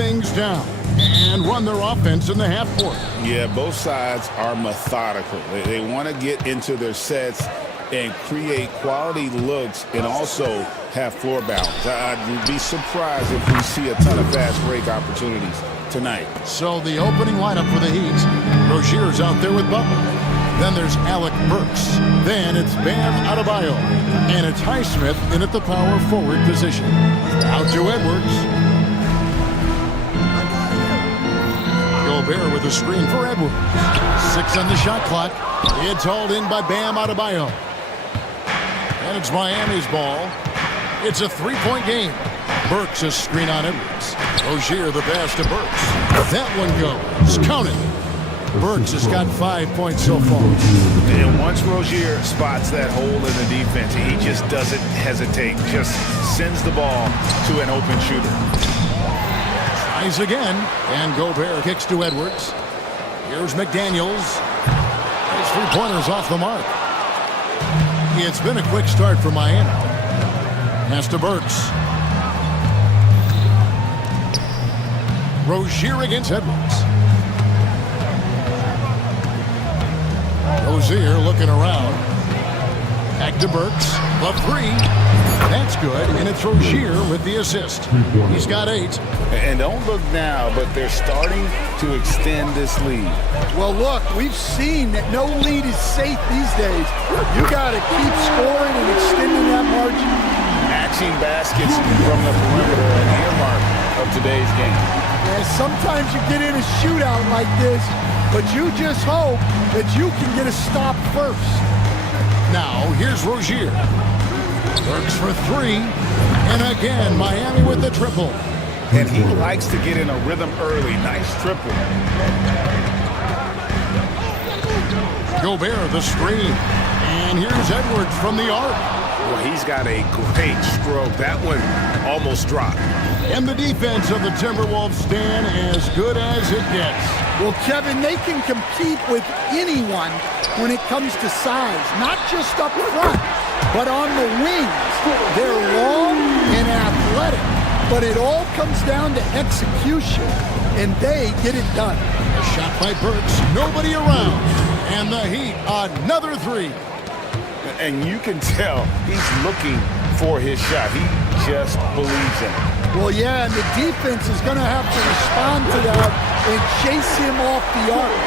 things down and run their offense in the half court. Yeah, both sides are methodical. They want to get into their sets and create quality looks and also have floor balance. I'd be surprised if we see a ton of fast break opportunities tonight. So the opening lineup for the Heat, Rozier's out there with Butler. Then there's Alec Burks. Then it's Bam Adebayo. And it's Highsmith in at the power forward position. Out to Edwards. Gobert with a screen for Edwards. 6 on the shot clock. It's hauled in by Bam Adebayo. And it's Miami's ball. It's a three-point game. Burks a screen on Edwards. Rozier the pass to Burks. That one goes. Count it. Burks has got 5 points so far. And once Rozier spots that hole in the defense, he just doesn't hesitate. Just sends the ball to an open shooter. Tries again. And Gobert kicks to Edwards. Here's McDaniels. His three-pointers off the mark. It's been a quick start for Miami. Pass to Burks. Rozier against Edwards. Rozier looking around. Back to Burks. The three. That's good, and it's Rozier with the assist. He's got 8. And don't look now, but they're starting to extend this lead. Well, look, we've seen that no lead is safe these days. You got to keep scoring and extending that margin. Matching baskets from the perimeter, an earmark of today's game. And sometimes you get in a shootout like this, but you just hope that you can get a stop first. Now, here's Rozier. Works for 3. And again, Miami with the triple. And he likes to get in a rhythm early. Nice triple. Gobert the screen. And here's Edwards from the arc. Well, he's got a great stroke. That one almost dropped. And the defense of the Timberwolves stand as good as it gets. Well, Kevin, they can compete with anyone when it comes to size, not just up front, but on the wings. They're long and athletic, but it all comes down to execution, and they get it done. A shot by Burks, nobody around, and the Heat, another 3. And you can tell he's looking for his shot. He just believes in it. Well, yeah, and the defense is going to have to respond to that and chase him off the arc.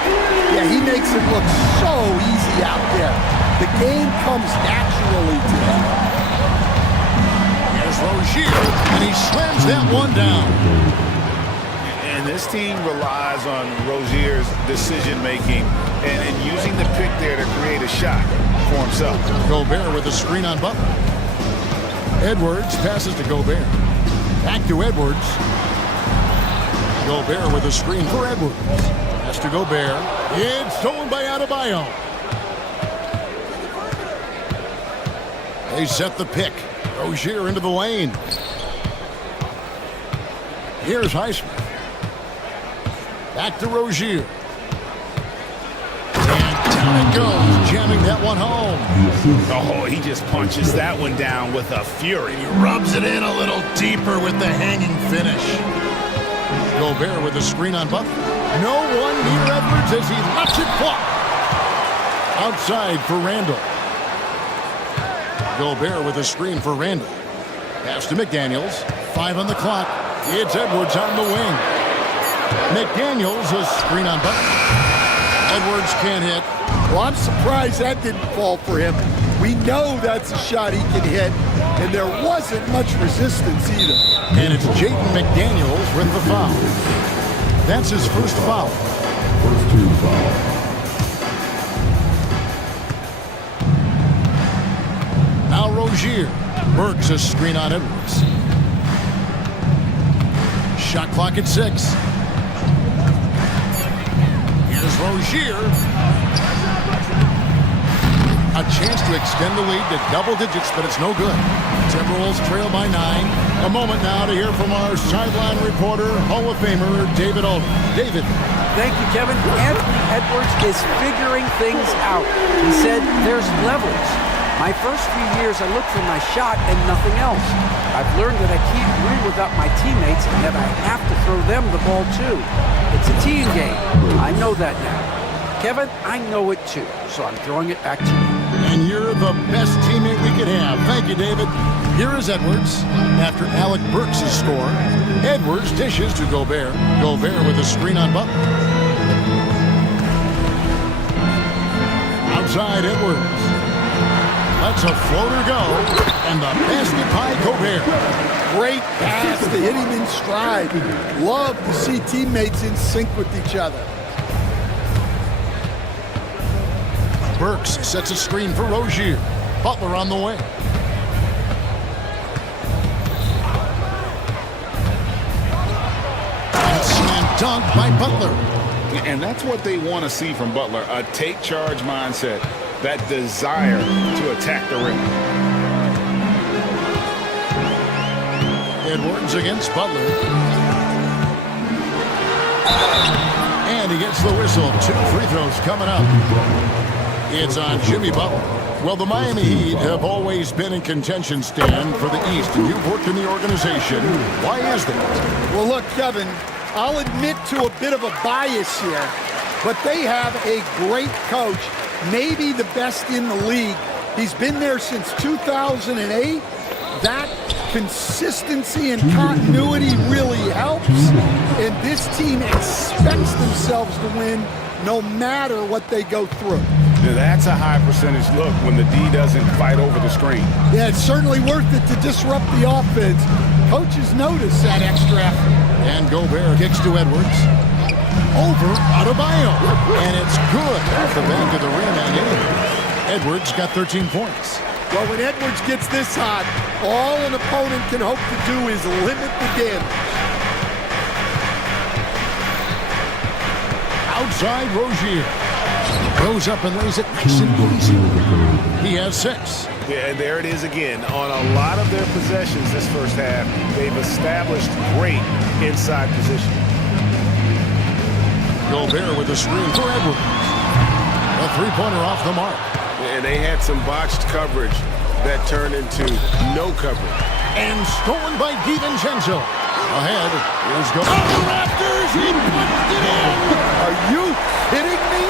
Yeah, he makes it look so easy out there. The game comes naturally to him. Here's Rozier, and he slams that one down. And this team relies on Rozier's decision-making and using the pick there to create a shot for himself. Gobert with a screen on Butler. Edwards passes to Gobert. Back to Edwards. Gobert with a screen for Edwards. Pass to Gobert. It's stolen by Adebayo. They set the pick. Rozier into the lane. Here's Highsmith. Back to Rozier. Down it goes, jamming that one home. Oh, he just punches that one down with a fury. He rubs it in a little deeper with the hanging finish. Gobert with a screen on Butler. No one near Edwards as he lets it fly. Outside for Randall. Gobert with a screen for Randall. Pass to McDaniels. 5 on the clock. It's Edwards on the wing. McDaniels a screen on Butler. Edwards can't hit. Well, I'm surprised that didn't fall for him. We know that's a shot he can hit, and there wasn't much resistance either. And it's Jaden McDaniels with the foul. That's his first foul. First 2 fouls. Now Rozier. Burks a screen on Edwards. Shot clock at 6. Here's Rozier. A chance to extend the lead to double digits, but it's no good. Timberwolves trail by 9. A moment now to hear from our sideline reporter, Hall of Famer David Alden. David. Thank you, Kevin. Anthony Edwards is figuring things out. He said there's levels. My first few years, I looked for my shot and nothing else. I've learned that I can't win without my teammates and that I have to throw them the ball too. It's a team game. I know that now. Kevin, I know it too, so I'm throwing it back to you. And you're the best teammate we could have. Thank you, David. Here is Edwards after Alec Burks' score. Edwards dishes to Gobert. Gobert with a screen on Butler. Outside Edwards. Lets a floater go. And the basket by Gobert. Great pass to hit him in stride. Love to see teammates in sync with each other. Burks sets a screen for Rozier. Butler on the way. And slam dunk by Butler. And that's what they want to see from Butler, a take-charge mindset, that desire to attack the rim. Edwards against Butler. And he gets the whistle. 2 free throws coming up. It's on Jimmy Butler. Well, the Miami Heat have always been in contention, Stan, for the East, and you've worked in the organization. Why is that? Well, look, Kevin, I'll admit to a bit of a bias here, but they have a great coach, maybe the best in the league. He's been there since 2008. That consistency and continuity really helps, and this team expects themselves to win no matter what they go through. That's a high percentage look when the D doesn't fight over the screen. Yeah, it's certainly worth it to disrupt the offense. Coaches notice that extra effort. And Gobert kicks to Edwards. Over Adebayo. And it's good off the back of the rim and in. Edwards got 13 points. Well, when Edwards gets this hot, all an opponent can hope to do is limit the damage. Outside Rozier. Goes up and lays it nice and easy. He has 6. Yeah, and there it is again. On a lot of their possessions this first half, they've established great inside position. Gobert with a screen for Edwards. A three-pointer off the mark. And they had some botched coverage that turned into no coverage. And stolen by DiVincenzo. Ahead. Here's Gobert. Up the rafters. He punched it in. Are you kidding me?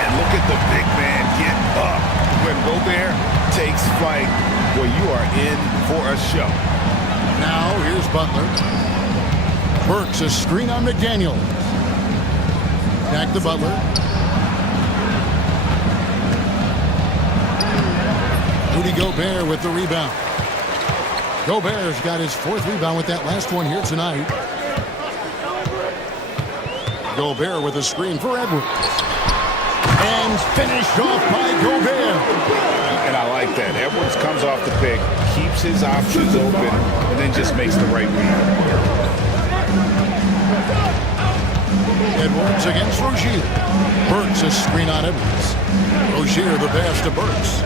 And look at the big man get up. When Gobert takes flight, well, you are in for a show. Now, here's Butler. Burks a screen on McDaniel. Back to Butler. Rudy Gobert with the rebound. Gobert's got his 4th rebound with that last one here tonight. Gobert with a screen for Edwards. And finished off by Gobert. And I like that. Edwards comes off the pick, keeps his options open, and then just makes the right read. Edwards against Rozier. Burks a screen on Edwards. Rozier the pass to Burks.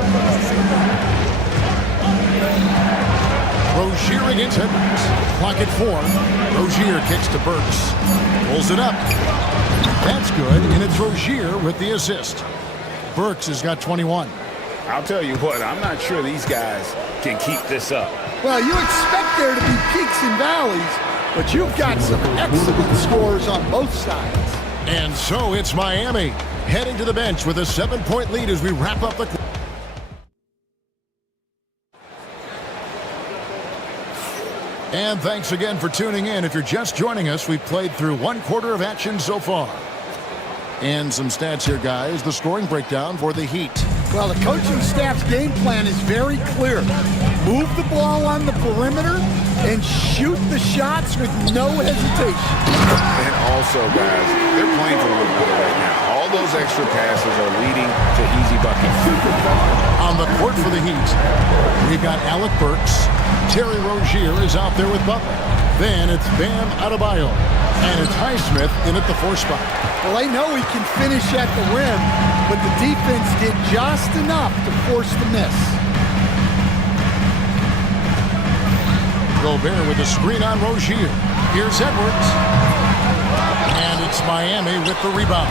Rozier against Edwards. Clock at 4. Rozier kicks to Burks. Pulls it up. That's good, and it's Rozier with the assist. Burks has got 21. I'll tell you what, I'm not sure these guys can keep this up. Well, you expect there to be peaks and valleys, but you've got some excellent scores on both sides. And so it's Miami heading to the bench with a 7-point lead as we wrap up the quarter. And thanks again for tuning in. If you're just joining us, we've played through 1 quarter of action so far. And some stats here, guys. The scoring breakdown for the Heat. Well, the coaching staff's game plan is very clear. Move the ball on the perimeter and shoot the shots with no hesitation. And also, guys, they're playing for one another right now. All those extra passes are leading to easy buckets. On the court for the Heat, we've got Alec Burks. Terry Rozier is out there with Butler. Then it's Bam Adebayo. And it's Highsmith in at the 4 spot. Well, they know he can finish at the rim, but the defense did just enough to force the miss. Gobert with a screen on Rozier. Here's Edwards. And it's Miami with the rebound.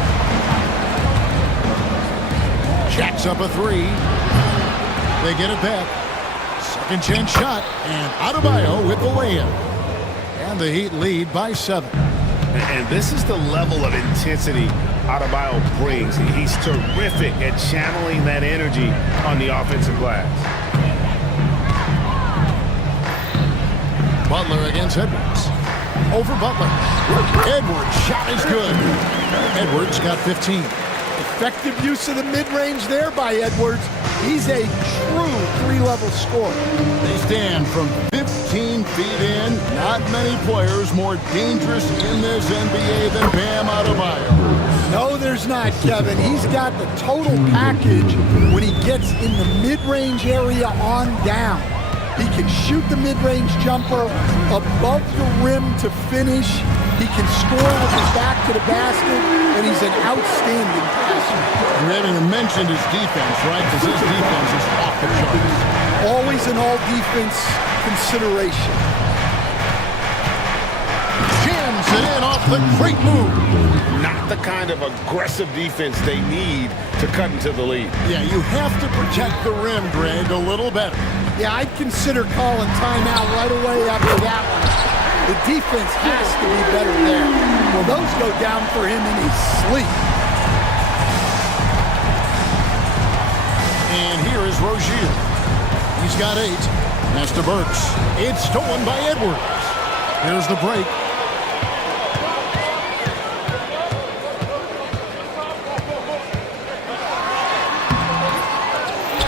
Jacks up a 3. They get it back. Second chance shot, and Adebayo with the layup. And the Heat lead by 7. And this is the level of intensity Adebayo brings. He's terrific at channeling that energy on the offensive glass. Butler against Edwards. Over Butler. Edwards' shot is good. Edwards got 15. Effective use of the mid-range there by Edwards. He's a true three-level scorer. They stand from 15 feet in. Not many players more dangerous in this NBA than Bam Adebayo. No, there's not, Kevin. He's got the total package when he gets in the mid-range area on down. He can shoot the mid-range jumper above the rim to finish. He can score with his back to the basket, and he's an outstanding passer. You haven't even mentioned his defense, right? Because his defense is off the charts. Always an all-defense consideration. Jams it in off the great move. Not the kind of aggressive defense they need to cut into the lead. Yeah, you have to protect the rim, Greg, a little better. Yeah, I'd consider calling timeout right away after that one. The defense has to be better there. Well, those go down for him in his sleep. And here is Rozier. He's got 8. Pass to Burks. It's stolen by Edwards. Here's the break.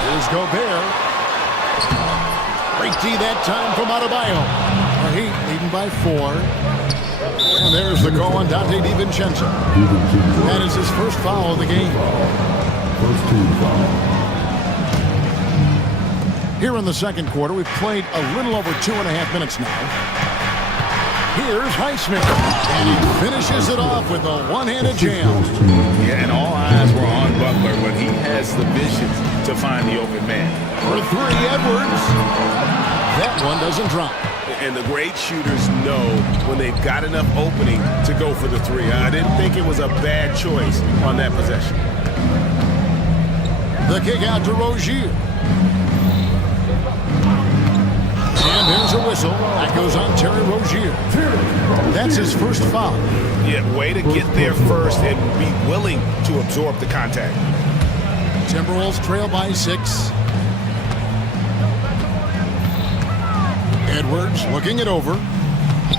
Here's Gobert. Great D that time from Adebayo. The Heat leading by 4. And there's the call on Dante DiVincenzo. That is his first foul of the game. First team foul. Here in the second quarter, we've played a little over 2.5 minutes now. Here's Highsmith, and he finishes it off with a one-handed jam. Yeah, and all eyes were on Butler when he has the vision to find the open man. For 3, Edwards. That one doesn't drop. And the great shooters know when they've got enough opening to go for the 3. I didn't think it was a bad choice on that possession. The kick out to Rozier. And there's a whistle. That goes on Terry Rozier. That's his first foul. Yeah, way to get there first and be willing to absorb the contact. Timberwolves trail by 6. Edwards looking it over.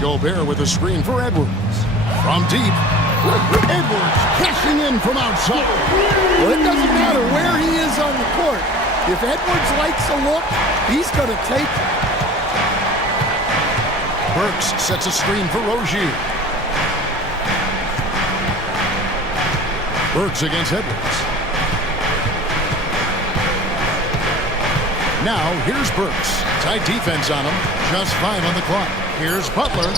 Gobert with a screen for Edwards. From deep. Edwards cashing in from outside. Well, it doesn't matter where he is on the court. If Edwards likes a look, he's going to take it. Burks sets a screen for Rozier. Burks against Edwards. Now, here's Burks. Tight defense on him. Just 5 on the clock. Here's Butler.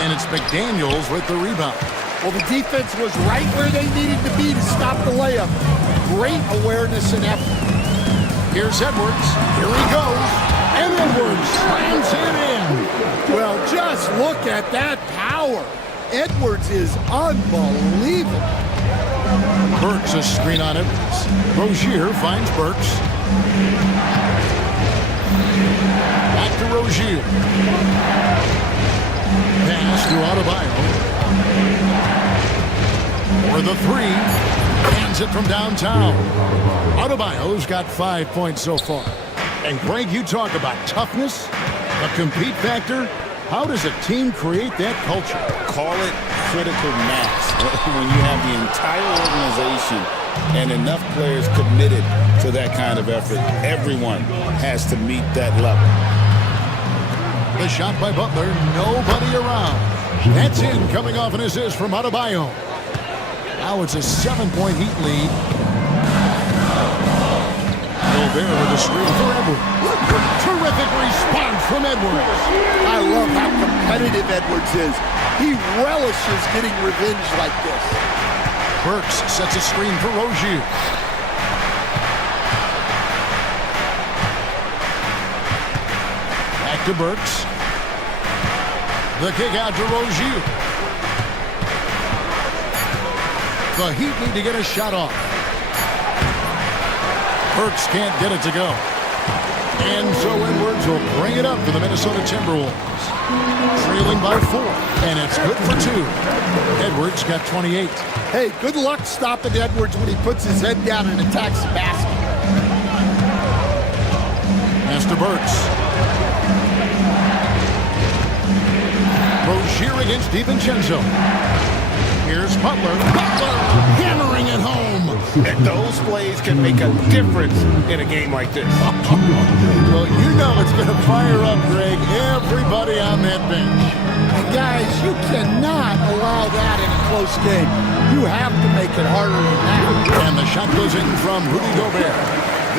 And it's McDaniels with the rebound. Well, the defense was right where they needed to be to stop the layup. Great awareness and effort. Here's Edwards. Here he goes. And Edwards slams it in. Well, just look at that power. Edwards is unbelievable. Burks a screen on Edwards. Rozier finds Burks. Back to Rozier. Pass to Adebayo. For the 3. Hands it from downtown. Adebayo's got 5 points so far. And Greg, you talk about toughness, a compete factor. How does a team create that culture? Call it critical mass. When you have the entire organization and enough players committed to that kind of effort, everyone has to meet that level. The shot by Butler, nobody around. That's in, coming off an assist from Adebayo. Now it's a 7-point Heat lead. Gobert with a screen for Edwards. Terrific response from Edwards. I love how competitive Edwards is. He relishes getting revenge like this. Burks sets a screen for Rozier. Back to Burks. The kick out to Rozier. The Heat need to get a shot off. Burks can't get it to go. And so Edwards will bring it up for the Minnesota Timberwolves. Trailing by 4, and it's good for 2. Edwards got 28. Hey, good luck stopping Edwards when he puts his head down and attacks the basket. Pass to Burks. Rozier against DiVincenzo. Here's Butler. Butler hammering it home. And those plays can make a difference in a game like this. Well, you know it's going to fire up, Greg, everybody on that bench. And guys, you cannot allow that in a close game. You have to make it harder than that. And the shot goes in from Rudy Gobert.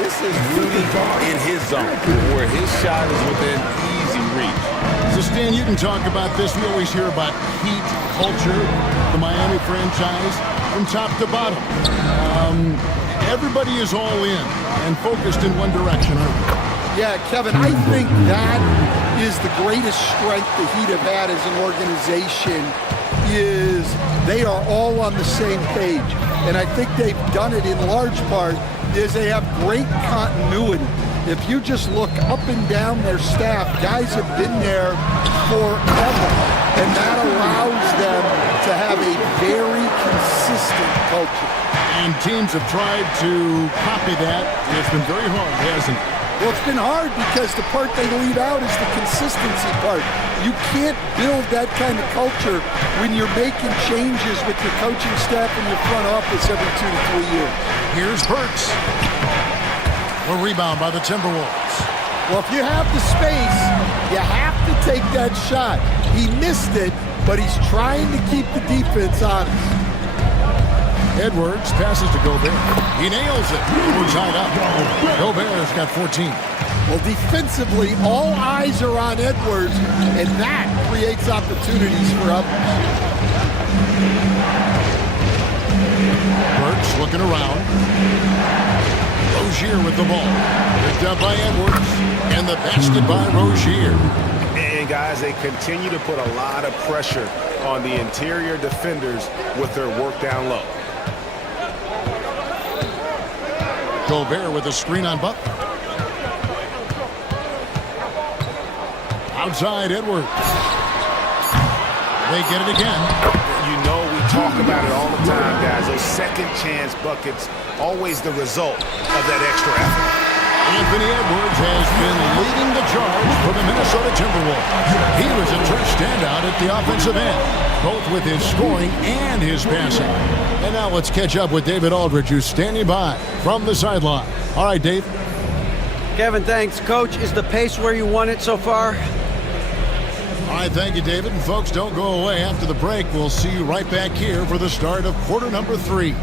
This is Rudy in his zone, where his shot is within easy reach. So, Stan, you can talk about this. We always hear about Heat culture, the Miami franchise, from top to bottom. Everybody is all in and focused in one direction, aren't they? Yeah, Kevin, I think that is the greatest strength the Heat have had as an organization is they are all on the same page. And I think they've done it in large part is they have great continuity. If you just look up and down their staff, guys have been there forever. And that allows them to have a very consistent culture. And teams have tried to copy that. It's been very hard, hasn't it? Well, it's been hard because the part they leave out is the consistency part. You can't build that kind of culture when you're making changes with your coaching staff and your front office every 2 to 3 years. Here's Burks. A rebound by the Timberwolves. Well, if you have the space, you have to take that shot. He missed it, but he's trying to keep the defense honest. Edwards passes to Gobert. He nails it. We're tied up. Gobert's got 14. Well, defensively, all eyes are on Edwards, and that creates opportunities for others. Burks looking around. Rozier with the ball. Picked up by Edwards. And the basket by Rozier. And guys, they continue to put a lot of pressure on the interior defenders with their work down low. Gobert with a screen on Butler. Outside Edwards. They get it again. You know we talk about it all the time, guys. Those second chance buckets, always the result of that extra effort. Anthony Edwards has been leading the charge for the Minnesota Timberwolves. He was a true standout at the offensive end, both with his scoring and his passing. And now let's catch up with David Aldridge, who's standing by from the sideline. All right, Dave. Kevin, thanks. Coach, is the pace where you want it so far? All right, thank you, David. And folks, don't go away. After the break, we'll see you right back here for the start of quarter number 3.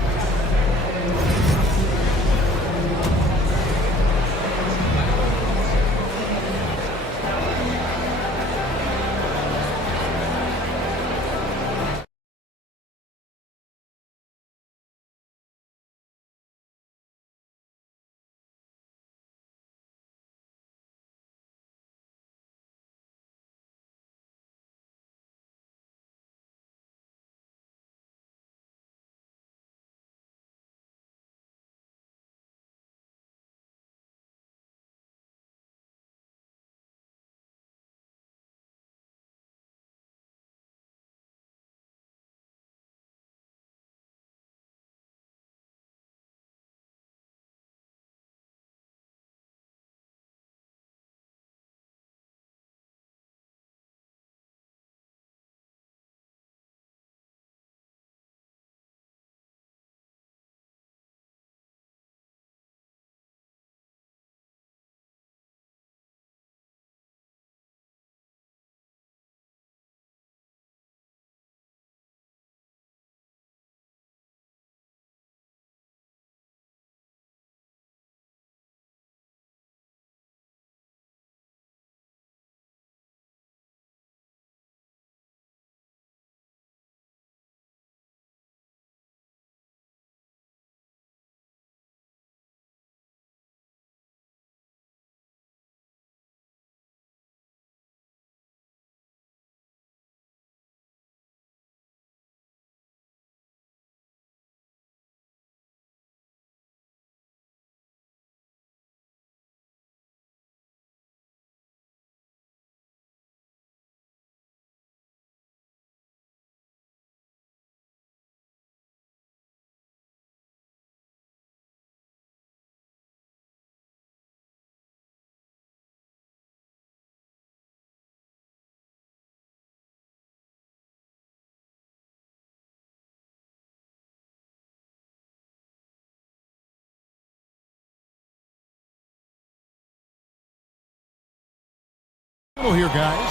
here, guys.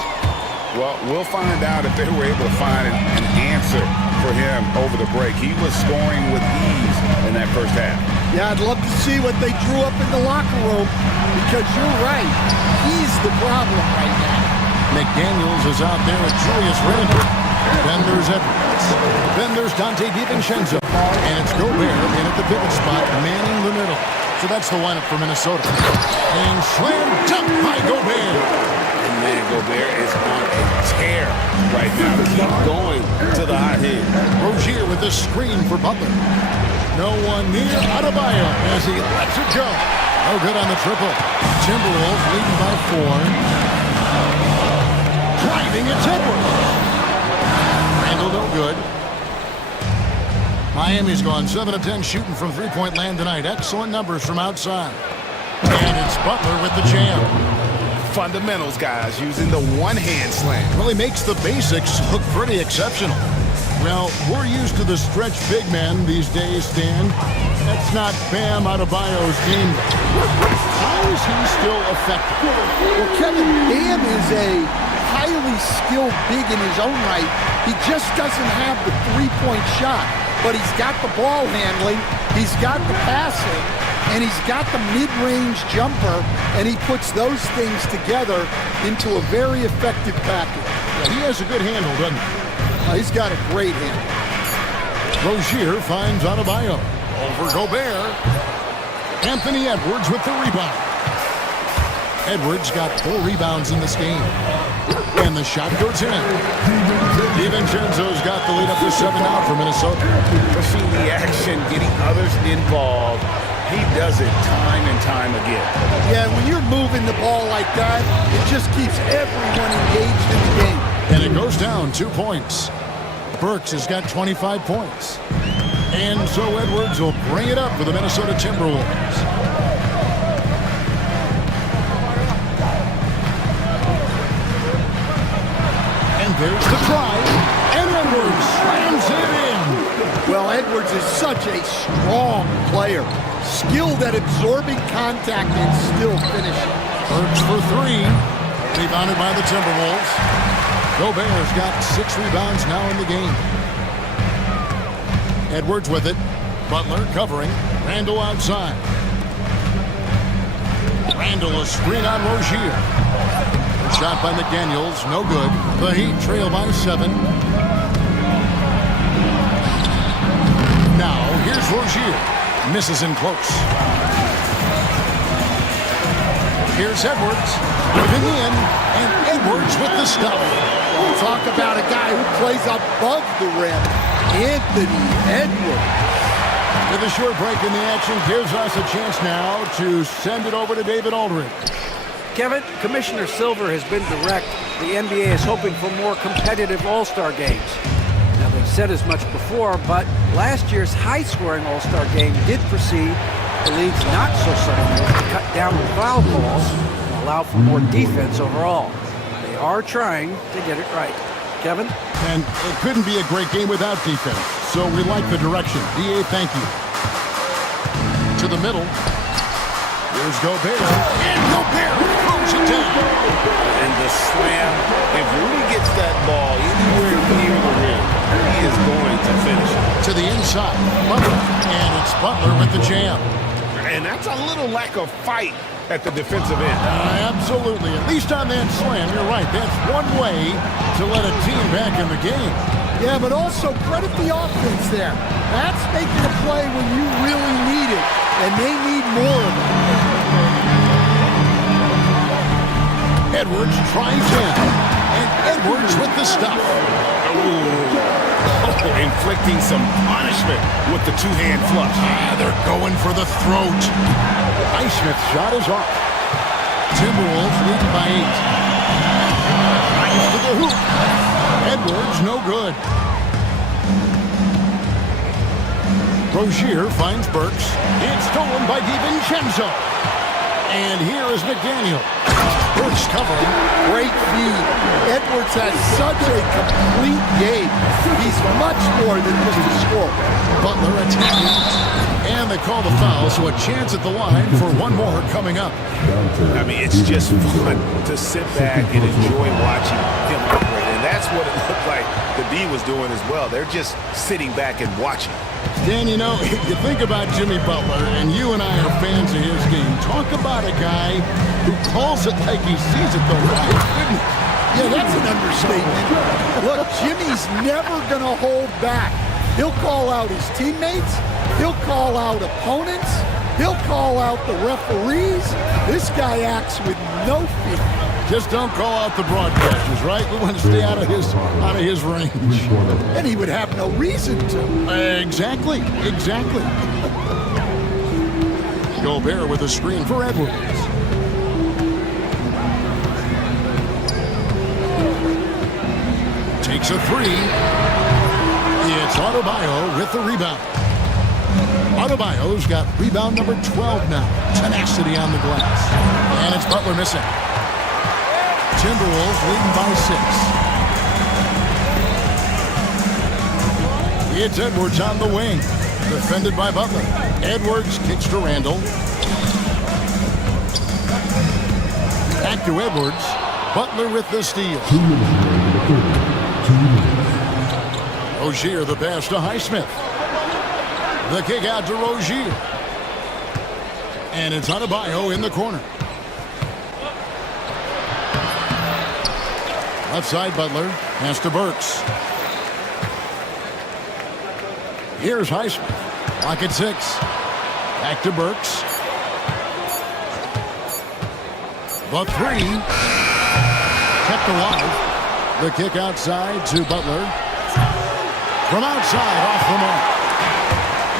Well, we'll find out if they were able to find an answer for him over the break. He was scoring with ease in that first half. Yeah, I'd love to see what they drew up in the locker room, because you're right. He's the problem right now. McDaniels is out there with Julius Randle. Then there's Edwards. Then there's Dante DiVincenzo. And it's Gobert in at the pivot spot, manning the middle. So that's the lineup for Minnesota. And slam dunk by Gobert. And man, Gobert is on a tear right now. Keep going to the hot hand. Rozier with the screen for Butler. No one near Adebayo as he lets it go. No good on the triple. Timberwolves leading by 4. Driving at Edwards. Randle no good. Miami's gone 7 of 10 shooting from three-point land tonight. Excellent numbers from outside. And it's Butler with the jam. Fundamentals, guys, using the one-hand slam. Really makes the basics look pretty exceptional. Well, we're used to the stretch big men these days, Stan. That's not Bam Adebayo's game. How is he still effective? Well, Kevin, Bam is a highly skilled big in his own right. He just doesn't have the three-point shot. But he's got the ball handling, he's got the passing, and he's got the mid-range jumper, and he puts those things together into a very effective package. Yeah, he has a good handle, doesn't he? He's got a great handle. Rozier finds Adebayo. Over Gobert. Anthony Edwards with the rebound. Edwards got 4 rebounds in this game. And the shot goes in. DiVincenzo's got the lead up to 7 now for Minnesota. Pushing the action, getting others involved. He does it time and time again. Yeah, when you're moving the ball like that, it just keeps everyone engaged in the game. And it goes down 2 points. Burks has got 25 points. And so Edwards will bring it up for the Minnesota Timberwolves. And there's the try. And Edwards slams it in. Well, Edwards is such a strong player. Skilled at absorbing contact and still finishing. Burks for 3. Rebounded by the Timberwolves. Gobert's got 6 rebounds now in the game. Edwards with it. Butler covering. Randle outside. Randle a screen on Rozier. Shot by McDaniels, no good. The Heat trail by 7. Now, here's Rozier. Misses in close. Here's Edwards. Moving in, and Edwards with the stuff. We'll talk about a guy who plays above the rim. Anthony Edwards. With a short break in the action, gives us a chance now to send it over to David Aldridge. Kevin, Commissioner Silver has been direct. The NBA is hoping for more competitive All-Star games. Now, they've said as much before, but last year's high-scoring All-Star game did proceed. The league's not so subtle to cut down on foul calls and allow for more defense overall. They are trying to get it right. Kevin? And it couldn't be a great game without defense, so we like the direction. DA, thank you. To the middle. Here's Gobert. And Gobert throws it down. And the slam, if Rudy gets that ball anywhere near the rim, he is going to finish it. To the inside. Butler. And it's Butler with the jam. And that's a little lack of fight at the defensive end. Absolutely. At least on that slam, you're right. That's one way to let a team back in the game. Yeah, but also credit the offense there. That's making a play when you really need it, and they need more of it. Edwards tries in, and Edwards with the stuff. Inflicting some punishment with the two-hand flush. They're going for the throat. Highsmith's shot is off. Timberwolves leading by 8. Nice to the hoop. Edwards no good. Rozier finds Burks. It's stolen by DiVincenzo. And here is McDaniel. Burks covering. Great feed. Edwards has such a complete game. He's much more than just a scorer. Butler attacking. And they call the foul, so a chance at the line for one more coming up. I mean, it's just fun to sit back and enjoy watching him operate. And that's what it looked like the D was doing as well. They're just sitting back and watching. Dan, you know, you think about Jimmy Butler, and you and I are fans of his game. Talk about a guy who calls it like he sees it, though. My goodness. Yeah, that's an understatement. Look, Jimmy's never going to hold back. He'll call out his teammates. He'll call out opponents. He'll call out the referees. This guy acts with no fear. Just don't call out the broadcasters, right? We want to stay out of his range. And he would have no reason to. Exactly. Gobert with a screen for Edwards. Takes a three. It's Adebayo with the rebound. Adebayo's got rebound number 12 now. Tenacity on the glass. And it's Butler missing. Timberwolves leading by 6. It's Edwards on the wing. Defended by Butler. Edwards kicks to Randall. Back to Edwards. Butler with the steal. 2 minutes remaining. 2 minutes. Rozier the pass to Highsmith. The kick out to Rozier. And it's Adebayo in the corner. Left side, Butler. Pass to Burks. Here's Highsmith. Clock at 6. Back to Burks. The three. Kept alive. The kick outside to Butler. From outside, off the mark.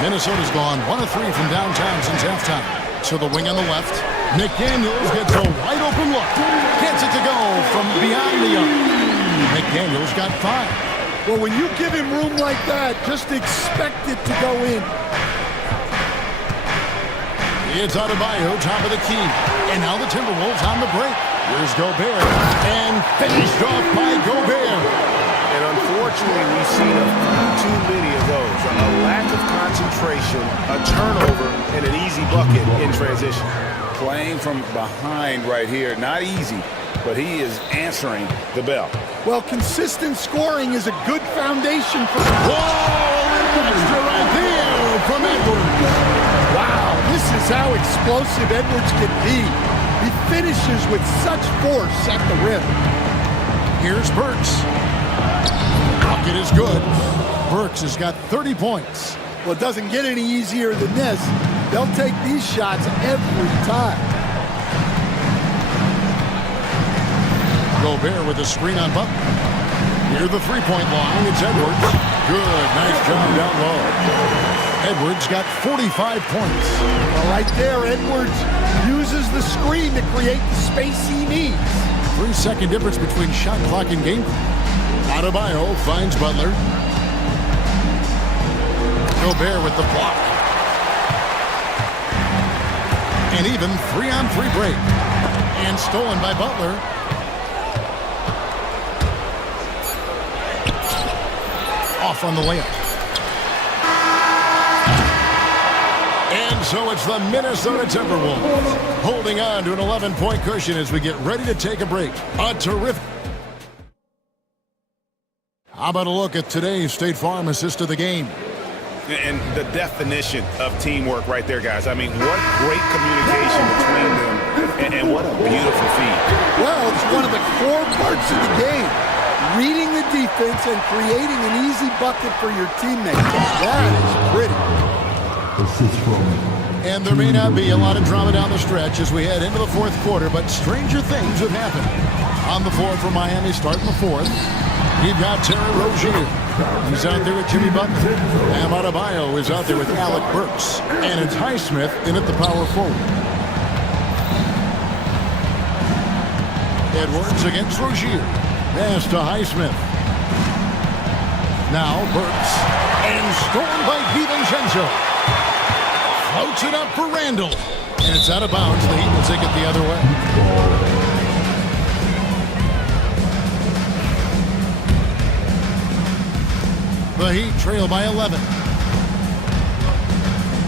Minnesota's gone 1 of 3 from downtown since halftime. To the wing on the left. McDaniels gets a wide open look. Gets it to go from beyond the arc. McDaniels got 5. Well, when you give him room like that, just expect it to go in. It's Adebayo, top of the key. And now the Timberwolves on the break. Here's Gobert. And finished off by Gobert. And unfortunately, we've seen too many of those. A lack of concentration, a turnover, and an easy bucket in transition. Playing from behind right here. Not easy, but he is answering the bell. Well, consistent scoring is a good foundation for... Whoa! Extra right there from Edwards. Wow, this is how explosive Edwards can be. He finishes with such force at the rim. Here's Burks. Bucket is good. Burks has got 30 points. Well, it doesn't get any easier than this. They'll take these shots every time. Gobert with a screen on Butler. Near the three-point line, it's Edwards. Good, nice job down low. Edwards got 45 points. Well, right there, Edwards uses the screen to create the space he needs. 3-second difference between shot clock and game clock. Adebayo finds Butler. Gobert with the block. And even 3-on-3 break. And stolen by Butler. Off on the layup. And so it's the Minnesota Timberwolves holding on to an 11-point cushion as we get ready to take a break. A terrific... How about a look at today's State Farm assist of the game? And the definition of teamwork right there, guys. I mean, what great communication between them, and what a beautiful feed. Well, it's one of the core parts of the game. Reading the defense and creating an easy bucket for your teammates. That is pretty. Assist from. And there may not be a lot of drama down the stretch as we head into the fourth quarter, but stranger things have happened. On the floor for Miami, starting the fourth, you've got Terry Rozier. He's out there with Jimmy Butler. Bam Adebayo is out there with Alec Burks. And it's Highsmith in at the power forward. Edwards against Rozier. Pass to Highsmith. Now Burks. And stolen by DiVincenzo. Floats it up for Randall. And it's out of bounds. The Heat will take it the other way. The Heat trail by 11.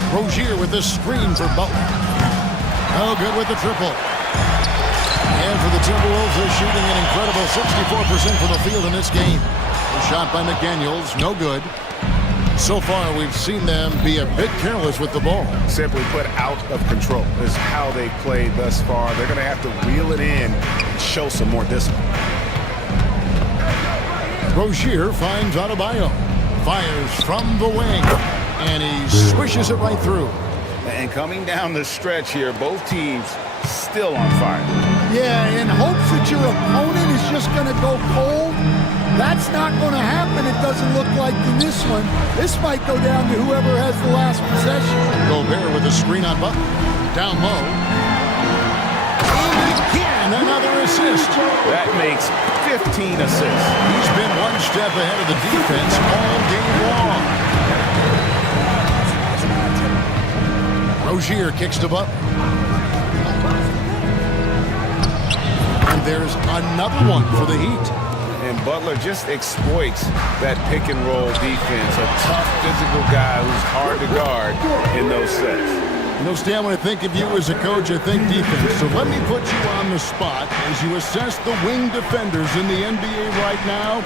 Rozier with the screen for Butler. No good with the triple. And for the Timberwolves, they're shooting an incredible 64% from the field in this game. A shot by McDaniels, no good. So far, we've seen them be a bit careless with the ball. Simply put, out of control is how they played thus far. They're going to have to reel it in and show some more discipline. Rozier finds Adebayo. Fires from the wing. And he swishes it right through. And coming down the stretch here, both teams still on fire. Yeah, in hopes that your opponent is just going to go cold. That's not going to happen, it doesn't look like in this one. This might go down to whoever has the last possession. Gobert with a screen on Butler. Down low. And again, another assist. That makes 15 assists. He's been one step ahead of the defense all game long. Rozier kicks to Butler. And there's another one for the Heat. And Butler just exploits that pick and roll defense. A tough physical guy who's hard to guard in those sets. You know, Stan, when I think of you as a coach, I think defense. So let me put you on the spot as you assess the wing defenders in the NBA right now.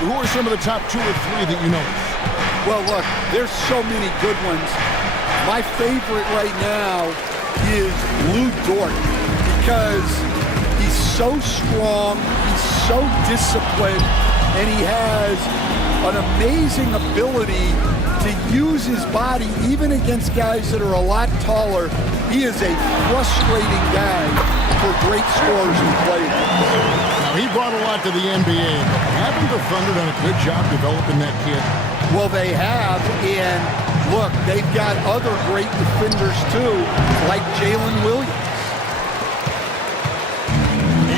Who are some of the top 2 or 3 that you notice? Well, look, there's so many good ones. My favorite right now is Lou Dort because he's so strong, he's so disciplined, and he has an amazing ability to use his body even against guys that are a lot taller. He is a frustrating guy for great scorers and players. Now, he brought a lot to the NBA, but haven't the Thunder done a good job developing that kid? Well, they have, and look, they've got other great defenders too, like Jalen Williams.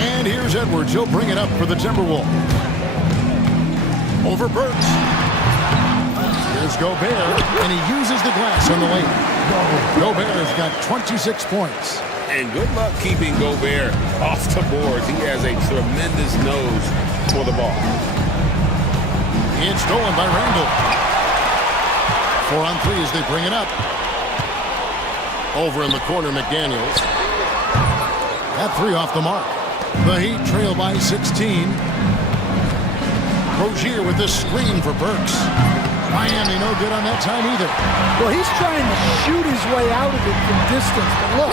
And here's Edwards. He'll bring it up for the Timberwolves. Over Burks. Here's Gobert, and he uses the glass on the lane. Gobert has got 26 points. And good luck keeping Gobert off the boards. He has a tremendous nose for the ball. It's stolen by Randall. 4 on 3 as they bring it up. Over in the corner, McDaniels. That 3 off the mark. The Heat trail by 16. Rozier with the screen for Burks. Miami no good on that time either. Well, he's trying to shoot his way out of it from distance, but look,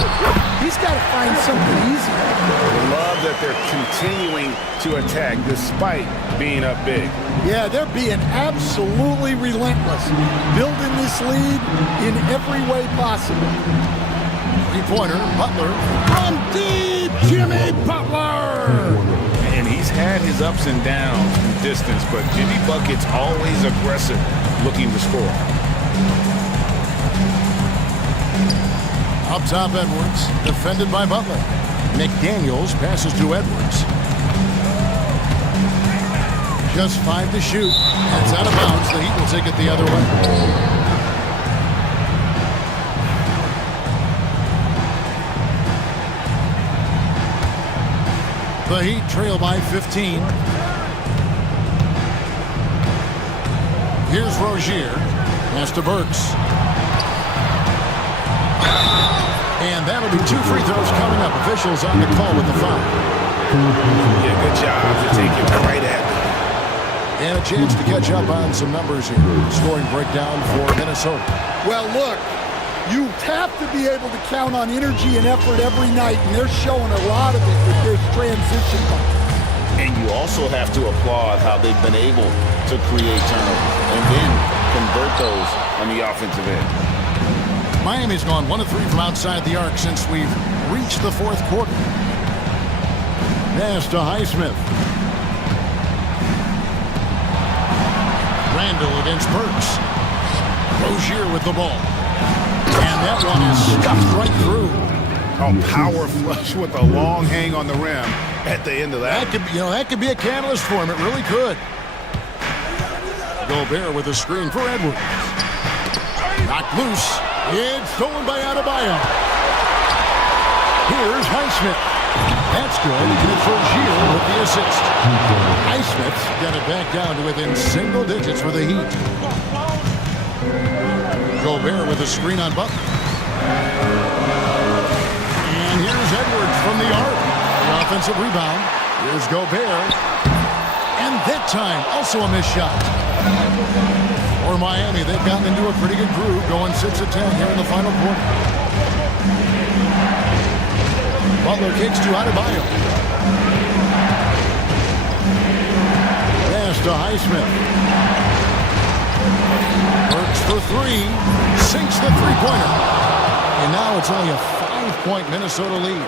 he's got to find something easy. I love that they're continuing to attack despite being up big. Yeah, they're being absolutely relentless, building this lead in every way possible. Three-pointer, Butler. From deep, Jimmy Butler! And he's had his ups and downs from distance, but Jimmy Bucket's always aggressive, looking to score. Up top, Edwards, defended by Butler. McDaniels passes to Edwards. Just 5 to shoot. It's out of bounds. The Heat will take it the other way. The Heat trail by 15. Here's Rozier. Pass to Burks. And that'll be 2 free throws coming up. Officials on the call with the foul. Yeah, good job to take it right at them. And a chance to catch up on some numbers here. Scoring breakdown for Minnesota. Well, look, you have to be able to count on energy and effort every night, and they're showing a lot of it with this transition bucket. And you also have to applaud how they've been able to create turnovers and then convert those on the offensive end. Miami's gone 1 of 3 from outside the arc since we've reached the 4th quarter. Pass to Highsmith. Randall against Burks. Rozier with the ball. And that one is stuffed right through. Oh, power flush with a long hang on the rim at the end of that. That could be a catalyst for him. It really could. Gobert with a screen for Edwards. Knocked loose. It's stolen by Adebayo. Here's Highsmith. That's That's good. And it's Rozier with the assist. Highsmith got it back down to within single digits for the Heat. Gobert with a screen on Butler. And here's Edwards from the arc. The offensive rebound. Here's Gobert. And that time, also a missed shot. For Miami, they've gotten into a pretty good groove, going 6 of 10 here in the final quarter. Butler kicks to Adebayo. Pass to Highsmith. Works for three. Sinks the three-pointer. And now it's only a 5-point Minnesota lead.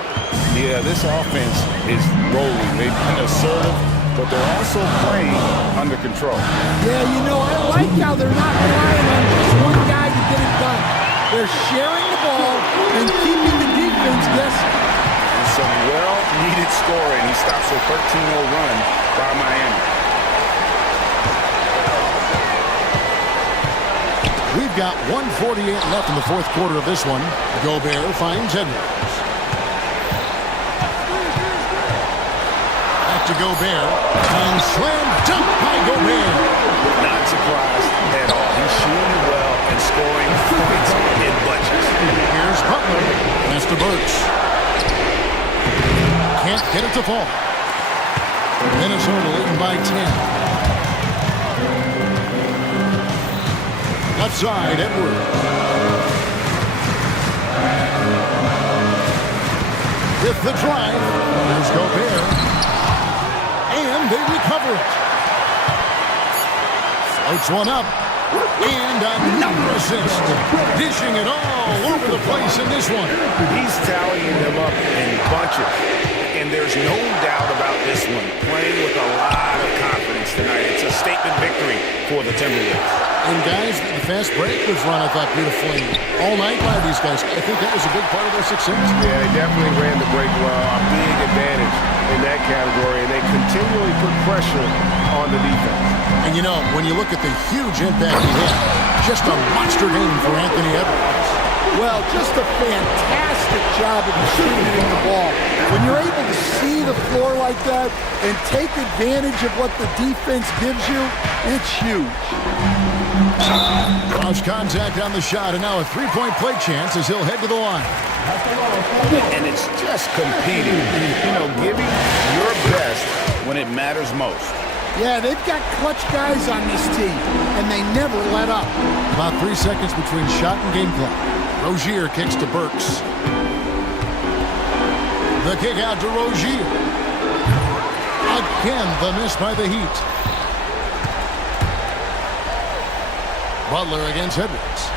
Yeah, this offense is rolling. They've been assertive, but they're also playing under control. Yeah, you know, I like how they're not relying on just one guy to get it done. They're sharing the ball and keeping the defense guessing. And some well-needed scoring. He stops a 13-0 run by Miami. We've got 1:48 left in the fourth quarter of this one. Gobert finds Edwards. Back to Gobert. And slam dunk by Gobert. Not surprised at all. He's shooting well and scoring points in bunches. Here's Butler. Pass to Burks. Can't get it to fall. Minnesota leading by 10. Left side, Edwards. With the drive, there's Gobert. And they recover it. Floats one up. And another assist. Dishing it all over the place in this one. He's tallying them up in bunches. And there's no doubt about this one. Playing with a lot of confidence tonight. It's a statement victory for the Timberwolves. And guys, the fast break was run, I thought, beautifully all night by these guys. I think that was a big part of their success. Yeah, they definitely ran the break well. A big advantage in that category. And they continually put pressure on the defense. And you know, when you look at the huge impact he had, just a monster game for Anthony Edwards. Well, just a fantastic job of distributing the ball. When you're able to see the floor like that and take advantage of what the defense gives you, it's huge. Cross contact on the shot, and now a three-point play chance as he'll head to the line. And it's just competing, you know, giving your best when it matters most. Yeah, they've got clutch guys on this team, and they never let up. About 3 seconds between shot and game clock. Rozier kicks to Burks. The kick out to Rozier. Again, the miss by the Heat. Butler against Edwards.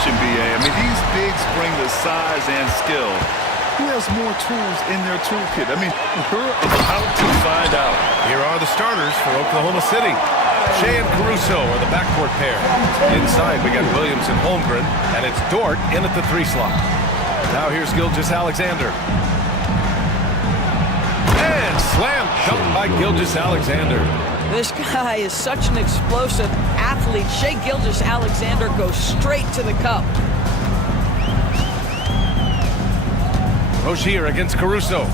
question, B.A. I mean, these bigs bring the size and skill. Who has more tools in their toolkit? I mean, we're about to find out. Here are the starters for Oklahoma City. Shea and Caruso are the backcourt pair. Inside, we got Williams and Holmgren, and it's Dort in at the 3 slot. Now here's Gilgeous-Alexander. And slam dunk by Gilgeous-Alexander. This guy is such an explosive athlete. Shea Gilgeous-Alexander goes straight to the cup. Rozier against Caruso.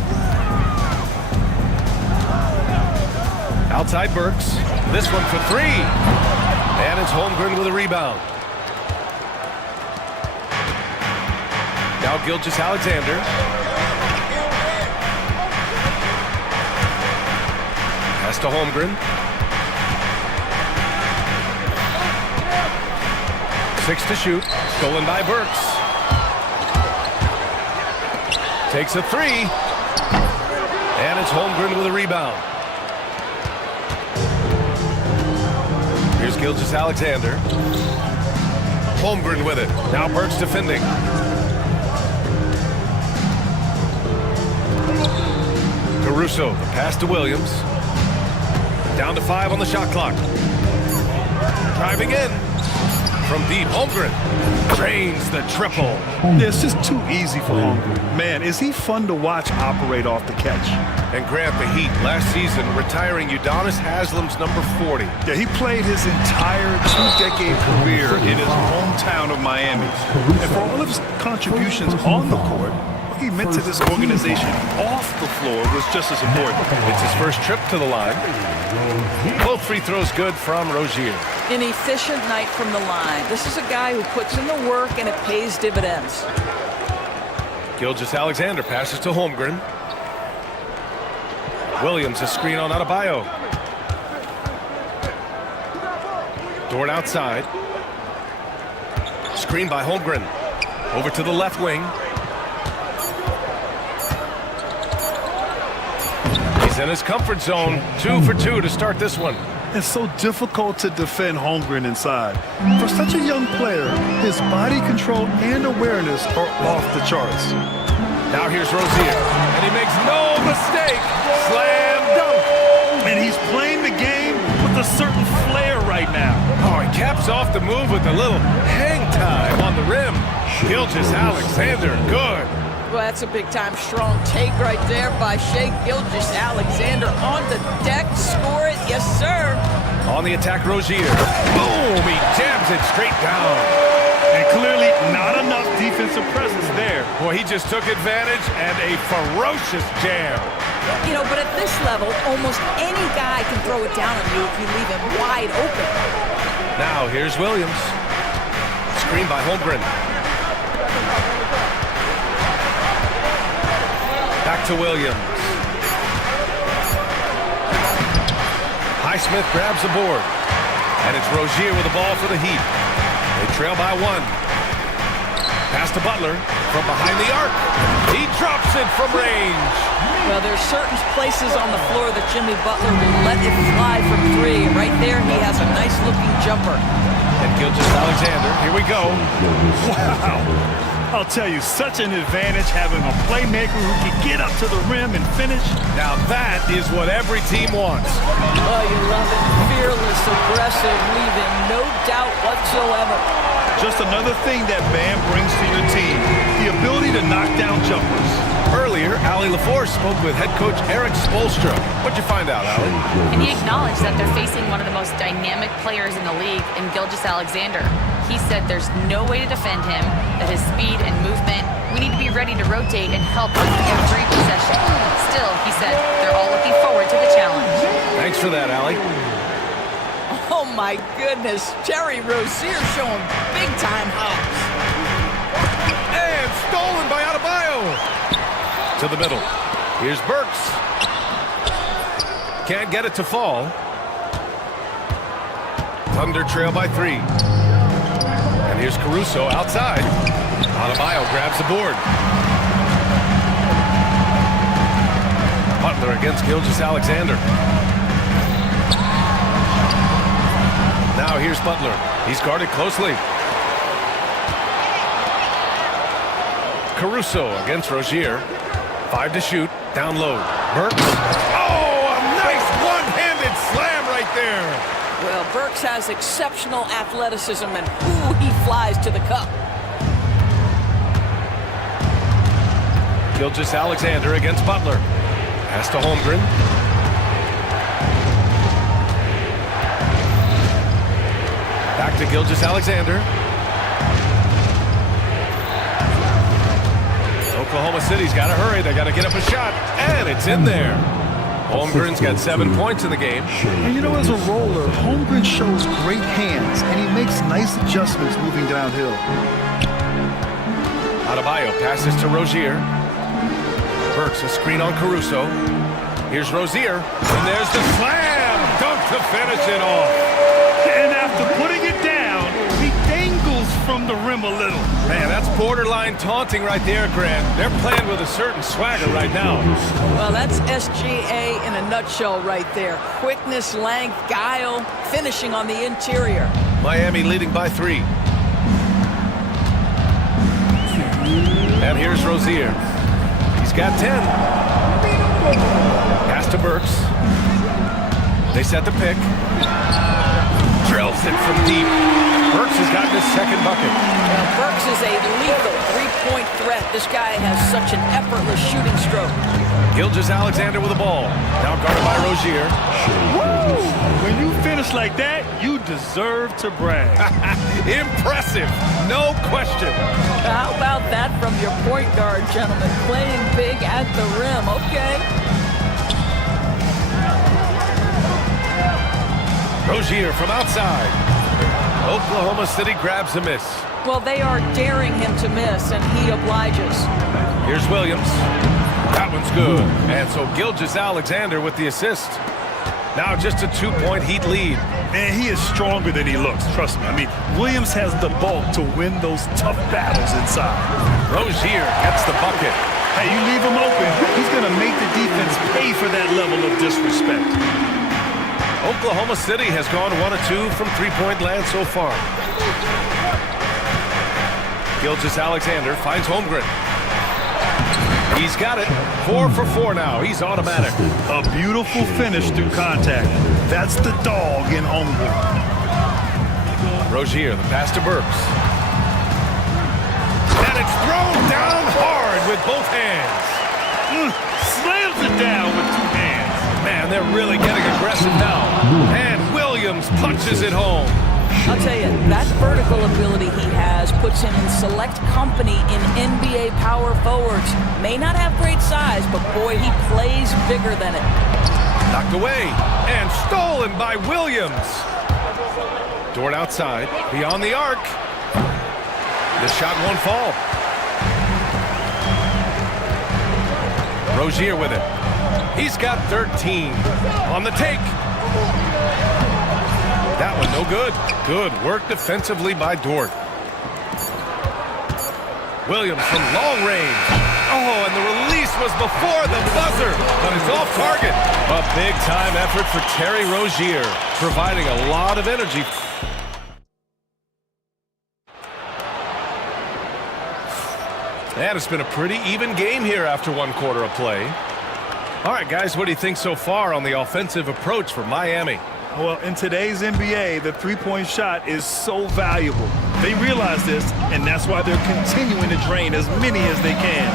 Outside Burks. This one for 3. And it's Holmgren with a rebound. Now Gilgeous-Alexander. Pass to Holmgren. 6 to shoot. Stolen by Burks. Takes a 3. And it's Holmgren with a rebound. Here's Gilgeous-Alexander. Holmgren with it. Now Burks defending. Caruso, the pass to Williams. Down to 5 on the shot clock. Driving in. From deep, Holmgren drains the triple. Yeah, it's just too easy for Holmgren. Man, is he fun to watch operate off the catch. And Grant, the Heat last season retiring Udonis Haslam's number 40. Yeah, he played his entire 2-decade career in his hometown of Miami. And for all of his contributions on the court, what he meant to this organization off the floor was just as important. It's his first trip to the line. Both free throws good from Rozier. An efficient night from the line. This is a guy who puts in the work and it pays dividends. Gilgeous-Alexander passes to Holmgren. Williams, a screen on Adebayo. Dort outside. Screen by Holmgren. Over to the left wing. He's in his comfort zone. 2 for 2 to start this one. It's so difficult to defend Holmgren inside. For such a young player, his body control and awareness are off the charts. Now here's Rozier, and he makes no mistake. Slam dunk. And he's playing the game with a certain flair right now. Oh, he caps off the move with a little hang time on the rim. Gilgeous-Alexander, good. Well, that's a big-time strong take right there by Shea Gilgeous-Alexander on the deck. Score it, yes, sir. On the attack, Rozier. Boom, he jams it straight down. And clearly not enough defensive presence there. Boy, he just took advantage and a ferocious jam. You know, but at this level, almost any guy can throw it down on you if you leave him wide open. Now, here's Williams. Screen by Holmgren. Back to Williams. Highsmith grabs the board. And it's Rozier with the ball for the Heat. They trail by 1. Pass to Butler from behind the arc. He drops it from range. Well, there's certain places on the floor that Jimmy Butler will let it fly from 3. Right there, he has a nice-looking jumper. And Gilgeous-Alexander, here we go. Wow. I'll tell you, such an advantage having a playmaker who can get up to the rim and finish. Now that is what every team wants. Oh, you love it. Fearless, aggressive, leaving no doubt whatsoever. Just another thing that Bam brings to your team, the ability to knock down jumpers. Earlier, Allie LaForce spoke with head coach Eric Spoelstra. What'd you find out, Allie? And he acknowledged that they're facing one of the most dynamic players in the league in Gilgeous-Alexander. He said there's no way to defend him, that his speed and movement, we need to be ready to rotate and help on every possession. Still, he said they're all looking forward to the challenge. Thanks for that, Allie. Oh, my goodness. Terry Rozier showing big-time hops. And stolen by Adebayo. To the middle. Here's Burks. Can't get it to fall. Thunder trail by 3. And here's Caruso outside. Adebayo grabs the board. Butler against Gilgeous-Alexander. Now here's Butler. He's guarded closely. Caruso against Rozier. 5 to shoot. Down low. Burks. Oh, a nice one-handed slam right there. Well, Burks has exceptional athleticism, and ooh, he flies to the cup. Gilgeous-Alexander against Butler. Pass to Holmgren. Back to Gilgeous-Alexander. Oklahoma City's got to hurry. They got to get up a shot, and it's in there. Holmgren's got 7 points in the game. And you know, as a roller, Holmgren shows great hands, and he makes nice adjustments moving downhill. Adebayo passes to Rozier. Burks a screen on Caruso. Here's Rozier, and there's the slam! Dunk to finish it off. And after putting it down, he dangles from the rim a little. Man, that's borderline taunting right there, Grant. They're playing with a certain swagger right now. Well, that's SGA in a nutshell right there. Quickness, length, guile, finishing on the interior. Miami leading by 3. And here's Rozier. He's got 10. Pass to Burks. They set the pick. Drills it from deep. Burks has gotten his second bucket. Well, Burks is a lethal three-point threat. This guy has such an effortless shooting stroke. Gilgeous-Alexander with the ball. Now guarded by Rozier. Woo! When you finish like that, you deserve to brag. Impressive, no question. How about that from your point guard, gentlemen? Playing big at the rim, okay. Rozier from outside. Oklahoma City grabs a miss. Well, they are daring him to miss, and he obliges. Here's Williams. That one's good. And so Gilgeous-Alexander with the assist. Now just a 2-point Heat lead. Man, he is stronger than he looks, trust me. I mean, Williams has the bulk to win those tough battles inside. Rozier gets the bucket. Hey, you leave him open, he's going to make the defense pay for that level of disrespect. Oklahoma City has gone 1 of 2 from three-point land so far. Gilgeous-Alexander finds Holmgren. He's got it. 4 for 4 now. He's automatic. A beautiful finish through contact. That's the dog in Holmgren. Rozier, the pass to Burks. And it's thrown down hard with both hands. Slams it down with 2 hands. Man, they're really getting aggressive now. And Williams punches it home. I'll tell you, that vertical ability he has puts him in select company in NBA power forwards. May not have great size, but boy, he plays bigger than it. Knocked away and stolen by Williams. Dort outside, beyond the arc. The shot won't fall. Rozier with it. He's got 13 on the take. That one no good. Good work defensively by Dort. Williams from long range. Oh, and the release was before the buzzer, but it's off target. A big-time effort for Terry Rozier, providing a lot of energy. And it's been a pretty even game here after 1 quarter of play. All right, guys, what do you think so far on the offensive approach for Miami? Well, in today's NBA, the three-point shot is so valuable. They realize this, and that's why they're continuing to drain as many as they can.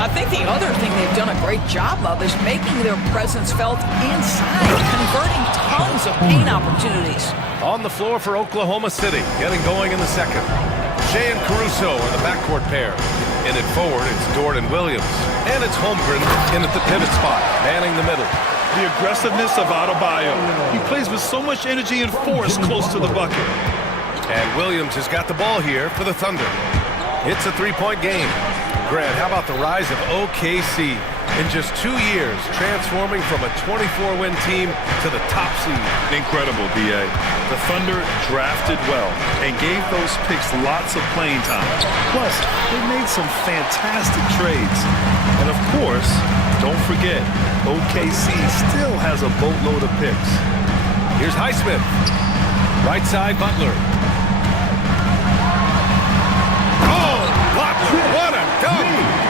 I think the other thing they've done a great job of is making their presence felt inside, converting tons of paint opportunities. On the floor for Oklahoma City, getting going in the second. Shea and Caruso are the backcourt pair. In it forward, it's Dort and Williams. And it's Holmgren in at the pivot spot, manning the middle. The aggressiveness of Adebayo. He plays with so much energy and force close to the bucket. And Williams has got the ball here for the Thunder. It's a 3-point game. Grant, how about the rise of OKC? In just 2 years, transforming from a 24-win team to the top seed. Incredible, B.A. The Thunder drafted well and gave those picks lots of playing time. Plus, they made some fantastic trades. And of course, don't forget, OKC still has a boatload of picks. Here's Highsmith. Right side, Butler. Oh, Butler, what a dunk!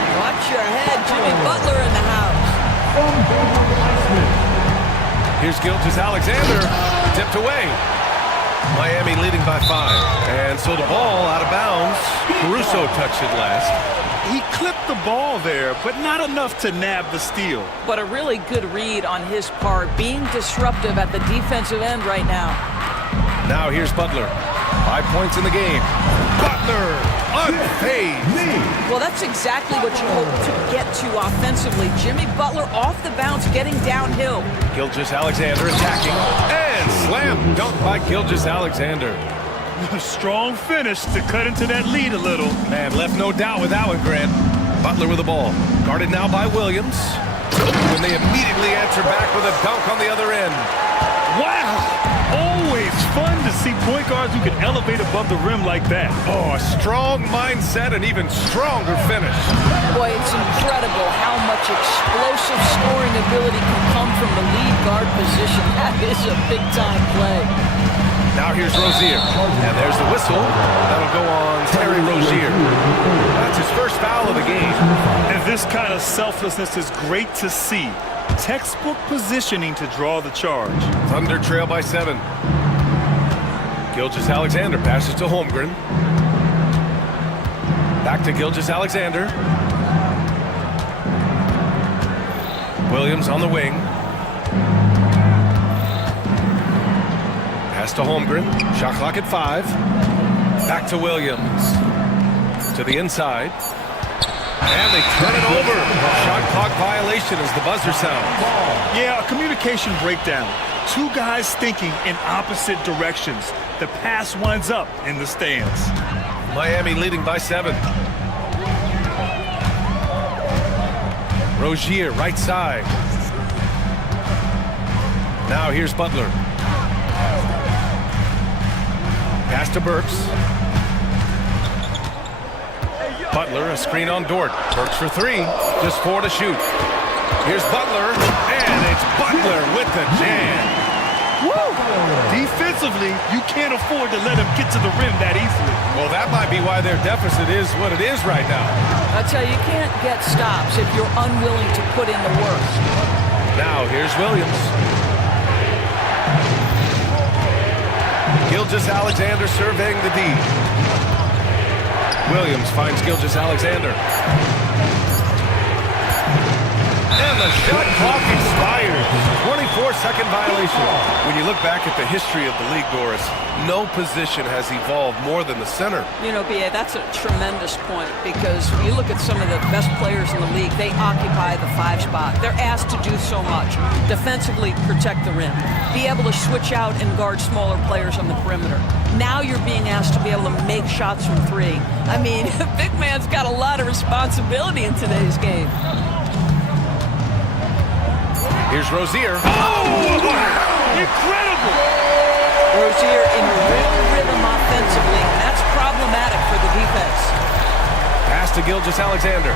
your head. Jimmy Butler in the house. Here's Gilgeous-Alexander, tipped away. Miami leading by 5. And so the ball out of bounds. Caruso touched it last. He clipped the ball there, but not enough to nab the steal. But a really good read on his part, being disruptive at the defensive end right now. Now here's Butler. 5 points in the game. Butler, unfazed. Well, that's exactly what you hope to get to offensively. Jimmy Butler off the bounce, getting downhill. Gilgeous-Alexander attacking. And slam dunk by Gilgeous-Alexander. A strong finish to cut into that lead a little. Man, left no doubt with that one, Grant. Butler with the ball. Guarded now by Williams. And they immediately answer back with a dunk on the other end. Wow! Always fun to see point guards who can elevate above the rim like that. Oh, a strong mindset and even stronger finish. Boy, it's incredible how much explosive scoring ability can come from the lead guard position. That is a big-time play. Now here's Rozier. And there's the whistle. That'll go on Terry Rozier. That's his first foul of the game. And this kind of selflessness is great to see. Textbook positioning to draw the charge. Thunder trail by 7. Gilgeous-Alexander passes to Holmgren. Back to Gilgeous-Alexander. Williams on the wing. Pass to Holmgren. Shot clock at 5. Back to Williams. To the inside. And they turn it over. Shot clock violation as the buzzer sounds. Yeah, a communication breakdown. Two guys thinking in opposite directions. The pass winds up in the stands. Miami leading by 7. Rozier, right side. Now here's Butler. Pass to Burks. Butler, a screen on Dort. Burks for 3. Just 4 to shoot. Here's Butler, and it's Butler with the jam. Woo! Defensively, you can't afford to let him get to the rim that easily. Well, that might be why their deficit is what it is right now. I tell you, you can't get stops if you're unwilling to put in the work. Now here's Williams. Gilgeous-Alexander surveying the D. Williams finds Gilgeous-Alexander. And the shot clock expires. 24-second violation. When you look back at the history of the league, Doris, no position has evolved more than the center. You know, B.A., that's a tremendous point because you look at some of the best players in the league, they occupy the 5 spot. They're asked to do so much. Defensively, protect the rim. Be able to switch out and guard smaller players on the perimeter. Now you're being asked to be able to make shots from 3. I mean, the big man's got a lot of responsibility in today's game. Here's Rozier. Oh! Incredible! Rozier in real rhythm offensively, and that's problematic for the defense. Pass to Gilgeous-Alexander.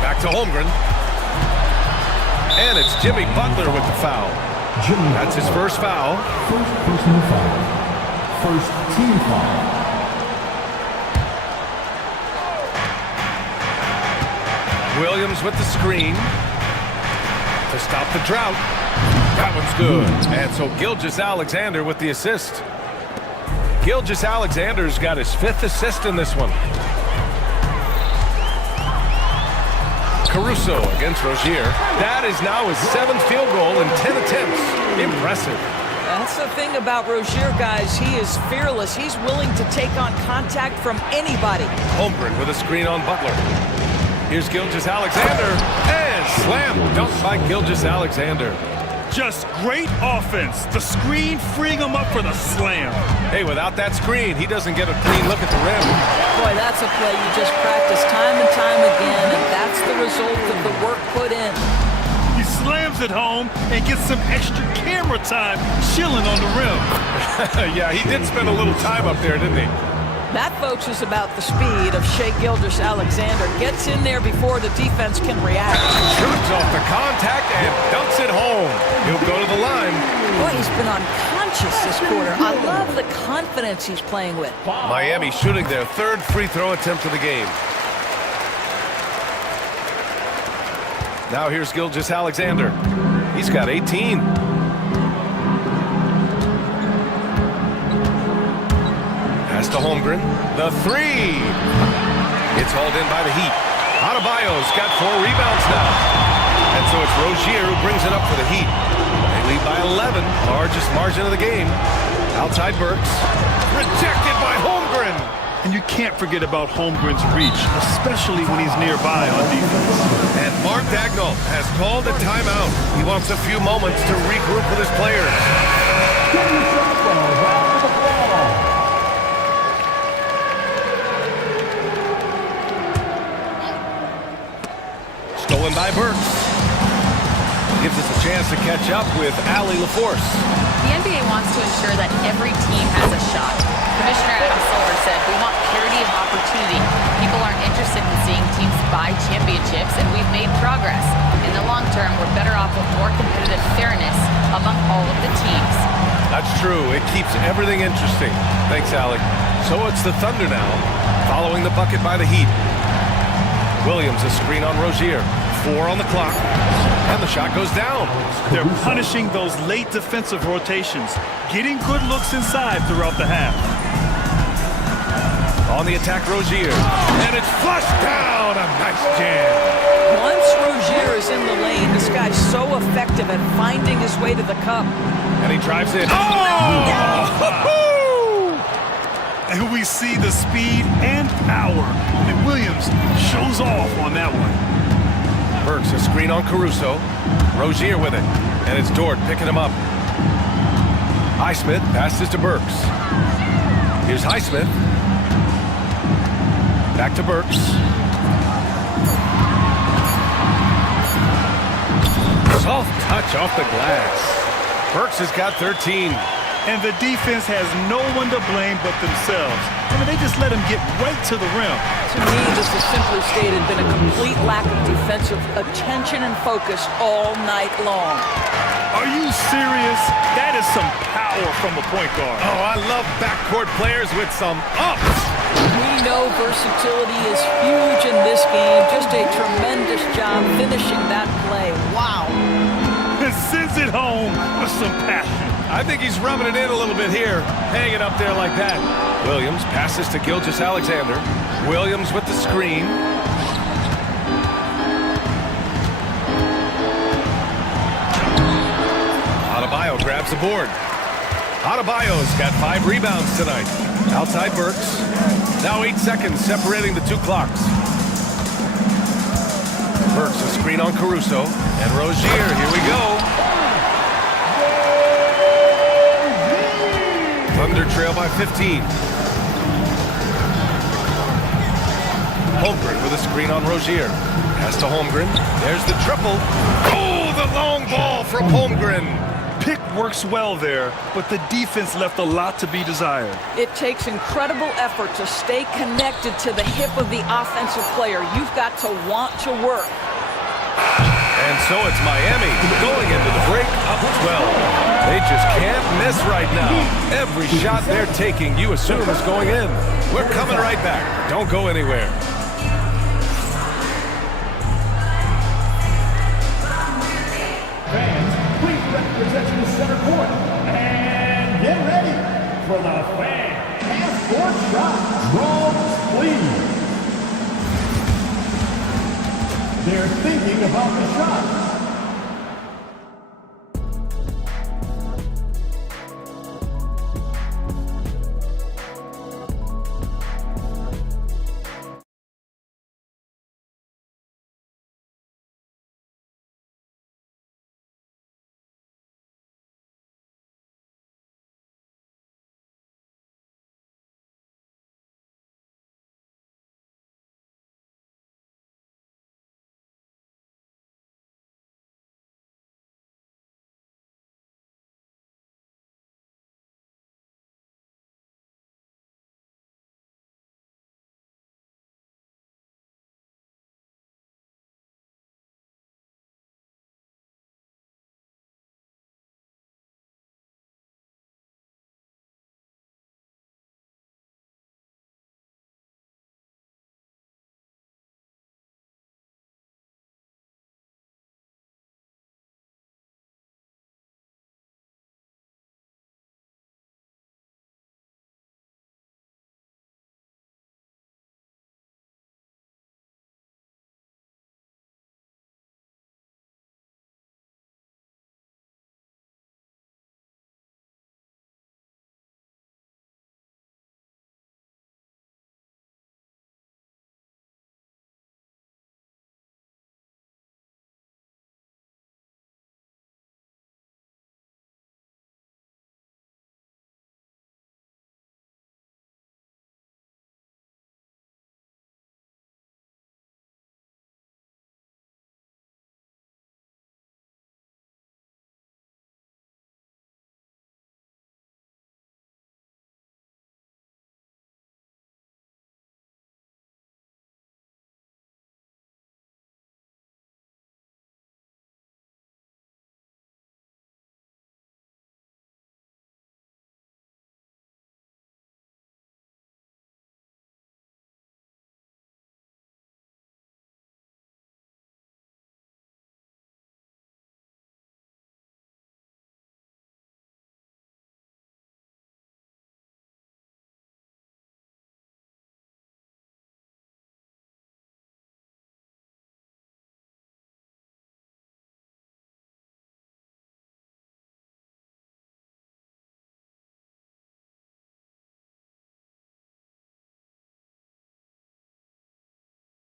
Back to Holmgren. And it's Jimmy Butler with the foul. That's his first foul. First personal foul. First team foul. Williams with the screen to stop the drought. That one's good. And so Gilgeous-Alexander with the assist. Gilgeous-Alexander's got his 5th assist in this one. Caruso against Rozier. That is now his 7th field goal in 10 attempts. Impressive. That's the thing about Rozier, guys. He is fearless. He's willing to take on contact from anybody. Holmgren with a screen on Butler. Here's Gilgeous-Alexander, and slam dunk by Gilgeous-Alexander. Just great offense. The screen freeing him up for the slam. Hey, without that screen, he doesn't get a clean look at the rim. Boy, that's a play you just practice time and time again, and that's the result of the work put in. He slams it home and gets some extra camera time chilling on the rim. Yeah, he did spend a little time up there, didn't he? That, folks, is about the speed of Shai Gilgeous-Alexander. Gets in there before the defense can react. Shoots off the contact and dunks it home. He'll go to the line. Boy, he's been unconscious this quarter. I love the confidence he's playing with. Miami shooting their third free throw attempt of the game. Now here's Gilgeous-Alexander. He's got 18. Pass to Holmgren. The three. It's hauled in by the Heat. Adebayo's got 4 rebounds now. And so it's Rozier who brings it up for the Heat. They lead by 11, largest margin of the game. Outside Burks. Rejected by Holmgren. And you can't forget about Holmgren's reach, especially when he's nearby on defense. And Mark Dagnall has called a timeout. He wants a few moments to regroup with his players. Stolen by Burks. Gives us a chance to catch up with Allie LaForce. The NBA wants to ensure that every team has a shot. Commissioner Adam Silver said, "We want parity of opportunity. People aren't interested in seeing teams buy championships, and we've made progress. In the long term, we're better off with more competitive fairness among all of the teams." That's true. It keeps everything interesting. Thanks, Allie. So it's the Thunder now, following the bucket by the Heat. Williams, a screen on Rozier. 4 on the clock. And the shot goes down. They're punishing those late defensive rotations, getting good looks inside throughout the half. On the attack, Rozier. And it's flushed down. A nice jam. Once Rozier is in the lane, this guy's so effective at finding his way to the cup. And he drives in. Oh! And we see the speed and power. And Williams shows off on that one. Burks, a screen on Caruso. Rozier with it. And it's Dort picking him up. Highsmith passes to Burks. Here's Highsmith. Back to Burks. Soft touch off the glass. Burks has got 13. And the defense has no one to blame but themselves. I mean, they just let him get right to the rim. To me, this has simply stated been a complete lack of defensive attention and focus all night long. Are you serious? That is some power from a point guard. Oh, I love backcourt players with some ups. We know versatility is huge in this game. Just a tremendous job finishing that play. Wow. And sends it home with some passion. I think he's rubbing it in a little bit here, hanging up there like that. Williams passes to Gilgeous-Alexander. Williams with the screen. Adebayo grabs the board. Adebayo's got 5 rebounds tonight. Outside Burks. Now 8 seconds separating the 2 clocks. Burks a screen on Caruso. And Rozier, here we go. Thunder trail by 15. Holmgren with a screen on Rozier. Pass to Holmgren. There's the triple. Oh, the long ball from Holmgren. Pick works well there, but the defense left a lot to be desired. It takes incredible effort to stay connected to the hip of the offensive player. You've got to want to work. And so it's Miami going into the break up 12. They just can't miss right now. Every shot they're taking, you assume, is going in. We're coming right back. Don't go anywhere. Fans, please represent the center court. And get ready for the fan passport shot. Drums, please. They're thinking about the shot.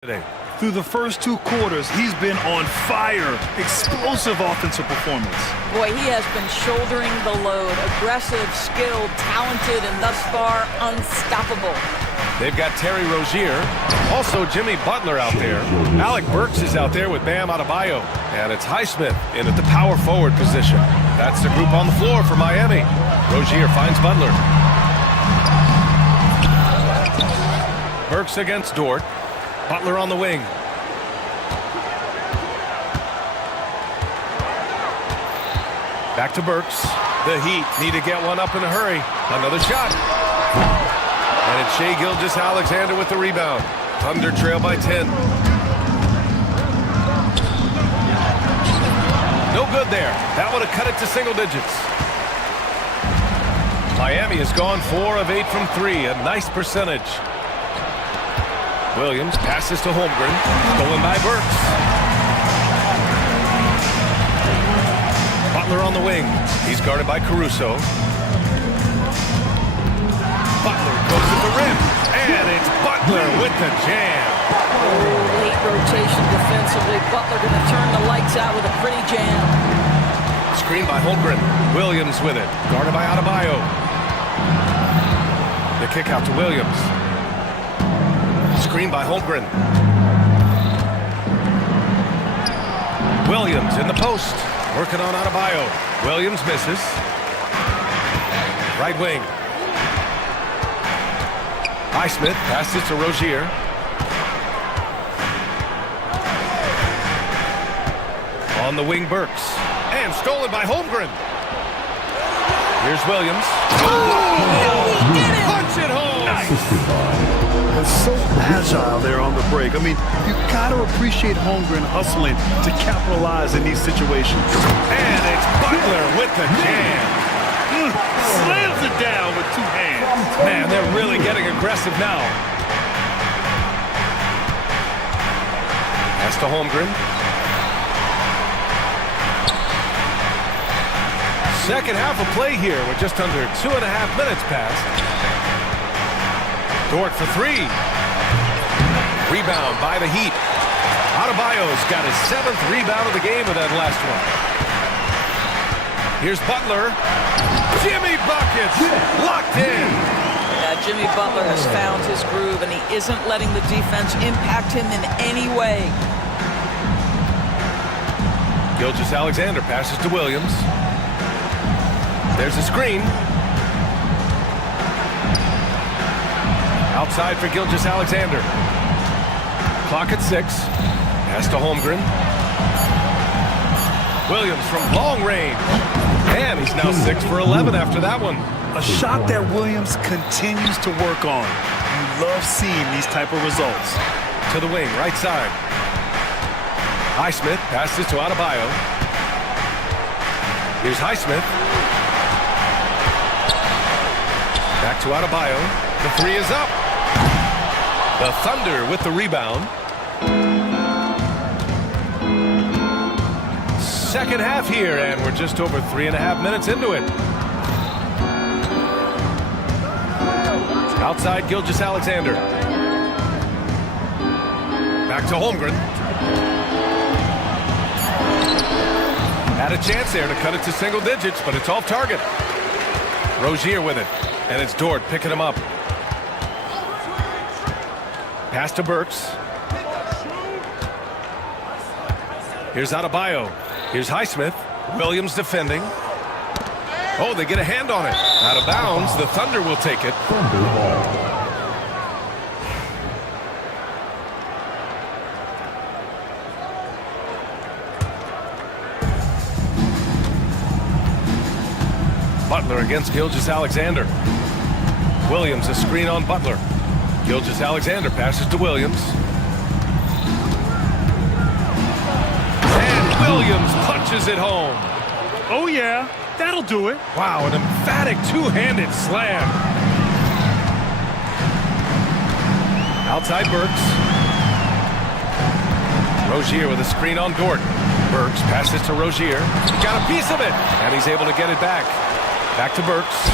today. Through the first 2 quarters, he's been on fire. Explosive offensive performance. Boy, he has been shouldering the load. Aggressive, skilled, talented, and thus far unstoppable. They've got Terry Rozier, also Jimmy Butler out there. Alec Burks is out there with Bam Adebayo. And it's Highsmith in at the power forward position. That's the group on the floor for Miami. Rozier finds Butler. Burks against Dort. Butler on the wing. Back to Burks. The Heat need to get one up in a hurry. Another shot. And it's Shai Gilgeous-Alexander with the rebound. Thunder trail by 10. No good there. That would have cut it to single digits. Miami has gone 4 of 8 from 3. A nice percentage. Williams passes to Holmgren. Stolen by Burks. Butler on the wing. He's guarded by Caruso. Butler goes to the rim. And it's Butler with the jam. Late rotation defensively. Butler going to turn the lights out with a pretty jam. Screen by Holmgren. Williams with it. Guarded by Adebayo. The kick out to Williams. Screen by Holmgren. Williams in the post. Working on Adebayo. Williams misses. Right wing. Highsmith passes to Rozier. On the wing, Burks. And stolen by Holmgren. Here's Williams. Oh, he did it! Punch it home! Nice. So agile there on the break. I mean, you got to appreciate Holmgren hustling to capitalize in these situations. And it's Butler with the jam. Slams it down with 2 hands. Man, they're really getting aggressive now. Pass to Holmgren. Second half of play here with just under 2.5 minutes passed. Dort for 3. Rebound by the Heat. Adebayo's got his 7th rebound of the game with that last one. Here's Butler. Jimmy buckets locked in. Yeah, Jimmy Butler has found his groove, and he isn't letting the defense impact him in any way. Gilgeous-Alexander passes to Williams. There's a screen. Outside for Gilgeous-Alexander. Clock at 6. Pass to Holmgren. Williams from long range. And he's now 6 for 11 after that one. A shot that Williams continues to work on. You love seeing these type of results. To the wing, right side. Highsmith passes to Adebayo. Here's Highsmith. Back to Adebayo. The 3 is up. The Thunder with the rebound. Second half here, and we're just over 3.5 minutes into it. Outside Gilgeous-Alexander. Back to Holmgren. Had a chance there to cut it to single digits, but it's off target. Rozier with it, and it's Dort picking him up. Pass to Burks. Here's Adebayo. Here's Highsmith. Williams defending. Oh, they get a hand on it. Out of bounds. The Thunder will take it. Butler against Gilgeous-Alexander. Williams a screen on Butler. Gilgeous-Alexander passes to Williams. And Williams punches it home. Oh, yeah. That'll do it. Wow, an emphatic two-handed slam. Outside Burks. Rozier with a screen on Dort. Burks passes to Rozier. He got a piece of it, and he's able to get it back. Back to Burks.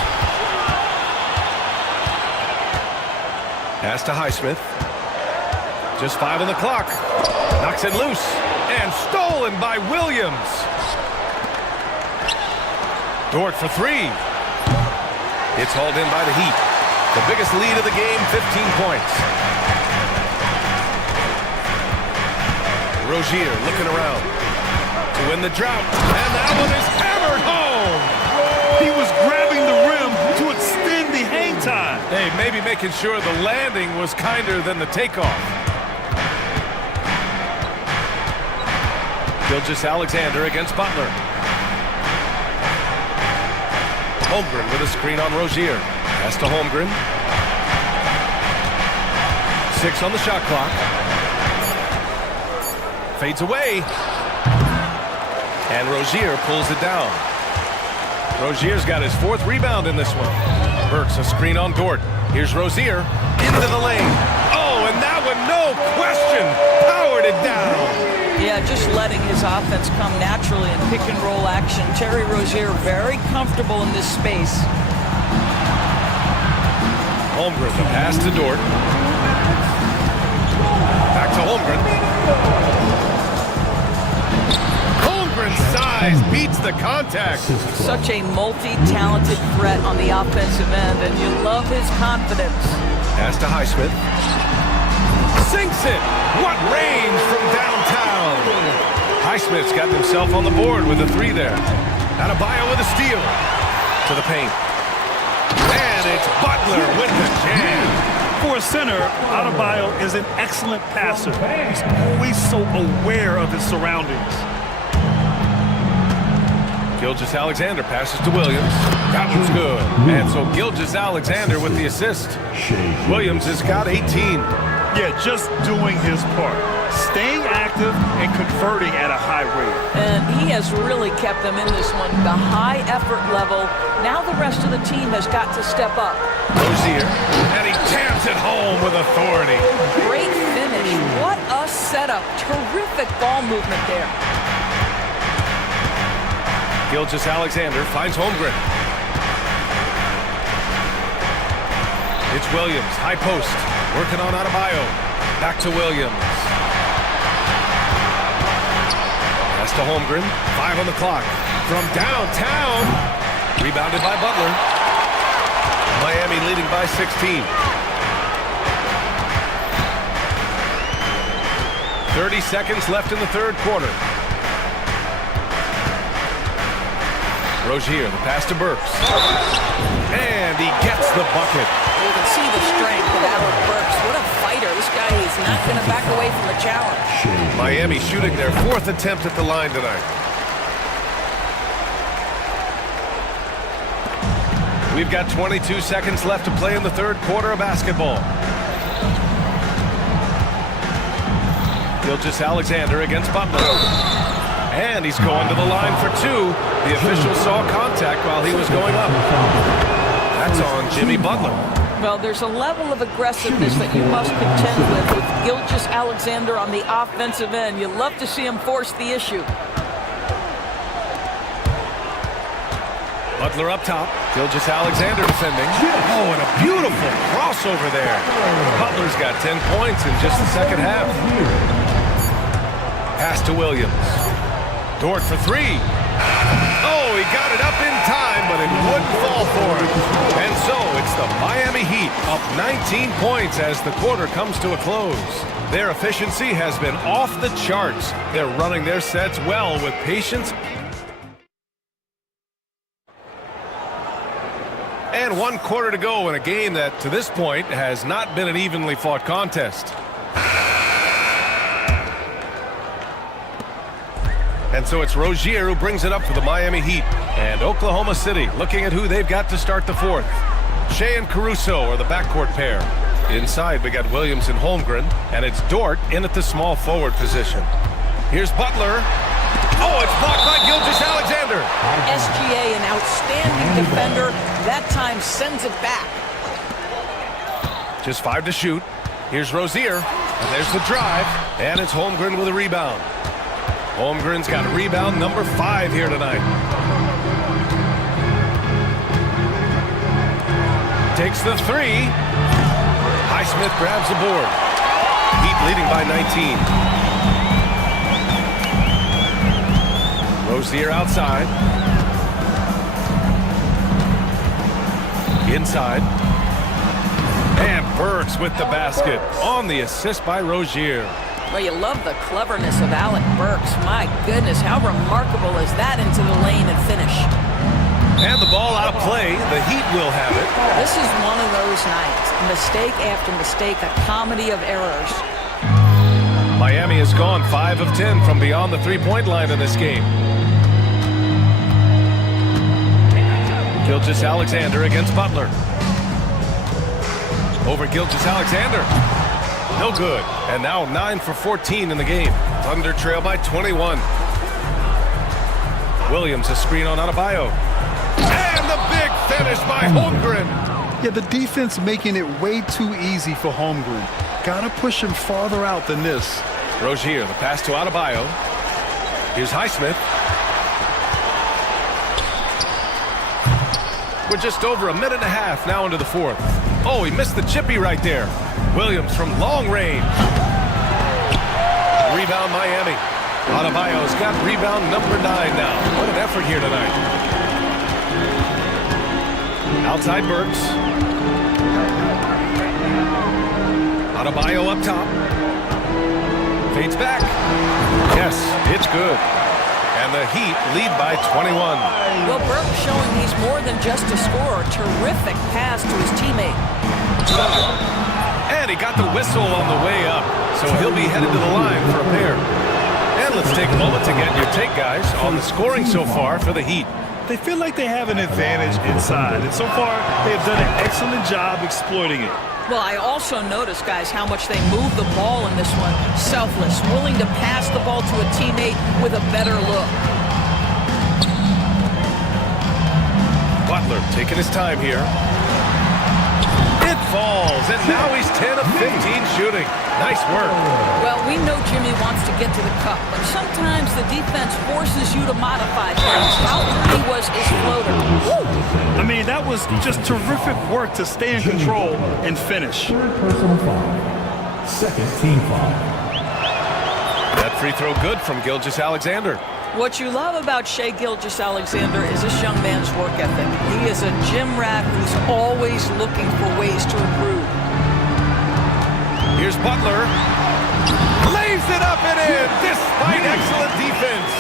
Pass to Highsmith. To Just 5 on the clock. Knocks it loose. And stolen by Williams. Dort for 3. It's hauled in by the Heat. The biggest lead of the game, 15 points. Rozier looking around to win the drought. And that one is hammered home. He was grabbing the rim to extend the hang time. Hey, maybe making sure the landing was kinder than the takeoff. Gilgeous-Alexander against Butler. Holmgren with a screen on Rozier. Pass to Holmgren. 6 on the shot clock. Fades away. And Rozier pulls it down. Rozier's got his 4th rebound in this one. Burks a screen on Dort. Here's Rozier into the lane. Oh, and that one, no question, powered it down. Yeah, just letting his offense come naturally in pick and roll action. Terry Rozier very comfortable in this space. Holmgren, the pass to Dort. Back to Holmgren. Holmgren's size beats the contact. Such a multi-talented threat on the offensive end, and you love his confidence. Pass to Highsmith. Sinks it! What range from downtown! Highsmith's got himself on the board with a 3 there. Adebayo with a steal. To the paint. And it's Butler with the jam. For a center, Adebayo is an excellent passer. He's always so aware of his surroundings. Gilgeous-Alexander passes to Williams. That one's good. And so Gilgeous-Alexander with the assist. Williams has got 18. Yeah, just doing his part. Staying active and converting at a high rate. And he has really kept them in this one. The high effort level. Now the rest of the team has got to step up. Rozier, and he jams it home with authority. Great finish. What a setup. Terrific ball movement there. Gilgeous-Alexander finds Holmgren. It's Williams, high post, working on Adebayo. Back to Williams. Pass to Holmgren, 5 on the clock. From downtown, rebounded by Butler. Miami leading by 16. 30 seconds left in the 3rd quarter. Rozier, the pass to Burks. And he gets the bucket. You can see the strength of Alec Burks. What a fighter. This guy is not going to back away from the challenge. Miami shooting their 4th attempt at the line tonight. We've got 22 seconds left to play in the 3rd quarter of basketball. Gilgeous-Alexander against Butler. And he's going to the line for 2. The official saw contact while he was going up. That's on Jimmy Butler. Well, there's a level of aggressiveness that you must contend with Gilgeous-Alexander on the offensive end. You love to see him force the issue. Butler up top. Gilgeous-Alexander defending. Oh, and a beautiful crossover there. Butler's got 10 points in just the 2nd half. Pass to Williams. Dort for 3. Oh, he got it up in time, but it wouldn't fall for him. And so it's the Miami Heat up 19 points as the quarter comes to a close. Their efficiency has been off the charts. They're running their sets well with patience. And 1 quarter to go in a game that, to this point, has not been an evenly fought contest. And so it's Rozier who brings it up for the Miami Heat. And Oklahoma City looking at who they've got to start the 4th. Shea and Caruso are the backcourt pair. Inside we got Williams and Holmgren. And it's Dort in at the small forward position. Here's Butler. Oh, it's blocked by Gilgeous-Alexander. SGA, an outstanding defender. That time sends it back. Just 5 to shoot. Here's Rozier. And there's the drive. And it's Holmgren with a rebound. Holmgren's got rebound number 5 here tonight. Takes the 3. Highsmith grabs the board. Heat leading by 19. Rozier outside. Inside. And Burks with the basket on the assist by Rozier. Well, you love the cleverness of Alec Burks. My goodness, how remarkable is that into the lane and finish? And the ball out of play. The Heat will have it. This is one of those nights. Mistake after mistake, a comedy of errors. Miami has gone 5 of 10 from beyond the three-point line in this game. Gilgeous-Alexander against Butler. Over Gilgeous-Alexander. No good. And now 9 for 14 in the game. Thunder trail by 21. Williams a screen on Adebayo. And the big finish by Holmgren. Yeah, the defense making it way too easy for Holmgren. Gotta push him farther out than this. Rozier, the pass to Adebayo. Here's Highsmith. We're just over a minute and a half now into the fourth. Oh, he missed the chippy right there. Williams from long range. Rebound Miami. Adebayo's got rebound number 9 now. What an effort here tonight. Outside Burks. Adebayo up top. Fades back. Yes, it's good. And the Heat lead by 21. Well, Burke showing he's more than just a scorer. Terrific pass to his teammate. And he got the whistle on the way up, so he'll be headed to the line for a pair. And let's take a moment to get your take, guys, on the scoring so far for the Heat. They feel like they have an advantage inside, and so far they have done an excellent job exploiting it. Well, I also noticed, guys, how much they move the ball in this one. Selfless, willing to pass the ball to a teammate with a better look. Butler taking his time here. It falls, and now he's 10 of 15 shooting. Nice work. Well, we know Jimmy wants to get to the cup, but sometimes the defense forces you to modify things. How pretty was his floater? Woo! I mean, that was just terrific work to stay in control and finish. Third personal foul. Second team foul. That free throw good from Gilgeous-Alexander. What you love about Shai Gilgeous-Alexander is this young man's work ethic. He is a gym rat who's always looking for ways to improve. Here's Butler. Lays it up and in, despite excellent defense.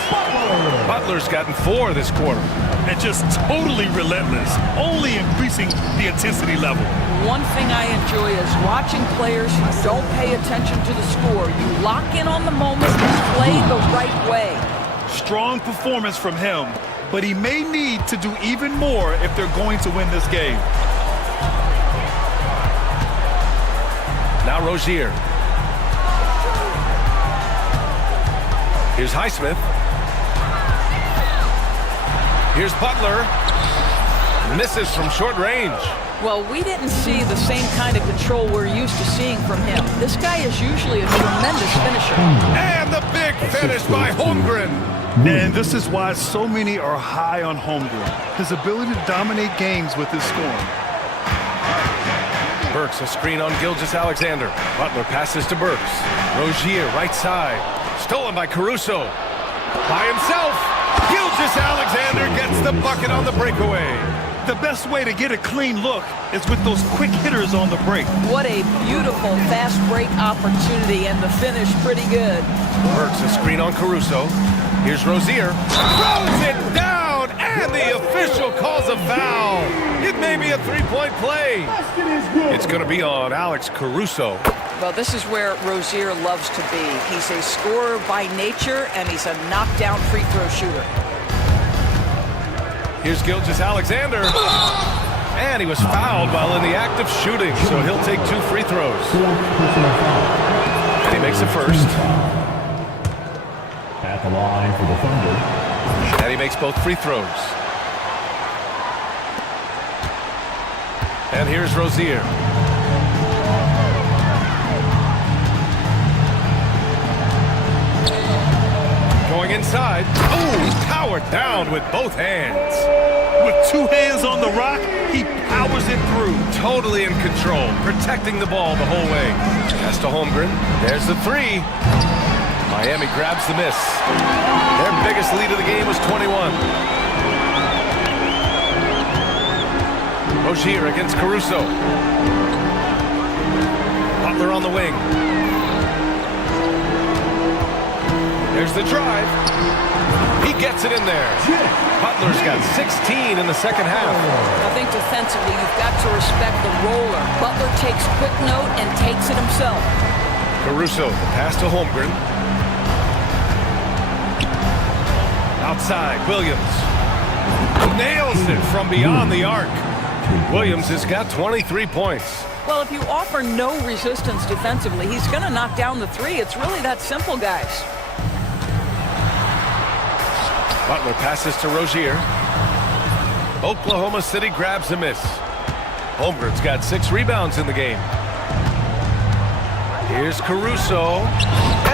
Butler's gotten 4 this quarter. And just totally relentless, only increasing the intensity level. One thing I enjoy is watching players who don't pay attention to the score. You lock in on the moment and play the right way. Strong performance from him, but he may need to do even more if they're going to win this game. Now Rozier. Here's Highsmith. Here's Butler. Misses from short range. Well, we didn't see the same kind of control we're used to seeing from him. This guy is usually a tremendous finisher. And the big finish by Holmgren. And this is why so many are high on Holmgren. His ability to dominate games with his scoring. Burks a screen on Gilgeous-Alexander. Butler passes to Burks. Rozier right side. Stolen by Caruso. By himself. Gilgeous-Alexander gets the bucket on the breakaway. The best way to get a clean look is with those quick hitters on the break. What a beautiful fast break opportunity, and the finish pretty good. Burks a screen on Caruso. Here's Rozier. Throws it down, and the official calls a foul. It may be a three-point play. It's going to be on Alex Caruso. Well, this is where Rozier loves to be. He's a scorer by nature, and he's a knockdown free throw shooter. Here's Gilgeous-Alexander. And he was fouled while in the act of shooting, so he'll take 2 free throws. And he makes the first. At the line for the Thunder. And he makes both free throws. And here's Rozier. Going inside. Oh, powered down with both hands. With two hands on the rock, he powers it through. Totally in control, protecting the ball the whole way. Pass to Holmgren. There's the three. Miami grabs the miss. Their biggest lead of the game was 21. Rozier against Caruso. Butler on the wing. There's the drive. He gets it in there. Butler's got 16 in the second half. I think defensively you've got to respect the roller. Butler takes quick note and takes it himself. Caruso, the pass to Holmgren. Outside, Williams. Nails it from beyond the arc. Williams has got 23 points. Well, if you offer no resistance defensively, he's going to knock down the three. It's really that simple, guys. Butler passes to Rozier. Oklahoma City grabs a miss. Holmgren's got 6 rebounds in the game. Here's Caruso,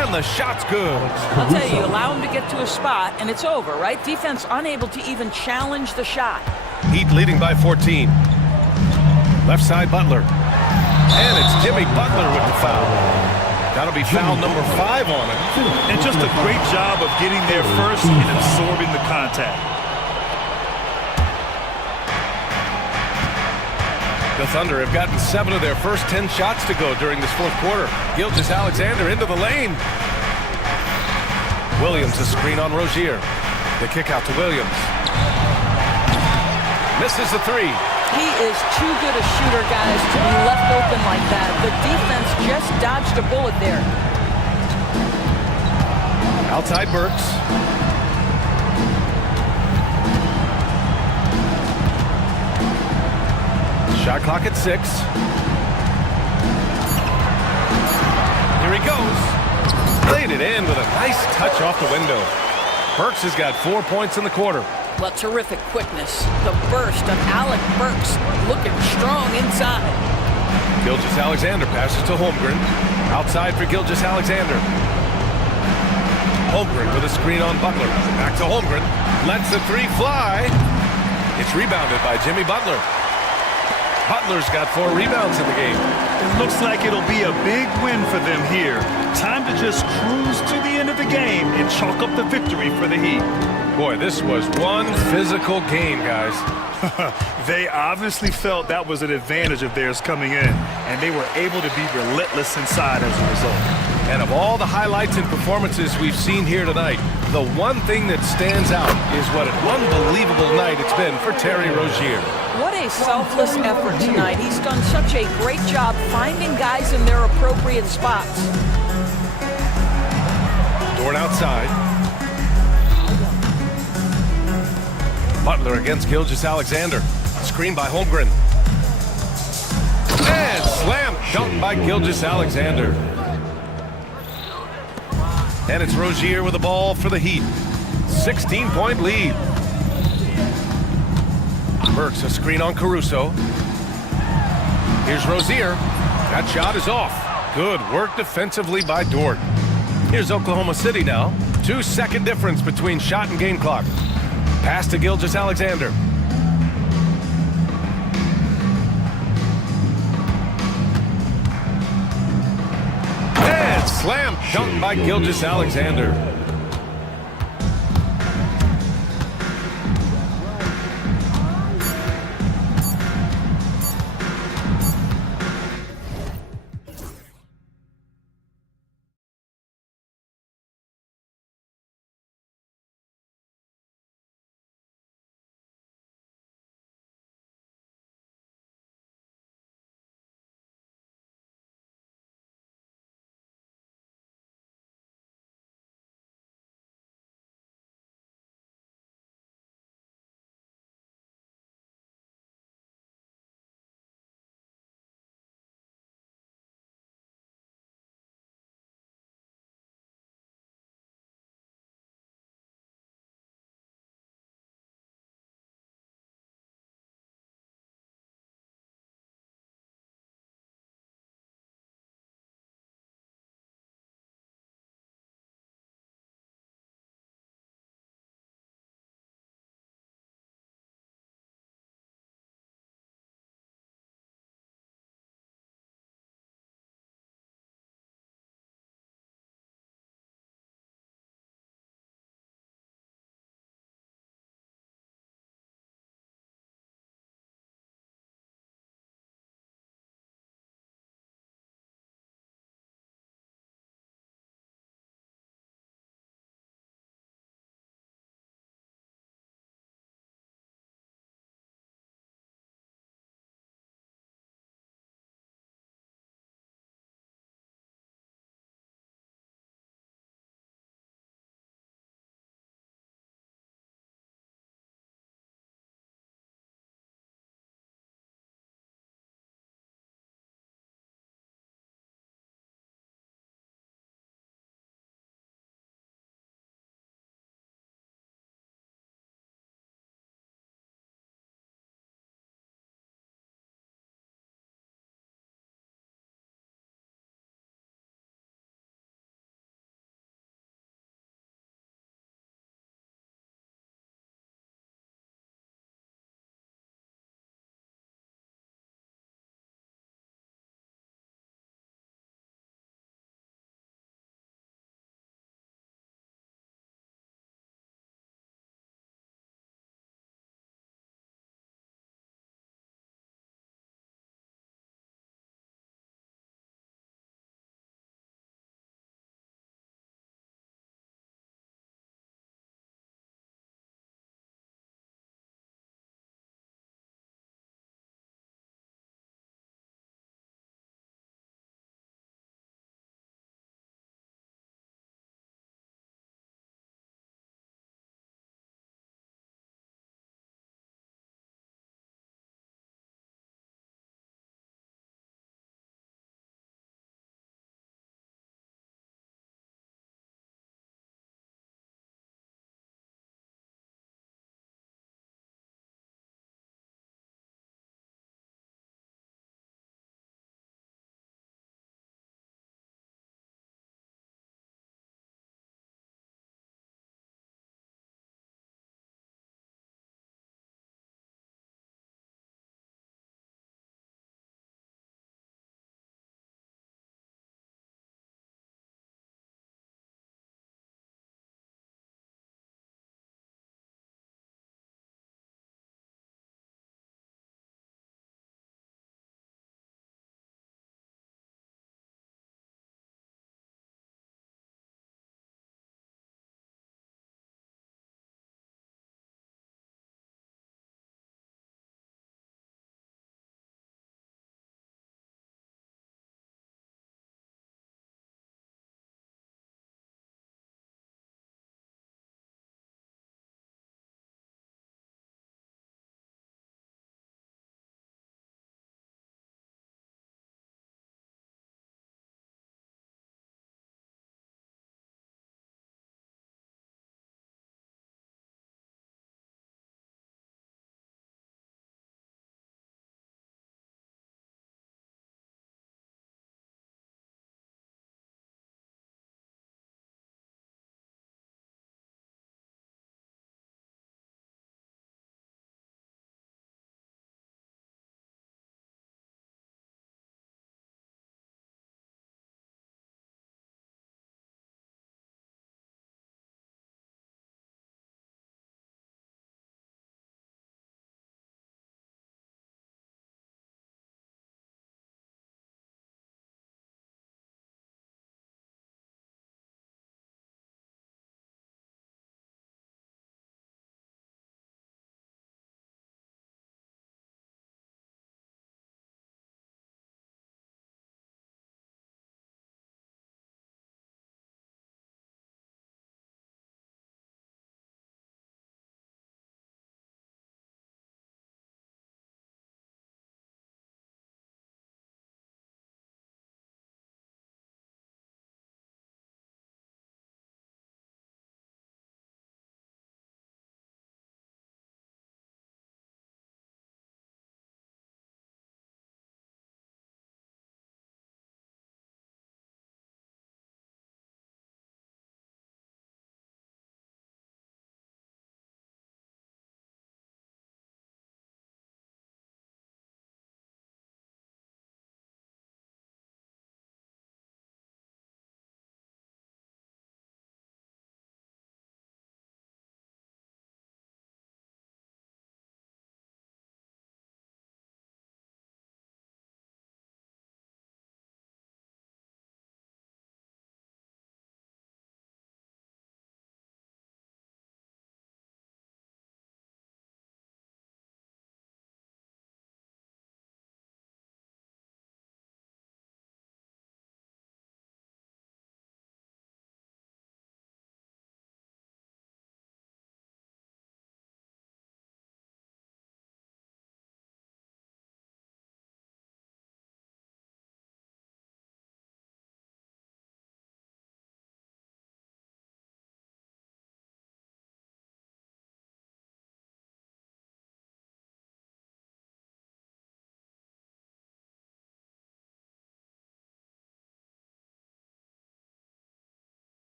and the shot's good. I'll tell you, allow him to get to a spot, and it's over, right? Defense unable to even challenge the shot. Heat leading by 14. Left side, Butler. And it's Jimmy Butler with the foul. That'll be foul number 5 on him. And just a great job of getting there first and absorbing the contact. The Thunder have gotten 7 of their first 10 shots to go during this fourth quarter. Gilgeous-Alexander into the lane. Williams a screen on Rozier. The kick out to Williams. Misses the 3. He is too good a shooter, guys, to be left open like that. The defense just dodged a bullet there. Outside Burks. Shot clock at 6. Here he goes. Played it in with a nice touch off the window. Burks has got 4 points in the quarter. Well, terrific quickness. The burst of Alec Burks looking strong inside. Gilgeous-Alexander passes to Holmgren. Outside for Gilgeous-Alexander. Holmgren with a screen on Butler. Back to Holmgren. Lets the 3 fly. It's rebounded by Jimmy Butler. Butler's got 4 rebounds in the game. It looks like it'll be a big win for them here. Time to just cruise to the end of the game and chalk up the victory for the Heat. Boy, this was one physical game, guys. They obviously felt that was an advantage of theirs coming in, and they were able to be relentless inside as a result. And of all the highlights and performances we've seen here tonight, the one thing that stands out is what an unbelievable night it's been for Terry Rozier. What a selfless effort tonight. He's done such a great job finding guys in their appropriate spots. Dort outside. Butler against Gilgeous-Alexander. Screen by Holmgren. And slam dunk by Gilgeous-Alexander. And it's Rozier with the ball for the Heat. 16-point lead. Burks a screen on Caruso. Here's Rozier. That shot is off. Good work defensively by Dort. Here's Oklahoma City now. 2-second difference between shot and game clock. Pass to Gilgeous-Alexander. And slam dunk by Gilgeous-Alexander.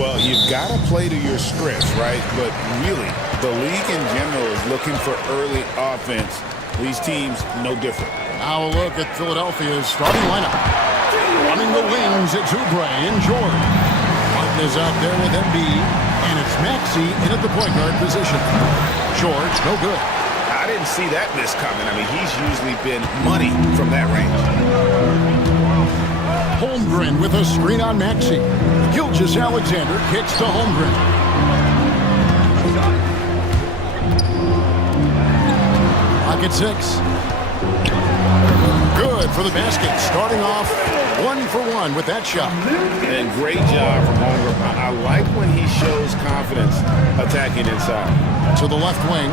Well, you've got to play to your strengths, right? But really, the league in general is looking for early offense. These teams, no different. Now a look at Philadelphia's starting lineup. Running the wings, it's Oubre and George. Martin is out there with Embiid, and it's Maxey in at the point guard position. George, no good. I didn't see that miss coming. I mean, he's usually been money from that range. Holmgren with a screen on Maxey. Gilgeous-Alexander kicks to Holmgren. Pocket 6. Good for the basket. Starting off 1-for-1 with that shot. And great job from Holmgren. I like when he shows confidence attacking inside. To the left wing.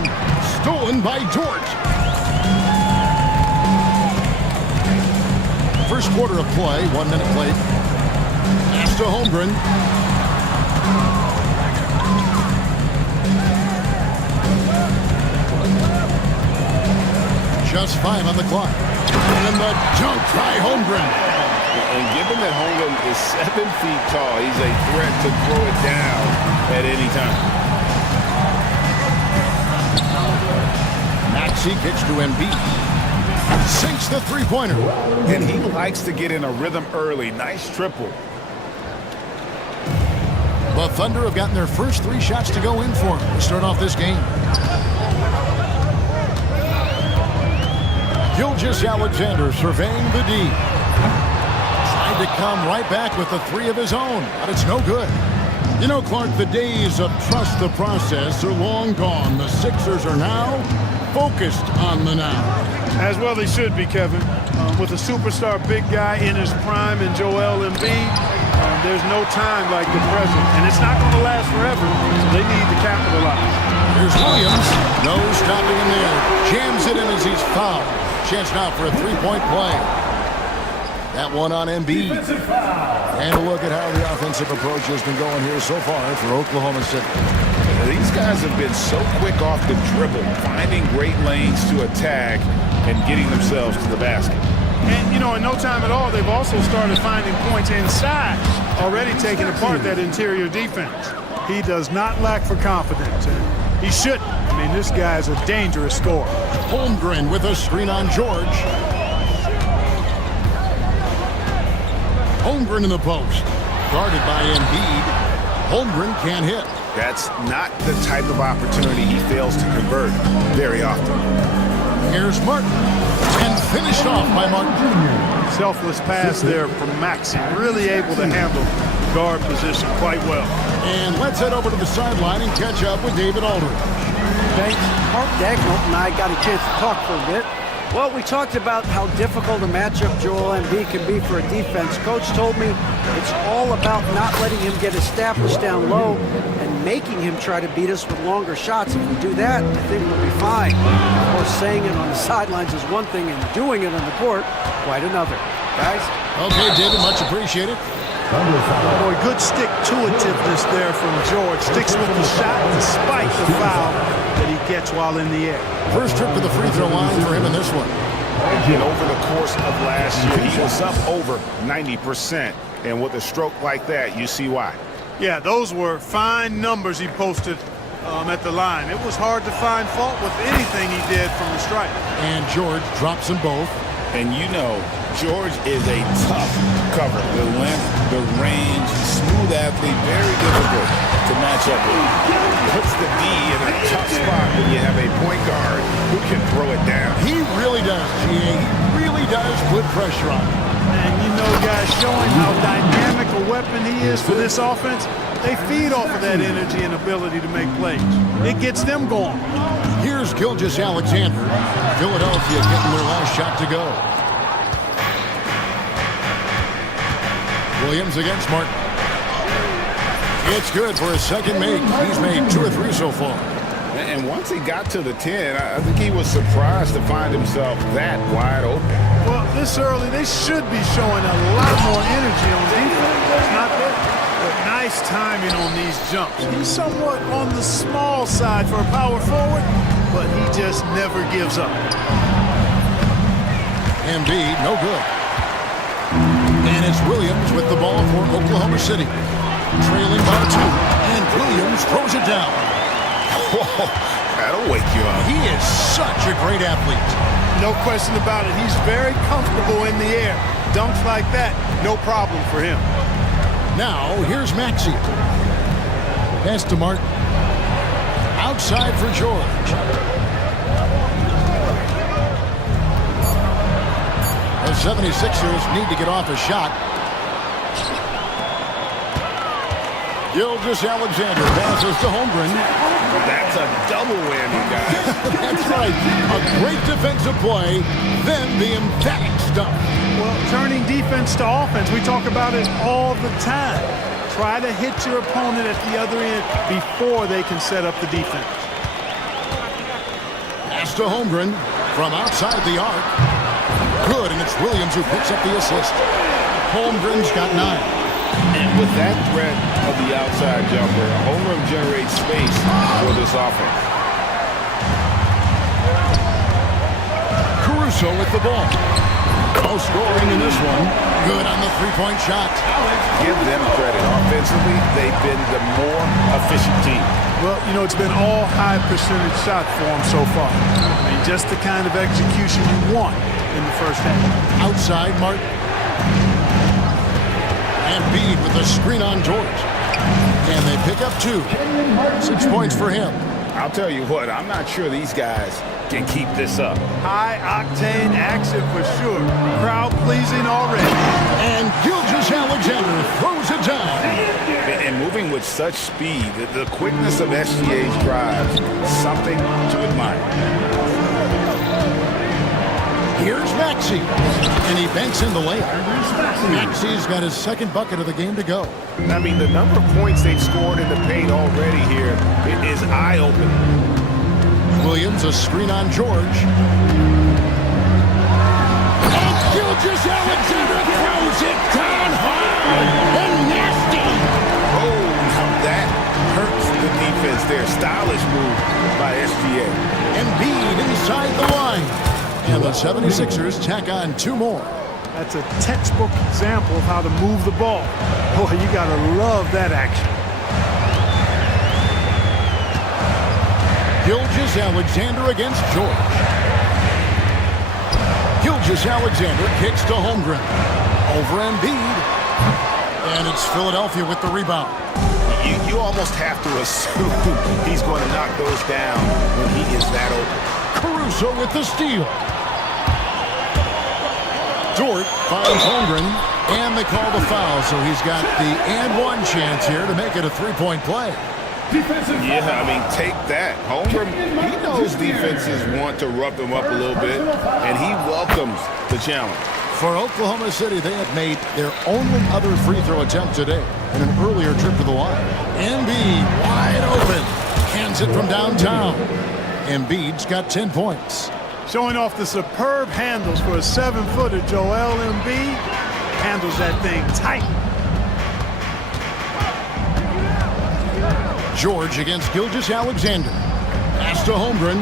Stolen by George. First quarter of play, 1 minute played. Pass to Holmgren. Just 5 on the clock. And the dunk by Holmgren. And given that Holmgren is 7 feet tall, he's a threat to throw it down at any time. Maxey kicks to Embiid. Sinks the three-pointer. And he likes to get in a rhythm early. Nice triple. The Thunder have gotten their first 3 shots to go in for to start off this game. Gilgeous-Alexander surveying the D. Tried to come right back with the 3 of his own, but it's no good. You know, Clark, the days of trust the process are long gone. The Sixers are now focused on the now. As well they should be, Kevin. With a superstar big guy in his prime in Joel Embiid, there's no time like the present. And it's not going to last forever, so they need to capitalize. Here's Williams. No stopping him there. Jams it in as he's fouled. Chance now for a 3-point play. That one on Embiid. And a look at how the offensive approach has been going here so far for Oklahoma City. These guys have been so quick off the dribble, finding great lanes to attack and getting themselves to the basket. And, you know, in no time at all, they've also started finding points inside, already taking apart that interior defense. He does not lack for confidence, and he shouldn't. I mean, this guy's a dangerous scorer. Holmgren with a screen on George. Holmgren in the post. Guarded by Embiid. Holmgren can't hit. That's not the type of opportunity he fails to convert very often. Here's Martin. And finished off by Martin. Selfless pass there from Maxey. Really able to handle the guard position quite well. And let's head over to the sideline and catch up with David Aldridge. Thanks. Mark Dagnall and I got a chance to talk for a bit. Well, we talked about how difficult a matchup Joel Embiid can be for a defense. Coach told me it's all about not letting him get established down low and making him try to beat us with longer shots. If we do that, I think we'll be fine. Of course, saying it on the sidelines is one thing and doing it on the court, quite another. Guys? Okay, David, much appreciated. Boy, good stick-to-itiveness there from George. Sticks with the shot despite the foul that he gets while in the air. First trip to the free throw line for him in this one. And over the course of last year, he was up over 90%. And with a stroke like that, you see why. Yeah, those were fine numbers he posted at the line. It was hard to find fault with anything he did from the stripe. And George drops them both. And you know, George is a tough cover. The length, the range, smooth athlete, very difficult to match up with. Puts the D in a tough spot when you have a point guard who can throw it down. He really does, G.A. He really does put pressure on him. And you know, guys, showing how dynamic a weapon he is for this offense, they feed off of that energy and ability to make plays. It gets them going. Here's Gilgeous-Alexander. Philadelphia getting their last shot to go. Williams against Martin. It's good for his second make. He's made 2 or 3 so far. And once he got to the 10, I think he was surprised to find himself that wide open. Well, this early, they should be showing a lot more energy on defense. It's not there. But nice timing on these jumps. He's somewhat on the small side for a power forward, but he just never gives up. Embiid, no good. And it's Williams with the ball for Oklahoma City. Trailing by 2, and Williams throws it down. Whoa, that'll wake you up. He is such a great athlete. No question about it. He's very comfortable in the air. Dunks like that, no problem for him. Now, here's Maxey. Pass to Martin. Outside for George. The 76ers need to get off a shot. Gilgeous-Alexander passes to Holmgren. That's a double whammy, guys. That's right. A great defensive play, then the emphatic stuff. Well, turning defense to offense, we talk about it all the time. Try to hit your opponent at the other end before they can set up the defense. Pass to Holmgren from outside the arc. Good, and it's Williams who picks up the assist. Holmgren's got 9. And with that threat of the outside jumper, Holmgren generates space for this offense. Caruso with the ball. No scoring in this one. Good on the three-point shot. Give them credit. Offensively, they've been the more efficient team. Well, you know, it's been all high percentage shots for them so far. I mean, just the kind of execution you want in the first half. Outside, Martin. Embiid with the screen on George. And they pick up 2. 6 points for him. I'll tell you what, I'm not sure these guys can keep this up. High-octane action for sure. Crowd-pleasing already. And Gilgeous-Alexander throws it down. And moving with such speed, the quickness of SGA's drives, something to admire. Here's Maxey, and he banks in the layup. Maxey's got his second bucket of the game to go. I mean, the number of points they've scored in the paint already here is eye-opening. Williams, a screen on George. And Gilgeous-Alexander throws it down hard and nasty. Oh, now that hurts the defense there. Stylish move by SGA. Embiid inside the line. And the 76ers tack on 2 more. That's a textbook example of how to move the ball. Boy, you gotta love that action. Gilgeous-Alexander against George. Gilgeous-Alexander kicks to Holmgren. Over Embiid. And it's Philadelphia with the rebound. You almost have to assume he's going to knock those down when he is that open. Caruso with the steal. Dort finds Holmgren, and they call the foul, so he's got the and-one chance here to make it a 3-point play. Yeah, I mean, take that. Holmgren, he knows defenses want to rough him up a little bit, and he welcomes the challenge. For Oklahoma City, they have made their only other free throw attempt today in an earlier trip to the line. Embiid wide open. Hands it from downtown. Embiid's got 10 points. Showing off the superb handles for a 7-footer, Joel Embiid handles that thing tight. George against Gilgeous-Alexander. Pass to Holmgren.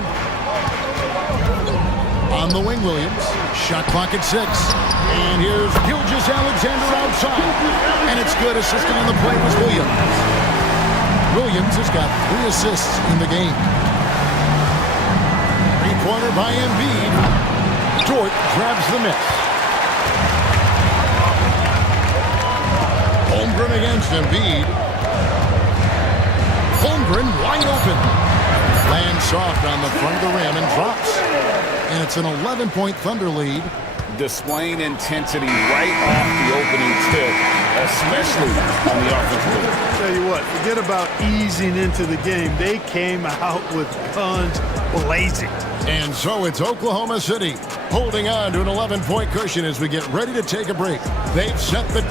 On the wing, Williams. Shot clock at 6. And here's Gilgeous-Alexander outside. And it's good. Assisting on the play was Williams. Williams has got 3 assists in the game. Three-pointer by Embiid. Dort grabs the miss. Holmgren against Embiid. Holmgren wide open. Lands soft on the front of the rim and drops. And it's an 11-point Thunder lead. Displaying intensity right off the opening tip, especially on the offensive end. I'll tell you what, forget about easing into the game. They came out with guns blazing. And so it's Oklahoma City holding on to an 11-point cushion as we get ready to take a break. They've set the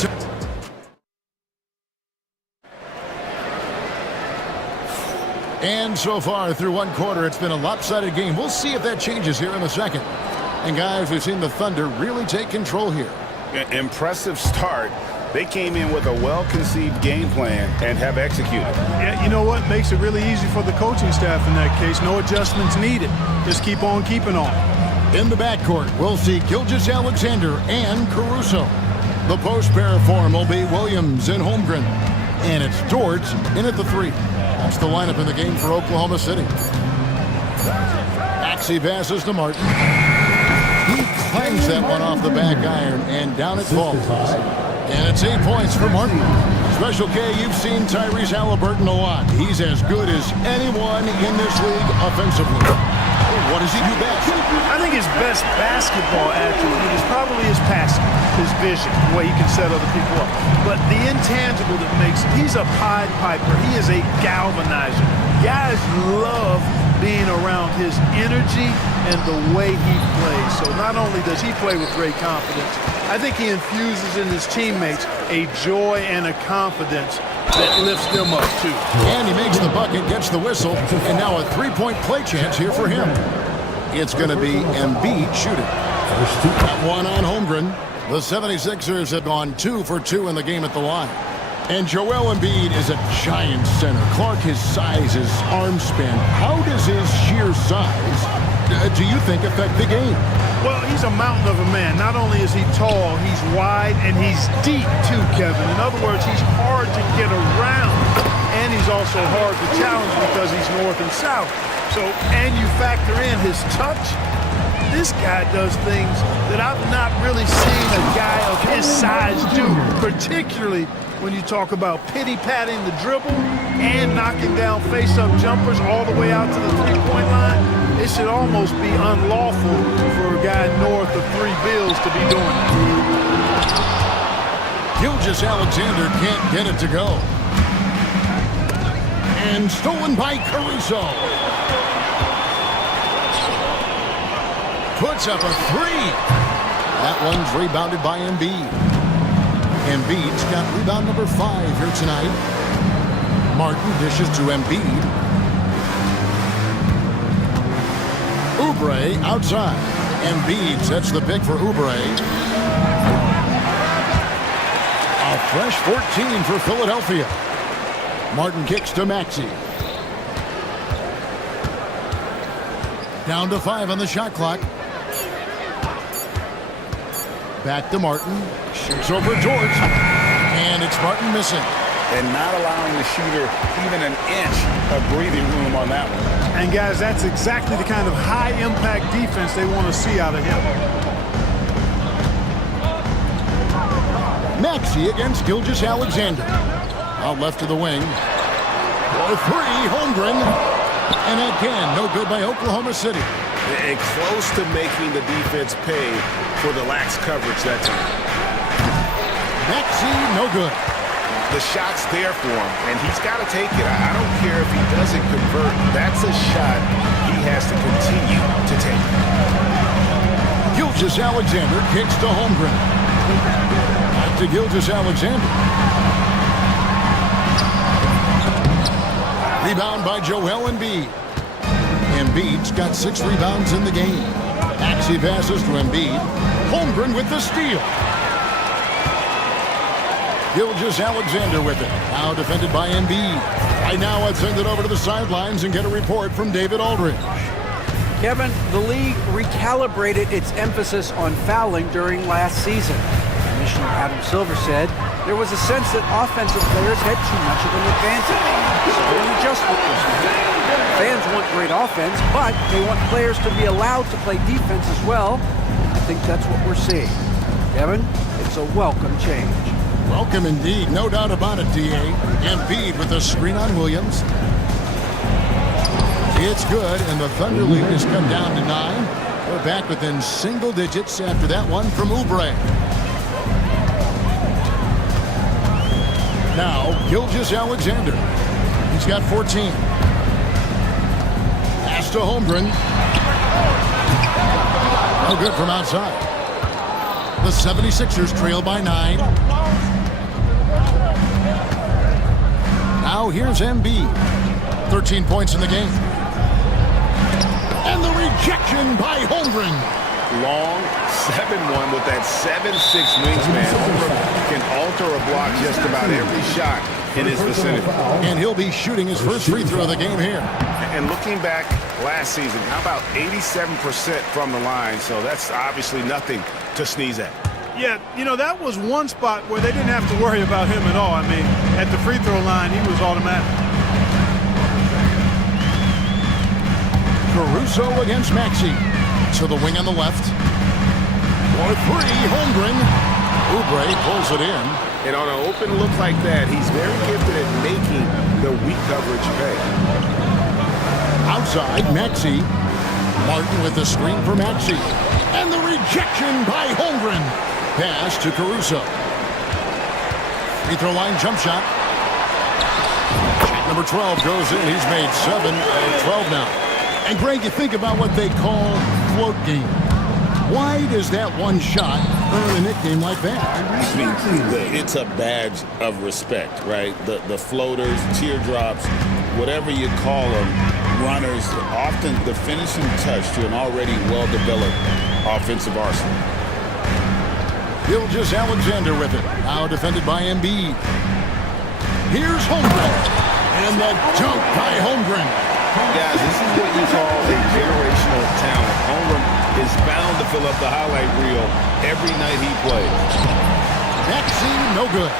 And so far through one quarter, it's been a lopsided game. We'll see if that changes here in the second. And guys, we've seen the Thunder really take control here. Impressive start. They came in with a well-conceived game plan and have executed. Yeah, you know what? Makes it really easy for the coaching staff in that case. No adjustments needed. Just keep on keeping on. In the backcourt, we'll see Gilgeous-Alexander and Caruso. The post pair form will be Williams and Holmgren. And it's George in at the 3. That's the lineup in the game for Oklahoma City. Maxey passes to Martin. He clangs that one off the back iron, and down it falls. And it's 8 points for Martin. Special K, you've seen Tyrese Halliburton a lot. He's as good as anyone in this league offensively. What does he do best? I think his best basketball attribute is probably his passing, his vision, the way he can set other people up. But the intangible that makes him, he's a Pied Piper. He is a galvanizer. Guys love being around his energy and the way he plays. So not only does he play with great confidence, I think he infuses in his teammates a joy and a confidence that lifts them up too. And he makes the bucket, gets the whistle, and now a three-point play chance here for him. It's going to be Embiid shooting. That one on Holmgren. The 76ers have gone 2 for 2 in the game at the line. And Joel Embiid is a giant center. Clark, his size, his arm span. How does his sheer size, do you think, affect the game? Well, he's a mountain of a man. Not only is he tall, he's wide, and he's deep too, Kevin. In other words, he's hard to get around, and he's also hard to challenge because he's north and south. So, and you factor in his touch, this guy does things that I've not really seen a guy of his size do, particularly when you talk about pity-patting the dribble and knocking down face-up jumpers all the way out to the three-point line. It should almost be unlawful for a guy north of 3 bills to be doing it. Gilgeous-Alexander can't get it to go. And stolen by Caruso. Puts up a 3. That one's rebounded by Embiid. Embiid's got rebound number 5 here tonight. Martin dishes to Embiid. Oubre outside. Embiid sets the pick for Oubre. A fresh 14 for Philadelphia. Martin kicks to Maxey. Down to 5 on the shot clock. Back to Martin. Shoots over George. And it's Martin missing. And not allowing the shooter even an inch of breathing room on that one. And guys, that's exactly the kind of high-impact defense they want to see out of him. Maxey against Gilgeous-Alexander. Out left to the wing. For 3, Holmgren. And again, no good by Oklahoma City. And close to making the defense pay for the lax coverage that time. Maxey, no good. The shot's there for him, and he's got to take it. I don't care if he doesn't convert. That's a shot he has to continue to take. Gilgeous-Alexander kicks to Holmgren. Back to Gilgeous-Alexander. Rebound by Joel Embiid. Embiid's got 6 rebounds in the game. Maxey passes to Embiid. Holmgren with the steal. Gilgeous-Alexander with it. Now defended by Embiid. Right now, let's send it over to the sidelines and get a report from David Aldridge. Kevin, the league recalibrated its emphasis on fouling during last season. Commissioner Adam Silver said there was a sense that offensive players had too much of an advantage. So an adjustment was made. Fans want great offense, but they want players to be allowed to play defense as well. I think that's what we're seeing. Kevin, it's a welcome change. Welcome indeed, no doubt about it, D.A. Embiid with the screen on Williams. It's good, and the Thunder lead has come down to 9. We're back within single digits after that one from Oubre. Now, Gilgeous-Alexander. He's got 14. Pass to Holmgren. No good from outside. The 76ers trail by 9. Now here's Embiid. 13 points in the game. And the rejection by Holmgren. Long 7-1 with that 7'6" wingsman. Holmgren can alter a block just about every shot in his vicinity. And he'll be shooting his first free throw of the game here. And looking back last season, how about 87% from the line? So that's obviously nothing to sneeze at. Yeah, you know, that was one spot where they didn't have to worry about him at all. I mean, at the free throw line, he was automatic. Caruso against Maxey. To the wing on the left. For three, Holmgren. Oubre pulls it in. And on an open look like that, he's very gifted at making the weak coverage pay. Outside, Maxey. Martin with the screen for Maxey. And the rejection by Holmgren. Pass to Caruso. Free throw line jump shot. Shot number 12 goes in. He's made 7 and 12 now. And Greg, you think about what they call float game. Why does that one shot earn a nickname like that? I mean, it's a badge of respect, right? The floaters, teardrops, whatever you call them, runners, often the finishing touch to an already well-developed offensive arsenal. Gilgeous Alexander with it. Now defended by Embiid. Here's Holmgren. And the dunk by Holmgren. Guys, this is what you call a generational talent. Holmgren is bound to fill up the highlight reel every night he plays. Maxey, no good.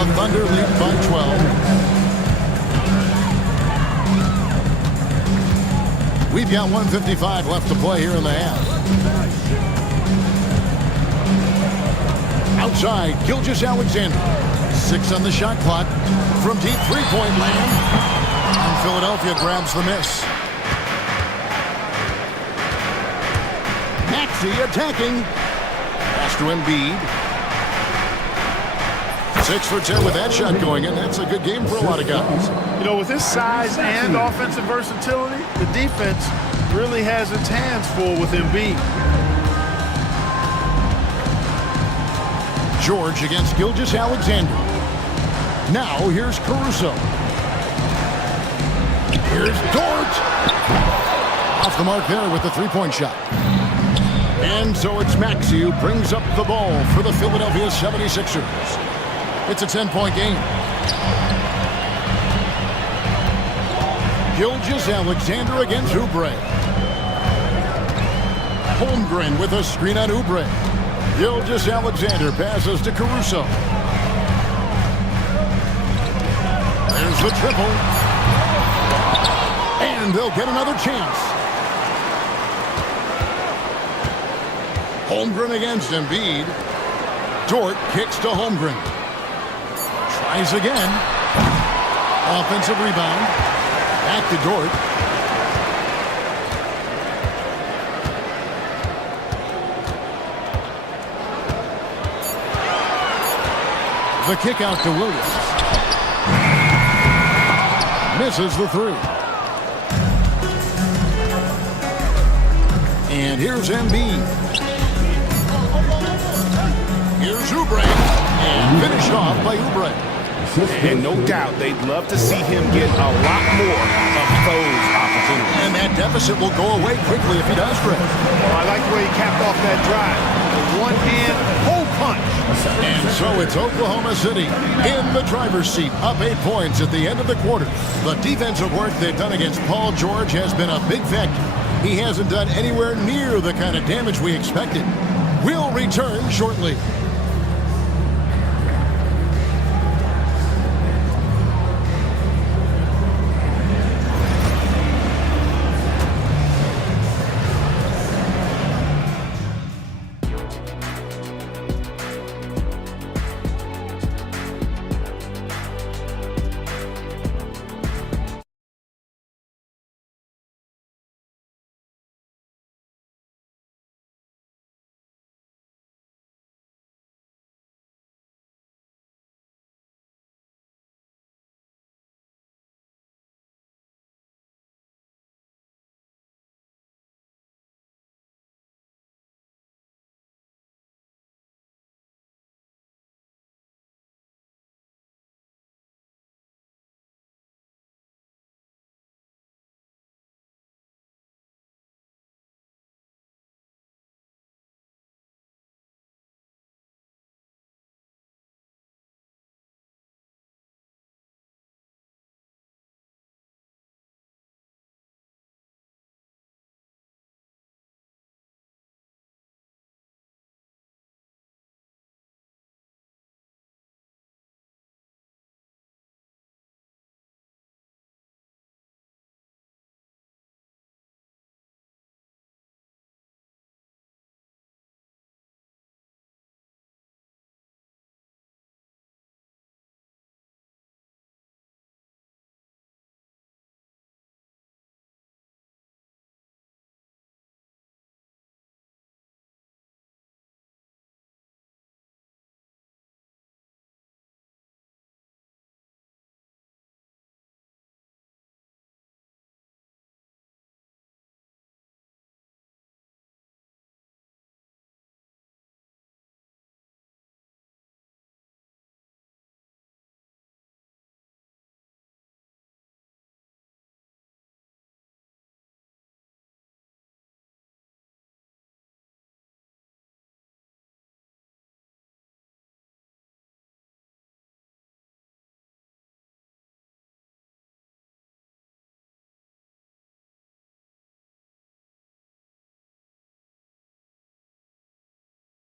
The Thunder lead by 12. We've got 1:55 left to play here in the half. Outside, Gilgeous Alexander. 6 on the shot clock. From deep three-point land. And Philadelphia grabs the miss. Maxey attacking. Pass to Embiid. 6 for 10 with that shot going in. That's a good game for a lot of guys. You know, with his size and offensive versatility, the defense really has its hands full with Embiid. George against Gilgeous Alexander. Now here's Caruso. Here's Dort. Off the mark there with the three-point shot. And so it's Maxey who brings up the ball for the Philadelphia 76ers. It's a 10-point game. Gilgeous Alexander against Oubre. Holmgren with a screen on Oubre. Gilgeous Alexander passes to Caruso. There's the triple. And they'll get another chance. Holmgren against Embiid. Dort kicks to Holmgren. Tries again. Offensive rebound. Back to Dort. The kick out to Williams. Misses the three. And here's Embiid. Here's Oubre. And finished off by Oubre. And no doubt they'd love to see him get a lot more of those opportunities. And that deficit will go away quickly if he does, Greg. Well, I like the way he capped off that drive. With one hand, hole punch. And so it's Oklahoma City in the driver's seat, up 8 points at the end of the quarter. The defensive work they've done against Paul George has been a big factor. He hasn't done anywhere near the kind of damage we expected. We'll return shortly.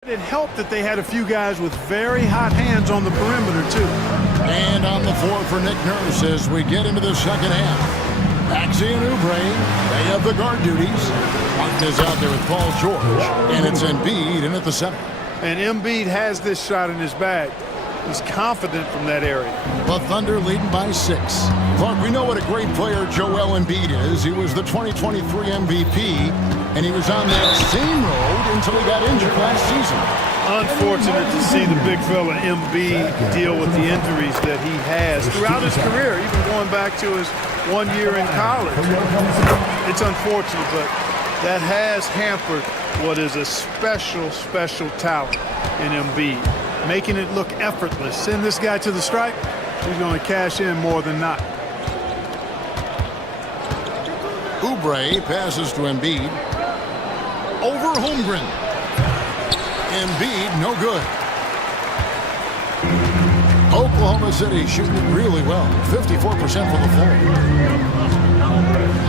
It helped that they had a few guys with very hot hands on the perimeter, too. And on the floor for Nick Nurse as we get into the second half. Maxey and Oubre, they have the guard duties. Martin is out there with Paul George, and it's Embiid in at the center. And Embiid has this shot in his bag. He's confident from that area. The Thunder leading by 6. Clark, we know what a great player Joel Embiid is. He was the 2023 MVP, and he was on that same road until he got injured last season. Unfortunate to see the big fella Embiid deal with the injuries that he has throughout his career, even going back to his 1 year in college. It's unfortunate, but that has hampered what is a special, special talent in Embiid. Making it look effortless. Send this guy to the stripe, he's going to cash in more than not. Oubre passes to Embiid. Over Holmgren. Embiid, no good. Oklahoma City shooting it really well. 54% from the floor.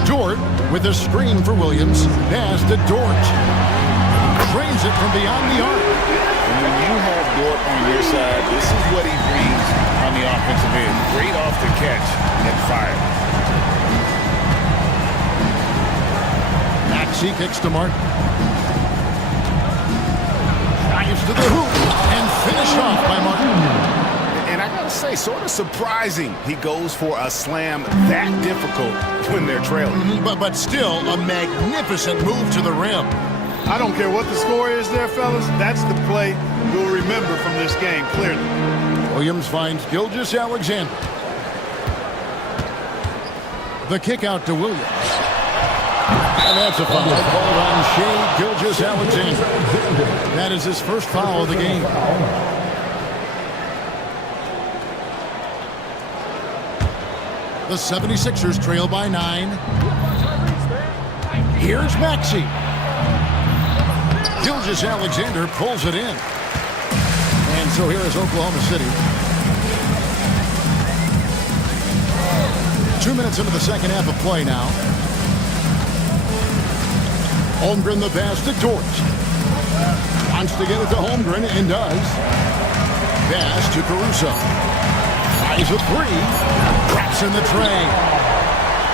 Dort with a screen for Williams. Pass to Dort. Trains it from beyond the arc. And when you have Dort on your side, this is what he brings on the offensive end. Great off the catch and fire. Maxey kicks to Martin. Drives to the hoop and finished off by Martin. And I gotta say, sort of surprising he goes for a slam that difficult when they're trailing. But still a magnificent move to the rim. I don't care what the score is there, fellas. That's the play you'll remember from this game, clearly. Williams finds Gilgeous-Alexander. The kick out to Williams. And that's a foul called on Shai Gilgeous-Alexander. That is his first foul of the game. The 76ers trail by 9. Here's Maxey. Gilgeous-Alexander pulls it in. And so here is Oklahoma City. 2 minutes into the second half of play now. Holmgren the pass to Dort. Wants to get it to Holmgren and does. Pass to Caruso. Tries a 3. Drops in the tray.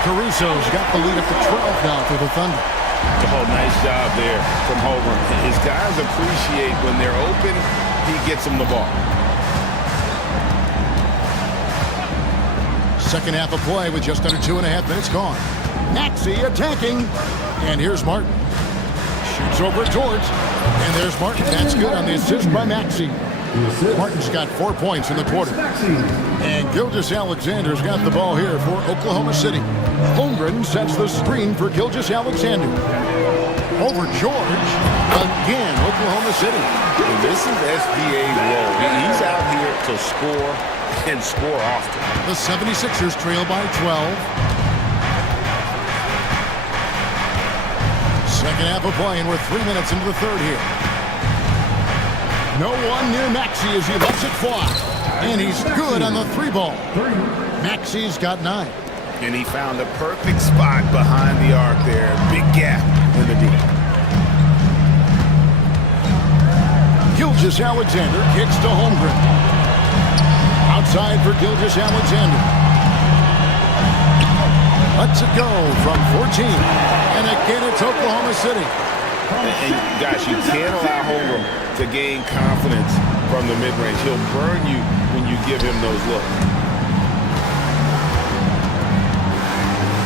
Caruso's got the lead up to 12 now for the Thunder. Oh, nice job there from Holmgren. His guys appreciate when they're open, he gets them the ball. Second half of play with just under 2.5 minutes gone. Maxey attacking. And here's Martin. Shoots over George. And there's Martin. That's good on the assist by Maxey. Martin's got 4 points in the quarter. And Gilgeous-Alexander's got the ball here for Oklahoma City. Holmgren sets the screen for Gilgeous-Alexander. Over George. Again, Oklahoma City. And this is SBA's role. He's out here to score and score often. The 76ers trail by 12. Second half of play, and we're 3 minutes into the third here. No one near Maxey as he lets it fly. And he's good on the 3-ball. Maxey's got 9. And he found the perfect spot behind the arc there. Big gap in the deep. Gilgeous-Alexander kicks to Holmgren. Outside for Gilgeous-Alexander. Lets it go from 14. And again, it's Oklahoma City. And guys, you can't allow Holmgren to gain confidence from the mid-range. He'll burn you when you give him those looks.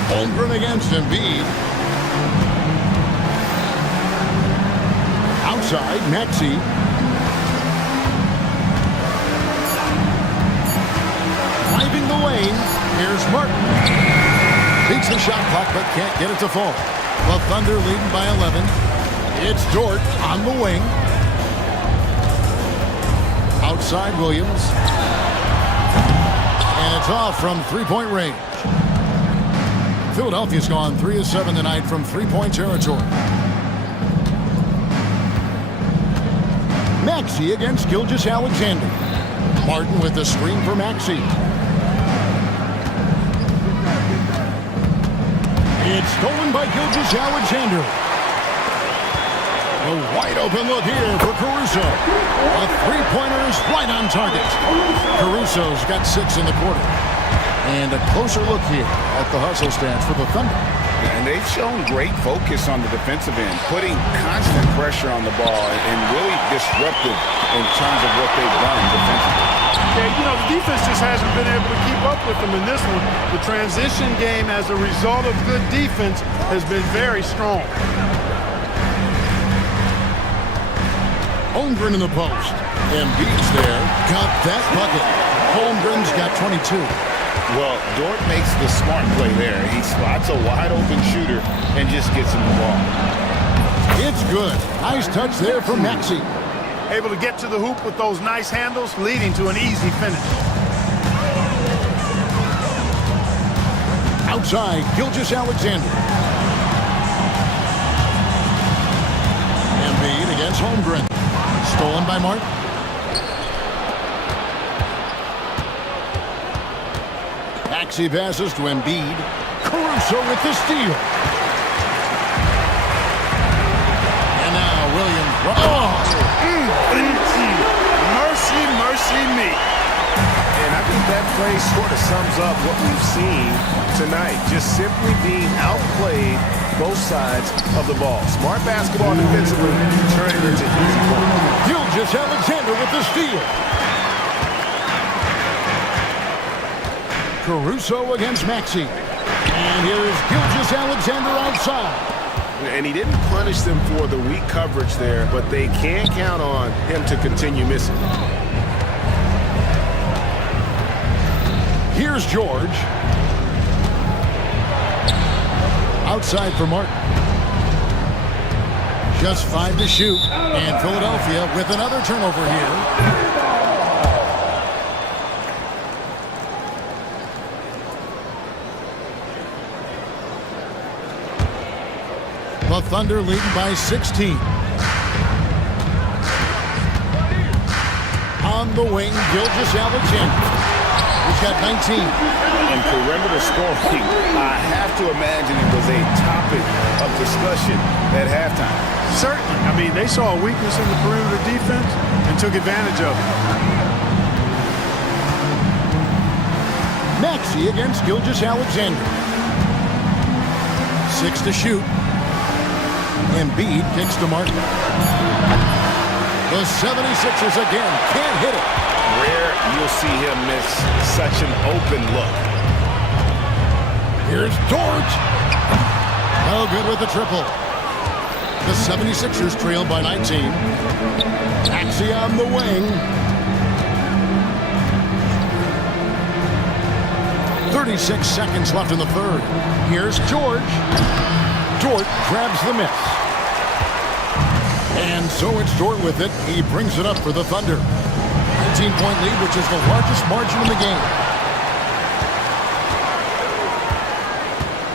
Holmgren against Embiid. Outside, Maxey. Driving the lane. Here's Martin. Beats the shot clock, but can't get it to fall. The Thunder leading by 11. It's Dort on the wing. Outside Williams. And it's off from three-point range. Philadelphia's gone 3 of 7 tonight from three-point territory. Maxey against Gilgeous-Alexander. Martin with the screen for Maxey. It's stolen by Gilgeous-Alexander. A wide open look here for Caruso. A three-pointer is right on target. Caruso's got 6 in the quarter. And a closer look here at the hustle stance for the Thunder. And they've shown great focus on the defensive end, putting constant pressure on the ball and really disruptive in terms of what they've done defensively. Yeah, you know, the defense just hasn't been able to keep up with them in this one. The transition game as a result of good defense has been very strong. Holmgren in the post. Embiid's there. Got that bucket. Holmgren's got 22. Well, Dort makes the smart play there. He spots a wide-open shooter and just gets him the ball. It's good. Nice touch there from Maxey. Able to get to the hoop with those nice handles, leading to an easy finish. Outside, Gilgeous-Alexander. Embiid against Holmgren. Stolen by Martin. Maxey passes to Embiid. Caruso with the steal. And now Williams. Oh! Mercy, mercy me. And I think that play sort of sums up what we've seen tonight. Just simply being outplayed both sides of the ball. Smart basketball defensively, turning into easy points. Gilgeous-Alexander with the steal. Caruso against Maxey. And here's Gilgeous-Alexander outside. And he didn't punish them for the weak coverage there, but they can count on him to continue missing. Here's George. Outside for Martin. Just 5 to shoot. And Philadelphia with another turnover here. The Thunder leading by 16. On the wing, Gilgeous-Alexander. He's got 19. And perimeter scoring, I have to imagine it was a topic of discussion at halftime. Certainly. I mean, they saw a weakness in the perimeter defense and took advantage of it. Maxey against Gilgeous-Alexander. 6 to shoot. Embiid kicks to Martin. The 76ers again can't hit it. Rare you'll see him miss such an open look. Here's Dort. No good with the triple. The 76ers trail by 19. Maxey on the wing. 36 seconds left in the third. Here's George. Dort grabs the miss. And so it's Dort with it. He brings it up for the Thunder. 19-point lead, which is the largest margin in the game.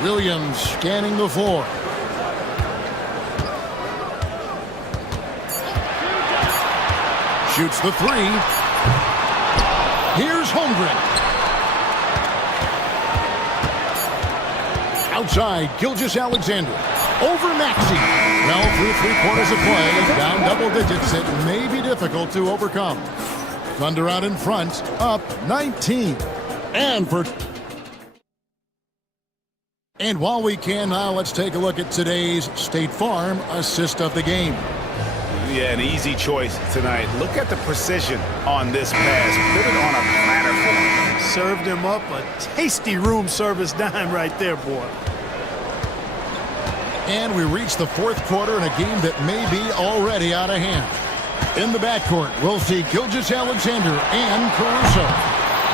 Williams scanning the floor. Shoots the 3. Here's Holmgren. Outside, Gilgeous-Alexander. Over Maxey. Well, through 3/4 of play, down double digits. It may be difficult to overcome. Thunder out in front, up 19. And while we can now, let's take a look at today's State Farm assist of the game. Yeah, an easy choice tonight. Look at the precision on this pass. Put it on a platter for him. Served him up a tasty room service dime right there, boy. And we reach the fourth quarter in a game that may be already out of hand. In the backcourt, we'll see Gilgeous-Alexander and Caruso.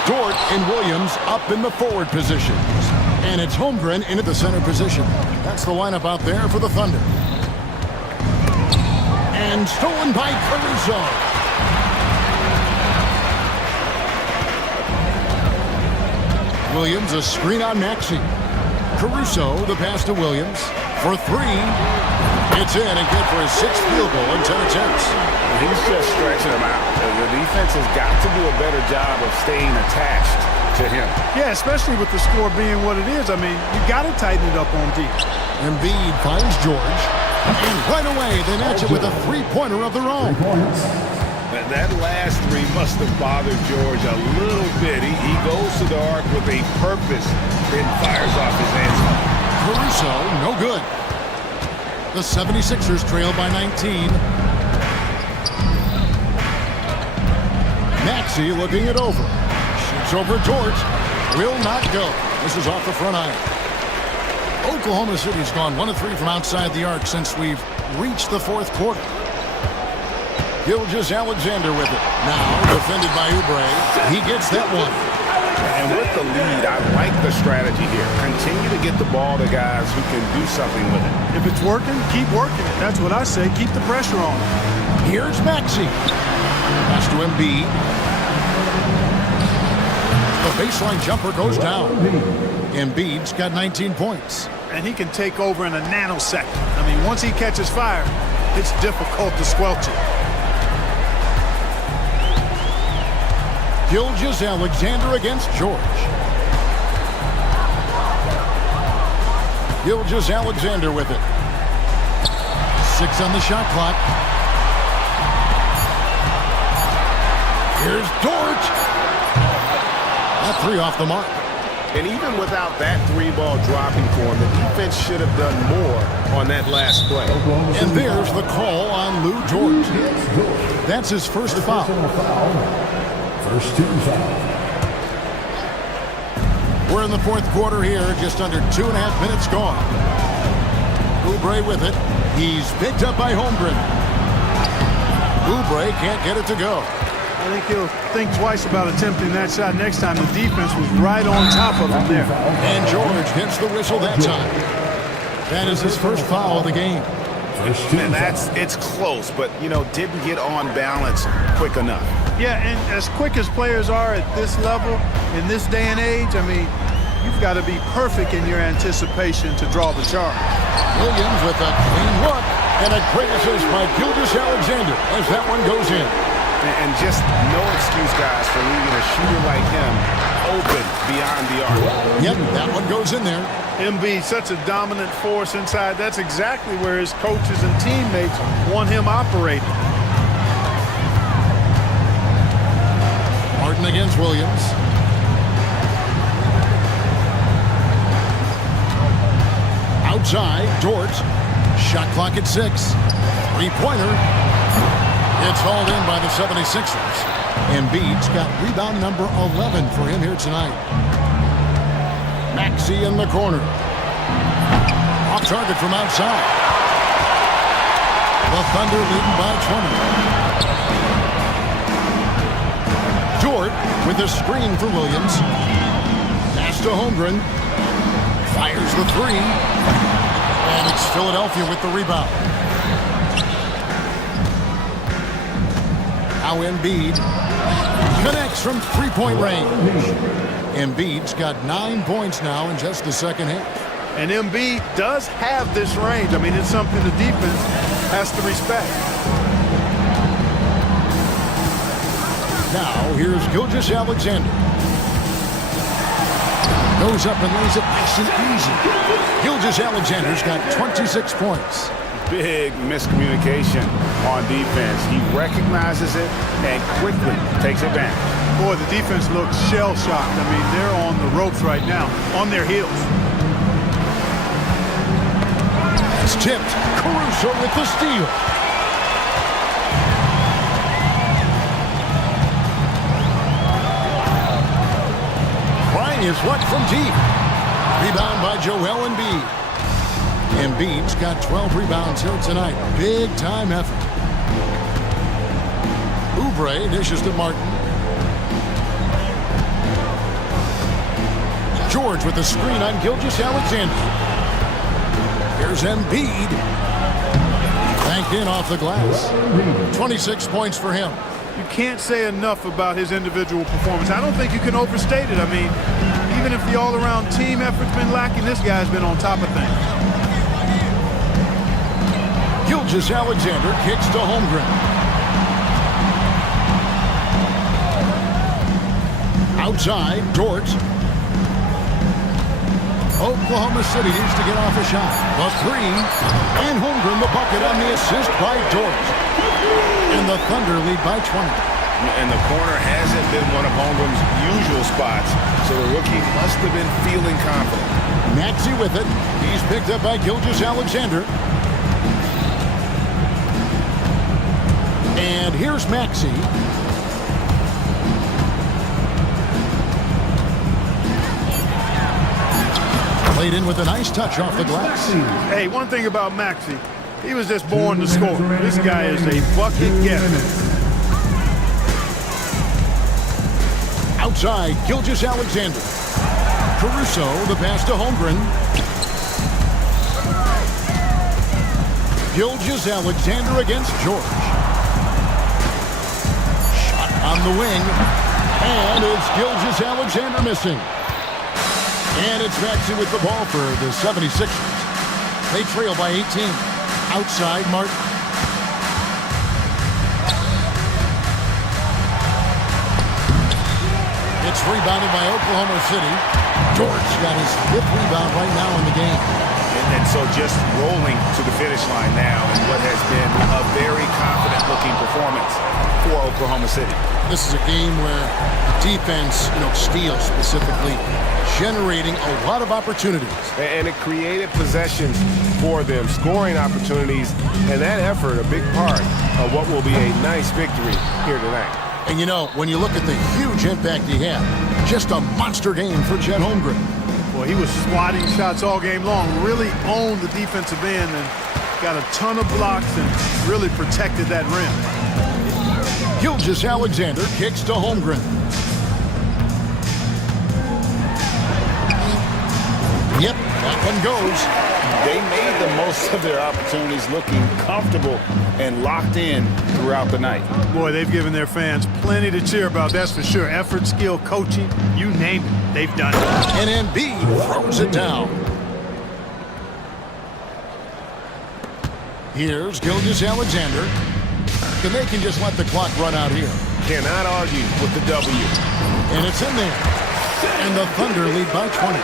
Dort and Williams up in the forward positions. And it's Holmgren into the center position. That's the lineup out there for the Thunder. And stolen by Caruso. Williams, a screen on Maxey. Caruso, the pass to Williams. For 3, it's in and good for his 6th field goal in 10 attempts. He's just stretching him out. The defense has got to do a better job of staying attached to him. Yeah, especially with the score being what it is. I mean, you got to tighten it up on defense. Embiid finds George. And right away, they match it with a three-pointer of their own. That last three must have bothered George a little bit. He goes to the arc with a purpose and fires off his answer. Caruso, no good. The 76ers trail by 19. Maxey looking it over. Shoots over George. Will not go. This is off the front iron. Oklahoma City's gone 1 of 3 from outside the arc since we've reached the fourth quarter. Gilgeous-Alexander with it. Now defended by Oubre. He gets that one. And with the lead, I like the strategy here. Continue to get the ball to guys who can do something with it. If it's working, keep working it. That's what I say. Keep the pressure on. Here's Maxey. Pass to Embiid. The baseline jumper goes down. Embiid's got 19 points. And he can take over in a nanosecond. I mean, once he catches fire, it's difficult to squelch it. Gilgeous-Alexander against George. Gilgeous-Alexander with it. 6 on the shot clock. Here's George. That 3 off the mark. And even without that 3-ball dropping for him, the defense should have done more on that last play. And there's the call on Lou George. That's his first foul. First team foul. We're in the fourth quarter here, just under 2.5 minutes gone. Oubre with it. He's picked up by Holmgren. Oubre can't get it to go. I think he'll think twice about attempting that shot next time. The defense was right on top of him there. And George hits the whistle that time. That is his first foul of the game. And it's close, but, didn't get on balance quick enough. Yeah, and as quick as players are at this level, in this day and age, I mean, you've got to be perfect in your anticipation to draw the charge. Williams with a clean look and a great assist by Gilgeous-Alexander as that one goes in. And just no excuse, guys, for leaving a shooter like him open beyond the arc. Yep, that one goes in there. Embiid, such a dominant force inside. That's exactly where his coaches and teammates want him operating. Martin against Williams. Outside, George. Shot clock at 6. Three-pointer. It's hauled in by the 76ers. Embiid's got rebound number 11 for him here tonight. Maxey in the corner. Off target from outside. The Thunder leading by 20. George with a screen for Williams. Pass to Holmgren. Fires the 3. And it's Philadelphia with the rebound. Now Embiid connects from three-point range. Embiid's got 9 points now in just the second half. And Embiid does have this range. I mean, it's something the defense has to respect. Now, here's Gilgeous-Alexander. Goes up and lays it nice and easy. Gilgeous-Alexander's got 26 points. Big miscommunication on defense. He recognizes it and quickly takes it back. Boy, the defense looks shell-shocked. I mean, they're on the ropes right now, on their heels. It's tipped. Caruso with the steal. Is what from deep. Rebound by Joel Embiid. Embiid's got 12 rebounds here tonight. Big time effort. Oubre dishes to Martin. George with the screen on Gilgeous-Alexander. Here's Embiid. Banked in off the glass. 26 points for him. You can't say enough about his individual performance. I don't think you can overstate it. I mean, even if the all-around team effort's been lacking, this guy's been on top of things. Gilgeous-Alexander kicks to Holmgren. Outside, George. Oklahoma City needs to get off a shot. The three. And Holmgren the bucket on the assist by George. And the Thunder lead by 20. And the corner hasn't been one of Holmgren's usual spots, so the rookie must have been feeling confident. Maxey with it. He's picked up by Gilgeous-Alexander. And here's Maxey. Played in with a nice touch off the glass. Hey, one thing about Maxey, he was just born to score. This guy is a bucket getter. Outside, Gilgeous-Alexander. Caruso, the pass to Holmgren. Gilgeous-Alexander against George. Shot on the wing. And it's Gilgeous-Alexander missing. And it's Maxey with the ball for the 76ers. They trail by 18. Outside, Martin. It's rebounded by Oklahoma City. George got his 5th rebound right now in the game. And so just rolling to the finish line now in what has been a very confident-looking performance for Oklahoma City. This is a game where defense, steals specifically, generating a lot of opportunities. And it created possessions for them, scoring opportunities, and that effort, a big part of what will be a nice victory here tonight. And when you look at the huge impact he had, just a monster game for Chet Holmgren. Well, he was swatting shots all game long, really owned the defensive end and got a ton of blocks and really protected that rim. Gilgeous-Alexander kicks to Holmgren. Yep, that one goes. They made the most of their opportunities, looking comfortable and locked in throughout the night. Boy, they've given their fans plenty to cheer about, that's for sure. Effort, skill, coaching, you name it, they've done it. And Embiid throws it down. Here's Gilgeous-Alexander. And they can just let the clock run out here. Cannot argue with the W. And it's in there. And the Thunder lead by 20.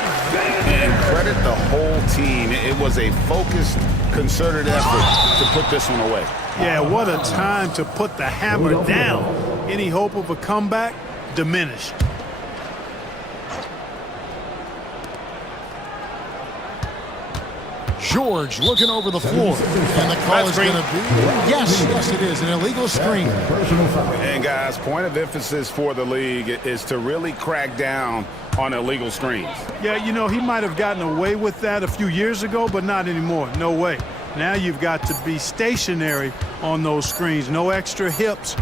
And credit the whole team. It was a focused, concerted effort to put this one away. Yeah, what a time to put the hammer down. Any hope of a comeback diminished. George looking over the floor. And the call is going to be, yes, it is, an illegal screen. And guys, point of emphasis for the league is to really crack down on illegal screens. Yeah, he might have gotten away with that a few years ago, but not anymore. No way. Now you've got to be stationary on those screens. No extra hips.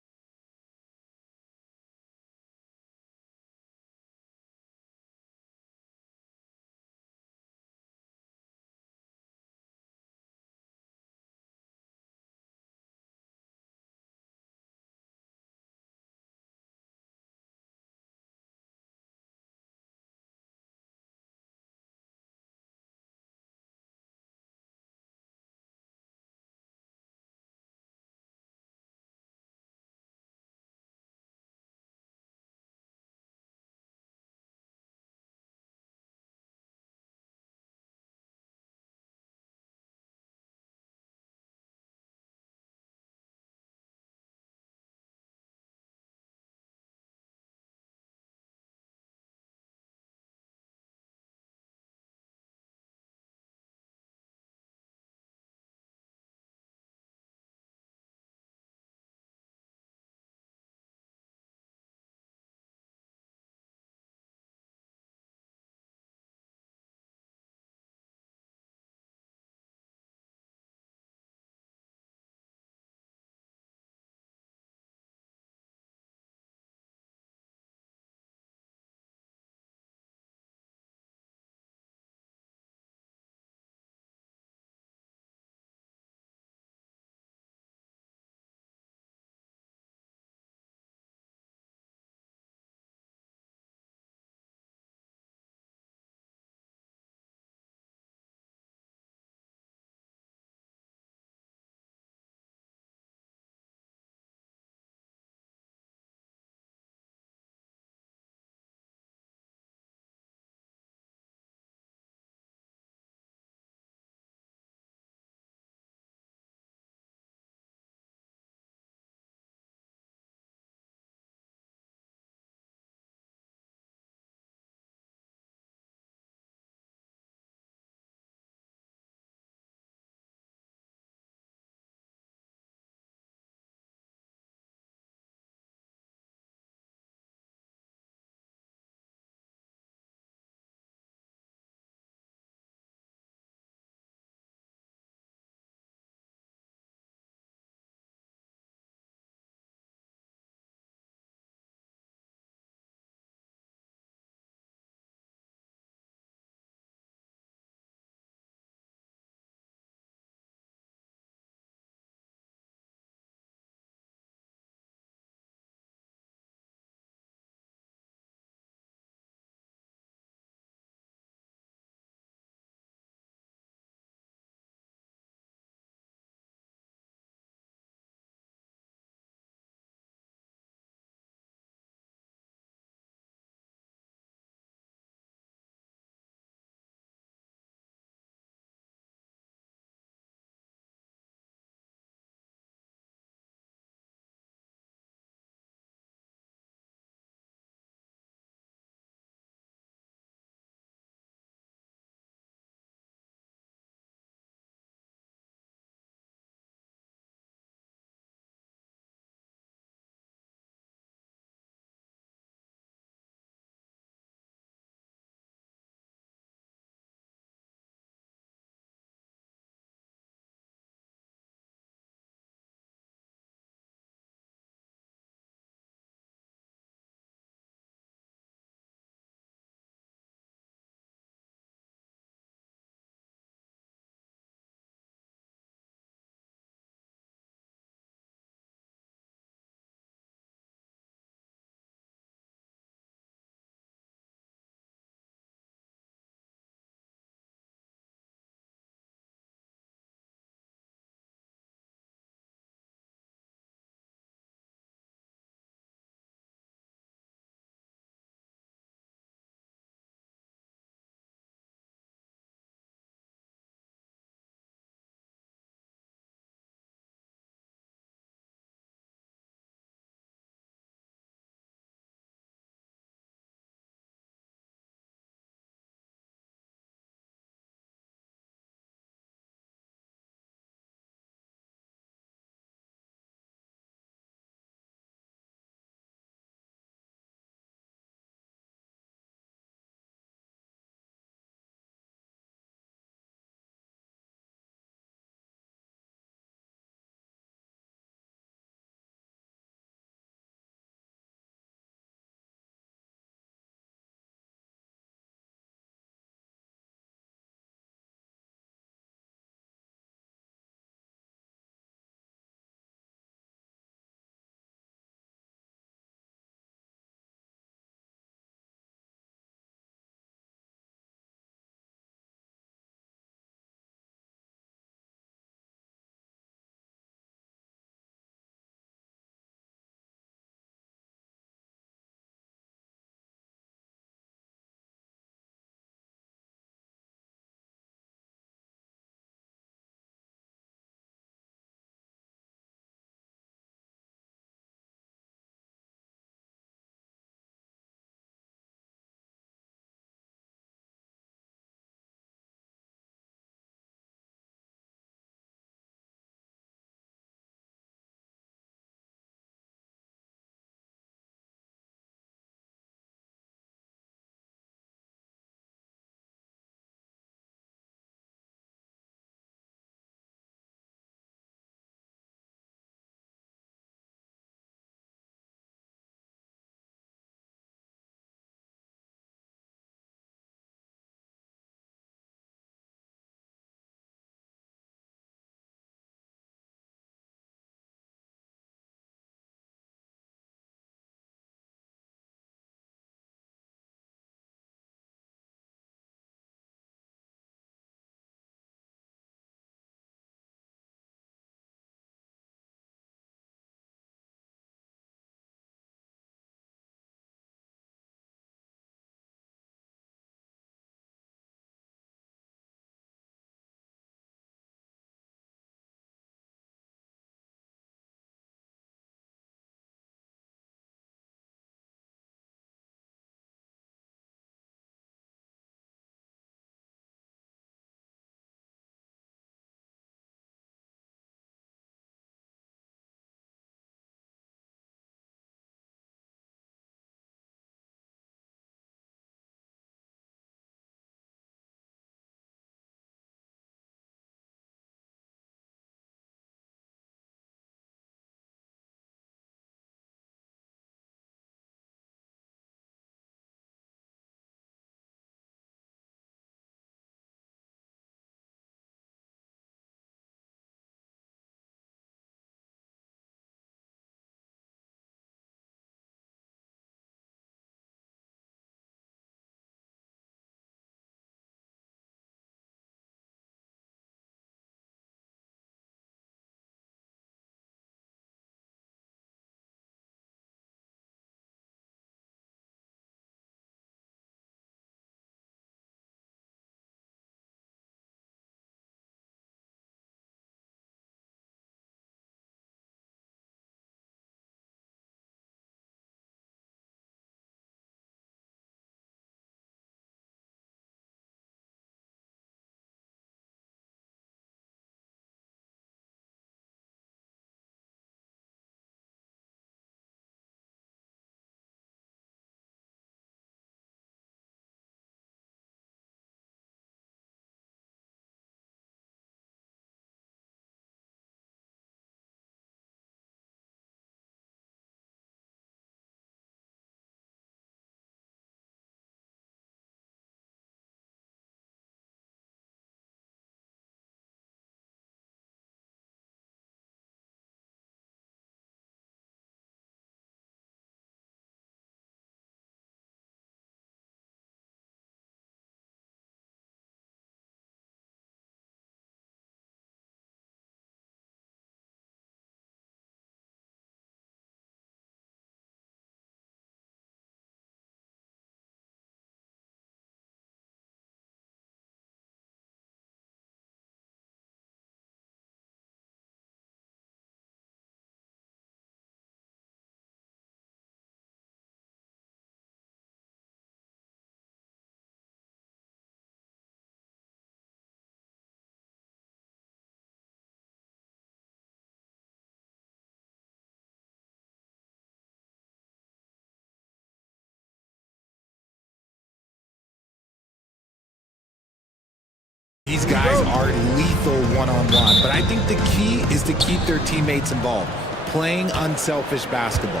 These guys are lethal one-on-one, but I think the key is to keep their teammates involved, playing unselfish basketball.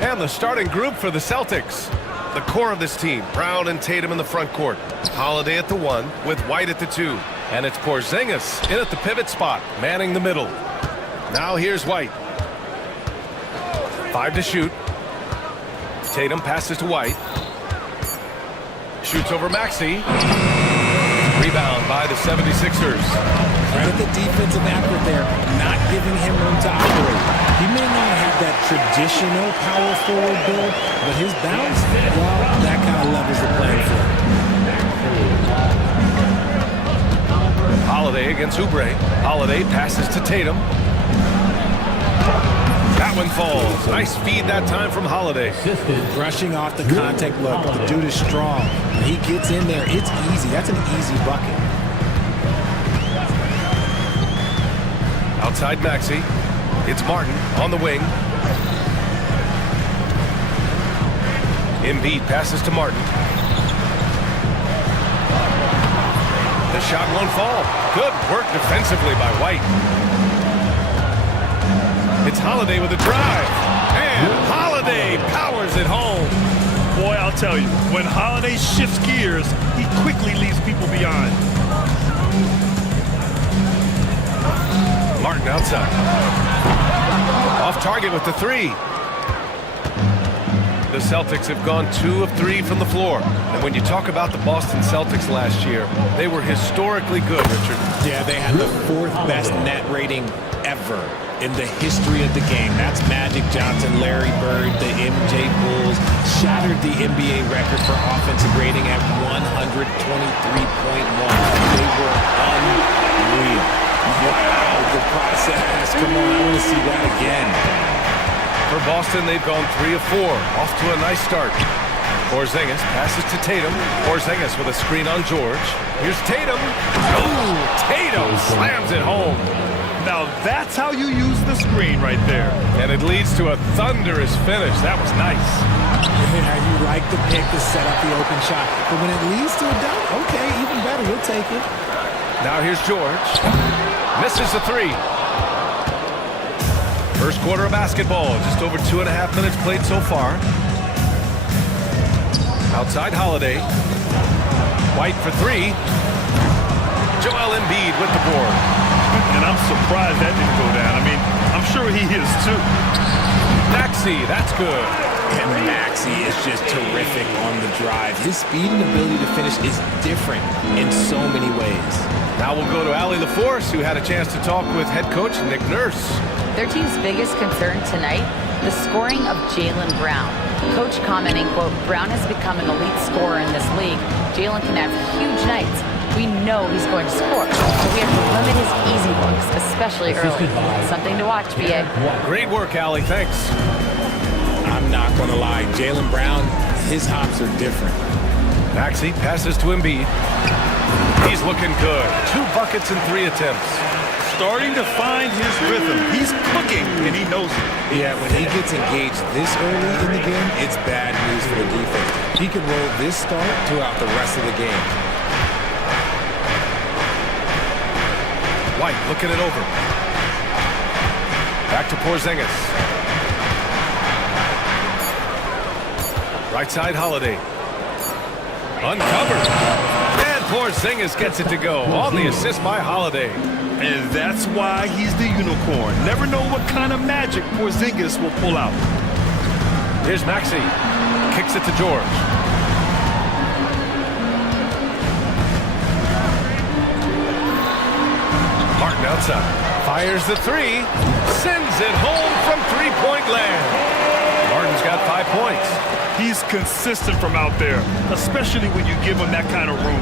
And the starting group for the Celtics. The core of this team, Brown and Tatum in the front court. Holiday at the 1 with White at the 2. And it's Porzingis in at the pivot spot, manning the middle. Now here's White. 5 to shoot. Tatum passes to White. Shoots over Maxey. Rebound by the 76ers. Credit the defensive effort there, not giving him room to operate. He may not have that traditional power forward build, but his bounce, well, that kind of levels the playing field. Holiday against Oubre. Holiday passes to Tatum. That one falls. Nice feed that time from Holiday. Brushing off the contact look. The dude is strong. When he gets in there, it's easy. That's an easy bucket. Outside Maxey. It's Martin on the wing. Embiid passes to Martin. The shot won't fall. Good work defensively by White. It's Holiday with a drive. And Holiday powers it home. Boy, I'll tell you, when Holiday shifts gears, he quickly leaves people behind. Martin outside. Off target with the 3. The Celtics have gone 2 of 3 from the floor. And when you talk about the Boston Celtics last year, they were historically good, Richard. Yeah, they had the 4th best net rating ever in the history of the game. That's Magic Johnson, Larry Bird, the MJ Bulls. Shattered the NBA record for offensive rating at 123.1. They were unreal. Wow, the process. Come on, I want to see that again. For Boston, they've gone 3 of 4. Off to a nice start. Porzingis passes to Tatum. Porzingis with a screen on George. Here's Tatum. Oh, Tatum slams it home. Now that's how you use the screen right there. And it leads to a thunderous finish. That was nice. Yeah, you like the pick to set up the open shot. But when it leads to a dunk, okay, even better, you'll take it. Now here's George. Misses the 3. First quarter of basketball. Just over 2.5 minutes played so far. Outside Holiday. White for 3. Joel Embiid with the board. And I'm surprised that didn't go down. I mean, I'm sure he is too. Maxey, that's good. And Maxey is just terrific on the drive. His speed and ability to finish is different in so many ways. Now we'll go to Allie LaForce, who had a chance to talk with head coach Nick Nurse. Their team's biggest concern tonight, the scoring of Jaylen Brown. Coach commenting, quote, Brown has become an elite scorer in this league. Jaylen can have huge nights. We know he's going to score, but we have to limit his easy looks, especially early. Something to watch, BA. Great work, Allie. Thanks. I'm not going to lie. Jaylen Brown, his hops are different. Maxey passes to Embiid. He's looking good. 2 buckets in 3 attempts. Starting to find his rhythm. He's cooking, and he knows it. Yeah, when he gets engaged this early in the game, it's bad news for the defense. He can roll this start throughout the rest of the game. White looking it over. Back to Porzingis. Right side Holiday. Uncovered. And Porzingis gets it to go. On the assist by Holiday. And that's why he's the unicorn. Never know what kind of magic Porzingis will pull out. Here's Maxey. Kicks it to George. Martin outside. Fires the 3. Sends it home from 3-point land. Martin's got 5 points. He's consistent from out there, especially when you give him that kind of room.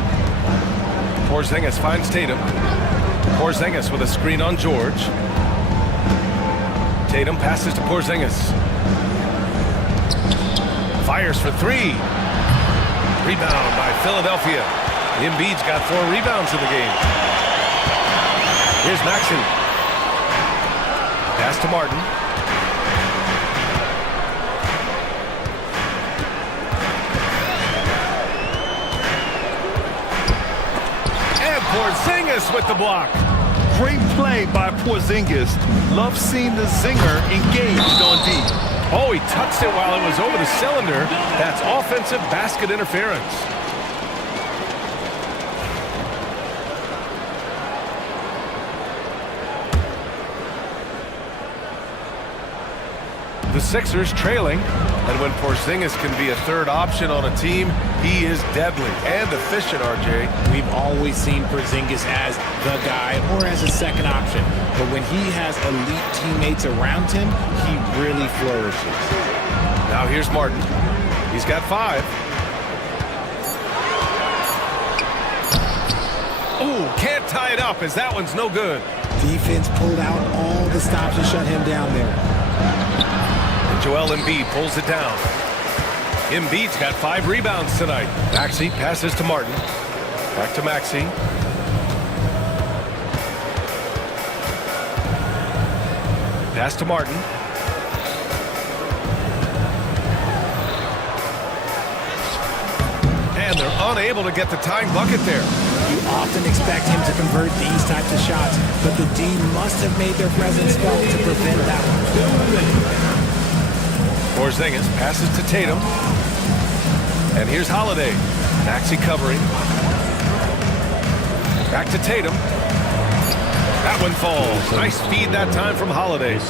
Porzingis finds Tatum. Porzingis with a screen on George. Tatum passes to Porzingis. Fires for 3. Rebound by Philadelphia. Embiid's got 4 rebounds in the game. Here's Maxey. Pass to Martin. Porzingis with the block. Great play by Porzingis. Love seeing the zinger engaged on D. Oh, he touched it while it was over the cylinder. That's offensive basket interference. The Sixers trailing, and when Porzingis can be a third option on a team, he is deadly and efficient, RJ. We've always seen Porzingis as the guy or as a second option, but when he has elite teammates around him, he really flourishes. Now here's Martin. He's got 5. Oh, can't tie it up as that one's no good. Defense pulled out all the stops to shut him down there. Joel Embiid pulls it down. Embiid's got 5 rebounds tonight. Maxey passes to Martin. Back to Maxey. Pass to Martin. And they're unable to get the tying bucket there. You often expect him to convert these types of shots, but the D must have made their presence felt to prevent that one. Porzingis passes to Tatum. And here's Holiday. Maxey covering. Back to Tatum. That one falls. Nice feed that time from Holiday.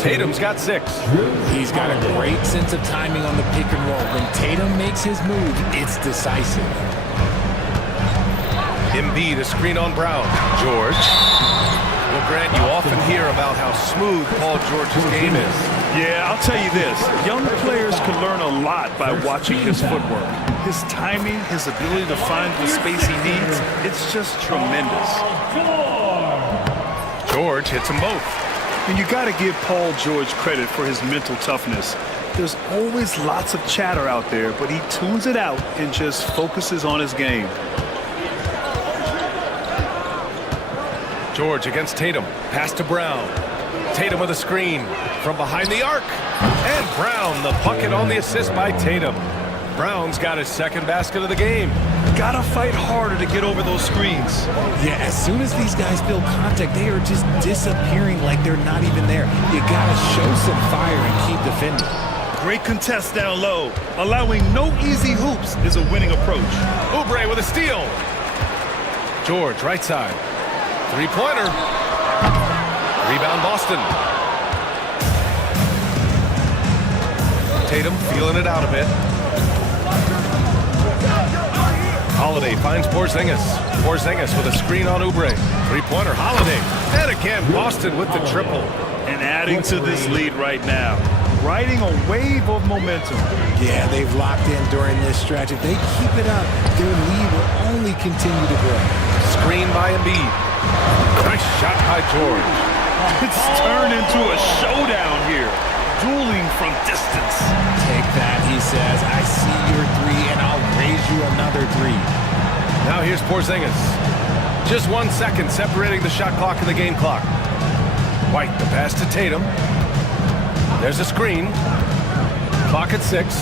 Tatum's got 6. He's got a great sense of timing on the pick and roll. When Tatum makes his move, it's decisive. Embiid, a screen on Brown. George. Well, Grant, you often hear about how smooth Paul George's game is. Yeah, I'll tell you this. Young players can learn a lot by watching his footwork. His timing, his ability to find the space he needs, it's just tremendous. George hits them both. And you got to give Paul George credit for his mental toughness. There's always lots of chatter out there, but he tunes it out and just focuses on his game. George against Tatum. Pass to Brown. Tatum with a screen from behind the arc. And Brown, the bucket on the assist by Tatum. Brown's got his 2nd basket of the game. Gotta fight harder to get over those screens. Yeah, as soon as these guys feel contact, they are just disappearing like they're not even there. You gotta show some fire and keep defending. Great contest down low. Allowing no easy hoops is a winning approach. Oubre with a steal. George, right side. 3-pointer. Rebound Boston. Tatum feeling it out a bit. Holiday finds Porzingis. Porzingis with a screen on Oubre. 3-pointer, Holiday. And again, Boston with the triple. And adding to this lead right now. Riding a wave of momentum. Yeah, they've locked in during this stretch. If they keep it up, their lead will only continue to grow. Screen by Embiid. Nice shot by George. It's turned into a showdown here. Dueling from distance. Take that, he says. I see your 3, and I'll raise you another 3. Now here's Porzingis. Just 1 second separating the shot clock and the game clock. White, the pass to Tatum. There's a screen. Clock at 6.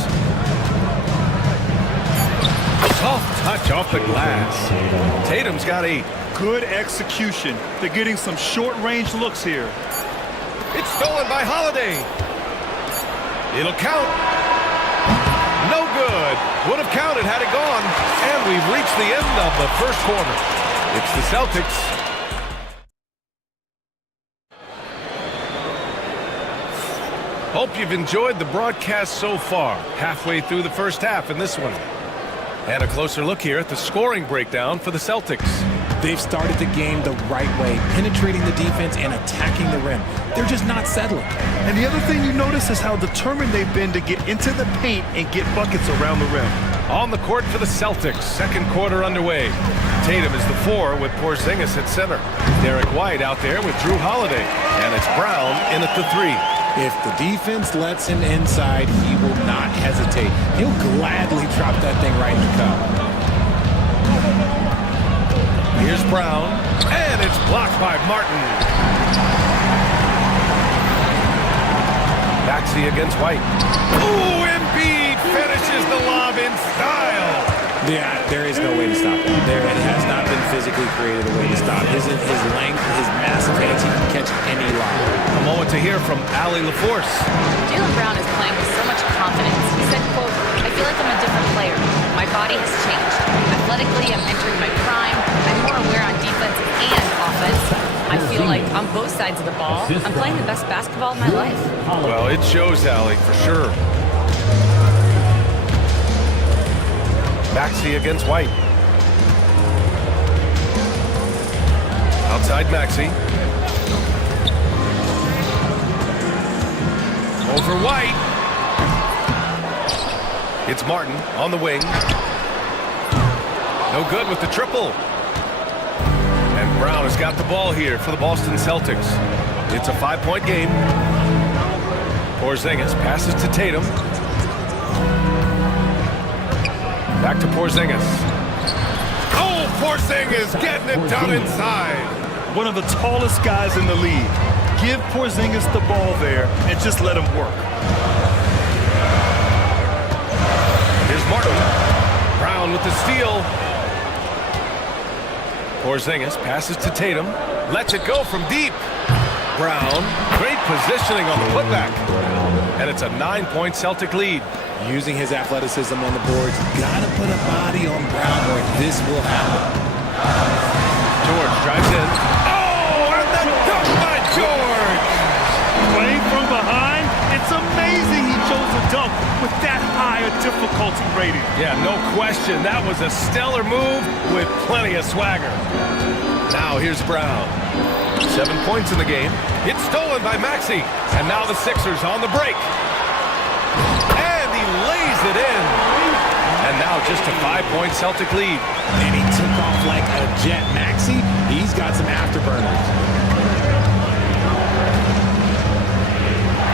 Soft touch off the glass. Tatum's got 8. Good execution. They're getting some short-range looks here. It's stolen by Holiday. It'll count. No good. Would have counted had it gone. And we've reached the end of the first quarter. It's the Celtics. Hope you've enjoyed the broadcast so far. Halfway through the first half in this one. And a closer look here at the scoring breakdown for the Celtics. They've started the game the right way, penetrating the defense and attacking the rim. They're just not settling. And the other thing you notice is how determined they've been to get into the paint and get buckets around the rim. On the court for the Celtics, second quarter underway. Tatum is the 4 with Porzingis at center. Derek White out there with Drew Holiday. And it's Brown in at the 3. If the defense lets him inside, he will not hesitate. He'll gladly drop that thing right in the cup. Here's Brown, and it's blocked by Martin. Maxey against White. Ooh, Embiid finishes the lob in style. Yeah, there is no way to stop him. There has not been physically created a way to stop. His length, his massive hands, he can catch any lob. A moment to hear from Allie LaForce. Jaylen Brown is playing with so much confidence. He said, quote, I feel like I'm a different player. My body has changed. Athletically, I'm entering my prime. I'm more aware on defense and offense. I feel like on both sides of the ball, I'm playing the best basketball of my life. Well, it shows, Allie, for sure. Maxey against White. Outside Maxey. Over White. It's Martin on the wing. No good with the triple. And Brown has got the ball here for the Boston Celtics. It's a 5-point game. Porzingis passes to Tatum. Back to Porzingis. Oh, Porzingis getting it done inside. One of the tallest guys in the league. Give Porzingis the ball there and just let him work. Here's Martin. Brown with the steal. Porzingis passes to Tatum. Lets it go from deep. Brown, great positioning on the putback. And it's a 9-point Celtic lead. Using his athleticism on the boards, gotta put a body on Brown or this will happen. George drives in. Oh, and the dunk by George! Playing from behind, it's amazing he chose a dunk with that high a difficulty rating. Yeah, no question. That was a stellar move with plenty of swagger. Now here's Brown. 7 points in the game. It's stolen by Maxey. And now the Sixers on the break. And he lays it in. And now just a 5-point Celtic lead. And he took off like a jet. Maxey, he's got some afterburners.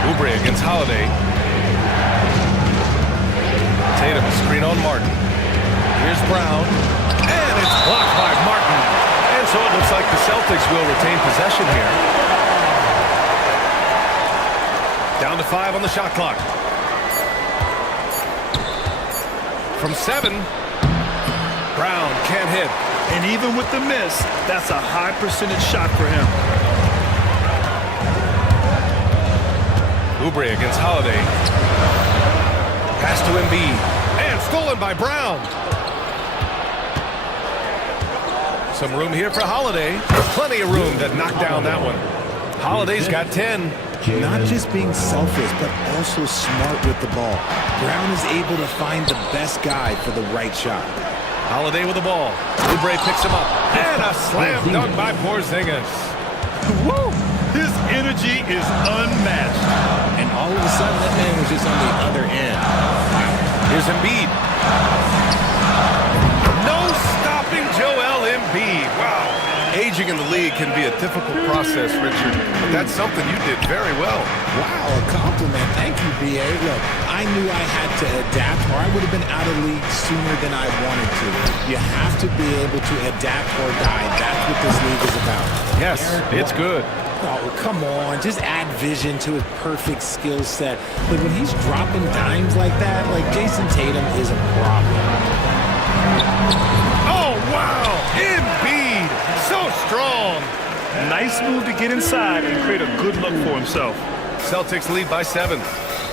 Oubre against Holiday. Tatum, screen on Martin. Here's Brown. And it's blocked by Martin. And so it looks like the Celtics will retain possession here. Down to 5 on the shot clock. From 7, Brown can't hit. And even with the miss, that's a high percentage shot for him. Oubre against Holiday. Pass to Embiid. And stolen by Brown. Some room here for Holiday. Plenty of room to knock down that one. Holiday's got 10. Not just being selfish, but also smart with the ball. Brown is able to find the best guy for the right shot. Holiday with the ball. Oubre picks him up. And a slam dunk by Porzingis. Woo! His energy is unmatched. And all of a sudden, that man was just on the other end. Here's Embiid. No stopping Joel Embiid. Wow. Aging in the league can be a difficult process, Richard, but that's something you did very well. Wow, a compliment. Thank you, B.A. Look, I knew I had to adapt or I would have been out of league sooner than I wanted to. You have to be able to adapt or die. That's what this league is about. Yes, it's good. Oh, come on. Just add vision to his perfect skill set. But when he's dropping dimes like that, like Jason Tatum is a problem. Oh, wow. Embiid. So strong. Nice move to get inside and create a good look for himself. Celtics lead by 7.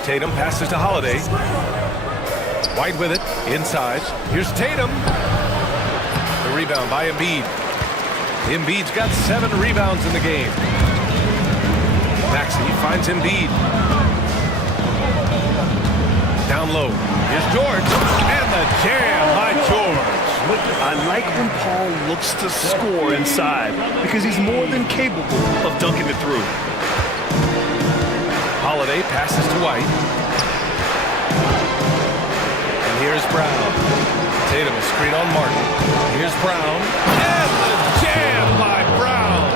Tatum passes to Holiday. White with it. Inside. Here's Tatum. The rebound by Embiid. Embiid's got 7 rebounds in the game. Maxey finds Embiid. Down low. Here's George. And the jam by George. I like when Paul looks to score inside because he's more than capable of dunking it through. Holiday passes to White. And here's Brown. Tatum a screen on Martin. Here's Brown. And the jam by Brown.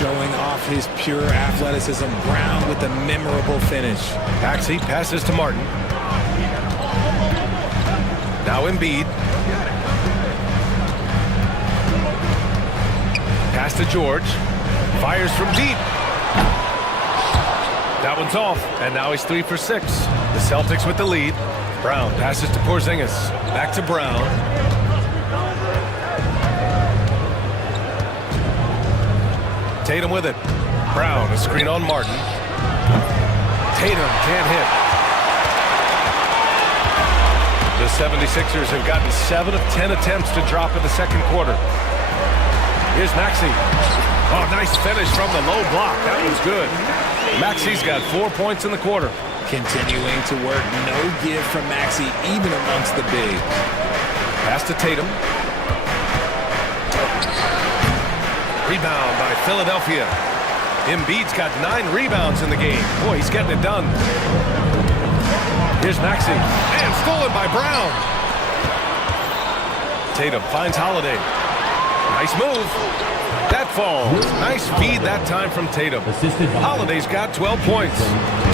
Showing off his pure athleticism. Brown with a memorable finish. Maxey passes to Martin. Now Embiid. Pass to George. Fires from deep. That one's off. And now he's 3 for 6. The Celtics with the lead. Brown passes to Porzingis. Back to Brown. Tatum with it. Brown, a screen on Martin. Tatum can't hit. The 76ers have gotten 7 of 10 attempts to drop in the second quarter. Here's Maxey. Oh, nice finish from the low block. That was good. Maxey's got 4 points in the quarter. Continuing to work. No give from Maxey, even amongst the big. Pass to Tatum. Rebound by Philadelphia. Embiid's got 9 rebounds in the game. Boy, he's getting it done. Here's Maxey. And stolen by Brown. Tatum finds Holiday. Nice move. That falls. Nice feed that time from Tatum. Holiday's got 12 points.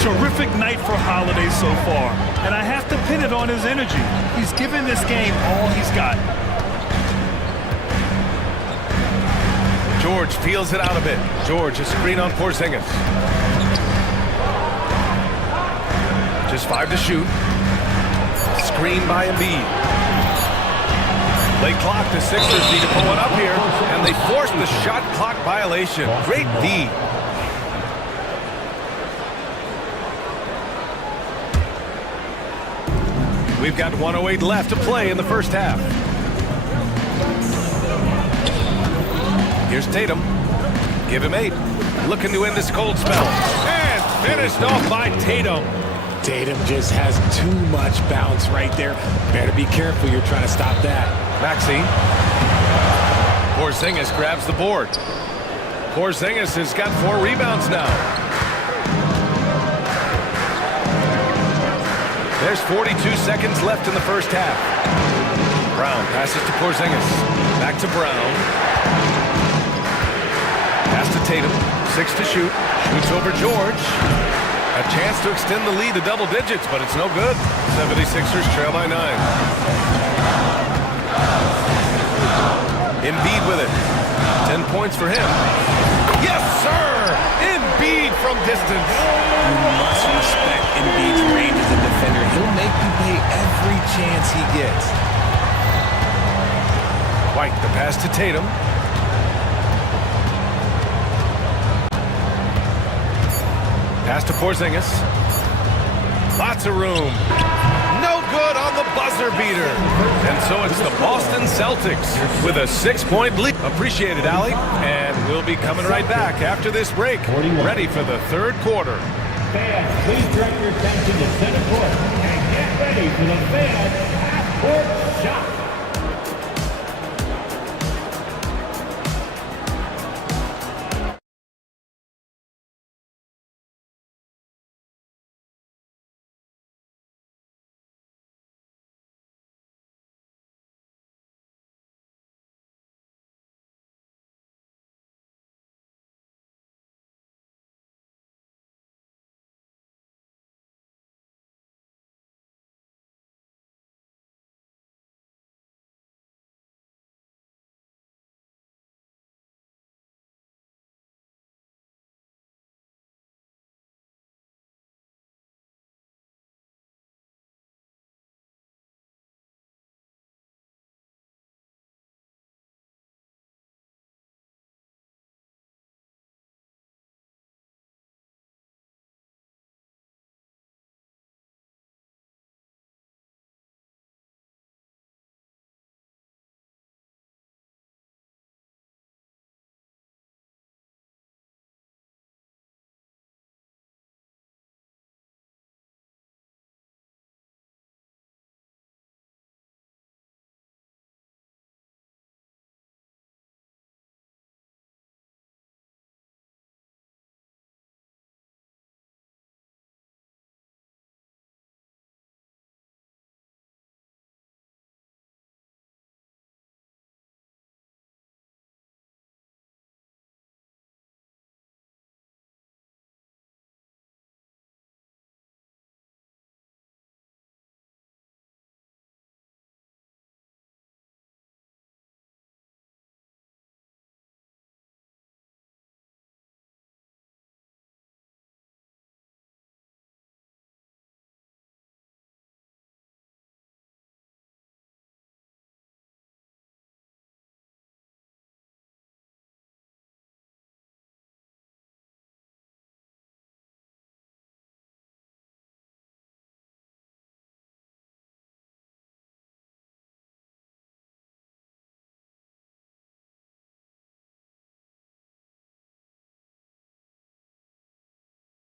Terrific night for Holiday so far. And I have to pin it on his energy. He's given this game all he's got. George feels it out a bit. George, a screen on Porzingis. Just 5 to shoot. Screen by Embiid. Late clock, the Sixers need to pull it up here, and they force the shot clock violation. Great D. We've got 1:08 left to play in the first half. Here's Tatum. Give him 8. Looking to end this cold spell. And finished off by Tatum. Tatum just has too much bounce right there. Better be careful. You're trying to stop that. Maxey. Porzingis grabs the board. Porzingis has got 4 rebounds now. There's 42 seconds left in the first half. Brown passes to Porzingis. Back to Brown. Pass to Tatum. 6 to shoot. Shoots over George. A chance to extend the lead to double digits, but it's no good. 76ers trail by 9. Embiid with it. 10 points for him. Yes, sir! Embiid from distance. You must respect Embiid's range as a defender. He'll make you pay every chance he gets. White, the pass to Tatum. Pass to Porzingis. Lots of room. No good on the buzzer beater. And so it's the Boston Celtics with a 6-point lead. Appreciate it, Allie. And we'll be coming right back after this break. Ready for the third quarter. Fans, please direct your attention to center court and get ready for the fans half-court shot.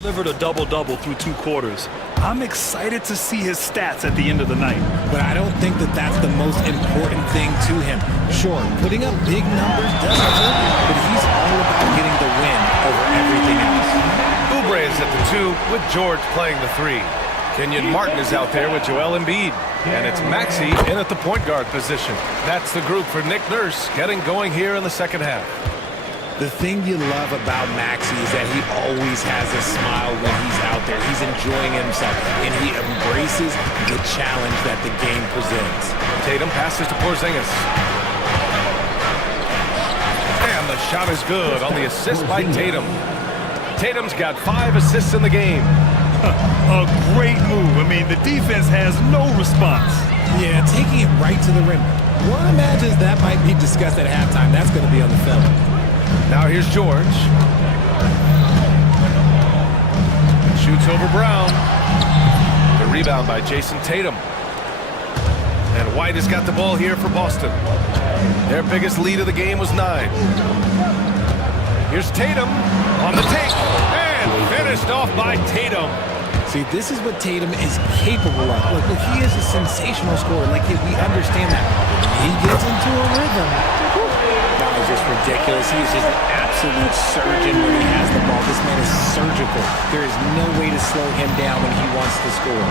Delivered a double-double through 2 quarters. I'm excited to see his stats at the end of the night. But I don't think that that's the most important thing to him. Sure, putting up big numbers doesn't hurt him, but he's all about getting the win over everything else. Oubre is at the 2 with George playing the 3. Kenyon Martin is out there with Joel Embiid. And it's Maxey in at the point guard position. That's the group for Nick Nurse getting going here in the second half. The thing you love about Maxey is that he always has a smile when he's out there. He's enjoying himself, and he embraces the challenge that the game presents. Tatum passes to Porzingis. And the shot is good on the assist by Tatum. Tatum's got 5 assists in the game. A great move. I mean, the defense has no response. Yeah, taking it right to the rim. One imagines that might be discussed at halftime. That's going to be on the film. Now here's George. Shoots over Brown. The rebound by Jason Tatum. And White has got the ball here for Boston. Their biggest lead of the game was 9. Here's Tatum on the take. And finished off by Tatum. See, this is what Tatum is capable of. Look, he is a sensational scorer. Like, we understand that. When he gets into a rhythm, that was just ridiculous. He is just an absolute surgeon when he has the ball. This man is surgical. There is no way to slow him down when he wants to score.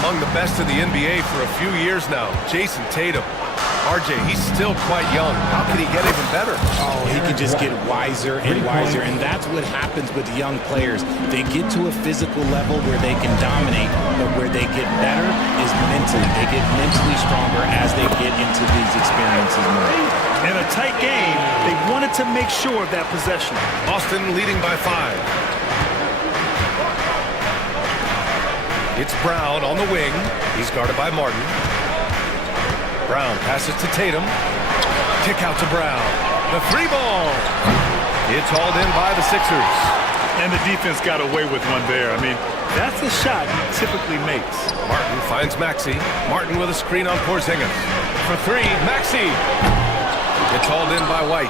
Among the best in the NBA for a few years now, Jason Tatum. RJ, he's still quite young. How can he get even better? Oh, he can just get wiser and wiser, and that's what happens with young players. They get to a physical level where they can dominate, but where they get better is mentally. They get mentally stronger as they get into these experiences more. In a tight game, they wanted to make sure of that possession. Boston leading by 5. It's Brown on the wing. He's guarded by Martin. Brown passes to Tatum. Kick out to Brown. The 3 ball. It's hauled in by the Sixers. And the defense got away with one there. I mean, that's a shot he typically makes. Martin finds Maxey. Martin with a screen on Porzingis. For 3, Maxey. It's hauled in by White.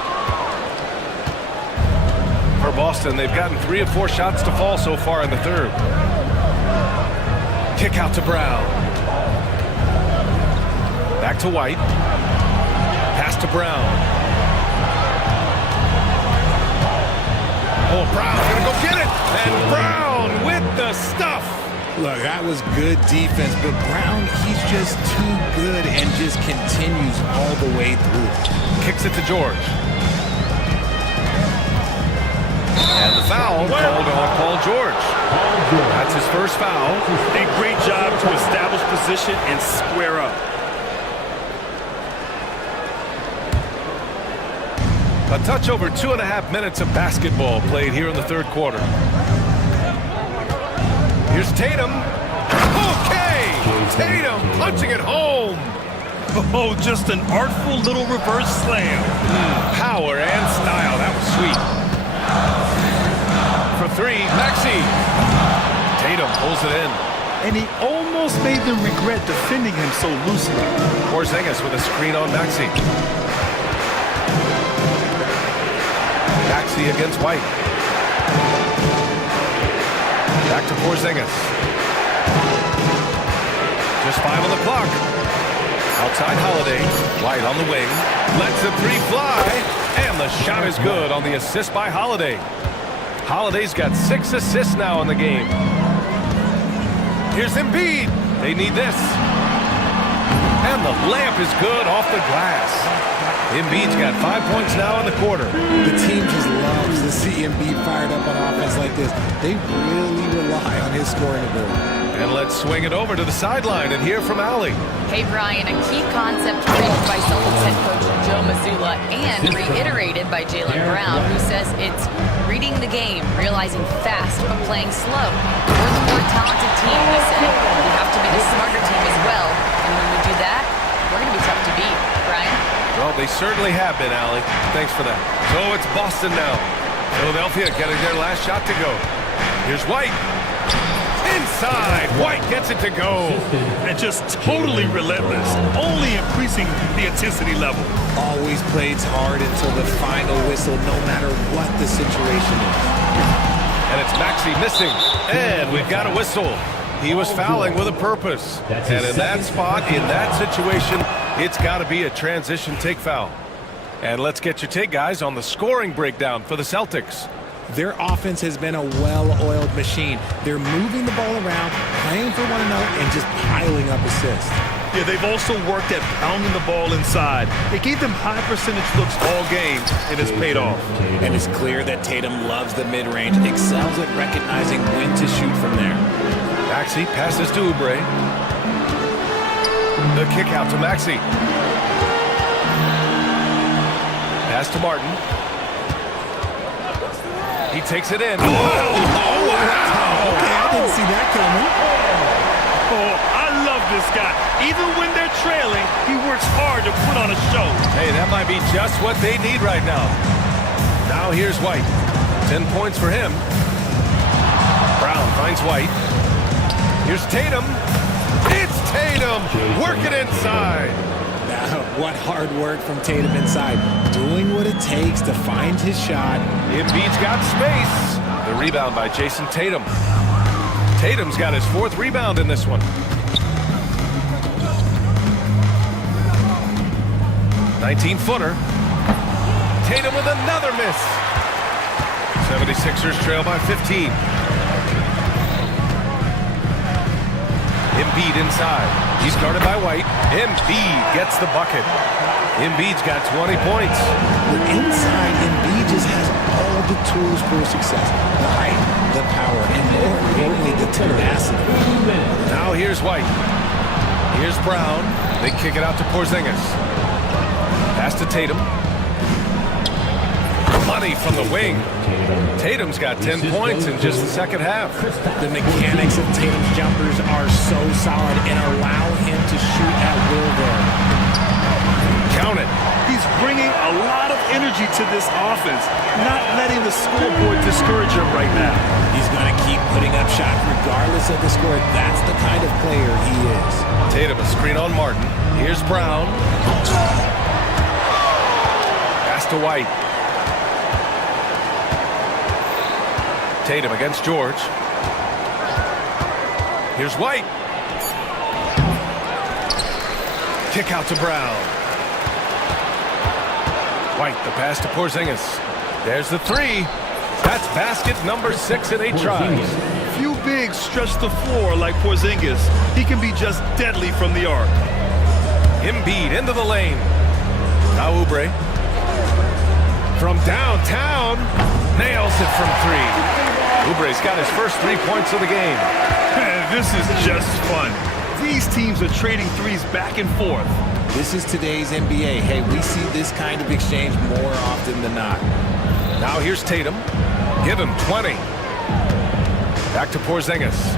For Boston, they've gotten 3 of 4 shots to fall so far in the third. Kick out to Brown. Back to White. Pass to Brown. Oh, Brown's gonna go get it! And Brown with the stuff! Look, that was good defense, but Brown, he's just too good and just continues all the way through. Kicks it to George. And the foul called on Paul George. That's his first foul. A great job to establish position and square up. A touch over 2.5 minutes of basketball played here in the third quarter. Here's Tatum. Okay! Tatum punching it home. Oh, just an artful little reverse slam. Power and style. That was sweet. For 3, Maxey. Tatum pulls it in. And he almost made them regret defending him so loosely. Porzingis with a screen on Maxey. Maxey against White. Back to Porzingis. Just 5 on the clock. Outside Holiday. White on the wing. Lets the 3 fly. And the shot is good on the assist by Holiday. Holiday's got 6 assists now in the game. Here's Embiid. They need this. And the layup is good off the glass. Embiid's got 5 points now in the quarter. The team just loves to see Embiid fired up on offense like this. They really rely on his scoring ability. And let's swing it over to the sideline and hear from Allie. Hey, Brian, a key concept preached by Celtics head coach Joe Mazzulla and reiterated by Jaylen Brown, who says it's reading the game, realizing fast, but playing slow. We're the more talented team, he said. We have to be the smarter team as well. And when we do that, we're going to be tough to beat. Brian? Well, they certainly have been, Allie. Thanks for that. So it's Boston now. Philadelphia getting their last shot to go. Here's White. Inside. White gets it to go. And just totally relentless, only increasing the intensity level. Always plays hard until the final whistle, no matter what the situation is. And it's Maxey missing. And we've got a whistle. He was fouling with a purpose. And in that spot, in that situation, it's got to be a transition take foul. And let's get your take, guys, on the scoring breakdown for the Celtics. Their offense has been a well-oiled machine. They're moving the ball around, playing for one another, and just piling up assists. Yeah, they've also worked at pounding the ball inside. It gave them high percentage looks all game, and it's paid off. And it's clear that Tatum loves the mid-range, excels at recognizing when to shoot from there. Maxey passes to Oubre. The kick out to Maxey. Pass to Martin. He takes it in. Oh, wow. Okay, I didn't see that coming. Oh, I love this guy. Even when they're trailing, he works hard to put on a show. Hey, that might be just what they need right now. Now here's White. 10 points for him. Brown finds White. Here's Tatum. It's Tatum working inside. Now, what hard work from Tatum inside. Doing what it takes to find his shot. Embiid's got space. The rebound by Jason Tatum. Tatum's got his 4th rebound in this one. 19-footer. Tatum with another miss. 76ers trail by 15. Embiid inside. He's guarded by White. Embiid gets the bucket. Embiid's got 20 points. The inside, Embiid just has all the tools for success. The height, the power, and more importantly, the tenacity. Now here's White. Here's Brown. They kick it out to Porzingis. Pass to Tatum. Money from the wing. Tatum's got 10 points in just the second half. The mechanics of Tatum's jumpers are so solid and allow him to shoot at will there. Count it. He's bringing a lot of energy to this offense, not letting the scoreboard discourage him right now. He's going to keep putting up shots regardless of the score. That's the kind of player he is. Tatum a screen on Martin. Here's Brown. Pass to White. Tatum against George. Here's White. Kick out to Brown. White, the pass to Porzingis. There's the 3. That's basket number 6 in 8 tries. Few bigs stretch the floor like Porzingis. He can be just deadly from the arc. Embiid into the lane. Now Oubre. From downtown. Nails it from 3. Oubre's got his first 3 points of the game. Man, this is just fun. These teams are trading threes back and forth. This is today's NBA. Hey, we see this kind of exchange more often than not. Now here's Tatum. Give him 20. Back to Porzingis.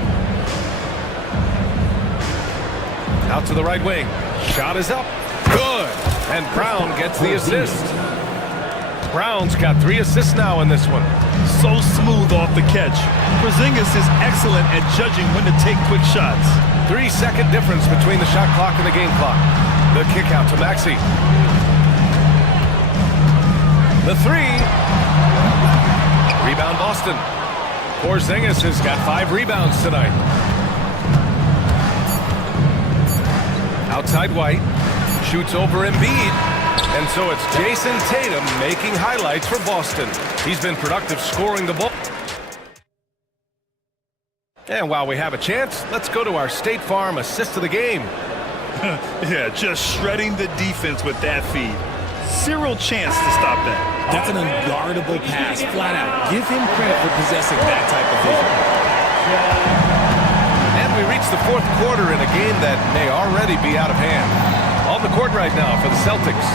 Out to the right wing. Shot is up. Good. And Brown gets the assist. Brown's got 3 assists now in this one. So smooth off the catch. Porzingis is excellent at judging when to take quick shots. 3-second difference between the shot clock and the game clock. The kick out to Maxey. The 3. Rebound Boston. Porzingis has got 5 rebounds tonight. Outside White. Shoots over Embiid. And so it's Jason Tatum making highlights for Boston. He's been productive scoring the ball. And while we have a chance, let's go to our State Farm assist of the game. Yeah, just shredding the defense with that feed. Zero chance to stop that. That's an unguardable pass, flat out. Give him credit for possessing that type of vision. And we reach the 4th quarter in a game that may already be out of hand. On the court right now for the Celtics.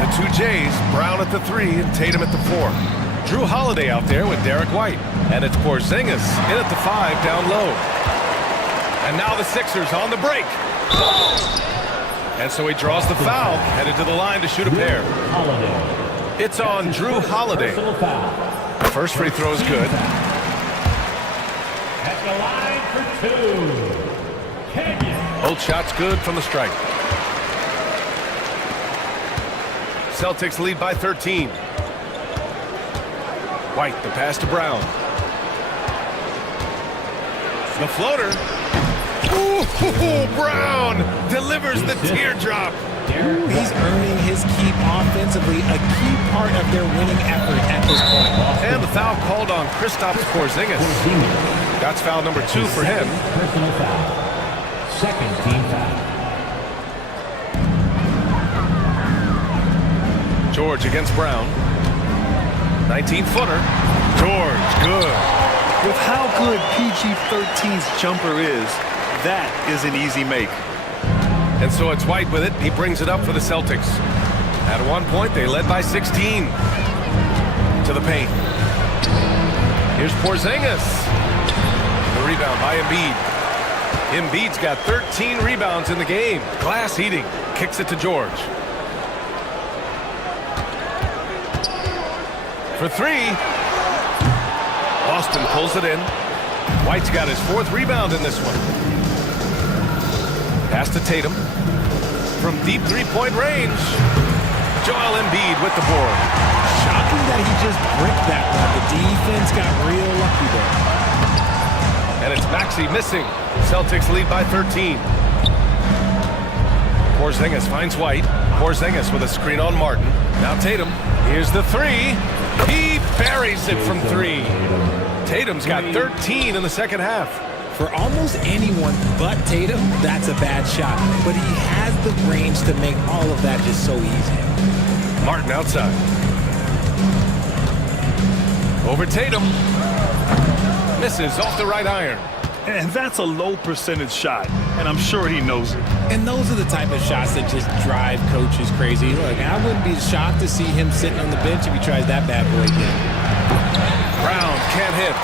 The 2 Jays, Brown at the 3 and Tatum at the 4. Drew Holiday out there with Derek White. And it's Porzingis in at the 5 down low. And now the Sixers on the break. And so he draws the foul, headed to the line to shoot a pair. It's on Drew Holiday. First free throw is good. At the line for 2, Kenyon. Both shots good from the strike. Celtics lead by 13. White, the pass to Brown. The floater. Ooh, Brown delivers the teardrop. He's earning his keep offensively, a key part of their winning effort at this point. And the foul called on Kristaps Porzingis. That's foul number 2 for him. Personal foul. Second team foul. George against Brown. 19-footer. George, good. With how good PG-13's jumper is, that is an easy make. And so it's White with it. He brings it up for the Celtics. At one point, they led by 16. To the paint. Here's Porzingis. The rebound by Embiid. Embiid's got 13 rebounds in the game. Glass heating. Kicks it to George. For 3. Boston pulls it in. White's got his 4th rebound in this one. Pass to Tatum. From deep three-point range. Joel Embiid with the board. Shocking that he just bricked that one. The defense got real lucky there. And it's Maxey missing. Celtics lead by 13. Porzingis finds White. Porzingis with a screen on Martin. Now Tatum. Here's the 3. He buries it from 3. Tatum's got 13 in the second half. For almost anyone but Tatum, that's a bad shot. But he has the range to make all of that just so easy. Martin outside. Over Tatum. Misses off the right iron. And that's a low percentage shot, and I'm sure he knows it. And those are the type of shots that just drive coaches crazy. Look, I wouldn't be shocked to see him sitting on the bench if he tries that bad boy again. Brown can't hit.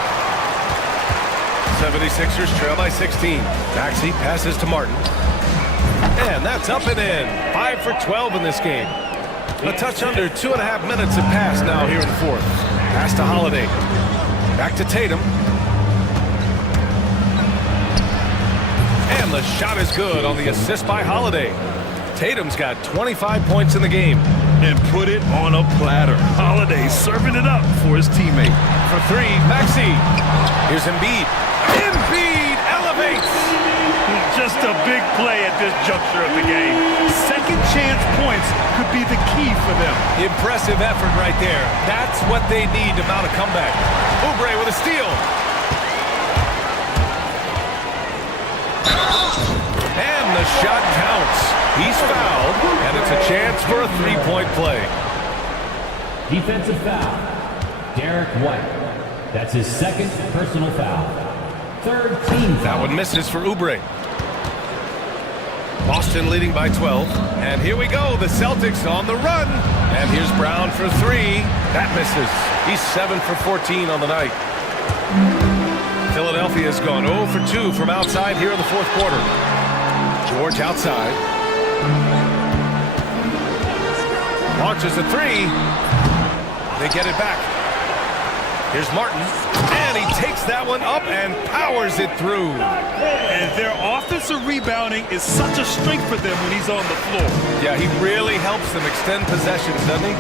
76ers trail by 16. Maxey passes to Martin. And that's up and in. 5 for 12 in this game. A touch under 2.5 minutes have passed now here in the 4th. Pass to Holiday. Back to Tatum. And the shot is good on the assist by Holiday. Tatum's got 25 points in the game. And put it on a platter. Holiday serving it up for his teammate. For 3, Maxey. Here's Embiid. Embiid elevates. Just a big play at this juncture of the game. Second chance points could be the key for them. Impressive effort right there. That's what they need to mount a comeback. Oubre with a steal. And the shot counts. He's fouled, and it's a chance for a 3-point play. Defensive foul. Derek White. That's his 2nd personal foul. 3rd team foul. That one misses for Oubre. Boston leading by 12. And here we go. The Celtics on the run. And here's Brown for 3. That misses. He's 7 for 14 on the night. Philadelphia's gone 0 for 2 from outside here in the 4th quarter. George outside. Launches a 3. They get it back. Here's Martin. And he takes that one up and powers it through. And their offensive rebounding is such a strength for them when he's on the floor. Yeah, he really helps them extend possessions, doesn't he?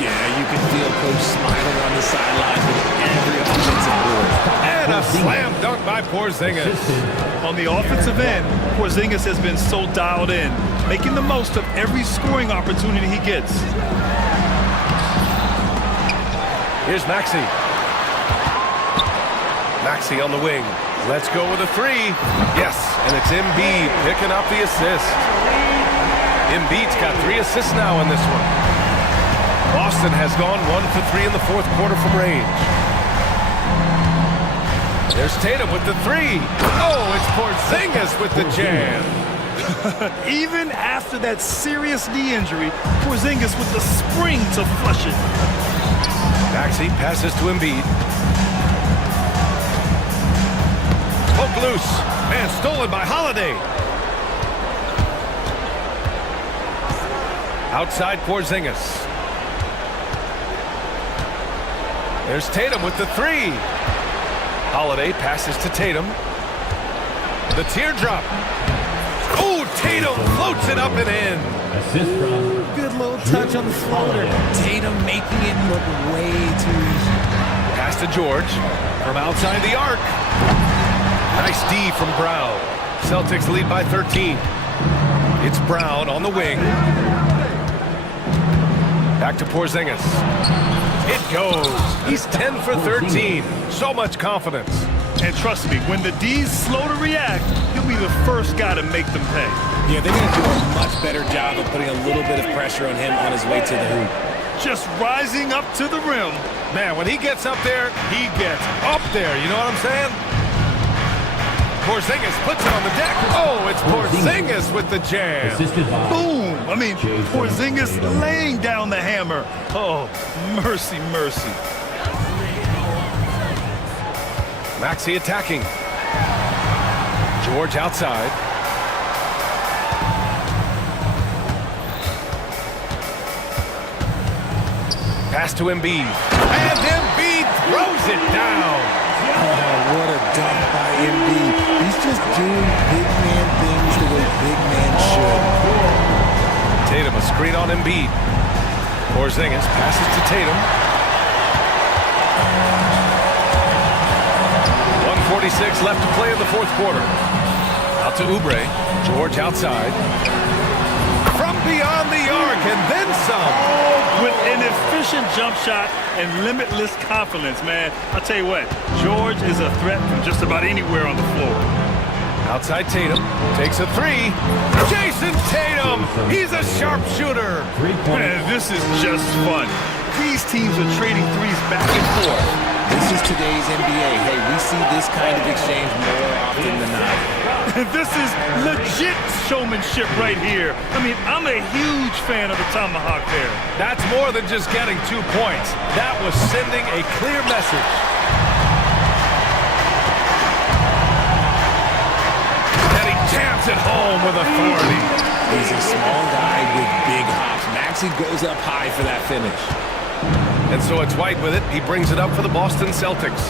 Yeah, you can feel Coach smiling on the sidelines with every offensive board. And a slam dunk by Porzingis. On the offensive end, Porzingis has been so dialed in, making the most of every scoring opportunity he gets. Here's Maxey. Maxey on the wing. Let's go with a 3. Yes, and it's Embiid picking up the assist. Embiid's got 3 assists now in this one. Boston has gone 1 for 3 in the 4th quarter from range. There's Tatum with the 3. Oh, it's Porzingis with the jam. Even after that serious knee injury, Porzingis with the spring to flush it. Maxey passes to Embiid. Poke loose. And stolen by Holiday. Outside Porzingis. There's Tatum with the 3. Holiday passes to Tatum. The teardrop. Oh, Tatum floats it up and in. Assist from. Good little touch on the floater. Tatum making it look way too easy. Pass to George from outside the arc. Nice D from Brown. Celtics lead by 13. It's Brown on the wing. Back to Porzingis. It goes. He's 10 for 13. So much confidence. And trust me, when the D's slow to react, he'll be the first guy to make them pay. Yeah, they're going to do a much better job of putting a little bit of pressure on him on his way to the hoop. Just rising up to the rim. Man, when he gets up there, he gets up there. You know what I'm saying? Porzingis puts it on the deck. Oh, it's Porzingis with the jam. Boom! I mean, Porzingis laying down the hammer. Oh, mercy, mercy. Maxey attacking. George outside. Pass to Embiid. And Embiid throws it down. Oh, what a dunk by Embiid. He's just doing big man things the way big man should. Tatum a screen on Embiid. Porzingis passes to Tatum. 1:46 left to play in the fourth quarter. Out to Oubre. George outside. From beyond the arc and then some. With an efficient jump shot and limitless confidence, man. I'll tell you what, George is a threat from just about anywhere on the floor. Outside Tatum. Takes a three. Jason Tatum! He's a sharpshooter. Man, this is just fun. These teams are trading threes back and forth. This is today's NBA. Hey, we see this kind of exchange more often than not. This is legit showmanship right here. I mean, I'm a huge fan of the tomahawk there. That's more than just getting 2 points. That was sending a clear message. And he jams it home with authority. He's a small guy with big hops. Maxey goes up high for that finish. And so it's White with it. He brings it up for the Boston Celtics.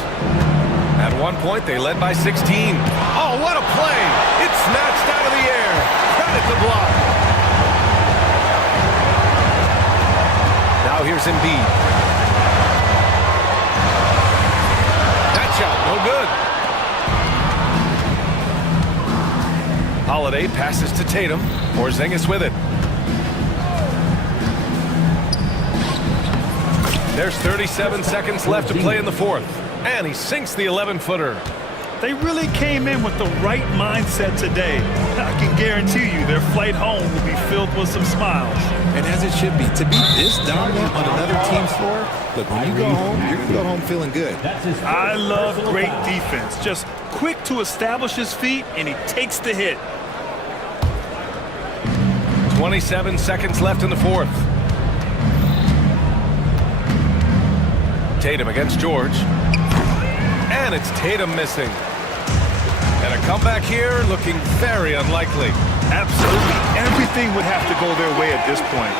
At one point, they led by 16. Oh, what a play! It's snatched out of the air. Credit the block. Now here's Embiid. That shot, no good. Holiday passes to Tatum. Porzingis with it. There's 37 seconds left to play in the fourth. And he sinks the 11-footer. They really came in with the right mindset today. I can guarantee you their flight home will be filled with some smiles. And as it should be. To be this dominant on another team's floor, look, when you go home, you're going to go home feeling good. I love great defense. Just quick to establish his feet, and he takes the hit. 27 seconds left in the fourth. Tatum against George. And it's Tatum missing. And a comeback here looking very unlikely. Absolutely. Everything would have to go their way at this point.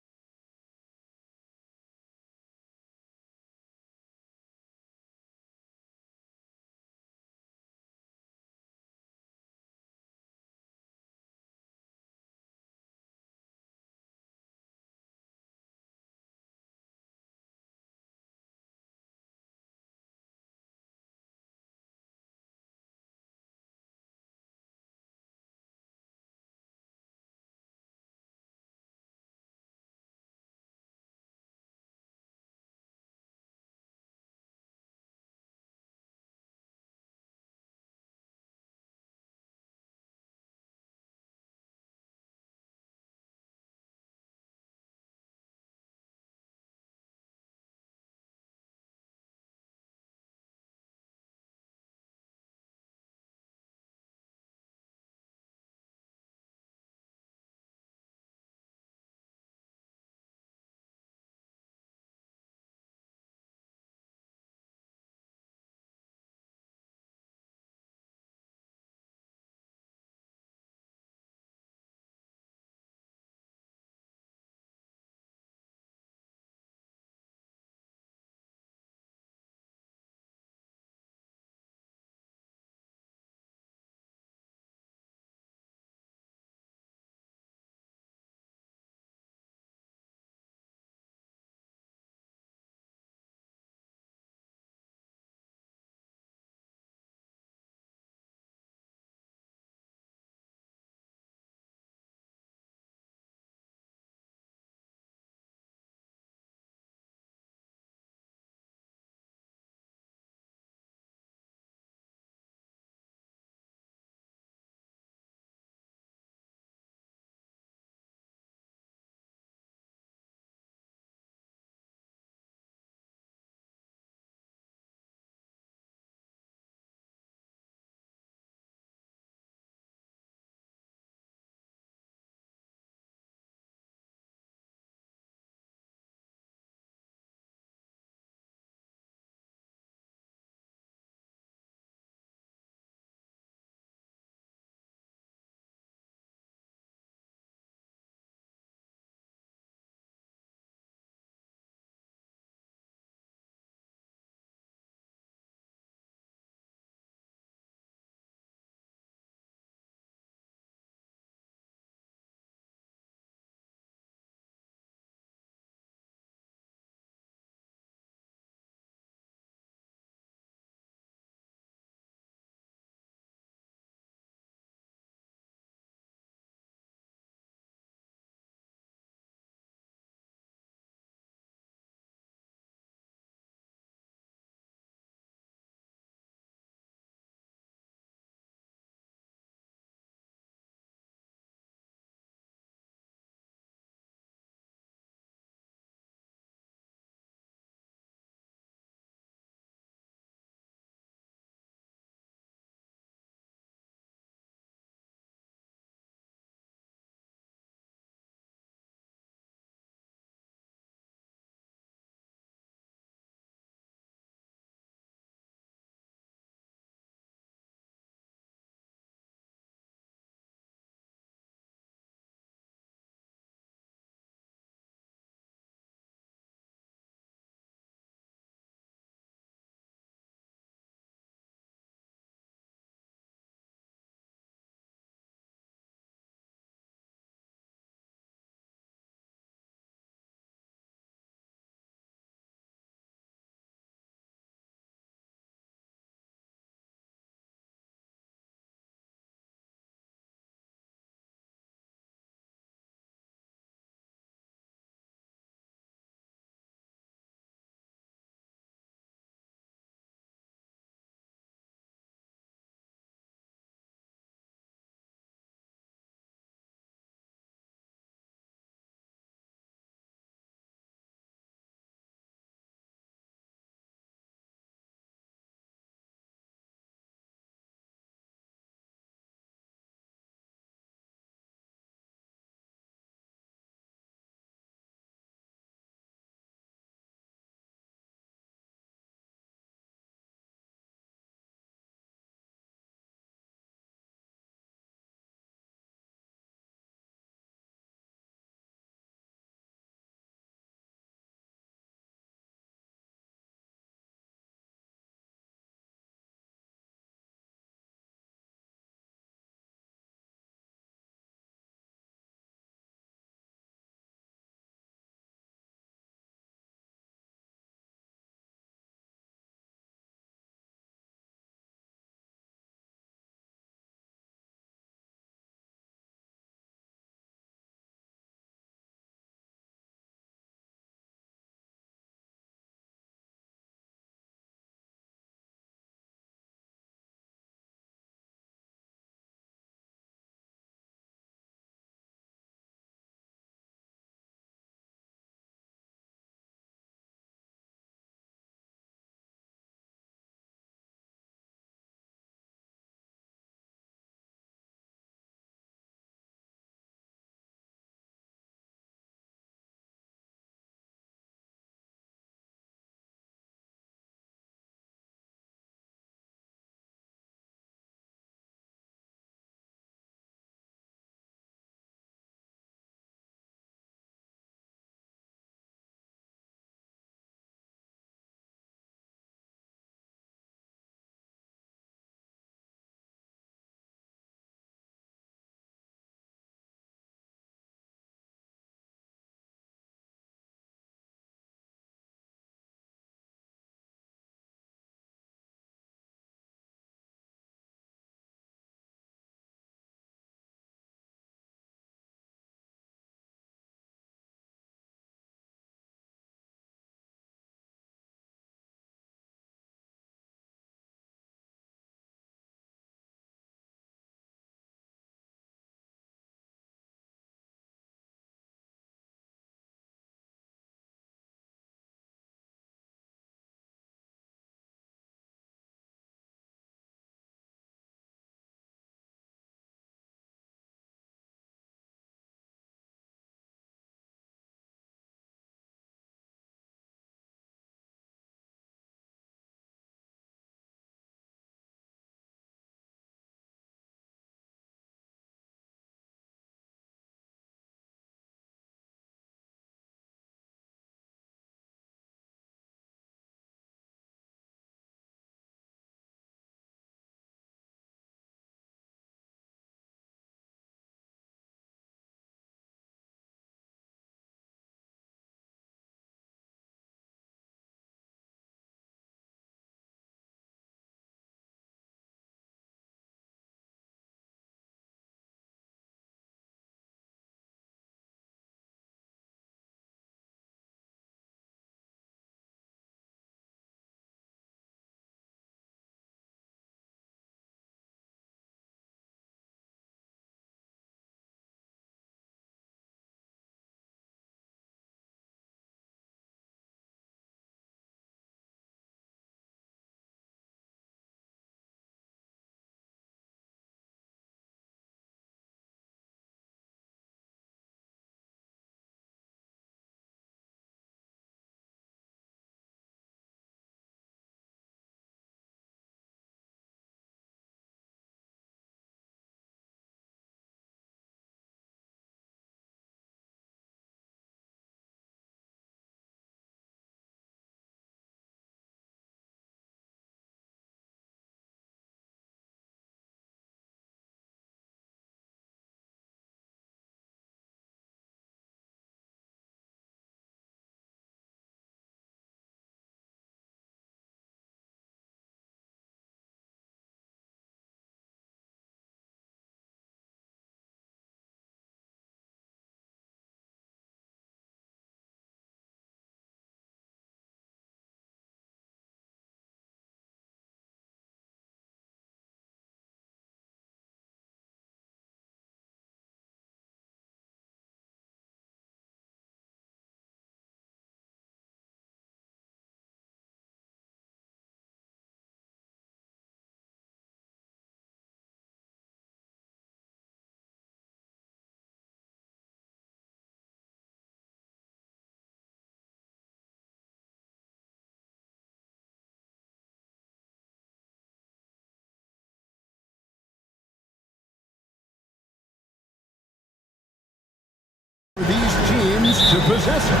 teams to possess it.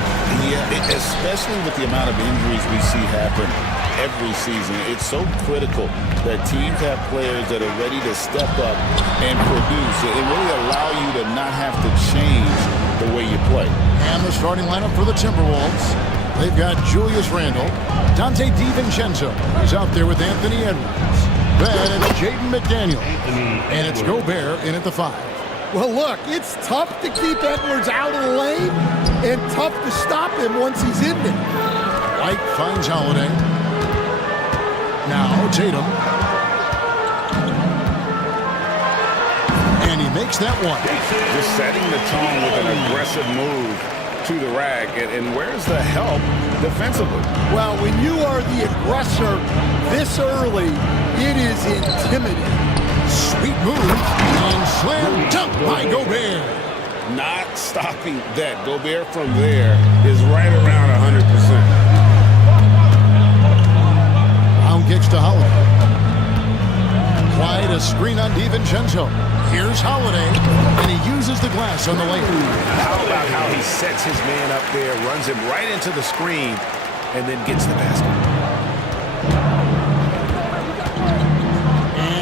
Yeah, especially with the amount of injuries we see happen every season. It's so critical that teams have players that are ready to step up and produce. It really allow you to not have to change the way you play. And the starting lineup for the Timberwolves. They've got Julius Randle, Dante DiVincenzo. He's out there with Anthony Edwards. Then it's Jaden McDaniel. And it's Gobert in at the 5. Well, look, it's tough to keep Edwards out of the lane and tough to stop him once he's in there. White finds Holiday. Now Tatum. And he makes that one. Just setting the tone with an aggressive move to the rack. And where's the help defensively? Well, when you are the aggressor this early, it is intimidating. Sweet move and slam dunk by Gobert. Not stopping that. Gobert from there is right around 100%. Round kicks to Holiday. Wide a screen on DiVincenzo. Here's Holiday, and he uses the glass on the lane. How about how he sets his man up there, runs him right into the screen, and then gets the basket.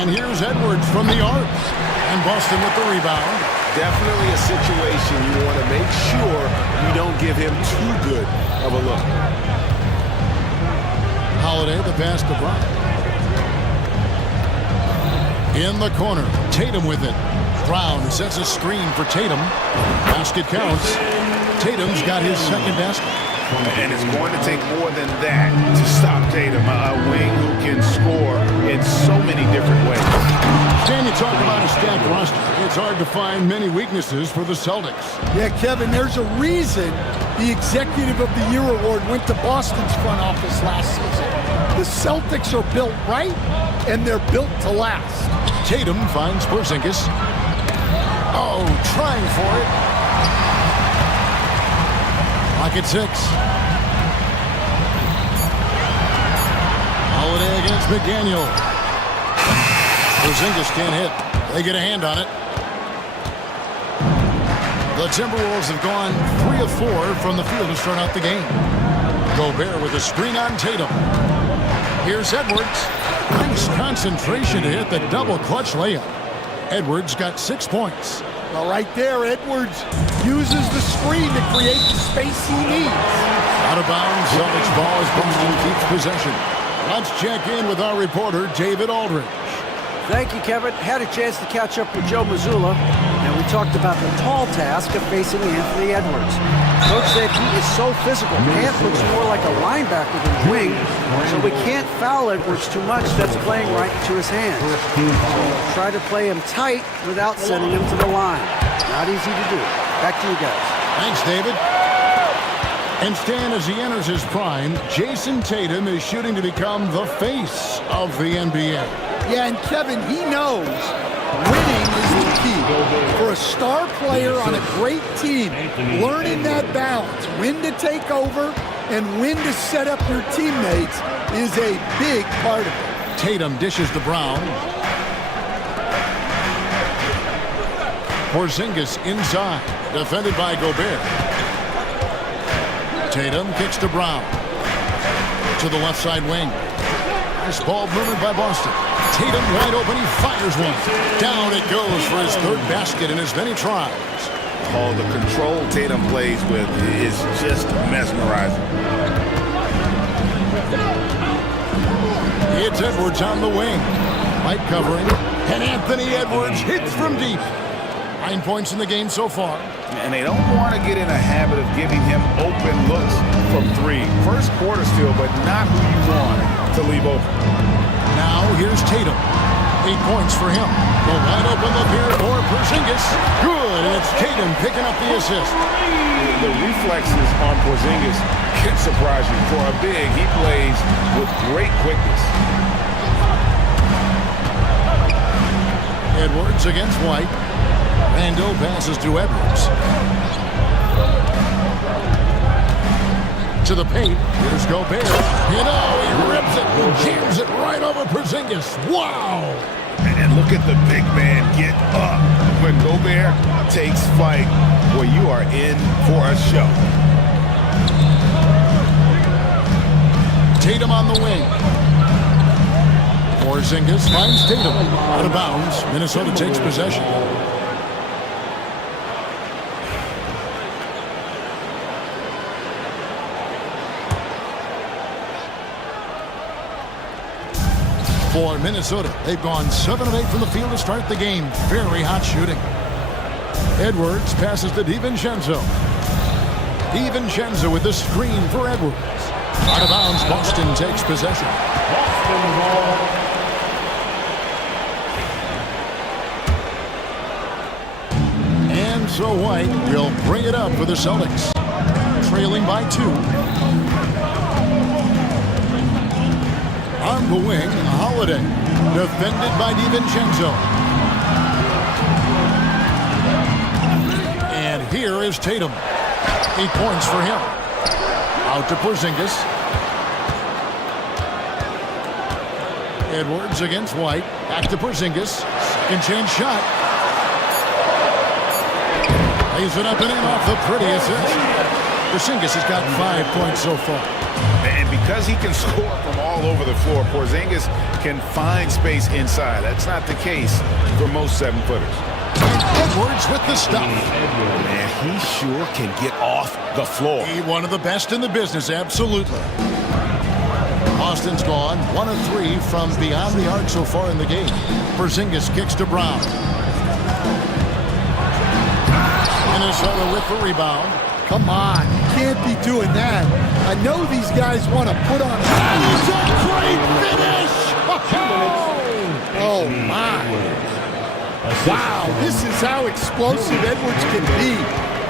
And here's Edwards from the arc. And Boston with the rebound. Definitely a situation you want to make sure you don't give him too good of a look. Holiday, the pass to Brown. In the corner, Tatum with it. Brown sets a screen for Tatum. Basket counts. Tatum's got his second basket. And it's going to take more than that to stop Tatum, a wing who can score in so many different ways. Can you talk about a stacked roster? It's hard to find many weaknesses for the Celtics. Yeah, Kevin, there's a reason the Executive of the Year award went to Boston's front office last season. The Celtics are built right, and they're built to last. Tatum finds Porzingis. Oh, trying for it. Clock at 6. Holiday against McDaniel. Porzingis can't hit. They get a hand on it. The Timberwolves have gone 3 of 4 from the field to start out the game. Gobert with a screen on Tatum. Here's Edwards. Nice concentration to hit the double clutch layup. Edwards got 6 points. Well, right there, Edwards uses the screen to create the space he needs. Out of bounds, Celtics ball as Boston keeps possession. Let's check in with our reporter, David Aldridge. Thank you, Kevin. Had a chance to catch up with Joe Mazzulla, and we talked about the tall task of facing Anthony Edwards. Coach said he is so physical. Ant looks more like a linebacker than a wing, so we can't foul Edwards too much. That's playing right into his hands. So try to play him tight without sending him to the line. Not easy to do. Back to you guys. Thanks, David. And Stan, as he enters his prime, Jason Tatum is shooting to become the face of the NBA. Yeah, and Kevin, he knows winning is the key. For a star player on a great team, learning that balance, when to take over and when to set up your teammates is a big part of it. Tatum dishes to Brown. Porzingis inside, defended by Gobert. Tatum kicks to Brown. To the left side wing. Nice ball movement by Boston. Tatum wide open, he fires one. Down it goes for his third basket in as many tries. Oh, the control Tatum plays with is just mesmerizing. It's Edwards on the wing. White covering. And Anthony Edwards hits from deep. 9 points in the game so far. And they don't want to get in a habit of giving him open looks from 3. First quarter still, but not who you want to leave open. Now here's Tatum. 8 points for him. The wide open look here for Porzingis. Good, and it's Tatum picking up the assist. The reflexes on Porzingis can surprise you. For a big, he plays with great quickness. Edwards against White. Randle passes to Edwards. To the paint. Here's Gobert. You know, he rips it. Jams it right over Porzingis. Wow! And look at the big man get up. When Gobert takes flight, well, you are in for a show. Tatum on the wing. Porzingis finds Tatum. Out of bounds. Minnesota takes possession. For Minnesota, they've gone 7 of 8 from the field to start the game. Very hot shooting. Edwards passes to DiVincenzo. DiVincenzo with the screen for Edwards. Out of bounds, Boston takes possession. And so White will bring it up for the Celtics. Trailing by 2. On the wing, Holiday. Defended by DiVincenzo. And here is Tatum. 8 points for him. Out to Porzingis. Edwards against White. Back to Porzingis. Second chance shot. Lays it up and in off the pretty assist. Porzingis has got 5 points so far. And because he can score from all over the floor, Porzingis can find space inside. That's not the case for most 7-footers. Edwards with the stuff. Man, he sure can get off the floor. He one of the best in the business, absolutely. Boston's gone 1 of 3 from beyond the arc so far in the game. Porzingis kicks to Brown. Minnesota with the rebound. Come on, you can't be doing that. I know these guys want to put on. It's a great finish! Oh my! Wow, this is how explosive Edwards can be.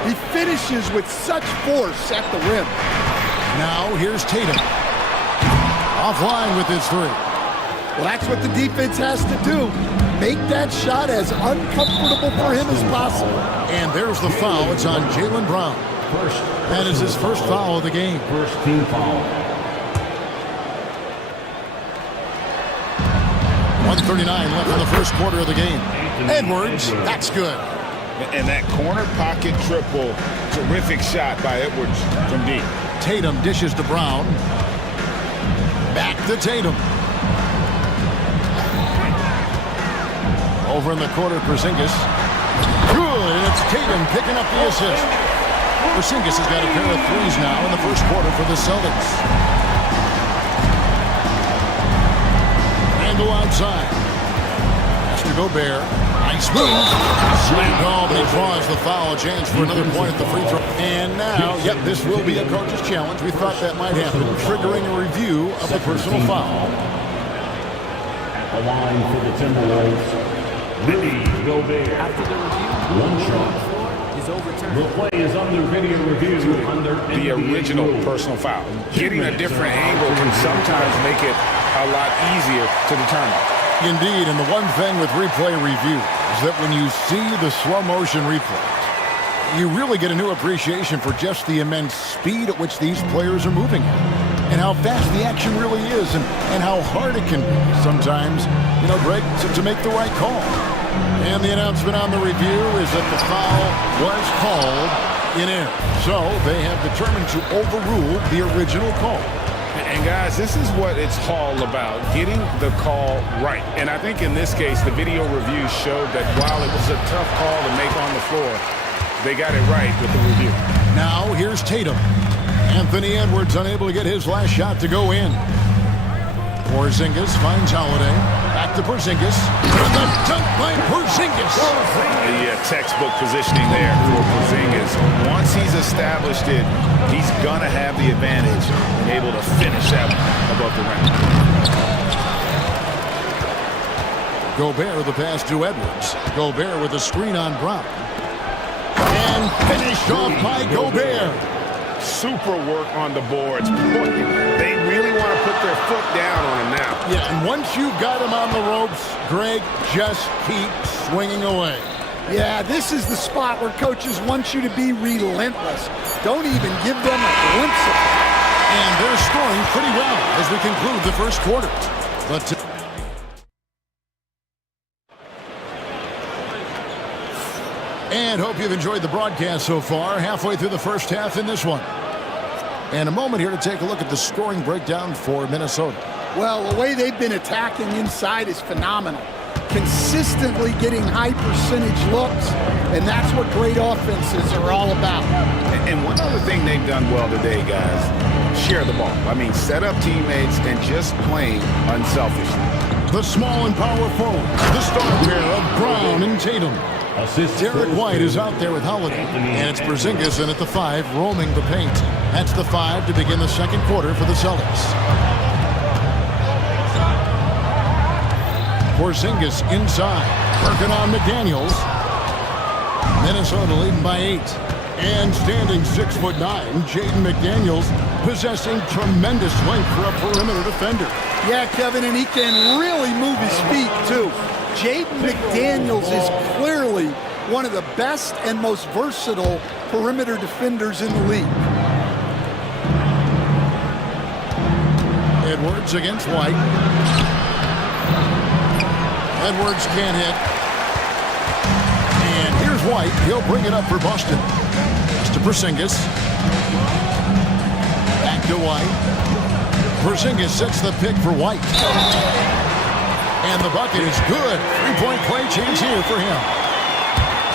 He finishes with such force at the rim. Now here's Tatum. Offline with his 3. Well, that's what the defense has to do. Make that shot as uncomfortable for him as possible. And there's the foul. It's on Jaylen Brown. That is his first foul of the game. First team foul. 1:39 left in the first quarter of the game. Edwards, that's good. And that corner pocket triple, terrific shot by Edwards from deep. Tatum dishes to Brown. Back to Tatum. Over in the corner, Porzingis. Good, and it's Tatum picking up the assist. Porzingis has got a pair of 3s now in the first quarter for the Celtics. And go outside. Mr. Gobert. Nice move. Slam ball, but he draws the foul. Chance for another point at the free throw. And now, yep, this will be a coach's challenge. We thought that might happen, triggering a review of the personal foul. At the line for the Timberwolves, Gobert. After the review, 1 shot. is overturned. The play is under video review. The original personal foul. Getting a different angle can sometimes make it a lot easier to determine. Indeed, and the one thing with replay review is that when you see the slow motion replay, you really get a new appreciation for just the immense speed at which these players are moving at, and how fast the action really is, and how hard it can be sometimes, you know, Greg, to make the right call. And the announcement on the review is that the foul was called in air. So they have determined to overrule the original call. And guys, this is what it's all about, getting the call right. And I think in this case, the video review showed that while it was a tough call to make on the floor, they got it right with the review. Now here's Tatum. Anthony Edwards unable to get his last shot to go in. Porzingis finds Holiday. Back to Porzingis. And the dunk by Porzingis. Yeah, textbook positioning there for Porzingis. Once he's established it, he's going to have the advantage and able to finish that above the rim. Gobert the pass to Edwards. Gobert with a screen on Brown. And finished off by Gobert. Super work on the boards. Boy, they really want to put their foot down on him now. Yeah, and once you've got him on the ropes, Greg, just keep swinging away. Yeah, this is the spot where coaches want you to be relentless. Don't even give them a glimpse of it. And they're scoring pretty well as we conclude the first quarter. But And hope you've enjoyed the broadcast so far. Halfway through the first half in this one. And a moment here to take a look at the scoring breakdown for Minnesota. Well, the way they've been attacking inside is phenomenal. Consistently getting high percentage looks, and that's what great offenses are all about. And one other thing they've done well today, guys, share the ball. I mean, set up teammates and just playing unselfishly. The small and power forward, the star pair of Brown and Tatum. Derek White is out there with Holiday, and it's Porzingis in at the 5, roaming the paint. That's the 5 to begin the second quarter for the Celtics. Porzingis inside, working on McDaniels. Minnesota leading by 8. And standing 6'9", Jaden McDaniels possessing tremendous length for a perimeter defender. Yeah, Kevin, and he can really move his feet, too. Jaden McDaniels is clearly one of the best and most versatile perimeter defenders in the league. Edwards against White. Edwards can't hit. And here's White. He'll bring it up for Boston. It's to Porzingis. Back to White. Porzingis sets the pick for White. And the bucket is good. Three-point play change here for him.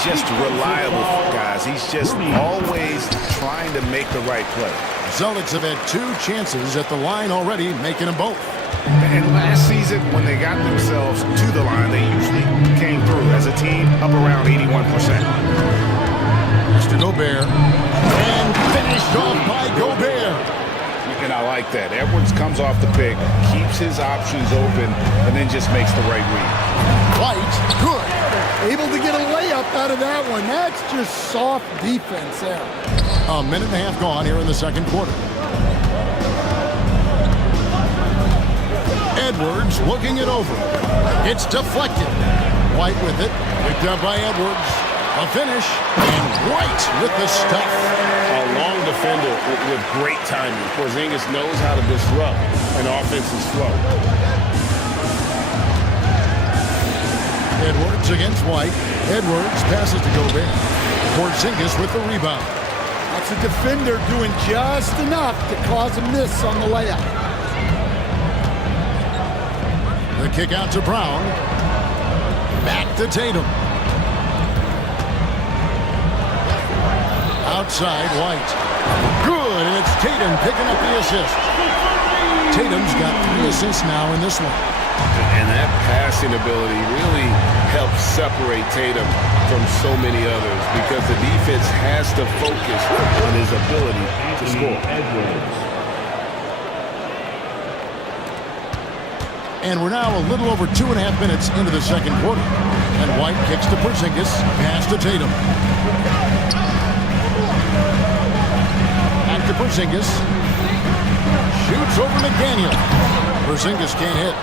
Just reliable, guys. He's just always trying to make the right play. Celtics have had 2 chances at the line already, making them both. And last season, when they got themselves to the line, they usually came through as a team up around 81%. Mr. Gobert. And finished off by Gobert. And I like that. Edwards comes off the pick, keeps his options open, and then just makes the right read. White, good. Able to get a layup out of that one. That's just soft defense there. A minute and a half gone here in the second quarter. Edwards looking it over. It's deflected. White with it. Picked up by Edwards. A finish. And White with the stuff. A long defender with great timing. Porzingis knows how to disrupt an offense's flow. Edwards against White. Edwards passes to Gobert. Porzingis with the rebound. That's a defender doing just enough to cause a miss on the layup. The kick out to Brown. Back to Tatum. Outside, White. Good, and it's Tatum picking up the assist. Tatum's got 3 assists now in this one. And that passing ability really helps separate Tatum from so many others because the defense has to focus on his ability to score. And we're now a little over 2.5 minutes into the second quarter. And White kicks to Porzingis, pass to Tatum. Back to Porzingis. Shoots over McDaniel. Porzingis can't hit.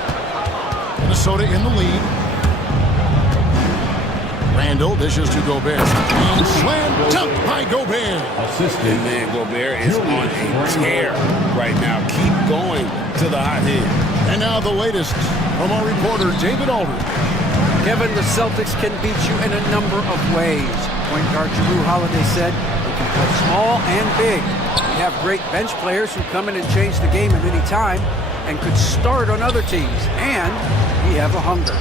Minnesota in the lead. Randall dishes to Gobert. And slam dunk by Gobert. And man, Gobert is on a tear right now. Keep going to the hot hand. And now the latest from our reporter, David Aldridge. Kevin, the Celtics can beat you in a number of ways. Point guard Jrue Holiday said they can play small and big. We have great bench players who come in and change the game at any time and could start on other teams. And we have a hunger.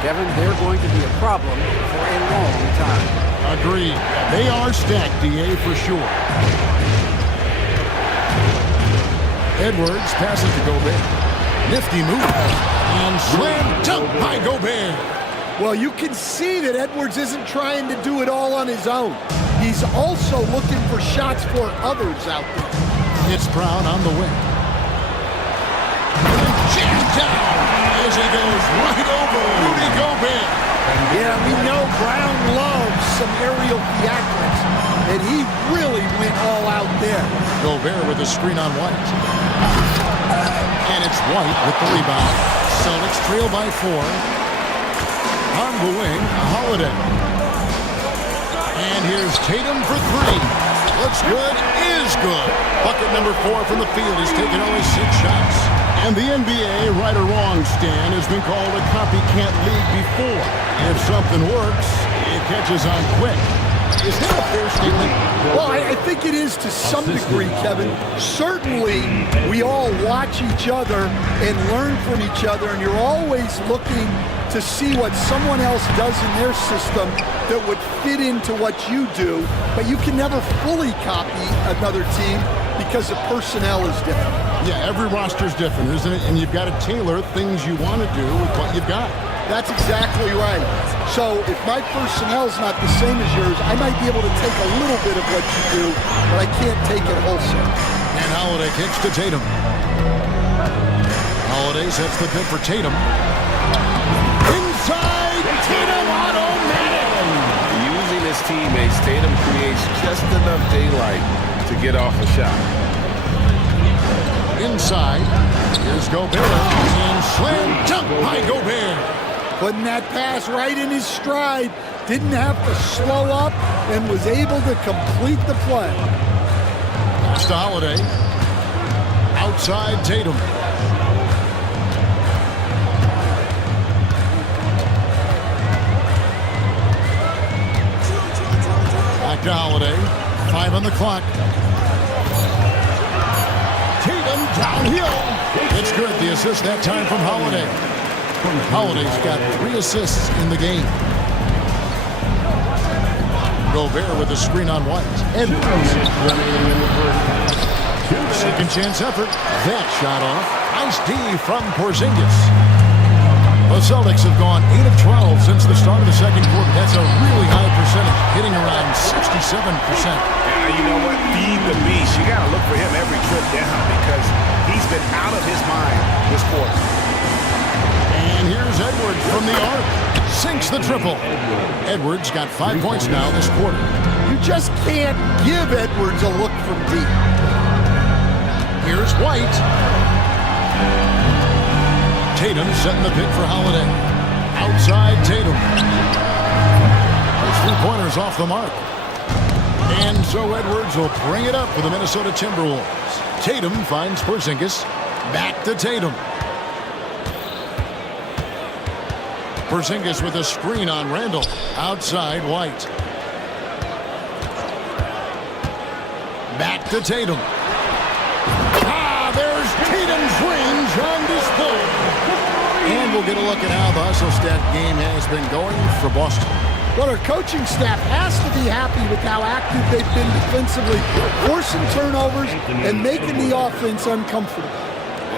Kevin, they're going to be a problem for a long time. Agreed. They are stacked, DA, for sure. Edwards passes to Gobert. Nifty move. And slam dunk by Gobert. Well, you can see that Edwards isn't trying to do it all on his own. He's also looking for shots for others out there. It's Brown on the wing. Jammed down as he goes right over Rudy Gobert. Yeah, we know Brown loves some aerial theatrics, and he really went all out there. Gobert with a screen on White. And it's White with the rebound. Celtics trail by 4. On the wing, Holiday. And here's Tatum for 3. Looks good, is good. Bucket number 4 from the field. He's taken only 6 shots. And the NBA, right or wrong, Stan, has been called a copycat league before. If something works, it catches on quick. Is that a fair statement? Well, I think it is to some degree, Kevin. Certainly, we all watch each other and learn from each other, and you're always looking to see what someone else does in their system that would fit into what you do, but you can never fully copy another team because the personnel is different. Yeah, every roster's different, isn't it? And you've got to tailor things you want to do with what you've got. That's exactly right. So if my personnel's not the same as yours, I might be able to take a little bit of what you do, but I can't take it wholesale. And Holiday kicks to Tatum. Holiday sets the pick for Tatum. Inside, Tatum automatic! Using his teammates, Tatum creates just enough daylight to get off a shot. Inside, here's Gobert. And slam dunk by Gobert. Putting that pass right in his stride. Didn't have to slow up and was able to complete the play. Pass to Holiday. Outside Tatum. Back to Holiday. 5 on the clock. Tatum downhill. It's good. The assist that time from Holiday. Holiday's got 3 assists in the game. Gobert with a screen on White. Edwards. Second chance effort. That shot off. Nice D from Porzingis. The Celtics have gone 8 of 12 since the start of the second quarter. That's a really high percentage, hitting around 67%. Yeah, you know what? Feed the beast. You got to look for him every trip down because he's been out of his mind this quarter. And here's Edwards from the arc. Sinks the triple. Edwards got 5 points now this quarter. You just can't give Edwards a look from deep. Here's White. Tatum setting the pick for Holiday. Outside Tatum. Those 3-pointers off the mark. And so Edwards will bring it up for the Minnesota Timberwolves. Tatum finds Porzingis. Back to Tatum. Porzingis with a screen on Randall. Outside White. Back to Tatum. There's Tatum's range on display. And we'll get a look at how the hustle stat game has been going for Boston. Well, our coaching staff has to be happy with how active they've been defensively, forcing turnovers and making the offense uncomfortable.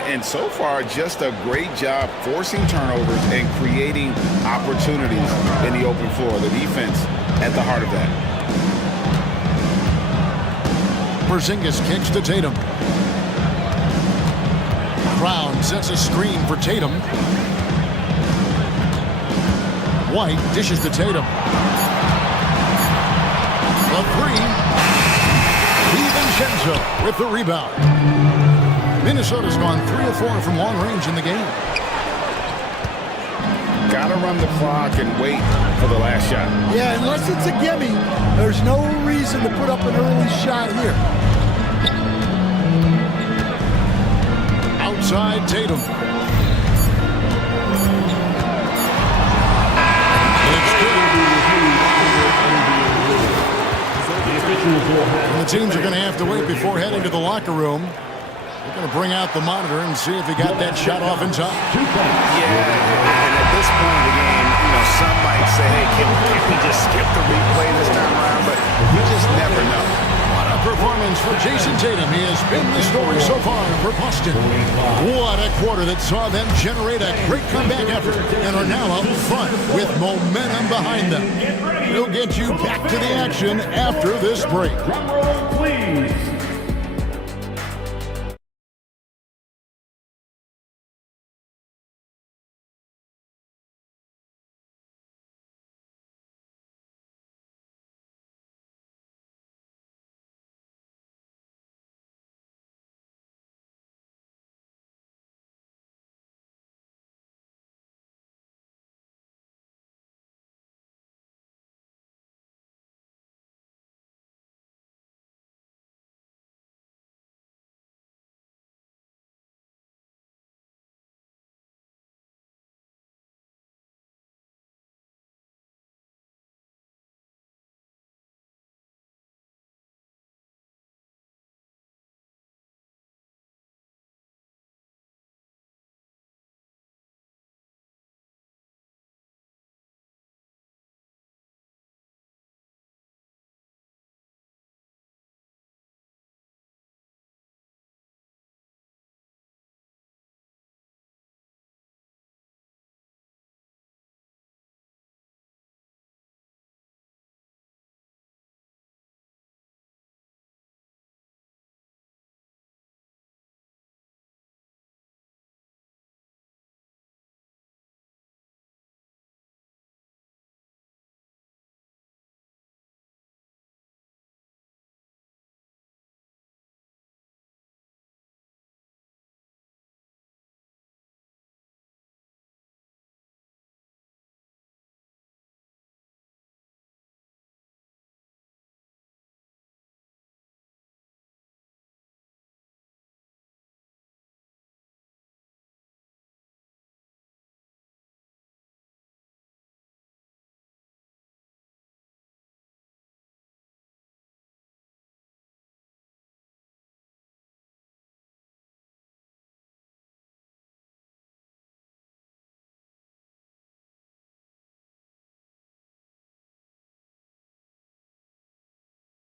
And so far, just a great job forcing turnovers and creating opportunities in the open floor. The defense at the heart of that. Porzingis kicks to Tatum. Brown sets a screen for Tatum. White dishes to Tatum. The 3. DiVincenzo with the rebound. Minnesota's gone 3 of 4 from long range in the game. Gotta run the clock and wait for the last shot. Yeah, unless it's a gimme, there's no reason to put up an early shot here. Outside Tatum. It's good. And the teams are going to have to wait before heading to the locker room. They're going to bring out the monitor and see if he got that shot off in time. Yeah, and at this point in the game, some might say, hey, can we just skip the replay this time around? But you just never know. What a performance for Jason Tatum. He has been the story so far for Boston. What a quarter that saw them generate a great comeback effort and are now out front with momentum behind them. We'll get you back to the action after this break. Drum roll, please.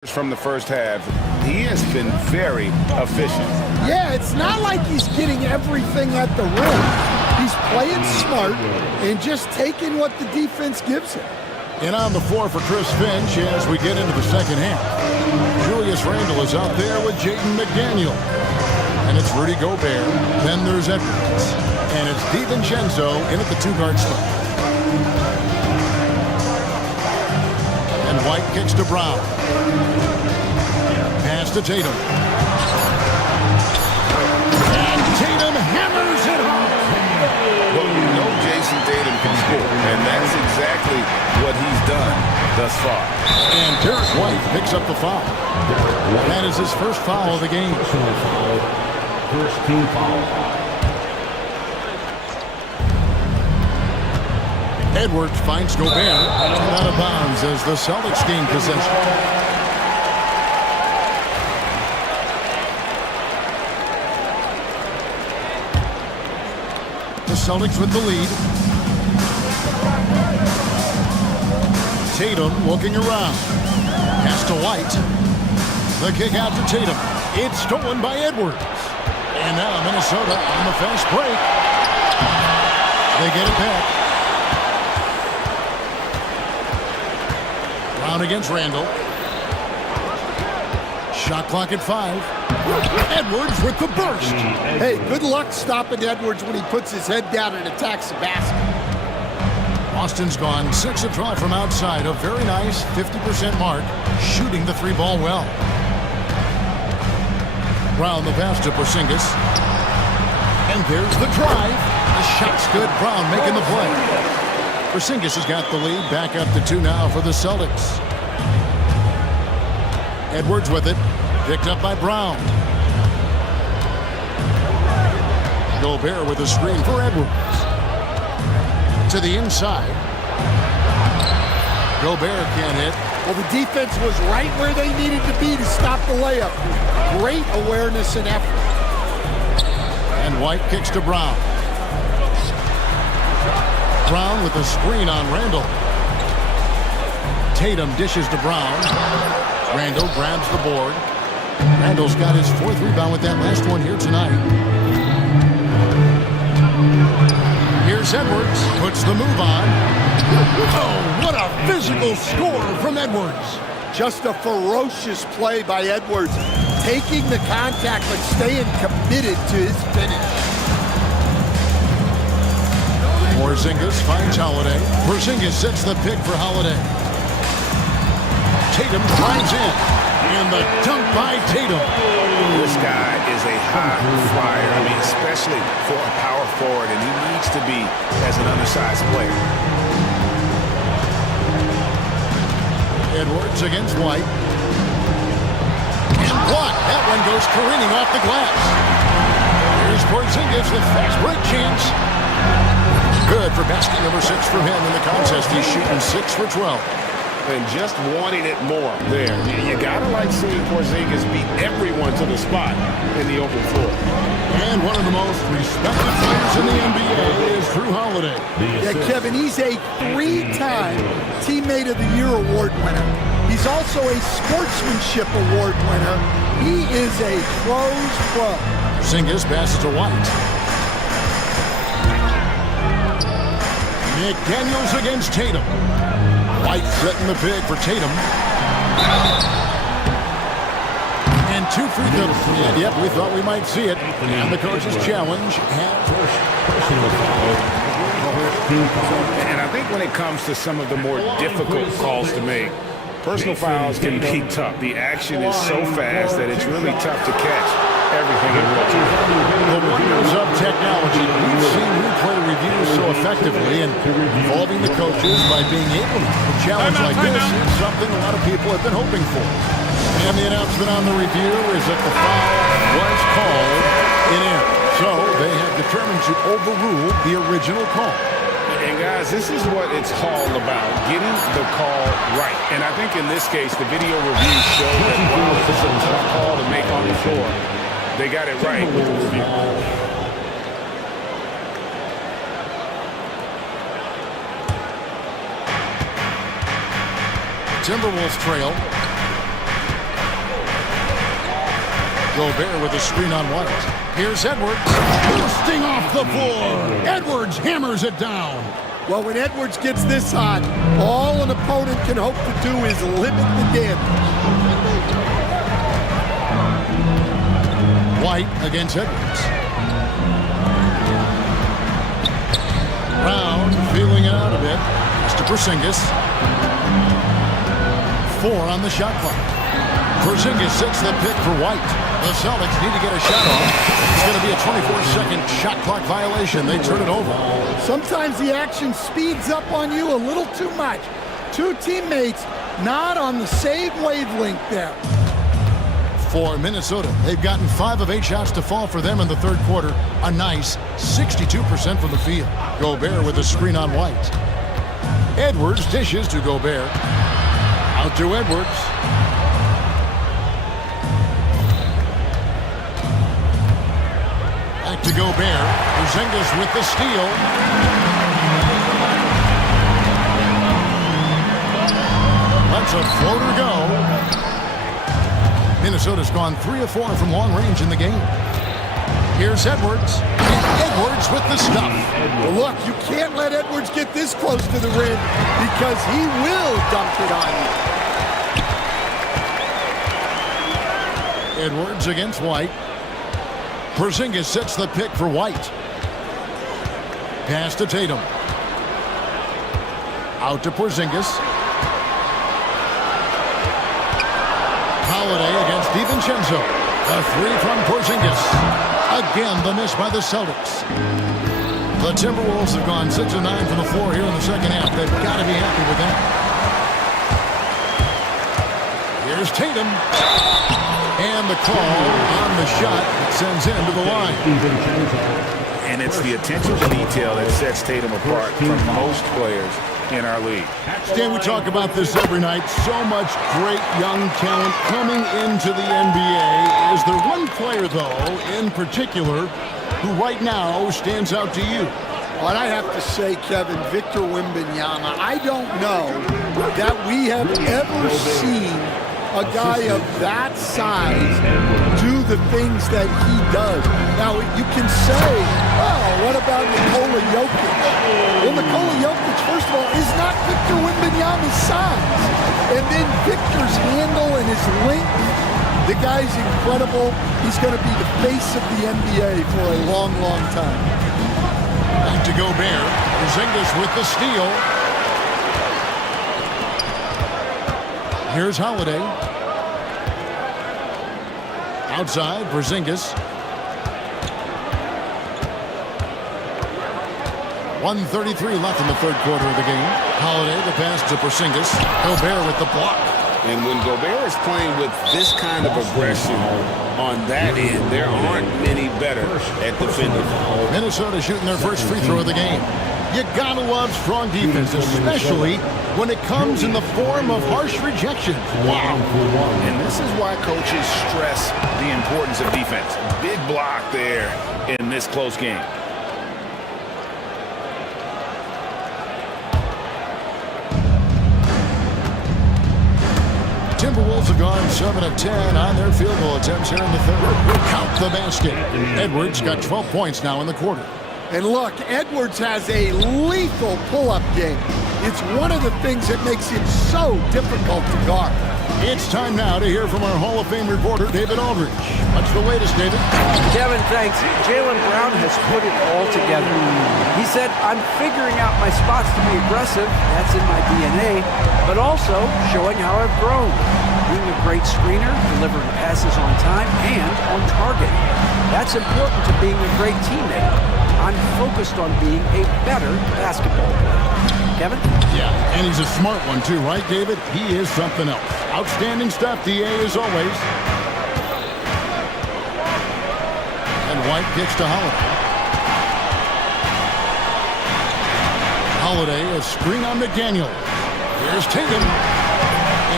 From the first half, he has been very efficient. Yeah, it's not like he's getting everything at the rim. He's playing smart and just taking what the defense gives him. And on the floor for Chris Finch as we get into the second half. Julius Randle is out there with Jaden McDaniel. And it's Rudy Gobert. Then there's Edwards. And it's DiVincenzo in at the two-guard spot. And White kicks to Brown. Pass to Tatum. And Tatum hammers it home. Well, we know Jason Tatum can score, and that's exactly what he's done thus far. And Derek White picks up the foul. That is his first foul of the game. First team foul. Edwards finds Gobert out of bounds as the Celtics gain possession. The Celtics with the lead. Tatum looking around. Pass to White. The kick out to Tatum. It's stolen by Edwards. And now Minnesota on the fast break. They get it back. Brown against Randle. Shot clock at 5. Edwards with the burst. Hey, good luck stopping Edwards when he puts his head down and attacks the basket. Boston's gone 6 of 12 from outside. A very nice 50% mark, shooting the three ball well. Brown the pass to Porzingis. And there's the drive. The shot's good. Brown making the play. Porzingis has got the lead. Back up to 2 now for the Celtics. Edwards with it. Picked up by Brown. Gobert with a screen for Edwards. To the inside. Gobert can't hit. Well, the defense was right where they needed to be to stop the layup. Great awareness and effort. And White kicks to Brown. Brown with the screen on Randle. Tatum dishes to Brown. Randle grabs the board. Randle's got his 4th rebound with that last one here tonight. Here's Edwards. Puts the move on. Oh, what a physical score from Edwards. Just a ferocious play by Edwards. Taking the contact but staying committed to his finish. Porzingis finds Holiday. Porzingis sets the pick for Holiday. Tatum drives in. And the dunk by Tatum. This guy is a high flyer. I mean, especially for a power forward, and he needs to be as an undersized player. Edwards against White. And blocked. That one goes careening off the glass. Here's Porzingis with fast break chance. Good for basket number 6 from him in the contest. He's shooting 6 for 12. And just wanting it more there. You gotta like seeing Porzingis beat everyone to the spot in the open floor. And one of the most respected players in the NBA is Drew Holiday. Yeah, Kevin, he's a 3-time Teammate of the Year award winner. He's also a Sportsmanship Award winner. He is a pros pro. Porzingis passes to White. McDaniels against Tatum. White setting the pick for Tatum. And 2 free throws. And yep, we thought we might see it. And the coach's challenge has... And I think when it comes to some of the more difficult calls to make, personal fouls can be tough. The action is so fast that it's really tough to catch everything in real time. The wonders of technology. We've seen replay reviews so effectively and involving the coaches by being able to challenge like this is something a lot of people have been hoping for. And the announcement on the review is that the foul was called in error. So they have determined to overrule the original call. And guys, this is what it's all about, getting the call right. And I think in this case, the video reviews show that while this is a tough call to make on the floor, they got it right with the review. Timberwolves trail. Gobert with a screen on White. Here's Edwards. Bursting off the floor. Edwards hammers it down. Well, when Edwards gets this hot, all an opponent can hope to do is limit the damage. White against Edwards. Brown feeling it out a bit. Mr. Porzingis. 4 on the shot clock. Porzingis sets the pick for White. The Celtics need to get a shot off. It's going to be a 24-second shot clock violation. They turn it over. Sometimes the action speeds up on you a little too much. Two teammates not on the same wavelength there. For Minnesota, they've gotten 5 of 8 shots to fall for them in the third quarter. A nice 62% from the field. Gobert with a screen on White. Edwards dishes to Gobert. Out to Edwards. Back to Gobert. Porzingis with the steal. Lets a floater go. Minnesota's gone 3 of 4 from long range in the game. Here's Edwards. Edwards with the stuff. Well, look, you can't let Edwards get this close to the rim because he will dunk it on you. Edwards against White. Porzingis sets the pick for White. Pass to Tatum. Out to Porzingis. Holiday against DiVincenzo. A 3 from Porzingis. Again, the miss by the Celtics. The Timberwolves have gone 6 of 9 from the floor here in the second half. They've got to be happy with that. Here's Tatum. And the call on the shot sends him to the line. And it's the attention to detail that sets Tatum apart from most players in our league. Stan, we talk about this every night. So much great young talent coming into the NBA. Is there one player, though, in particular, who right now stands out to you? Well, I have to say, Kevin, Victor Wembanyama, I don't know that we have ever seen a guy of that size do the things that he does. Now, you can say, oh, what about Nikola Jokic? Well, Nikola Jokic, first of all, is not Victor Wembanyama's size. And then Victor's handle and his length, the guy's incredible. He's going to be the face of the NBA for a long, long time. Back to Gobert. Porzingis with the steal. Here's Holiday. Outside, Porzingis. 1:33 left in the third quarter of the game. Holiday, the pass to Porzingis. Gobert with the block. And when Gobert is playing with this kind of aggression on that end, there aren't many better at defending. Minnesota shooting their first free throw of the game. You gotta love strong defense, especially when it comes in the form of harsh rejection. Wow. And this is why coaches stress the importance of defense. Big block there in this close game. Timberwolves have gone 7 of 10 on their field goal attempts here in the third. Count the basket. Edwards got 12 points now in the quarter. And look, Edwards has a lethal pull-up game. It's one of the things that makes him so difficult to guard. It's time now to hear from our Hall of Fame reporter, David Aldridge. What's the latest, David? Kevin, thanks. Jaylen Brown has put it all together. He said, I'm figuring out my spots to be aggressive. That's in my DNA. But also showing how I've grown. Being a great screener, delivering passes on time and on target. That's important to being a great teammate. I'm focused on being a better basketball player. Kevin? Yeah, and he's a smart one too, right, David? He is something else. Outstanding stuff, DA, as always. And White kicks to Holiday. Holiday, a screen on McDaniel. Here's Tatum.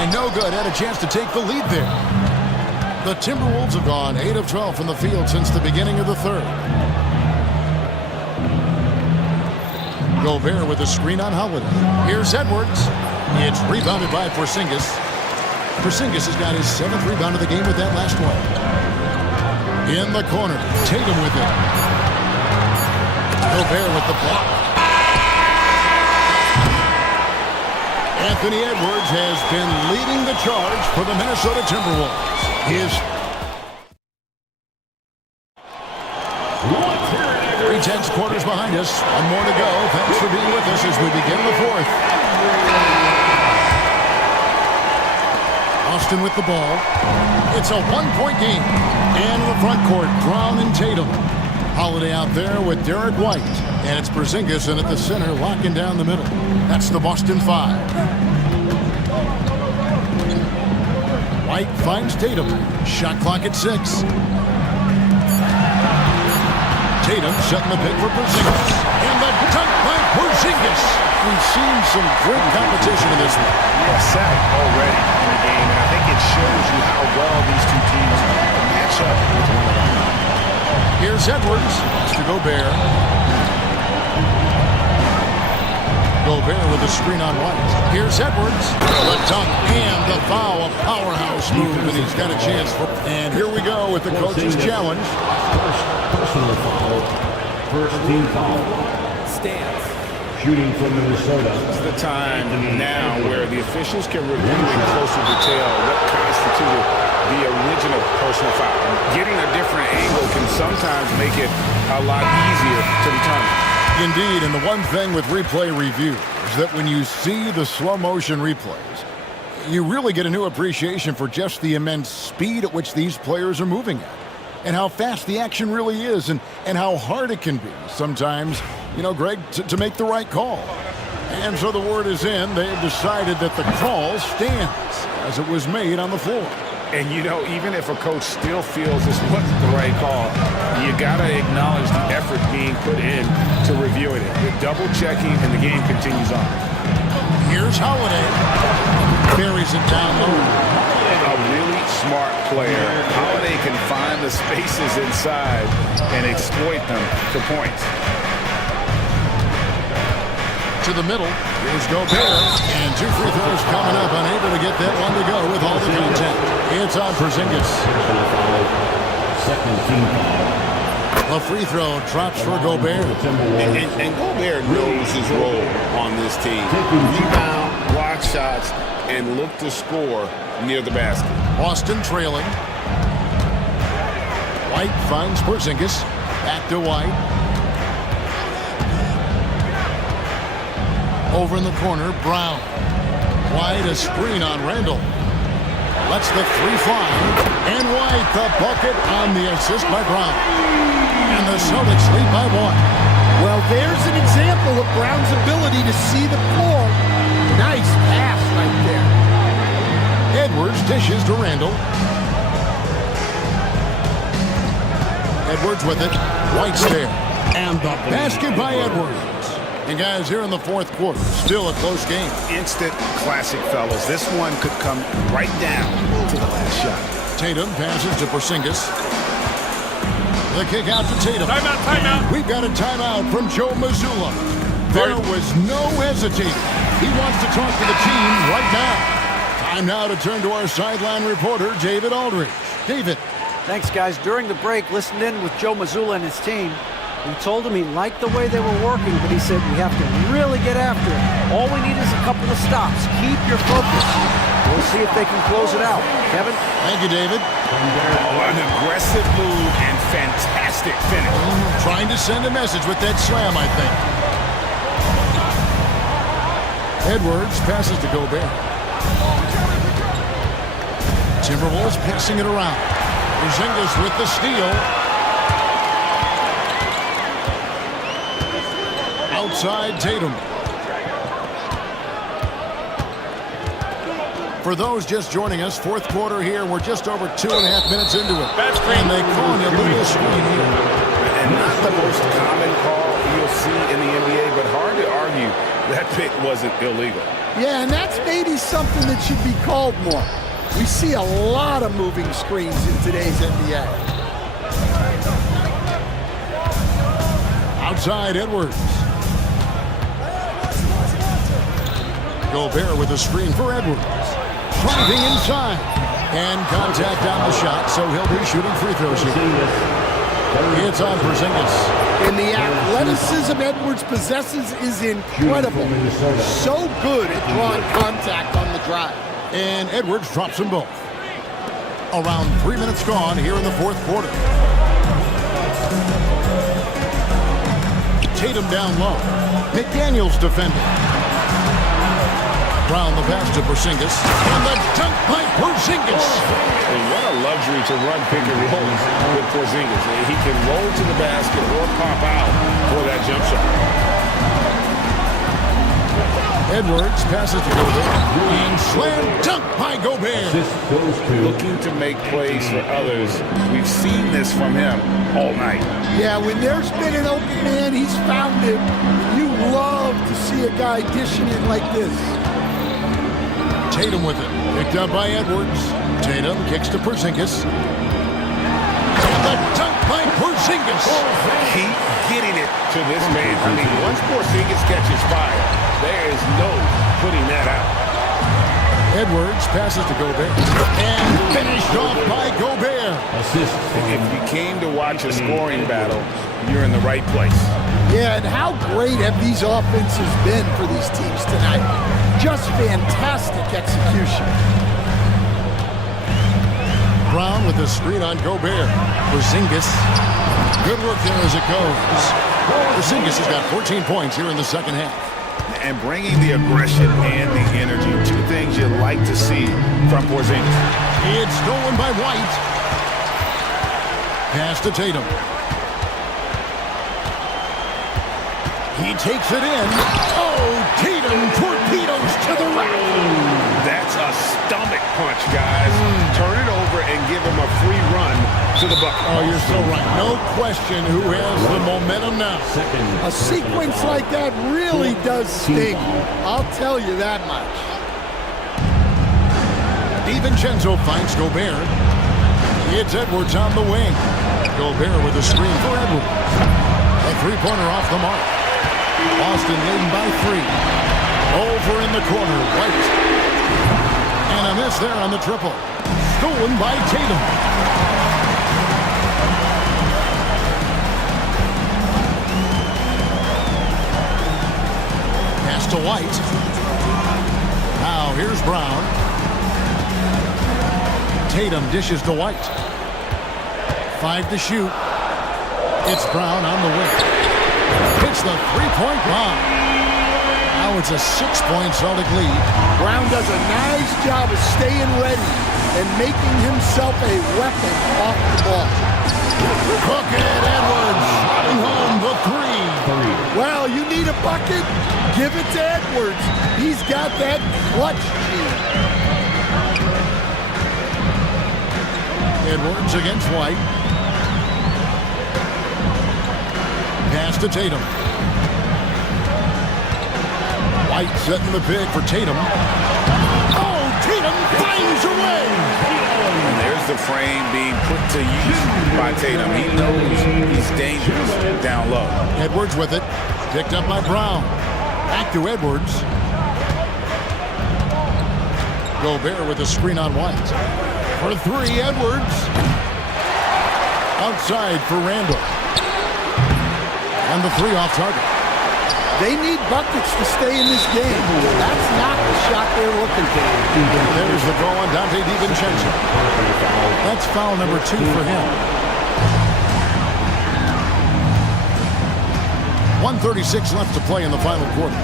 And no good, had a chance to take the lead there. The Timberwolves have gone 8 of 12 from the field since the beginning of the third. Gobert with a screen on Holiday. Here's Edwards. It's rebounded by Porzingis. Porzingis has got his 7th rebound of the game with that last one. In the corner, Tatum with it. Gobert with the block. Anthony Edwards has been leading the charge for the Minnesota Timberwolves. His 3/10 quarters behind us. One more to go. Thanks for being with us as we begin the fourth. Austin with the ball. It's a one-point game. And in the front court, Brown and Tatum. Holiday out there with Derek White. And it's Porzingis in at the center, locking down the middle. That's the Boston Five. White finds Tatum. Shot clock at 6. Tatum setting the pick for Porzingis. And the dunk by Porzingis. We've seen some great competition in this one. Yeah, set already in the game, and I think it shows you how well these two teams match up with one another. Here's Edwards. It's to Gobert. Gobert with a screen on White. Here's Edwards. The dunk and the foul. A powerhouse move, and he's got a chance for. And here we go with the coach's challenge. Personal foul. First team foul. Stance. Shooting from Minnesota. It's the time now where the officials can review in closer detail what constituted the original personal foul. Getting a different angle can sometimes make it a lot easier to determine. Indeed, and the one thing with replay review is that when you see the slow motion replays, you really get a new appreciation for just the immense speed at which these players are moving at, and how fast the action really is, and how hard it can be sometimes, you know, Greg, to make the right call. And so the word is in. They've decided that the call stands as it was made on the floor. And, you know, even if a coach still feels this wasn't the right call, you got to acknowledge the effort being put in to reviewing it. With double-checking, and the game continues on. Here's Holiday. Buries it down low. A really smart player. Holiday can find the spaces inside and exploit them for points. To the middle. Here's Gobert. And 2 free throws coming up. Unable to get that one to go with all the contact. It's on Porzingis. Second team foul. A free throw drops for Gobert. And Gobert knows his role on this team. Rebound, block shots, and look to score near the basket. Boston trailing. White finds Porzingis. Back to White. Over in the corner, Brown. White, a screen on Randall. Lets the 3 fly. And White, the bucket on the assist by Brown. And the Celtics lead by 1. Well, there's an example of Brown's ability to see the floor. Nice pass right there. Edwards dishes to Randall. Edwards with it. White's there. And the basket by Edwards. And guys, here in the fourth quarter, still a close game. Instant classic, fellas. This one could come right down to the last shot. Tatum passes to Porzingis. The kick out to Tatum. Timeout, timeout. We've got a timeout from Joe Mazzulla. There was no hesitating. He wants to talk to the team right now. Time now to turn to our sideline reporter, David Aldridge. David. Thanks, guys. During the break, listened in with Joe Mazzulla and his team. We told him he liked the way they were working, but he said we have to really get after it. All we need is a couple of stops. Keep your focus. We'll see if they can close it out. Kevin? Thank you, David. An aggressive move and fantastic finish. Trying to send a message with that slam, I think. Edwards passes to Gobert. Timberwolves passing it around. Porzingis with the steal. Outside Tatum. For those just joining us, fourth quarter here. We're just over 2.5 minutes into it. And they call an illegal screen here. And not the most common call you'll see in the NBA, but hard to argue that pick wasn't illegal. Yeah, and that's maybe something that should be called more. We see a lot of moving screens in today's NBA. Outside Edwards. Gobert with a screen for Edwards. Driving inside. And contact on the shot, so he'll be shooting free throws here. It's on Porzingis. And the athleticism Edwards possesses is incredible. So good at drawing contact on the drive. And Edwards drops them both. Around 3 minutes gone here in the fourth quarter. Tatum down low. McDaniels defending. Brown the pass to Porzingis. And the dunk by Porzingis. And what a luxury to run pick and rolls with Porzingis. He can roll to the basket or pop out for that jump shot. Edwards passes to Gobert. And slam dunk by Gobert. Looking to make plays for others. We've seen this from him all night. Yeah, when there's been an open man, he's found him. You love to see a guy dishing it like this. Tatum with it. Picked up by Edwards. Tatum kicks to Porzingis. And the dunk by Porzingis. Keep getting it to this man. I mean, once Porzingis catches fire, there is no putting that out. Edwards passes to Gobert. And finished off by Gobert. If you came to watch a scoring battle, you're in the right place. Yeah, and how great have these offenses been for these teams tonight? Just fantastic execution. Brown with the screen on Gobert. Porzingis. Good work there as it goes. Porzingis has got 14 points here in the second half. And bringing the aggression and the energy. Two things you like to see from Porzingis. It's stolen by White. Pass to Tatum. He takes it in. Oh, Tatum torpedoes to the rack. That's a stomach punch, guys. Turn it over and give him a free run to the bucket. Oh, you're so right. No question who has the momentum now. A sequence like that really does sting. I'll tell you that much. DiVincenzo finds Gobert. It's Edwards on the wing. Gobert with a screen for Edwards. A three-pointer off the mark. Boston leading by 3. Over in the corner, White. And a miss there on the triple. Stolen by Tatum. Pass to White. Now here's Brown. Tatum dishes to White. 5 to shoot. It's Brown on the wing. Hits the three-point line. Now it's a 6-point Celtic lead. Brown does a nice job of staying ready and making himself a weapon off the ball. Bucket Edwards driving home the 3. Well, you need a bucket? Give it to Edwards. He's got that clutch gene. Edwards against White. Pass to Tatum. White setting the pick for Tatum. Oh, Tatum finds a way. And there's the frame being put to use by Tatum. He knows he's dangerous down low. Edwards with it. Picked up by Brown. Back to Edwards. Gobert with the screen on White. For 3, Edwards. Outside for Randall. And the 3 off target. They need buckets to stay in this game. That's not the shot they're looking for. There's the goal on Dante DiVincenzo. That's foul number 2 for him. 1:36 left to play in the final quarter.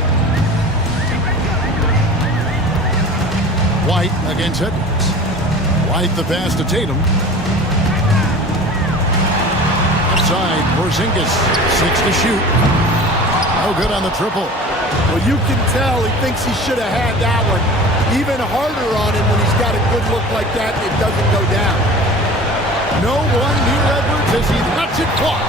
White against Edwards. White the pass to Tatum. Outside, Porzingis, 6 to shoot. No good on the triple. Well, you can tell he thinks he should have had that one. Even harder on him when he's got a good look like that and it doesn't go down. No one near Edwards as he lets it fly.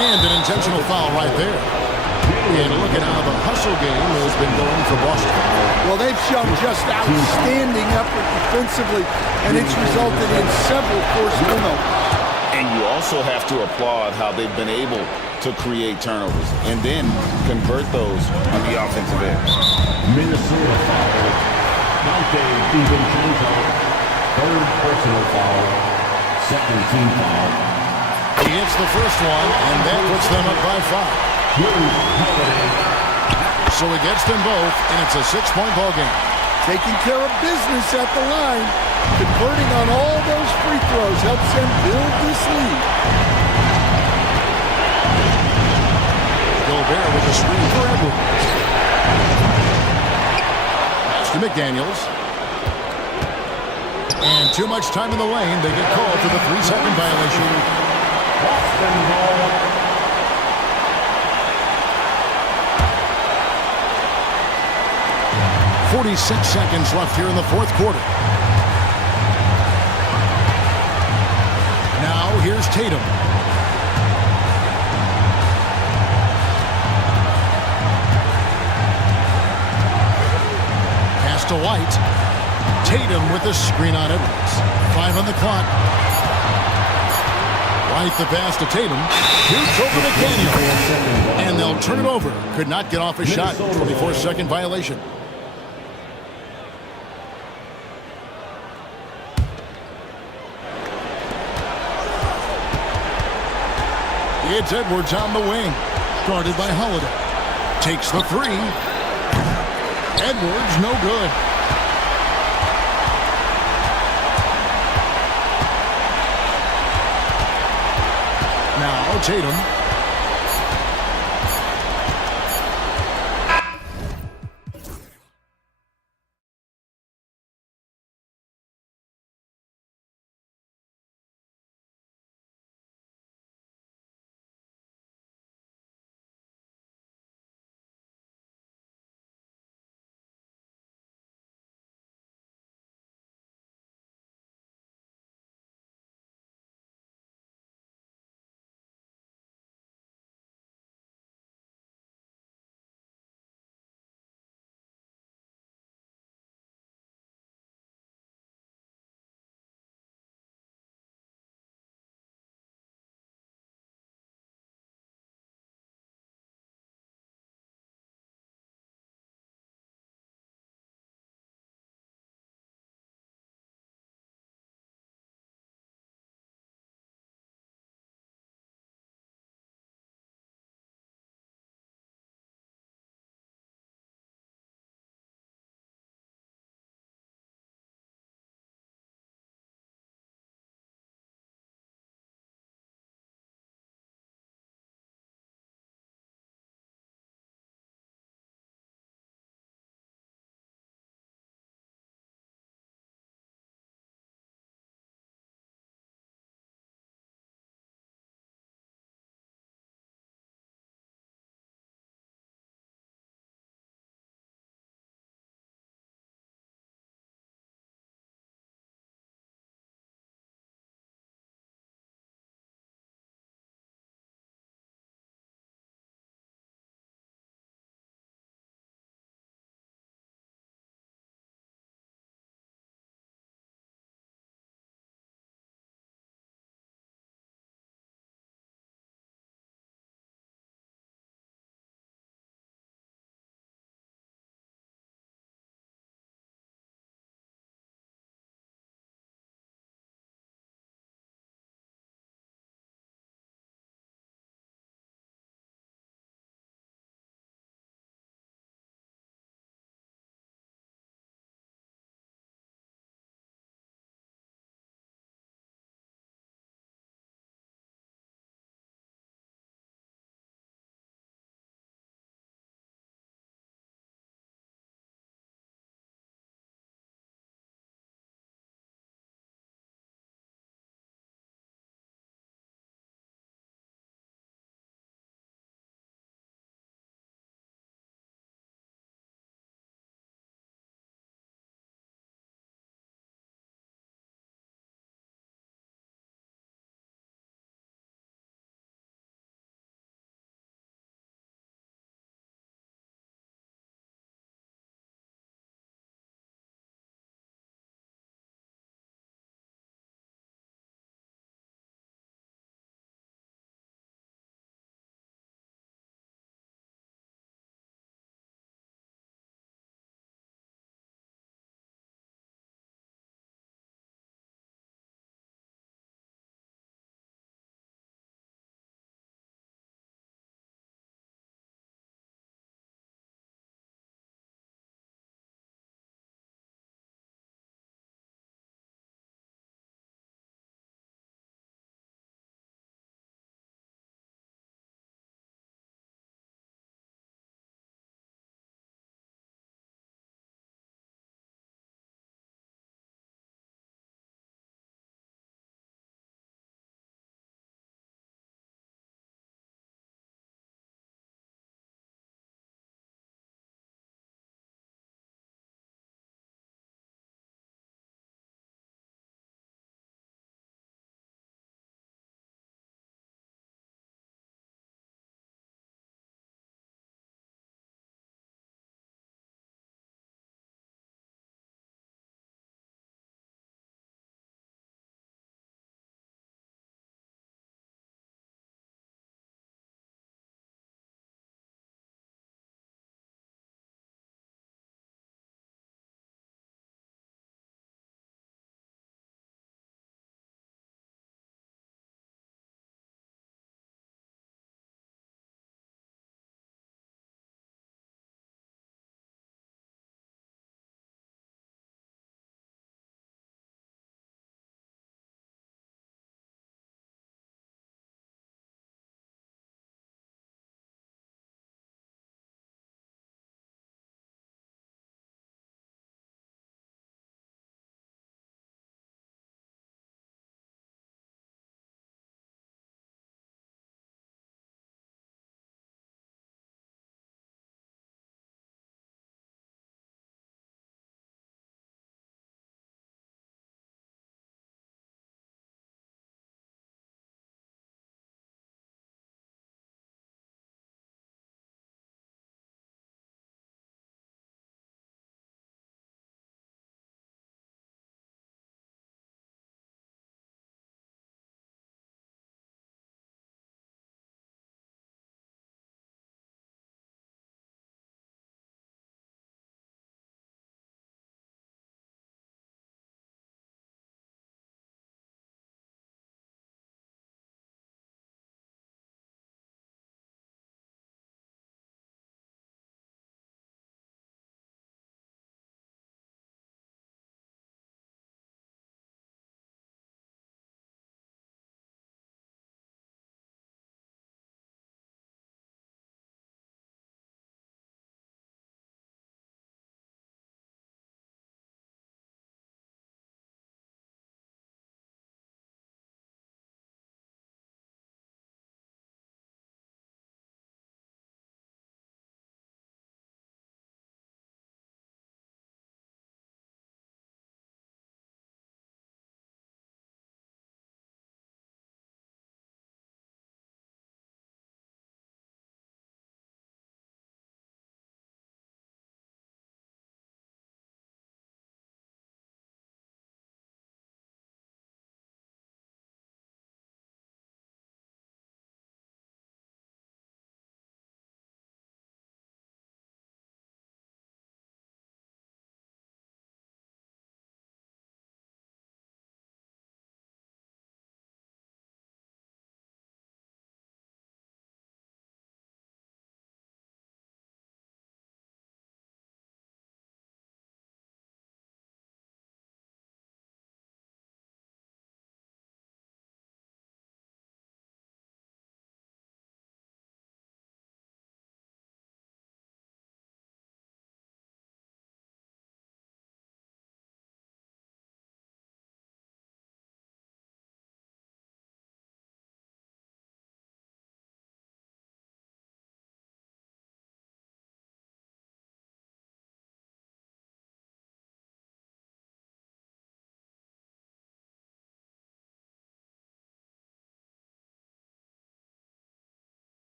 And an intentional foul right there. And look at how the hustle game has been going for Boston. Well, they've shown just outstanding effort defensively, and it's resulted in several forced turnovers. And you also have to applaud how they've been able to create turnovers and then convert those on the offensive end. Minnesota foul. Dante DiVincenzo. Third personal foul. Second team foul. He hits the first one, and that puts them up by 5. So he gets them both, and it's a 6-point ball game. Taking care of business at the line. Converting on all those free throws helps them build this lead. Gobert with the screen for Edwards. Pass to McDaniels. And too much time in the lane. They get called for the 3-second violation. Boston ball. 46 seconds left here in the fourth quarter. Now here's Tatum. Pass to White. Tatum with the screen on Edwards. 5 on the clock. White the pass to Tatum. Shoots over to Daniel. And they'll turn it over. Could not get off a shot. 24-second violation. It's Edwards on the wing. Guarded by Holiday. Takes the 3. Edwards, no good. Now Tatum.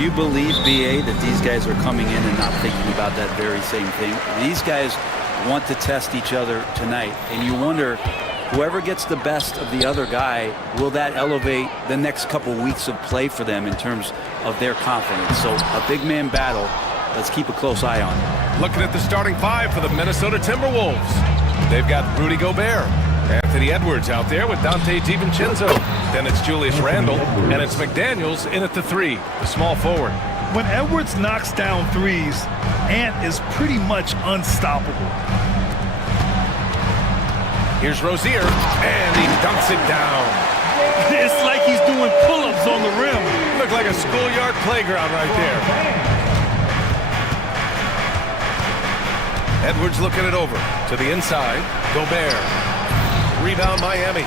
Do you believe, BA, that these guys are coming in and not thinking about that very same thing? These guys want to test each other tonight, and you wonder, whoever gets the best of the other guy, will that elevate the next couple weeks of play for them in terms of their confidence? So a big man battle, let's keep a close eye on. Looking at the starting five for the Minnesota Timberwolves. They've got Rudy Gobert, Anthony Edwards out there with Dante DiVincenzo. Then it's Julius Randle, and it's McDaniels in at the three, the small forward. When Edwards knocks down threes, Ant is pretty much unstoppable. Here's Rozier, and he dunks it down. It's like he's doing pull-ups on the rim. Looked like a schoolyard playground right there. Edwards looking it over to the inside. Gobert. Rebound Miami.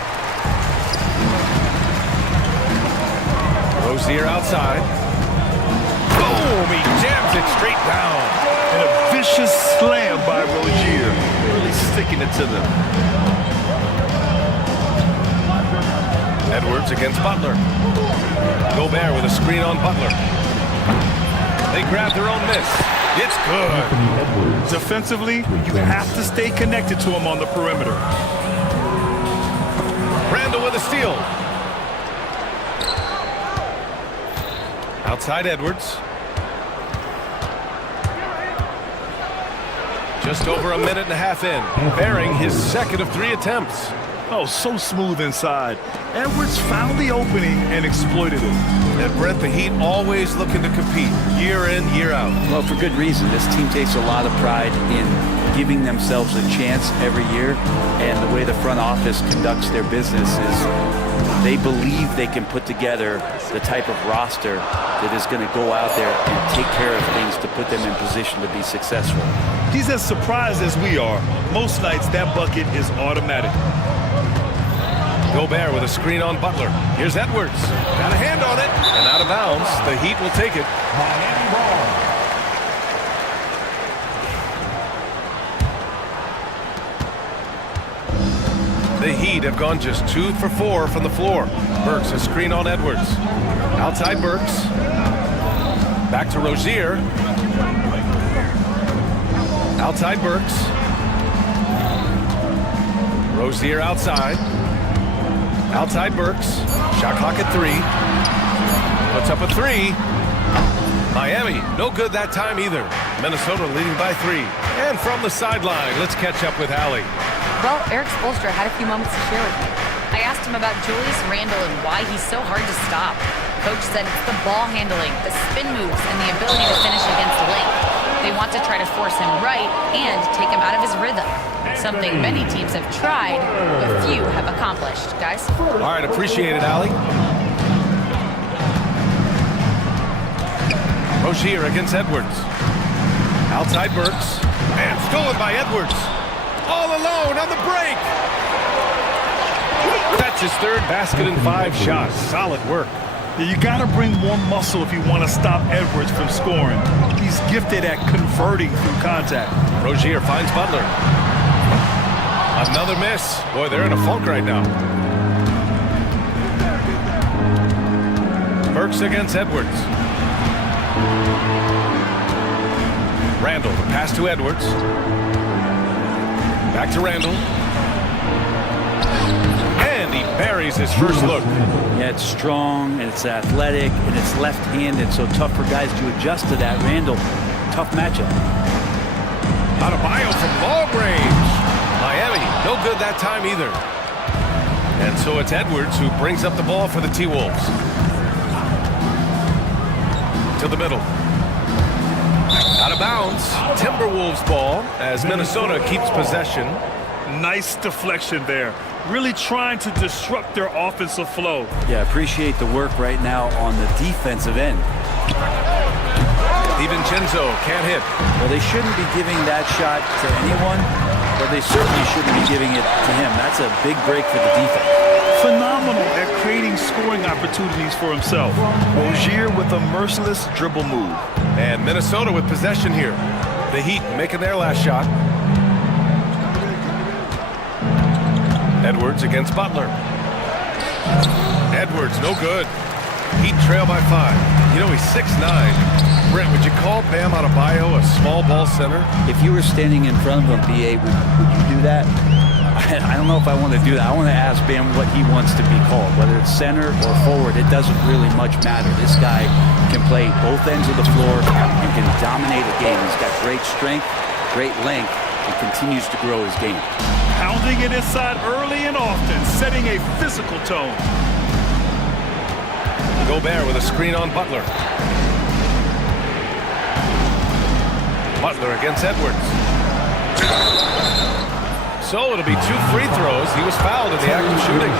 Rozier outside. Boom! He jams it straight down. And a vicious slam by Rozier. Really sticking it to them. Edwards against Butler. Gobert with a screen on Butler. They grab their own miss. It's good. Defensively, you have to stay connected to him on the perimeter. Randle with a steal. Outside Edwards. Just over a minute and a half in. Bearing his second of 3 attempts. Oh, so smooth inside. Edwards found the opening and exploited it. And Brent, the Heat always looking to compete year in, year out. Well, for good reason. This team takes a lot of pride in giving themselves a chance every year, and the way the front office conducts their business is they believe they can put together the type of roster that is going to go out there and take care of things to put them in position to be successful. He's as surprised as we are. Most nights that bucket is automatic. Gobert with a screen on Butler. Here's Edwards. Got a hand on it. And out of bounds. The Heat will take it. Miami ball. The Heat have gone just 2 for 4 from the floor. Burks a screen on Edwards. Outside Burks. Back to Rozier. Outside Burks. Rozier outside. Outside Burks. Shot clock at 3. Puts up a 3. Miami, no good that time either. Minnesota leading by 3. And from the sideline, let's catch up with Allie. Well, Eric Spoelstra had a few moments to share with me. I asked him about Julius Randle and why he's so hard to stop. Coach said it's the ball handling, the spin moves, and the ability to finish against the length. They want to try to force him right and take him out of his rhythm. Something many teams have tried, but few have accomplished. Guys? All right, appreciate it, Allie. Rozier against Edwards. Outside Burks. And stolen by Edwards. All alone on the break. That's his third basket in 5 shots. Solid work. Yeah, you got to bring more muscle if you want to stop Edwards from scoring. He's gifted at converting through contact. Rozier finds Butler. Another miss. Boy, they're in a funk right now. Burks against Edwards. Randle, the pass to Edwards. Back to Randle. And he buries his first look. Yeah, it's strong, and it's athletic, and it's left-handed, so tough for guys to adjust to that. Randle, tough matchup. Adebayo from long range. Miami, no good that time either. And so it's Edwards who brings up the ball for the T-Wolves. To the middle. Out of bounds. Timberwolves ball as Minnesota keeps possession. Nice deflection there. Really trying to disrupt their offensive flow. Yeah, appreciate the work right now on the defensive end. DiVincenzo can't hit. Well, they shouldn't be giving that shot to anyone, but they certainly shouldn't be giving it to him. That's a big break for the defense. Phenomenal at creating scoring opportunities for himself. Rozier with a merciless dribble move. And Minnesota with possession here. The Heat making their last shot. Edwards against Butler. Edwards, no good. Heat trail by 5. You know, he's 6'9". Brent, would you call Bam Adebayo a small ball center? If you were standing in front of him, BA, would you do that? I don't know if I want to do that. I want to ask Bam what he wants to be called, whether it's center or forward. It doesn't really much matter. This guy can play both ends of the floor and can dominate a game. He's got great strength, great length, and continues to grow his game. Pounding it inside early and often, setting a physical tone. Gobert with a screen on Butler. Butler against Edwards. So it'll be 2 free throws. He was fouled in the act of shooting.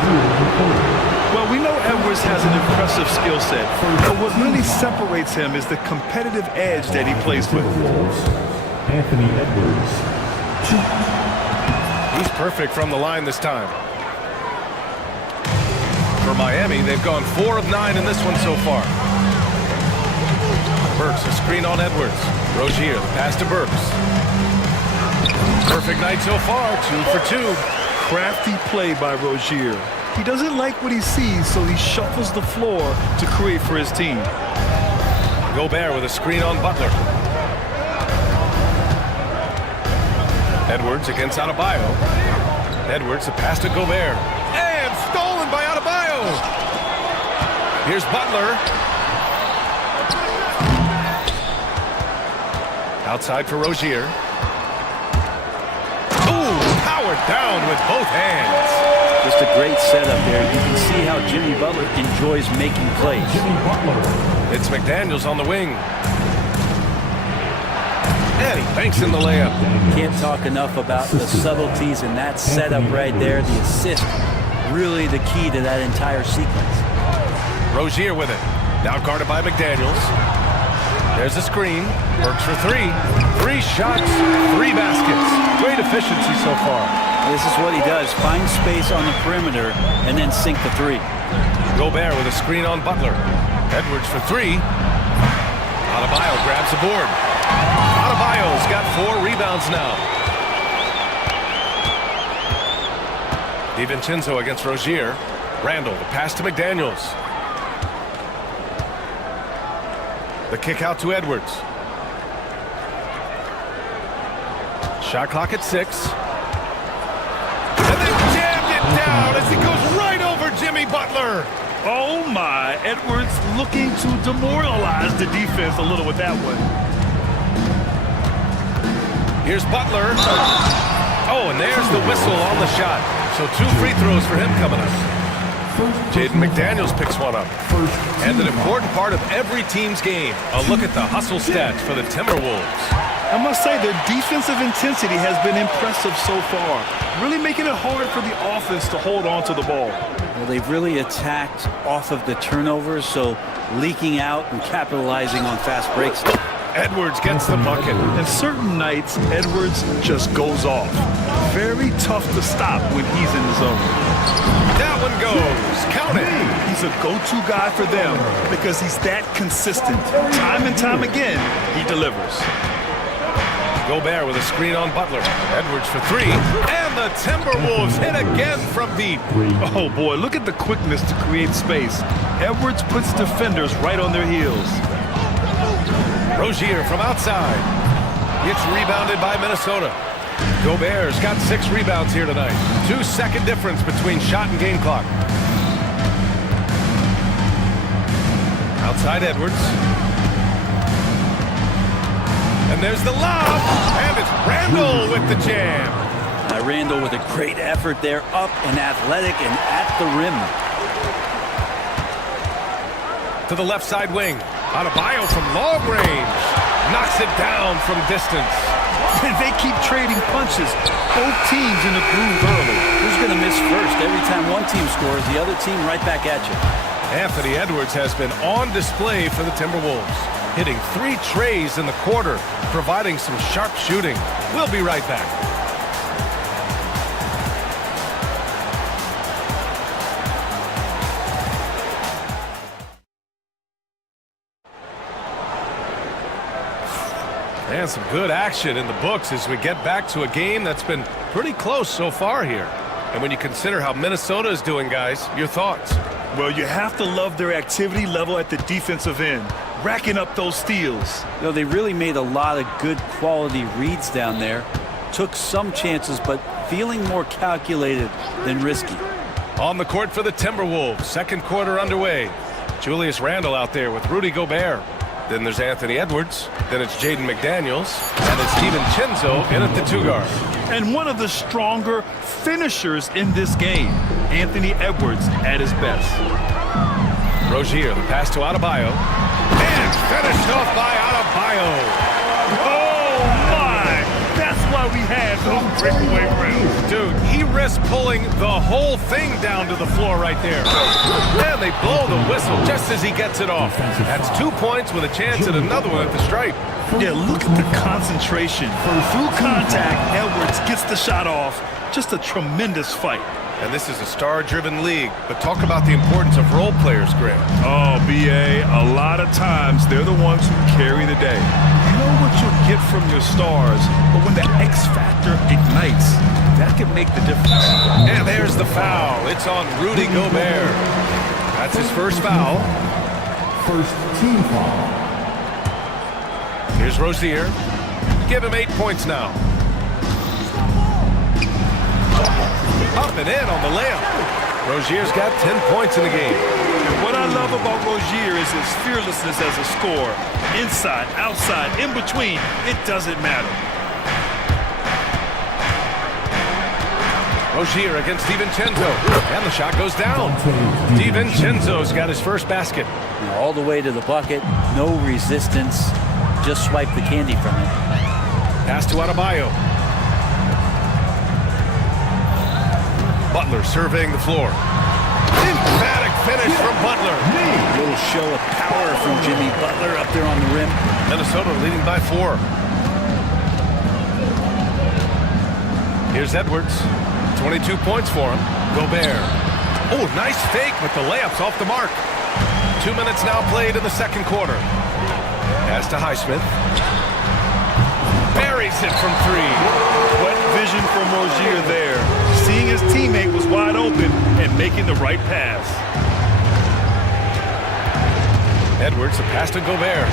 Well, we know Edwards has an impressive skill set, but what really separates him is the competitive edge that he plays with. Anthony Edwards. He's perfect from the line this time. For Miami, they've gone 4 of 9 in this one so far. Burks, a screen on Edwards. Rozier, the pass to Burks. Perfect night so far, 2 for 2. Crafty play by Rozier. He doesn't like what he sees, so he shuffles the floor to create for his team. Gobert with a screen on Butler. Edwards against Adebayo. Edwards, the pass to Gobert. And stolen by Adebayo. Here's Butler. Outside for Rozier. Ooh, powered down with both hands. Just a great setup there. You can see how Jimmy Butler enjoys making plays. Jimmy Butler. It's McDaniels on the wing. And he banks in the layup. Can't talk enough about the subtleties in that setup right there. The assist, really the key to that entire sequence. Rozier with it. Now guarded by McDaniels. There's a screen. Works for 3. 3 shots, 3 baskets. Great efficiency so far. This is what he does. Find space on the perimeter and then sink the 3. Gobert with a screen on Butler. Edwards for 3. Adebayo grabs the board. Adebayo's got 4 rebounds now. DiVincenzo against Rozier. Randall, the pass to McDaniels. The kick out to Edwards. Shot clock at 6. And they jammed it down as he goes right over Jimmy Butler. Oh my, Edwards looking to demoralize the defense a little with that one. Here's Butler. Oh, and there's the whistle on the shot. So 2 free throws for him coming up. Jaden McDaniels picks one up. And an important part of every team's game, a look at the hustle stats for the Timberwolves. I must say their defensive intensity has been impressive so far, really making it hard for the offense to hold on to the ball. Well, they've really attacked off of the turnovers, so leaking out and capitalizing on fast breaks. Edwards gets the bucket. And certain nights, Edwards just goes off. Very tough to stop when he's in the zone. That one goes. Count it. He's a go-to guy for them because he's that consistent. Time and time again, he delivers. Gobert with a screen on Butler. Edwards for 3. And the Timberwolves hit again from deep. Oh boy, look at the quickness to create space. Edwards puts defenders right on their heels. Rozier from outside. Gets rebounded by Minnesota. Gobert's got 6 rebounds here tonight. 2-second difference between shot and game clock. Outside Edwards. And there's the lob. And it's Randall with the jam. Randall with a great effort there, up and athletic and at the rim. To the left side wing. Adebayo from long range. Knocks it down from distance. They keep trading punches. Both teams in the groove early. Who's going to miss first? Every time one team scores, the other team right back at you. Anthony Edwards has been on display for the Timberwolves, hitting 3 trays in the quarter, providing some sharp shooting. We'll be right back. And some good action in the books as we get back to a game that's been pretty close so far here. And when you consider how Minnesota is doing, guys, your thoughts? Well, you have to love their activity level at the defensive end, racking up those steals. You know, they really made a lot of good quality reads down there. Took some chances, but feeling more calculated than risky. On the court for the Timberwolves, second quarter underway. Julius Randle out there with Rudy Gobert. Then there's Anthony Edwards. Then it's Jaden McDaniels. And it's Steven Chenzo in at the 2-guard. And one of the stronger finishers in this game, Anthony Edwards at his best. Rozier, the pass to Adebayo. And finished off by Adebayo. Oh, my! That's why we had those breakaway rims. Dude, he risked pulling the whole thing down to the floor right there. And they blow the whistle just as he gets it off. That's 2 points with a chance at another one at the stripe. Yeah, look at the concentration. Through contact, Edwards gets the shot off. Just a tremendous fight. And this is a star-driven league, but talk about the importance of role players, Graham. Oh, B.A., a lot of times they're the ones who carry the day. You know what you'll get from your stars, but when the X factor ignites, that can make the difference. And there's the foul. It's on Rudy Gobert. That's his first foul. First team foul. Here's Rozier. Give him 8 points now. Up and in on the layup. Rozier's got 10 points in the game. And what I love about Rozier is his fearlessness as a scorer. Inside, outside, in between, it doesn't matter. Rozier against DiVincenzo. And the shot goes down. DiVincenzo's got his first basket. All the way to the bucket, no resistance. Just swipe the candy from it. Pass to Adebayo. Butler surveying the floor. Emphatic finish from Butler. A little show of power from Jimmy Butler up there on the rim. Minnesota leading by 4. Here's Edwards. 22 points for him. Gobert. Oh, nice fake, but the layup's off the mark. 2 minutes now played in the second quarter. Pass to Highsmith. Buries it from 3. What vision from Rozier there. Seeing his teammate was wide open and making the right pass. Edwards, the pass to Gobert.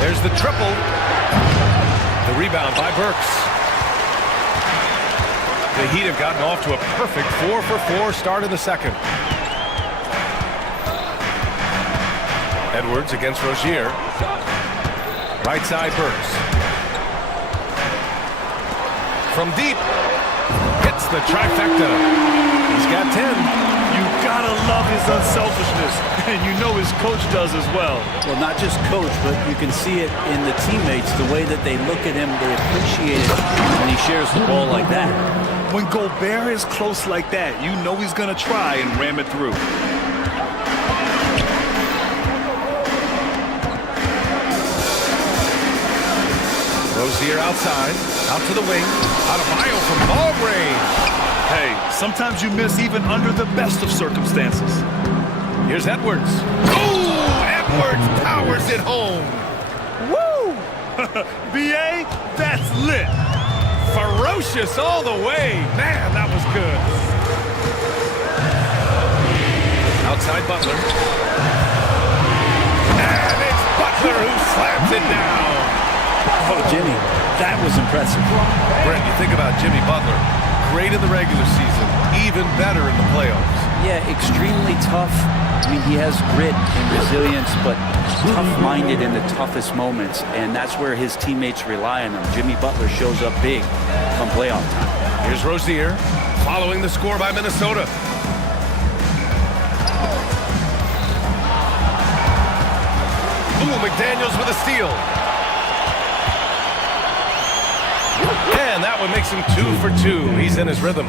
There's the triple. The rebound by Burks. The Heat have gotten off to a perfect 4-for-4 start in the second. Edwards against Rozier. Right side Burks. From deep. Hits the trifecta. He's got 10. You gotta love his unselfishness. And you know his coach does as well. Well, not just coach, but you can see it in the teammates, the way that they look at him, they appreciate it when he shares the ball like that. When Gobert is close like that, you know he's gonna try and ram it through. Rozier outside, out to the wing, Adebayo from ball range. Hey, sometimes you miss even under the best of circumstances. Here's Edwards. Oh, Edwards powers it home. Woo! B.A., that's lit. Ferocious all the way. Man, that was good. Outside Butler. And it's Butler who slams it down. Oh, Jimmy, that was impressive. Brent, you think about Jimmy Butler. Great in the regular season, even better in the playoffs. Yeah, extremely tough. I mean, he has grit and resilience, but tough-minded in the toughest moments, and that's where his teammates rely on him. Jimmy Butler shows up big come playoff time. Here's Rozier, following the score by Minnesota. Ooh, McDaniels with a steal. And that one makes him 2 for 2. He's in his rhythm.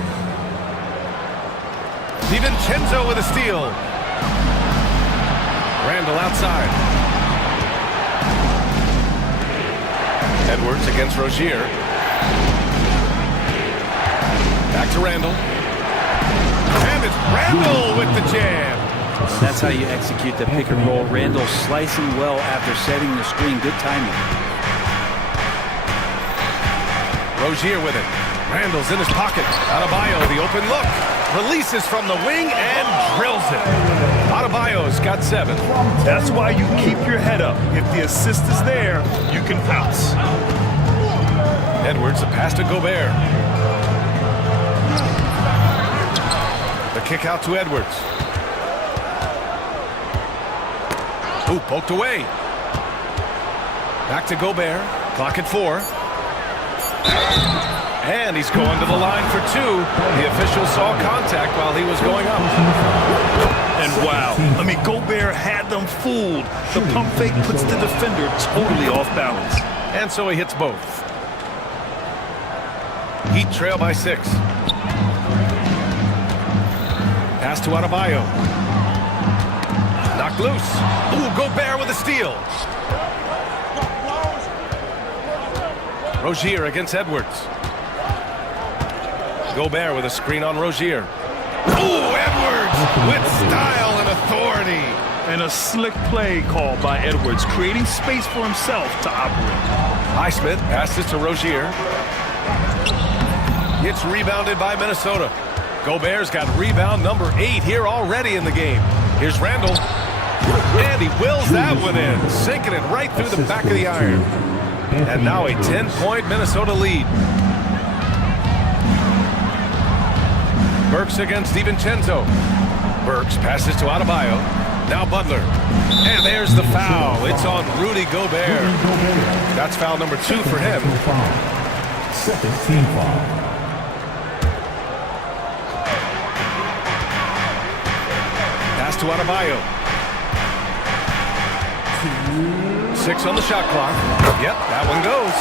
DiVincenzo with a steal. Randle outside. Edwards against Rozier. Back to Randle. And it's Randle with the jam. That's how you execute the pick and roll. Randle slicing well after setting the screen. Good timing. Rozier with it. Randall's in his pocket. Adebayo, the open look. Releases from the wing and drills it. Adebayo's got 7. That's why you keep your head up. If the assist is there, you can pounce. Edwards, the pass to Gobert. The kick out to Edwards. Ooh, poked away. Back to Gobert. Clock at 4. And he's going to the line for 2. The official saw contact while he was going up. And wow, I mean, Gobert had them fooled. The pump fake puts the defender totally off balance. And so he hits both. Heat trail by 6. Pass to Adebayo. Knocked loose. Ooh, Gobert with a steal. Rozier against Edwards. Gobert with a screen on Rozier. Ooh, Edwards with style and authority. And a slick play called by Edwards, creating space for himself to operate. Highsmith passes to Rozier. It's rebounded by Minnesota. Gobert's got rebound number 8 here already in the game. Here's Randall. And he wills that one in, sinking it right through the back of the iron. And now a 10-point Minnesota lead. Burks against DiVincenzo. Burks passes to Adebayo. Now Butler. And there's the foul. It's on Rudy Gobert. That's foul number 2 for him. Second team foul. Pass to Adebayo. 6 on the shot clock. Yep, that one goes.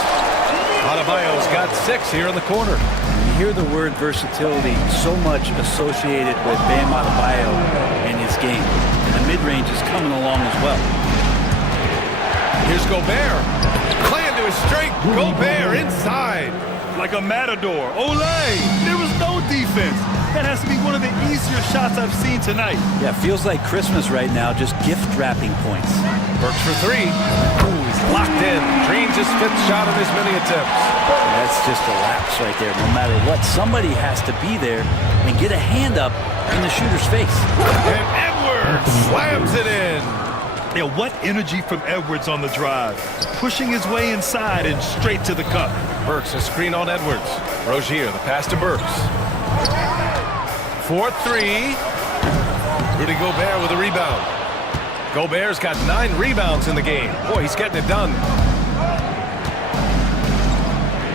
Adebayo's got 6 here in the quarter. You hear the word versatility so much associated with Bam Adebayo and his game. And the mid-range is coming along as well. Here's Gobert. Playing to his strength. Gobert inside. Like a matador. Olay! There was no defense. That has to be one of the easier shots I've seen tonight. Yeah, feels like Christmas right now, just gift wrapping points. Burks for 3. Ooh, he's locked in. Drains his 5th shot in his many attempts. That's just a lapse right there. No matter what, somebody has to be there and get a hand up in the shooter's face. And Edwards slams it in. Yeah, what energy from Edwards on the drive. Pushing his way inside and straight to the cup. Burks a screen on Edwards. Rozier, the pass to Burks. 4-3. Rudy Gobert with a rebound. Gobert's got 9 rebounds in the game. Boy, he's getting it done.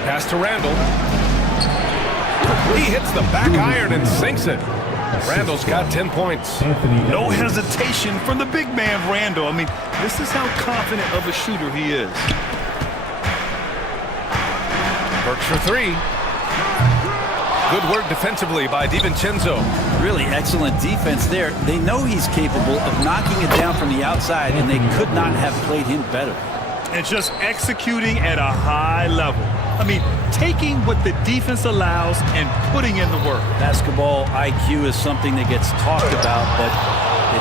Pass to Randall. He hits the back iron and sinks it. Randall's got 10 points. No hesitation from the big man, Randall. I mean, this is how confident of a shooter he is. Burks for 3. Good work defensively by DiVincenzo. Really excellent defense there. They know he's capable of knocking it down from the outside, and they could not have played him better. And just executing at a high level. I mean, taking what the defense allows and putting in the work. Basketball IQ is something that gets talked about, but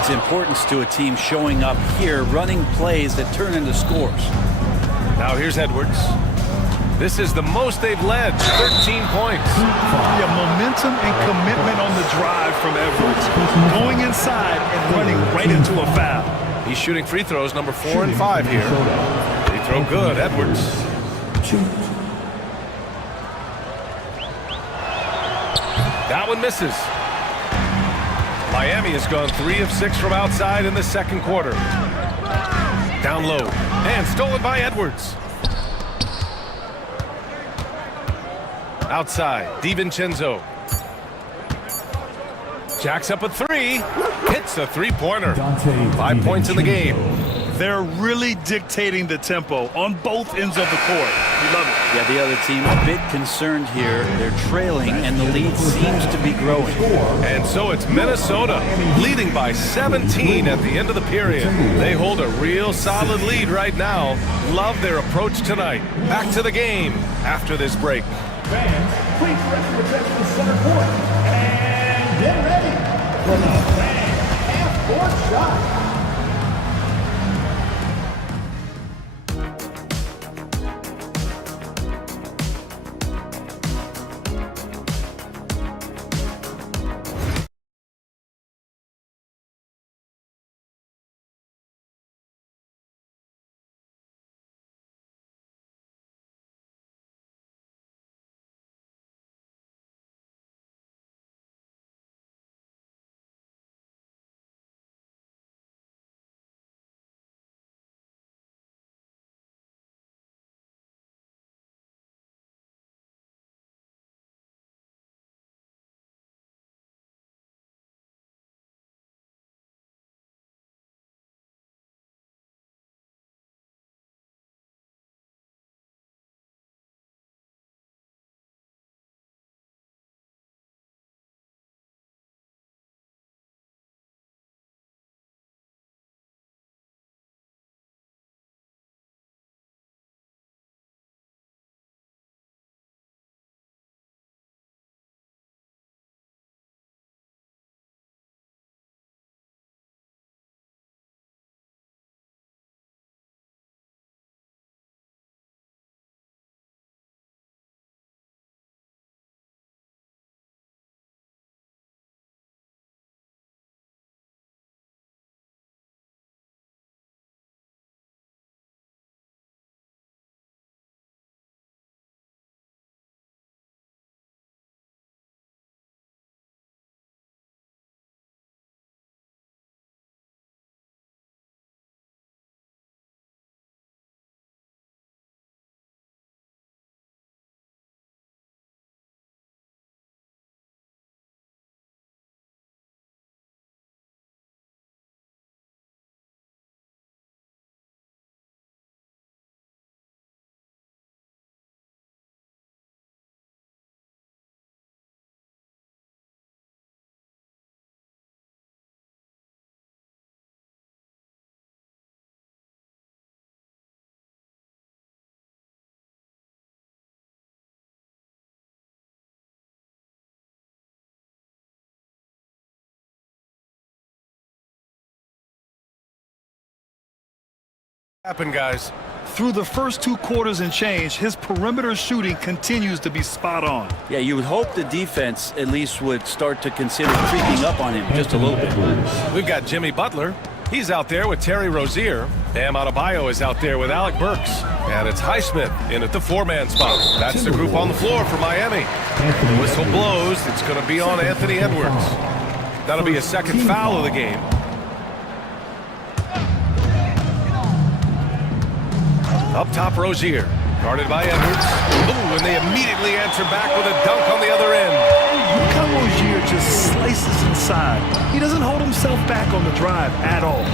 its importance to a team showing up here, running plays that turn into scores. Now here's Edwards. This is the most they've led, 13 points. Yeah, momentum and commitment on the drive from Edwards. Going inside and running right into a foul. He's shooting free throws, number 4 and 5 here. Free throw good, Edwards. That one misses. Miami has gone 3 of 6 from outside in the second quarter. Down low, and stolen by Edwards. Outside, DiVincenzo. Jacks up a 3. Hits a 3-pointer. 5 points in the game. They're really dictating the tempo on both ends of the court. We love it. Yeah, the other team a bit concerned here. They're trailing, and the lead seems to be growing. And so it's Minnesota leading by 17 at the end of the period. They hold a real solid lead right now. Love their approach tonight. Back to the game after this break. Fans, please direct your attention to center court. And get ready for the fan half-court shot. Happen, guys. Through the first 2 quarters and change, his perimeter shooting continues to be spot on. Yeah, you would hope the defense at least would start to consider creeping up on him just a little bit. We've got Jimmy Butler. He's out there with Terry Rozier. Bam Adebayo is out there with Alec Burks. And it's Highsmith in at the 4-man spot. That's the group on the floor for Miami. The whistle blows. It's going to be on Anthony Edwards. That'll be a second foul of the game. Up top, Rozier. Guarded by Edwards. Ooh, and they immediately answer back with a dunk on the other end. Look how Rozier just slices inside. He doesn't hold himself back on the drive at all.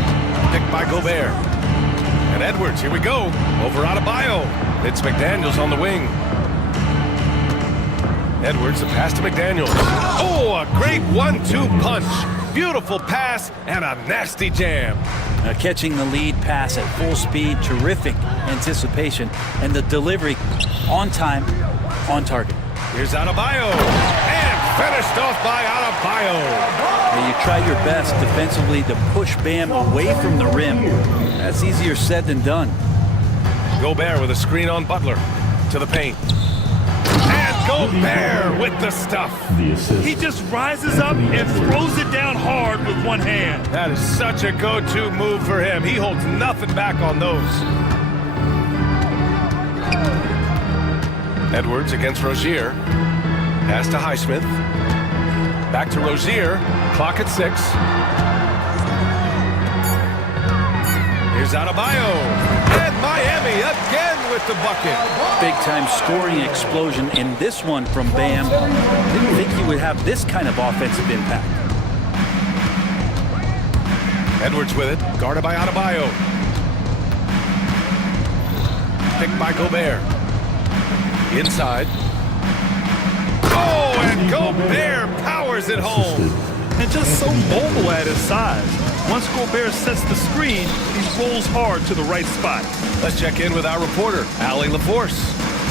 Picked by Gobert. And Edwards, here we go. Over Adebayo. It's McDaniels on the wing. Edwards, the pass to McDaniels. Oh, a great 1-2 punch. Beautiful pass and a nasty jam. Catching the lead pass at full speed, terrific anticipation, and the delivery on time, on target. Here's Adebayo, and finished off by Adebayo. Now you try your best defensively to push Bam away from the rim. That's easier said than done. Gobert with a screen on Butler to the paint. And Gobert with the stuff. He just rises up and throws it down hard with one hand. That is such a go-to move for him. He holds nothing back on those. Edwards against Rozier. Pass to Highsmith. Back to Rozier. Clock at 6. Here's Adebayo. And Miami again with the bucket. Big-time scoring explosion in this one from Bam. Didn't think he would have this kind of offensive impact. Edwards with it. Guarded by Adebayo. Picked by Gobert. Inside. Oh, and Gobert powers it home. And just so mobile at his size. Once Gobert sets the screen, he rolls hard to the right spot. Let's check in with our reporter, Allie LaForce.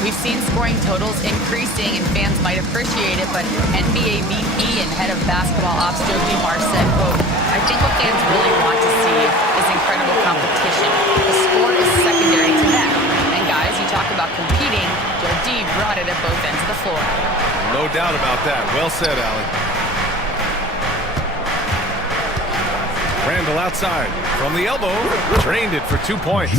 We've seen scoring totals increasing, and fans might appreciate it, but NBA VP and head of basketball ops Joe Dumars said, quote, "I think what fans really want to see is incredible competition. The sport is secondary to that. And guys, you talk about competing, Joe D brought it at both ends of the floor." No doubt about that. Well said, Allie. Randall outside from the elbow, drained it for 2 points.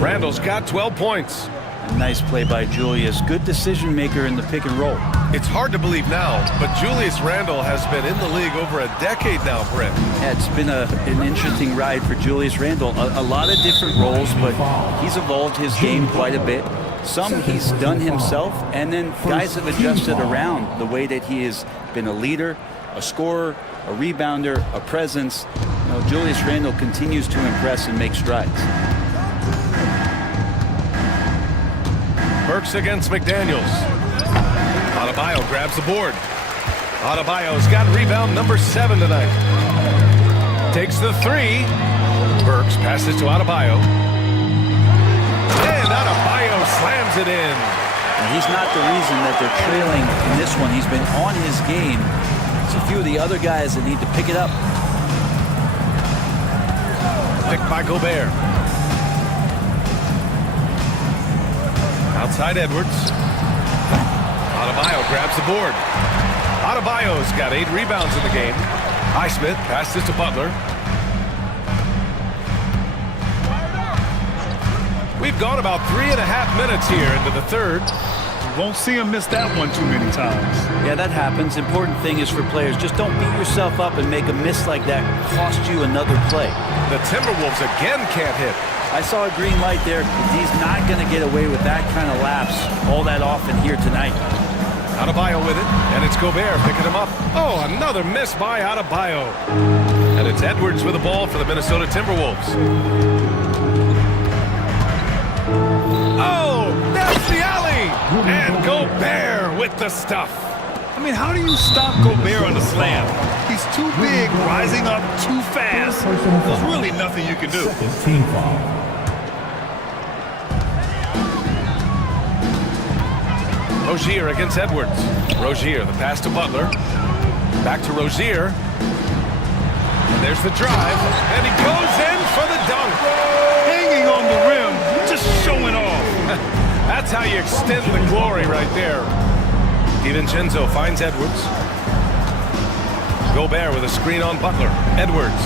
Randall's got 12 points. A nice play by Julius. Good decision maker in the pick and roll. It's hard to believe now, but Julius Randle has been in the league over a decade now, Brent. Yeah, it's been an interesting ride for Julius Randle. A lot of different roles, but he's evolved his game quite a bit. Some he's done himself, and then guys have adjusted around the way that he has been a leader, a scorer, a rebounder, a presence. You know, Julius Randle continues to impress and make strides. Burks against McDaniels. Adebayo grabs the board. Adebayo's got rebound number 7 tonight. Takes the 3. Burks passes to Adebayo. And Adebayo slams it in. And he's not the reason that they're trailing in this one. He's been on his game. It's a few of the other guys that need to pick it up. Picked by Gobert. Outside Edwards. Adebayo grabs the board. Adebayo's got 8 rebounds in the game. Highsmith passes to Butler. We've gone about 3.5 minutes here into the third. You won't see him miss that one too many times. Yeah, that happens. Important thing is for players, just don't beat yourself up and make a miss like that cost you another play. The Timberwolves again can't hit. I saw a green light there. He's not going to get away with that kind of lapse all that often here tonight. Adebayo with it, and it's Gobert picking him up. Oh, another miss by Adebayo. And it's Edwards with the ball for the Minnesota Timberwolves. Oh, that's the alley! And Gobert with the stuff. I mean, how do you stop Gobert on the slam? He's too big, rising up too fast. There's really nothing you can do. Team foul. Rozier against Edwards. Rozier, the pass to Butler. Back to Rozier. And there's the drive. And he goes in for the dunk. Hanging on the rim, just showing off. That's how you extend the glory right there. DiVincenzo finds Edwards. Gobert with a screen on Butler. Edwards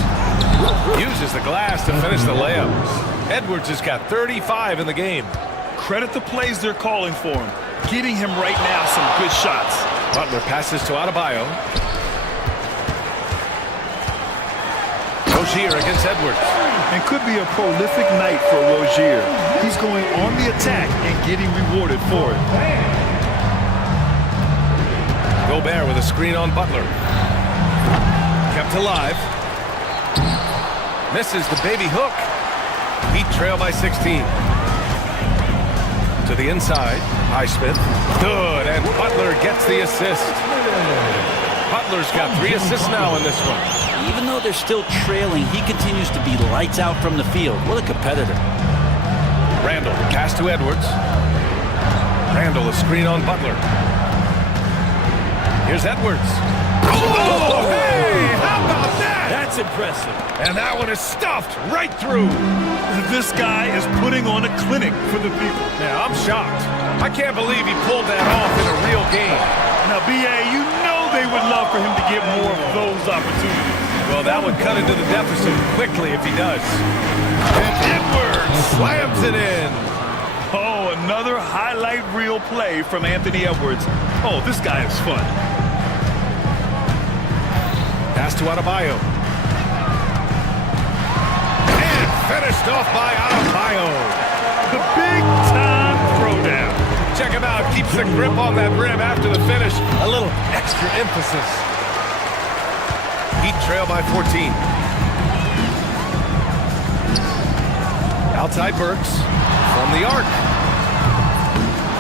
uses the glass to finish the layup. Edwards has got 35 in the game. Credit the plays they're calling for him. Getting him right now some good shots. Butler passes to Adebayo. Rozier against Edwards. And could be a prolific night for Rozier. He's going on the attack and getting rewarded for it. Gobert with a screen on Butler. Kept alive. Misses the baby hook. Heat trail by 16. To the inside. Highsmith. Good. And Butler gets the assist. Butler's got 3 assists now in this one. Even though they're still trailing, he continues to be lights out from the field. What a competitor. Randall, pass to Edwards. Randall, a screen on Butler. Here's Edwards. Oh, hey, how about that? That's impressive. And that one is stuffed right through. This guy is putting on a clinic for the people. Yeah, I'm shocked. I can't believe he pulled that off in a real game. Now, B.A., you know they would love for him to get more of those opportunities. Well, that would cut into the deficit quickly if he does. And Edwards slams it in. Oh, another highlight reel play from Anthony Edwards. Oh, this guy is fun. Pass to Adebayo. And finished off by Adebayo. The big-time throwdown. Check him out. Keeps the grip on that rim after the finish. A little extra emphasis. Heat trail by 14. Outside Burks from the arc.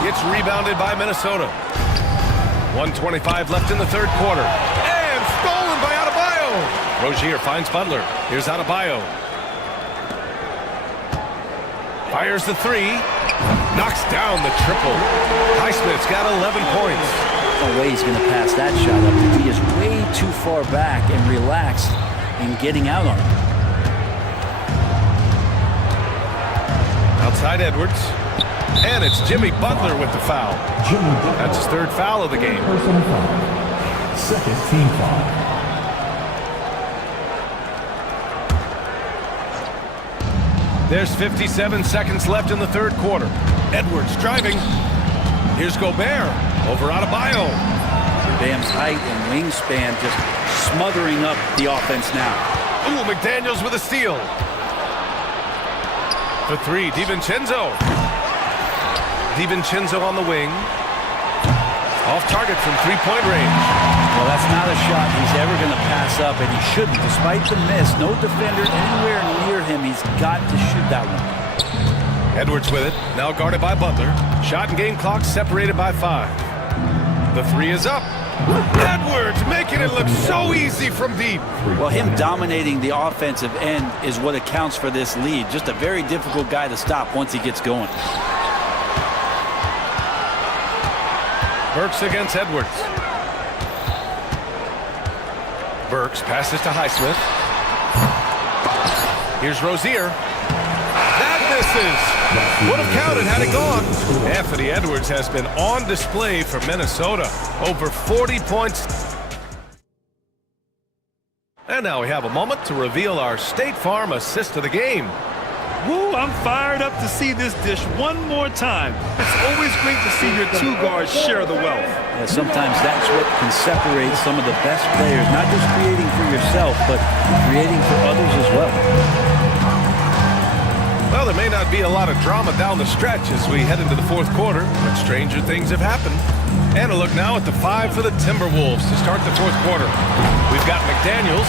It's rebounded by Minnesota. 1:25 left in the third quarter. And stolen by Adebayo. Rozier finds Butler. Here's Adebayo. Fires the 3. Knocks down the triple. Highsmith's got 11 points. No way he's going to pass that shot up. He is way too far back and relaxed in getting out on it. Outside Edwards. And it's Jimmy Butler with the foul. That's his 3rd foul of the game. Personal foul. 2nd team foul. There's 57 seconds left in the 3rd quarter. Edwards driving. Here's Gobert over Adebayo. Bam's height and wingspan just smothering up the offense now. Ooh, McDaniels with a steal. For 3, DiVincenzo. DiVincenzo on the wing. Off target from 3-point range. Well, that's not a shot he's ever going to pass up, and he shouldn't. Despite the miss, no defender anywhere near him. He's got to shoot that one. Edwards with it, now guarded by Butler. Shot and game clock separated by 5. The 3 is up. Edwards making it look so easy from deep. Well, him dominating the offensive end is what accounts for this lead. Just a very difficult guy to stop once he gets going. Burks against Edwards. Burks passes to Highsmith. Here's Rozier. That misses. Would have counted had it gone. Anthony Edwards has been on display for Minnesota. Over 40 points. And now we have a moment to reveal our State Farm assist of the game. Woo, I'm fired up to see this dish one more time. It's always great to see your 2 guards share the wealth. Yeah, sometimes that's what can separate some of the best players, not just creating for yourself, but creating for others as well. Well, there may not be a lot of drama down the stretch as we head into the 4th quarter, but stranger things have happened. And a look now at the 5 for the Timberwolves to start the 4th quarter. We've got McDaniels.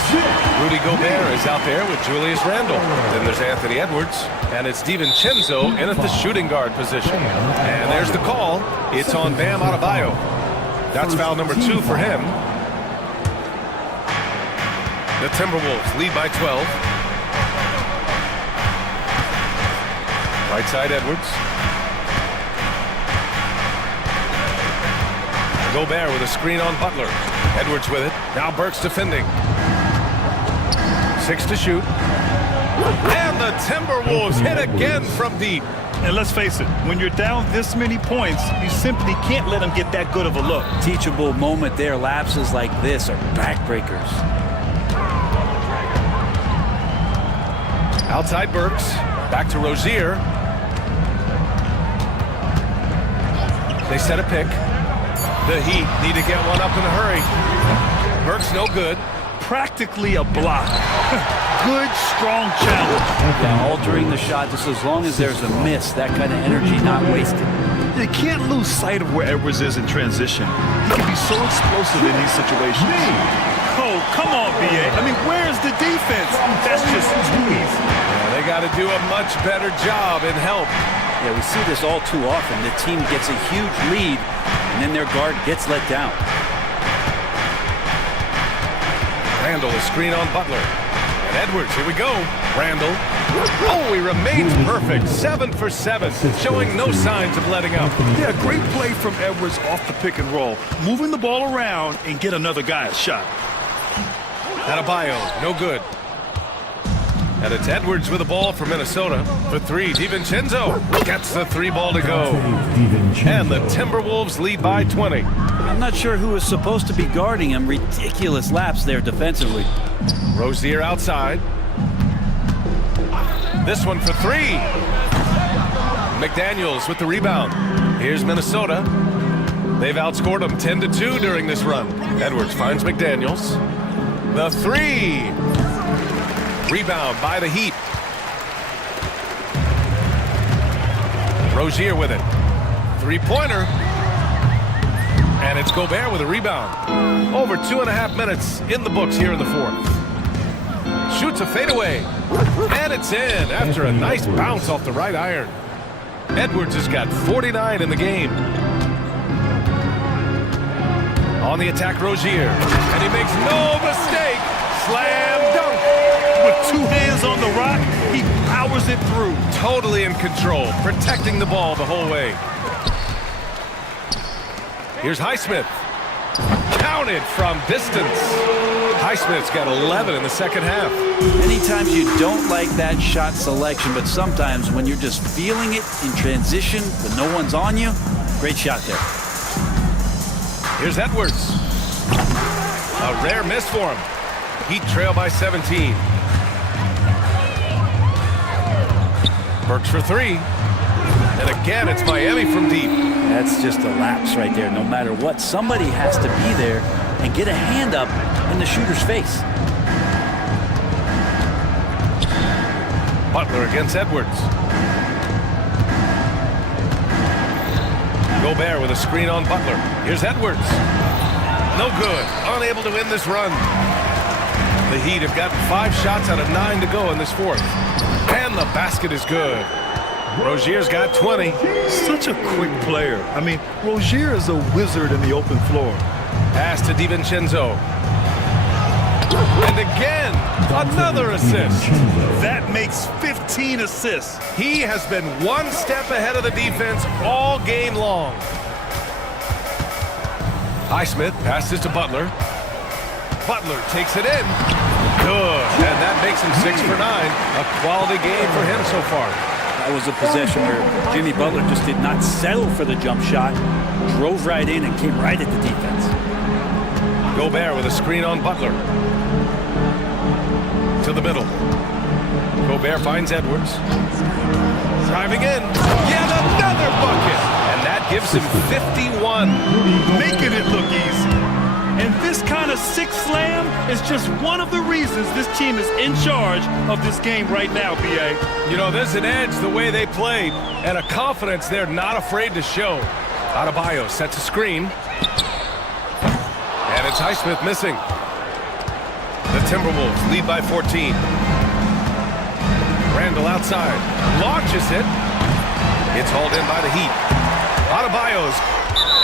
Rudy Gobert is out there with Julius Randle. Then there's Anthony Edwards. And it's DiVincenzo in at the shooting guard position. And there's the call. It's on Bam Adebayo. That's foul number 2 for him. The Timberwolves lead by 12. Right side Edwards. Gobert with a screen on Butler. Edwards with it. Now Burks defending. 6 to shoot. And the Timberwolves hit again from deep. And let's face it, when you're down this many points, you simply can't let them get that good of a look. Teachable moment there. Lapses like this are backbreakers. Outside Burks. Back to Rozier. They set a pick. The Heat need to get one up in a hurry. Burks no good. Practically a block. Good, strong challenge. Yeah, altering the shot just as long as there's a miss. That kind of energy not wasted. You can't lose sight of where Edwards is in transition. He can be so explosive in these situations. Oh, come on, B.A. I mean, where's the defense? That's just too easy. Yeah, they got to do a much better job in help. Yeah, we see this all too often. The team gets a huge lead, and then their guard gets let down. Randall, a screen on Butler. And Edwards, here we go. Randall. Oh, he remains perfect. 7 for 7, showing no signs of letting up. Yeah, great play from Edwards off the pick and roll. Moving the ball around and get another guy a shot. Adebayo, no good. And it's Edwards with the ball for Minnesota. For 3, DiVincenzo gets the 3 ball to go. And the Timberwolves lead by 20. I'm not sure who is supposed to be guarding him. Ridiculous lapse there defensively. Rozier outside. This one for 3. McDaniels with the rebound. Here's Minnesota. They've outscored them 10-2 during this run. Edwards finds McDaniels. The 3. Rebound by the Heat. Rozier with it. 3-pointer. And it's Gobert with a rebound. Over 2.5 minutes in the books here in the 4th. Shoots a fadeaway. And it's in after a nice bounce off the right iron. Edwards has got 49 in the game. On the attack, Rozier. And he makes no mistake. Slam dunk. With 2 hands on the rock, he powers it through. Totally in control, protecting the ball the whole way. Here's Highsmith. Counted from distance. Highsmith's got 11 in the second half. Many times you don't like that shot selection, but sometimes when you're just feeling it in transition when no one's on you, great shot there. Here's Edwards. A rare miss for him. Heat trail by 17. Burks for 3. And again, it's Miami from deep. That's just a lapse right there. No matter what, somebody has to be there and get a hand up in the shooter's face. Butler against Edwards. Gobert with a screen on Butler. Here's Edwards. No good. Unable to win this run. The Heat have gotten 5 shots out of 9 to go in this 4th. And the basket is good. Rozier's got 20. Such a quick player. I mean, Rozier is a wizard in the open floor. Pass to DiVincenzo. And again, another assist. That makes 15 assists. He has been 1 step ahead of the defense all game long. Highsmith passes to Butler. Butler takes it in. Good. And that makes him 6 for 9. A quality game for him so far. That was a possession where Jimmy Butler just did not settle for the jump shot, drove right in and came right at the defense. Gobert with a screen on Butler. To the middle. Gobert finds Edwards. Driving in. Yet another bucket. And that gives him 51. Making it look easy. And this kind of 6 slam is just one of the reasons this team is in charge of this game right now, B.A. You know, there's an edge the way they played and a confidence they're not afraid to show. Adebayo sets a screen. And it's Highsmith missing. The Timberwolves lead by 14. Randall outside. Launches it. It's hauled in by the Heat. Adebayo's.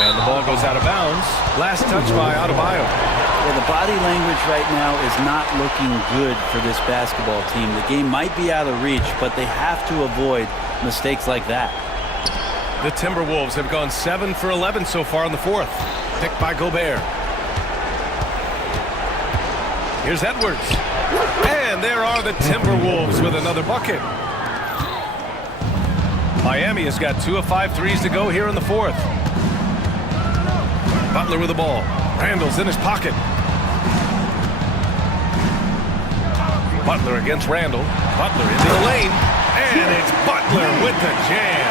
And the ball goes out of bounds. Last touch by Adebayo. Yeah, the body language right now is not looking good for this basketball team. The game might be out of reach, but they have to avoid mistakes like that. The Timberwolves have gone 7 for 11 so far in the 4th. Picked by Gobert. Here's Edwards. And And there are the Timberwolves with another bucket. Miami has got 2 of 5 threes to go here in the fourth. Butler with the ball. Randall's in his pocket. Butler against Randall. Butler into the lane. And it's Butler with the jam.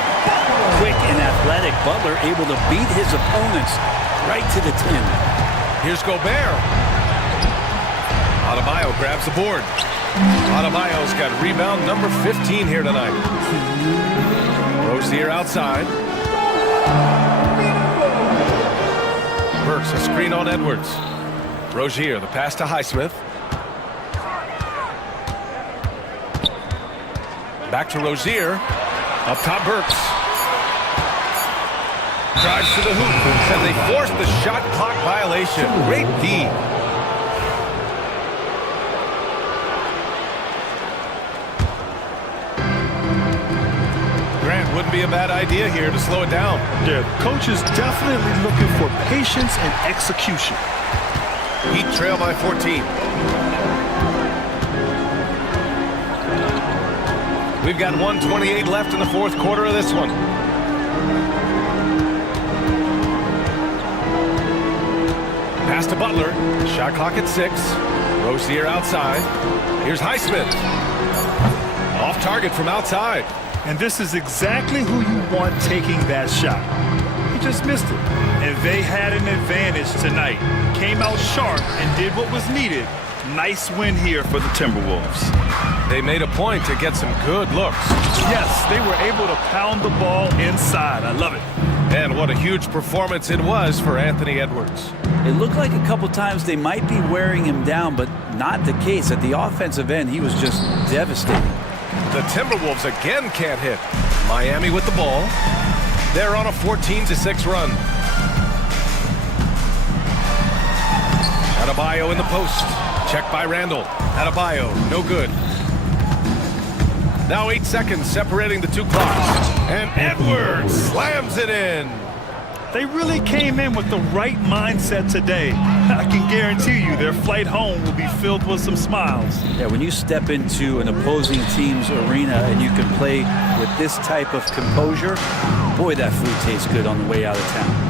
Quick and athletic, Butler able to beat his opponents right to the 10. Here's Gobert. Adebayo grabs the board. Adebayo's got rebound number 15 here tonight. Rozier outside. Burks a screen on Edwards. Rozier, the pass to Highsmith. Back to Rozier. Up top, Burks. Drives to the hoop, and they force the shot clock violation. Great D. Grant wouldn't be a bad idea here to slow it down. Yeah, the coach is definitely looking for patience and execution. Heat trail by 14. We've got 1:28 left in the fourth quarter of this one. Pass to Butler. Shot clock at 6. Rozier outside. Here's Highsmith. Off target from outside. And this is exactly who you want taking that shot. He just missed it. And they had an advantage tonight. Came out sharp and did what was needed. Nice win here for the Timberwolves. They made a point to get some good looks. Yes, they were able to pound the ball inside. I love it. And what a huge performance it was for Anthony Edwards. It looked like a couple times they might be wearing him down, but not the case. At the offensive end, he was just devastating. The Timberwolves again can't hit. Miami with the ball. They're on a 14-6 run. Adebayo in the post. Check by Randall. Adebayo, no good. Now 8 seconds separating the two clocks. And Edwards slams it in. They really came in with the right mindset today. I can guarantee you their flight home will be filled with some smiles. Yeah, when you step into an opposing team's arena and you can play with this type of composure, boy, that food tastes good on the way out of town.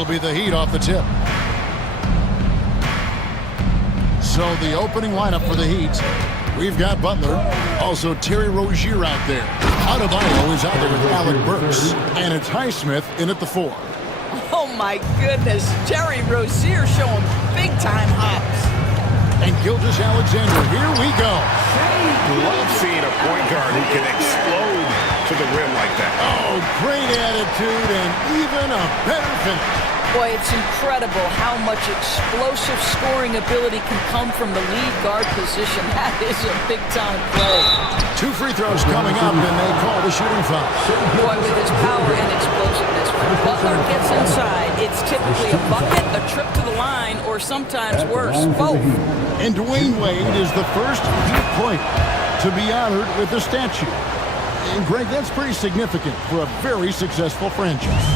It'll be the Heat off the tip. So the opening lineup for the Heat, we've got Butler, also Terry Rozier out there. Adebayo is out there with Alec Burks, and it's Highsmith in at the 4. Oh my goodness, Terry Rozier showing big-time hops. And Gilgeous-Alexander, here we go. Love seeing a point guard who can explode to the rim like that. Oh, great attitude and even a better finish. Boy, it's incredible how much explosive scoring ability can come from the lead guard position. That is a big-time play. 2 free throws coming up, and they call the shooting foul. Boy, with his power and explosiveness, when Butler gets inside, it's typically a bucket, a trip to the line, or sometimes worse, both. And Dwayne Wade is the first Heat player to be honored with a statue. And Greg, that's pretty significant for a very successful franchise.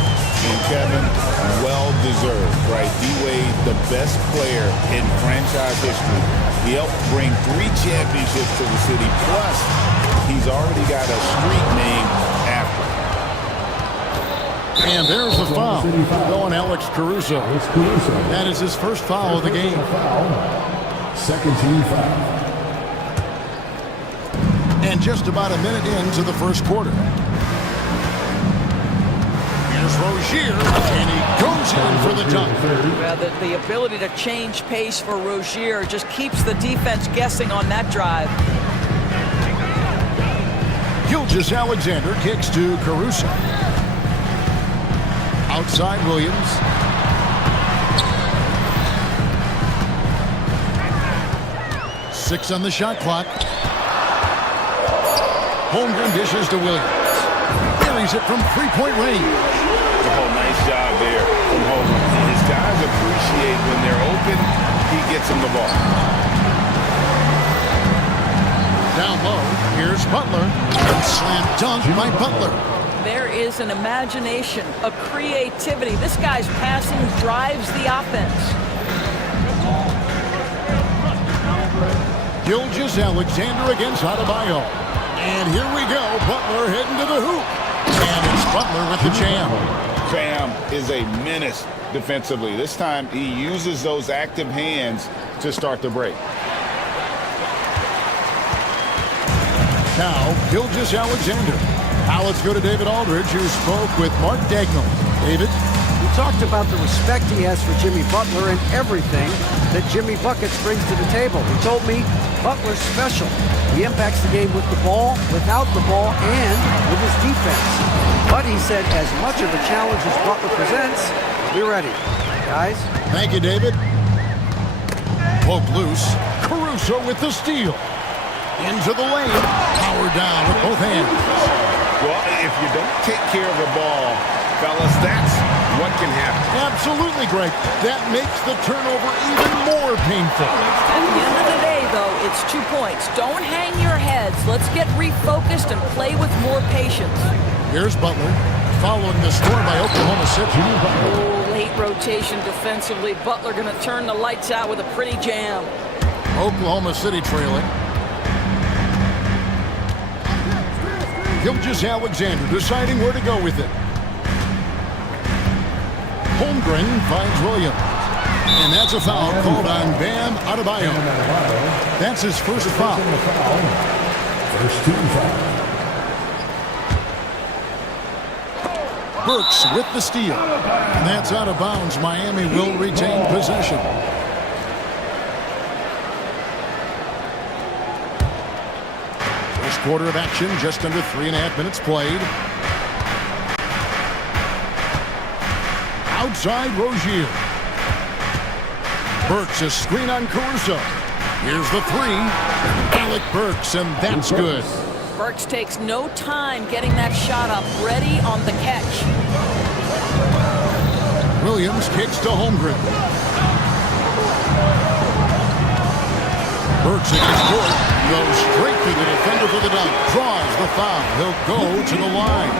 And Kevin, well deserved, right? D-Wade, the best player in franchise history. He helped bring 3 championships to the city. Plus, he's already got a street named after him. And there's the foul going Alex Caruso. That is his first foul of the game. Second team foul. And just about a minute into the first quarter. Here's Rozier, and he goes in for the dunk. Well, the ability to change pace for Rozier just keeps the defense guessing on that drive. Gilgeous-Alexander kicks to Caruso. Outside Williams. Six on the shot clock. Holmgren dishes to Williams. Carries it from three-point range. Oh, nice job there from Holmgren. His guys appreciate when they're open, he gets them the ball. Down low, here's Butler. Slam dunk by Butler. There is an imagination, a creativity. This guy's passing drives the offense. Gilgeous-Alexander against Adebayo. And here we go, Butler heading to the hoop. And it's Butler with the jam. Bam is a menace defensively. This time he uses those active hands to start the break. Now, Gilgeous-Alexander. Now let's go to David Aldridge, who spoke with Mark Dagnall. David? He talked about the respect he has for Jimmy Butler and everything that Jimmy Buckets brings to the table. He told me Butler's special. He impacts the game with the ball, without the ball, and with his defense. But he said as much of a challenge as Butler presents, we're ready. Guys? Thank you, David. Poke loose. Caruso with the steal. Into the lane. Power down with both hands. Well, if you don't take care of the ball, fellas, that's what can happen. Absolutely, Greg. That makes the turnover even more painful. At the end of the day, though, it's 2 points. Don't hang your heads. Let's get refocused and play with more patience. Here's Butler, following the score by Oklahoma City. Oh, late rotation defensively. Butler going to turn the lights out with a pretty jam. Oklahoma City trailing. Gilgeous-Alexander deciding where to go with it. Holmgren finds Williams. And that's a foul called on Bam Adebayo. That's his first foul. First team foul. Burks with the steal. And that's out of bounds. Miami will retain possession. First quarter of action, just under 3.5 minutes played. Outside Rozier. Burks a screen on Caruso. Here's the three. Alec Burks, and that's good. Burks takes no time getting that shot up, ready on the catch. Williams kicks to Holmgren. Burks against Dort. Goes straight to the defender for the dunk. Draws the foul. He'll go to the line.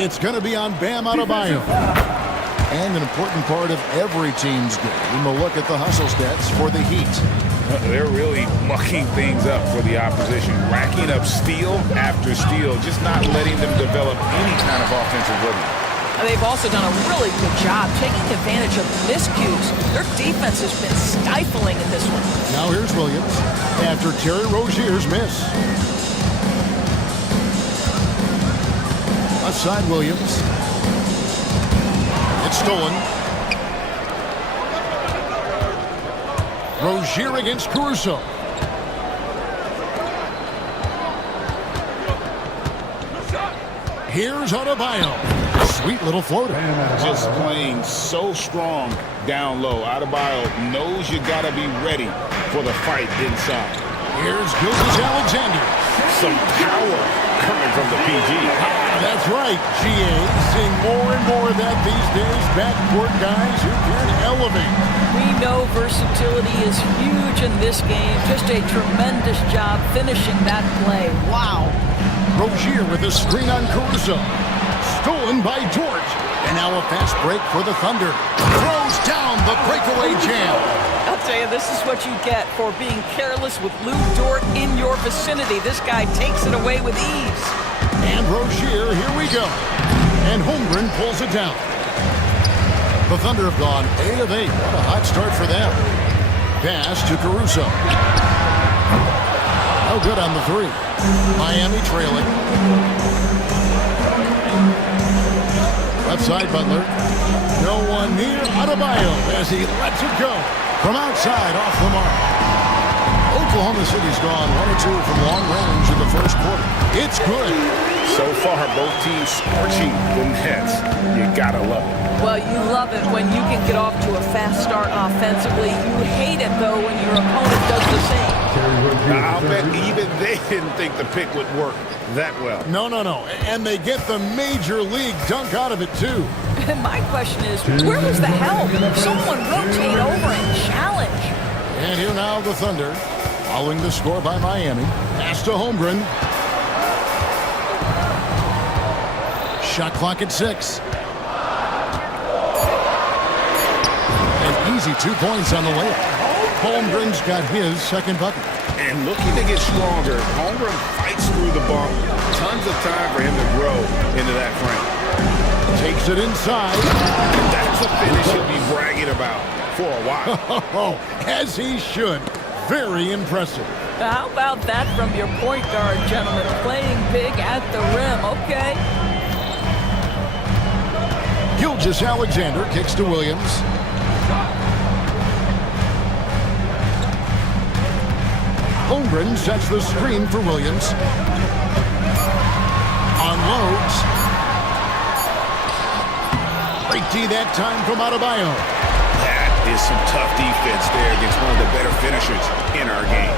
It's going to be on Bam Adebayo. And an important part of every team's game, a look at the hustle stats for the Heat. They're really mucking things up for the opposition, racking up steal after steal, just not letting them develop any kind of offensive rhythm. They've also done a really good job taking advantage of miscues. Their defense has been stifling in this one. Now here's Williams after Terry Rozier's miss. Left side Williams. It's stolen. Rozier against Caruso. Here's Adebayo. Sweet little floater. Just playing so strong down low. Adebayo knows you got to be ready for the fight inside. Here's Gilgeous-Alexander. Some power coming from the PG. That's right, GA. Seeing more and more of that these days. Backcourt guys who can elevate. We know versatility is huge in this game. Just a tremendous job finishing that play. Wow. Rozier with a screen on Caruso. Stolen by Dort. And now a fast break for the Thunder. Throws down the breakaway jam. I'll tell you, this is what you get for being careless with Lou Dort in your vicinity. This guy takes it away with ease. And Rozier, here we go. And Holmgren pulls it down. The Thunder have gone 8 of 8. What a hot start for them. Pass to Caruso. No good on the three. Miami trailing. Left side Butler. No one near Adebayo as he lets it go. From outside, off the mark. Oklahoma City's gone 1-2 from long range in the first quarter. It's good. So far, both teams scorching the nets. You gotta love it. Well, you love it when you can get off to a fast start offensively. You hate it, though, when your opponent does the same. I'll bet even they didn't think the pick would work that well. No. And they get the major league dunk out of it, too. And my question is, where was the help? Someone rotate over and challenge. And here now the Thunder, following the score by Miami. Pass to Holmgren. Shot clock at 6. An easy 2 points on the layup. Holmgren's got his second bucket. And looking to get stronger, Holmgren fights through the bump. Tons of time for him to grow into that frame. Takes it inside. And that's a finish he'll be bragging about for a while. As he should. Very impressive. How about that from your point guard, gentlemen? Playing big at the rim, okay? Gilgeous-Alexander kicks to Williams. Holmgren sets the screen for Williams. Unloads. Break D that time from Adebayo. That is some tough defense there against one of the better finishers in our game.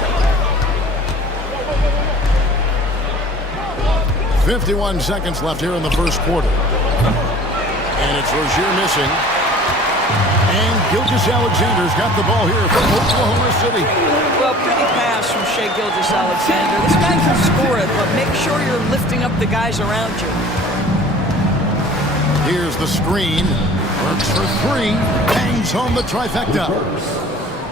51 seconds left here in the first quarter. And it's Rozier missing. And Gilgeous-Alexander's got the ball here from Oklahoma City. Well, pretty pass from Shai Gilgeous-Alexander. This guy can score it, but make sure you're lifting up the guys around you. Here's the screen. Burks for 3. Bangs home the trifecta.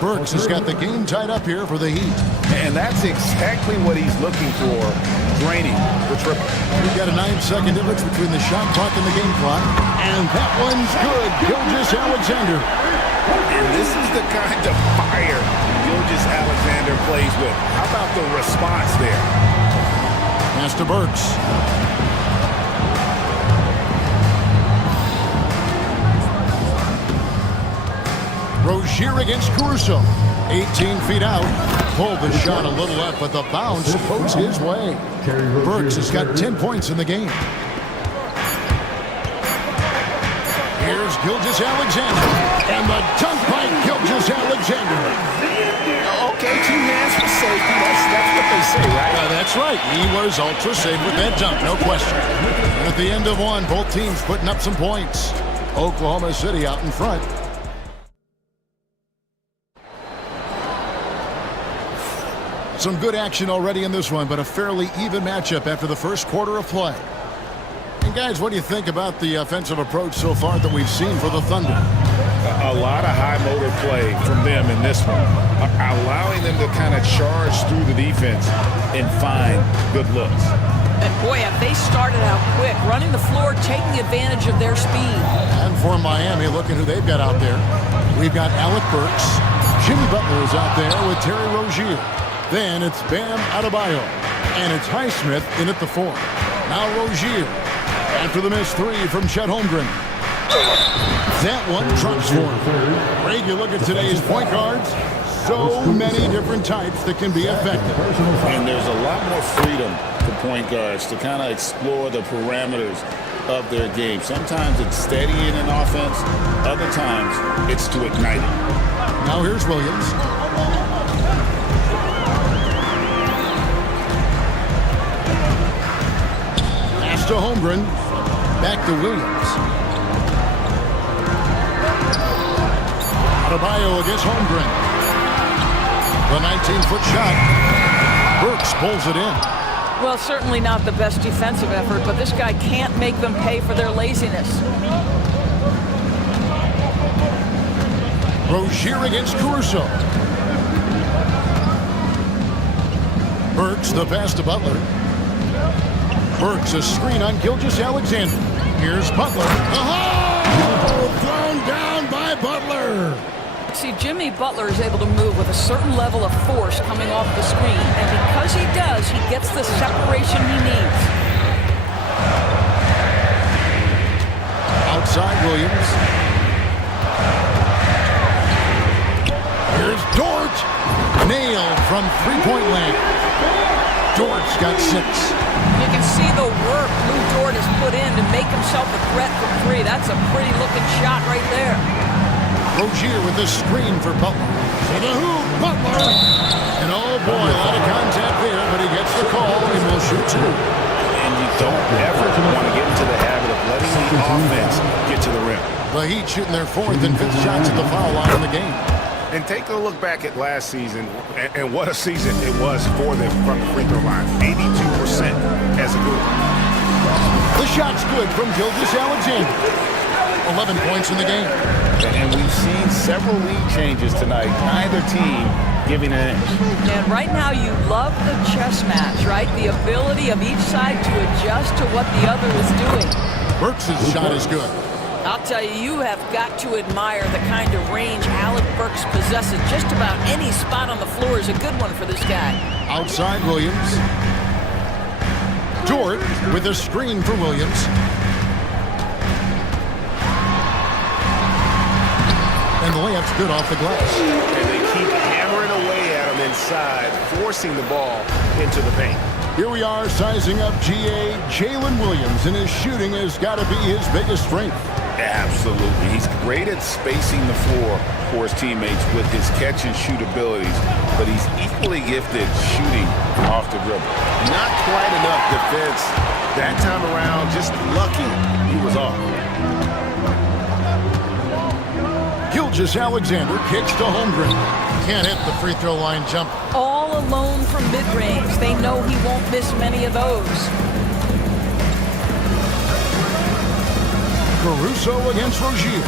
Burks has got the game tied up here for the Heat. And that's exactly what he's looking for. Draining the triple. We've got a 9-second difference between the shot clock and the game clock. And that one's good. Gilgeous-Alexander. And this is the kind of fire Gilgeous-Alexander plays with. How about the response there? Pass to Burks. Rozier against Caruso. 18 feet out. Pulled the shot a little up, but the bounce goes his way. Burks has got 10 points in the game. Here's Gilgeous-Alexander. And the dunk by Gilgeous-Alexander. Okay, 2 hands for safety. That's what they say, right? That's right. He was ultra safe with that dunk, no question. And at the end of one, both teams putting up some points. Oklahoma City out in front. Some good action already in this one, but a fairly even matchup after the first quarter of play. And guys, what do you think about the offensive approach so far that we've seen for the Thunder? A lot of high motor play from them in this one, allowing them to kind of charge through the defense and find good looks. And boy, have they started out quick, running the floor, taking advantage of their speed. And for Miami, look at who they've got out there. We've got Alec Burks. Jimmy Butler is out there with Terry Rozier. Then it's Bam Adebayo. And it's Highsmith in at the 4. Now Rozier. After the missed 3 from Chet Holmgren. That one drops for him. Greg, you look at today's point guards. So many different types that can be effective. And there's a lot more freedom for point guards to kind of explore the parameters of their game. Sometimes it's steadying an offense. Other times it's to ignite it. Now here's Williams. Pass to Holmgren. Back to Williams. Adebayo against Holmgren. The 19-foot shot. Burks pulls it in. Well, certainly not the best defensive effort, but this guy can't make them pay for their laziness. Rozier against Caruso. Burks the pass to Butler. Burks a screen on Gilgeous-Alexander. Here's Butler. Oh! Thrown down by Butler. See, Jimmy Butler is able to move with a certain level of force coming off the screen, and because he does, he gets the separation he needs. Outside Williams. Here's Dort. Nailed from three-point land. Dort's got 6. You can see the work Lou Dort has put in to make himself a threat from 3. That's a pretty looking shot right there. Rozier with the screen for Butler. To the hoop, Butler. And oh boy, a lot of contact there, but he gets the call and will shoot 2. And you don't ever want to get into the habit of letting the offense get to the rim. The Heat shooting their 4th and 5th shots at the foul line in the game. And take a look back at last season, and what a season it was for them from the free throw line. 82% as a group. The shot's good from Gilgeous-Alexander. 11 points in the game. And we've seen several lead changes tonight. Neither team giving an inch. And right now you love the chess match, right? The ability of each side to adjust to what the other is doing. Burks' shot is good. I'll tell you, you have got to admire the kind of range Alec Burks possesses. Just about any spot on the floor is a good one for this guy. Outside Williams. Dort with a screen for Williams. And the layup's good off the glass. And they keep hammering away at him inside, forcing the ball into the paint. Here we are sizing up GA Jalen Williams, and his shooting has got to be his biggest strength. Absolutely. He's great at spacing the floor for his teammates with his catch and shoot abilities, but he's equally gifted shooting off the dribble. Not quite enough defense that time around. Just lucky he was off. Gilgeous-Alexander kicks to Holmgren. Can't hit the free throw line jump. All alone from mid-range. They know he won't miss many of those. Caruso against Rozier.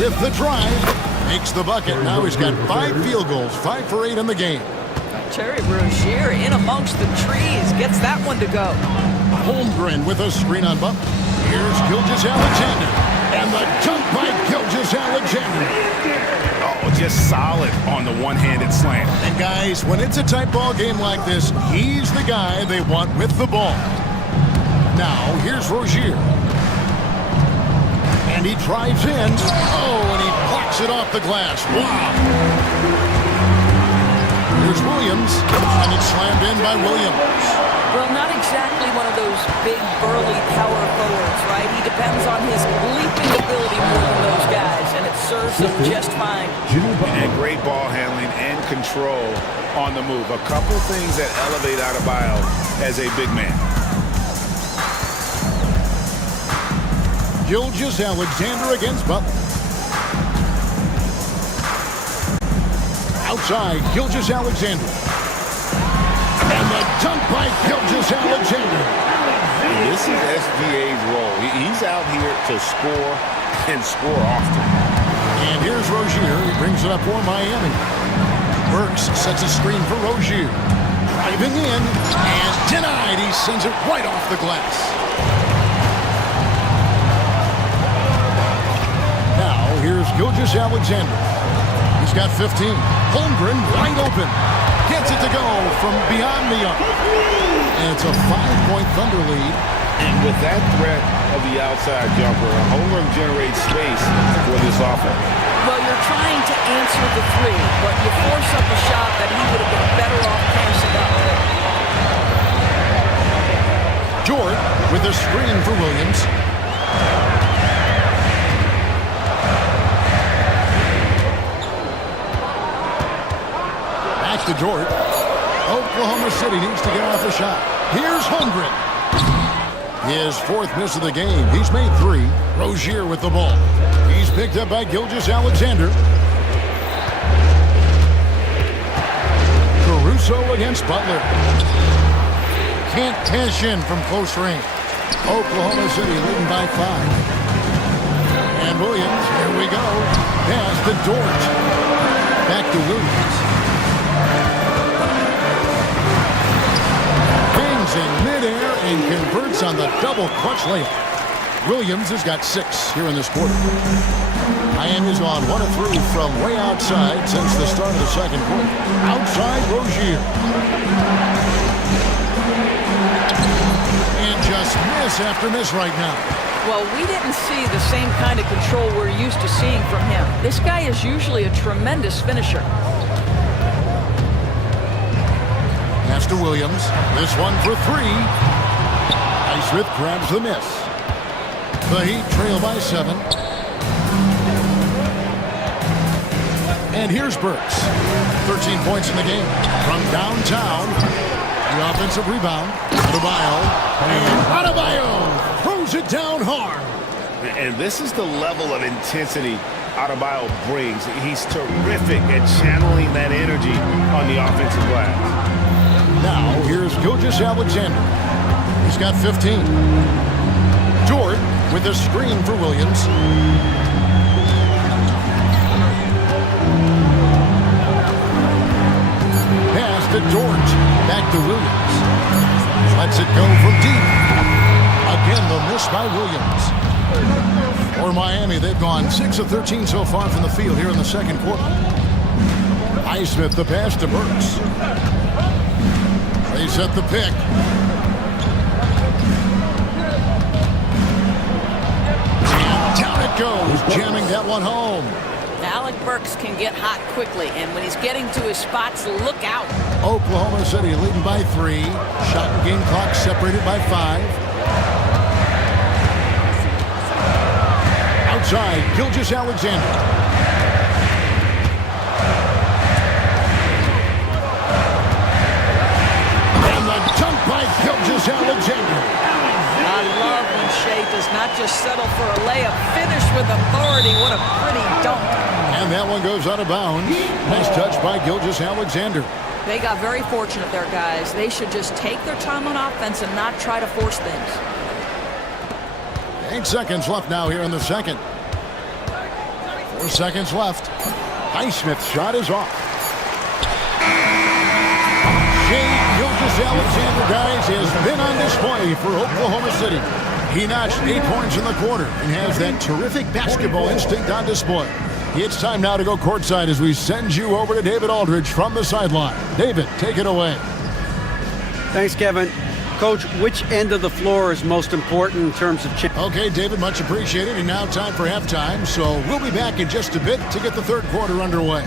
With the drive, makes the bucket. Now he's got 5 field goals, 5 for 8 in the game. Terry Rozier in amongst the trees gets that one to go. Holmgren with a screen on Butler. Here's Gilgeous-Alexander. And the jump by Gilgeous-Alexander. Oh, just solid on the one-handed slam. And guys, when it's a tight ball game like this, he's the guy they want with the ball. Now, here's Rozier. And he drives in. Oh, and he blocks it off the glass. Wow. Here's Williams. And it's slammed in by Williams. Well, not exactly one of those big, burly power forwards, right? He depends on his leaping ability more than those guys, and it serves him just fine. And great ball handling and control on the move. A couple things that elevate Adebayo as a big man. Gilgeous-Alexander against Butler. Outside, Gilgeous-Alexander. And the dunk by Gilgeous-Alexander. This is SGA's role. He's out here to score and score often. And here's Rozier. He brings it up for Miami. Burks sets a screen for Rozier. Driving in and denied. He sends it right off the glass. Now here's Gilgeous Alexander. He's got 15. Holmgren wide open. Gets it to go from beyond the arc. And it's a 5-point Thunder lead. And with that threat of the outside jumper, Holmgren generates space for this offense. Well, you're trying to answer the three, but you force up a shot that he would have been better off passing up. Jordan with a screen for Williams. Back to Jordan. Oklahoma City needs to get off a shot. Here's Holmgren. His fourth miss of the game. He's made 3. Rozier with the ball. He's picked up by Gilgeous Alexander. Caruso against Butler. Can't cash in from close range. Oklahoma City leading by 5. And Williams, here we go. Pass to Dort. Back to Williams. Hangs in midair and converts on the double clutch layup. Williams has got 6 here in this quarter. Miami's on 1 of 3 from way outside since the start of the second quarter. Outside Rozier. And just miss after miss right now. Well, we didn't see the same kind of control we're used to seeing from him. This guy is usually a tremendous finisher. Pass to Williams. This one for 3. Highsmith grabs the miss. The Heat trail by 7. And here's Burks. 13 points in the game. From downtown, the offensive rebound. Adebayo. And Adebayo throws it down hard. And this is the level of intensity Adebayo brings. He's terrific at channeling that energy on the offensive glass. Now, here's Gilgeous Alexander. He's got 15. Jordan with a screen for Williams. Pass to Dort. Back to Williams. Lets it go from deep. Again, the miss by Williams. For Miami, they've gone 6 of 13 so far from the field here in the second quarter. Highsmith the pass to Burks. They set the pick. And down it goes, jamming that one home. Alec Burks can get hot quickly, and when he's getting to his spots, look out. Oklahoma City leading by 3. Shot and game clock separated by 5. Outside, Gilgeous Alexander. And the dunk by Gilgeous Alexander. I love when Shea does not just settle for a layup, finish with authority. What a pretty dunk. And that one goes out of bounds. Nice touch by Gilgeous Alexander. They got very fortunate there, guys. They should just take their time on offense and not try to force things. 8 seconds left now here in the second. 4 seconds left. Highsmith's shot is off. Gilgeous Alexander, guys, has been on display for Oklahoma City. He notched 8 points in the quarter and has that terrific basketball instinct on display. It's time now to go courtside as we send you over to David Aldridge from the sideline. David, take it away. Thanks, Kevin. Coach, which end of the floor is most important in terms of... Okay, David, much appreciated. And now time for halftime, so we'll be back in just a bit to get the third quarter underway.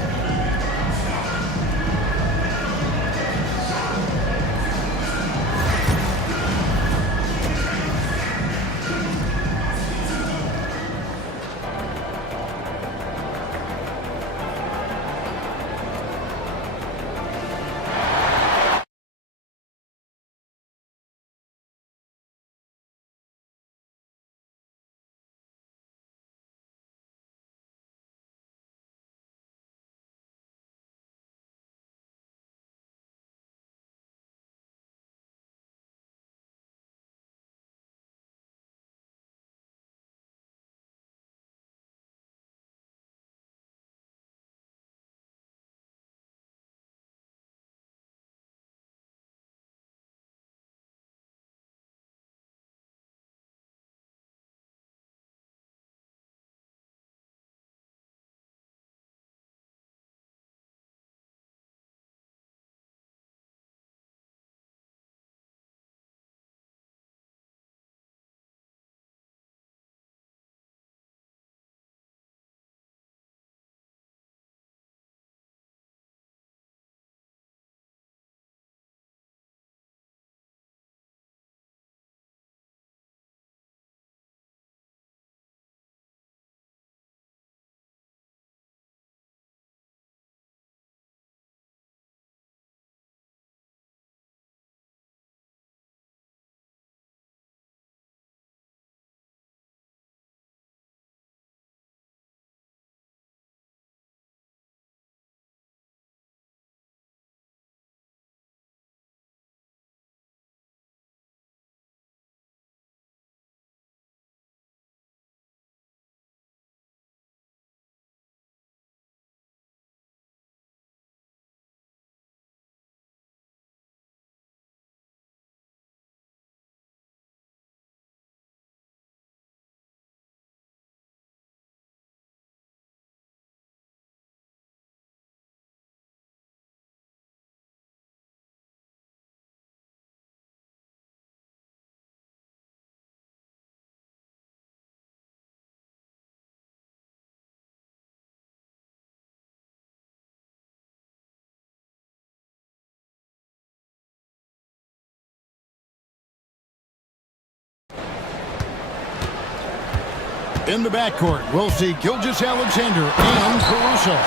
In the backcourt, we'll see Gilgeous-Alexander and Caruso.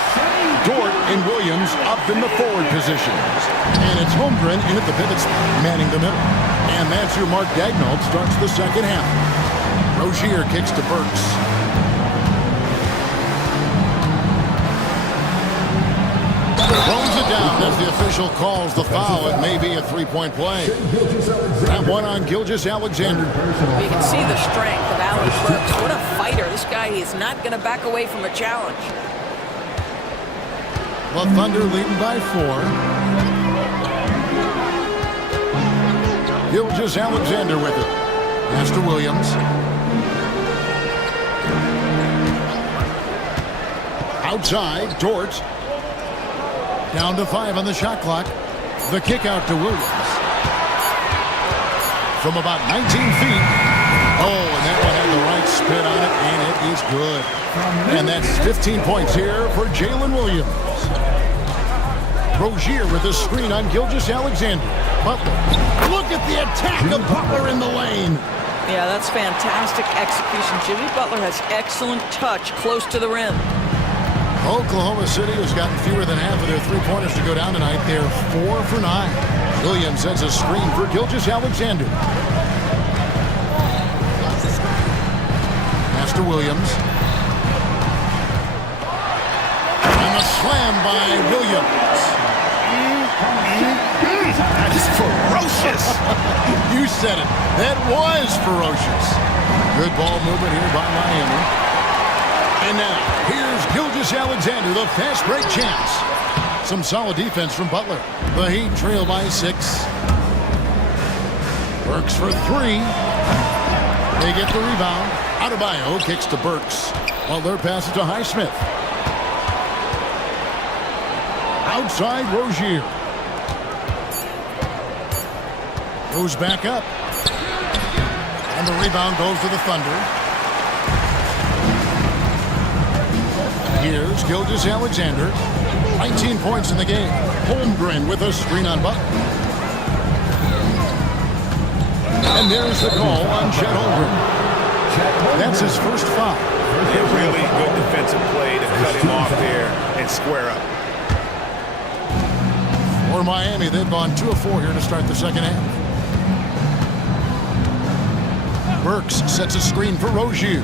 Dort and Williams up in the forward positions. And it's Holmgren in at the pivot spot, manning the middle. And that's who Mark Daignault starts the second half. Rozier kicks to Burks. Throws it down as the official calls the foul. It may be a three-point play. That one on Gilgeous-Alexander. You can see the strength of Alec Burks. What a fighter. This guy is not going to back away from a challenge. The Thunder leading by 4. Gilgeous-Alexander with it. Pass to Williams. Outside, Dort. Down to 5 on the shot clock. The kick out to Williams. From about 19 feet. Oh, and that one had the right spin on it, and it is good. And that's 15 points here for Jalen Williams. Rozier with a screen on Gilgeous-Alexander. Butler. Look at the attack of Butler in the lane. Yeah, that's fantastic execution. Jimmy Butler has excellent touch close to the rim. Oklahoma City has gotten fewer than half of their three-pointers to go down tonight. They're 4 for 9. Williams sends a screen for Gilgeous-Alexander. Pass to Williams. And the slam by Williams. That is ferocious. You said it. That was ferocious. Good ball movement here by Miami. And now, here's Gilgeous-Alexander, the fast break chance. Some solid defense from Butler. The Heat trail by 6. Burks for 3. They get the rebound. Adebayo kicks to Burks. Butler passes to Highsmith. Outside, Rozier. Goes back up. And the rebound goes to the Thunder. Here's Gilgeous-Alexander. 19 points in the game. Holmgren with a screen on Butler. And there's the call on Chet Holmgren. That's his first foul. A really good defensive play to cut him off there and square up. For Miami, they've gone 2 of 4 here to start the second half. Burks sets a screen for Rozier.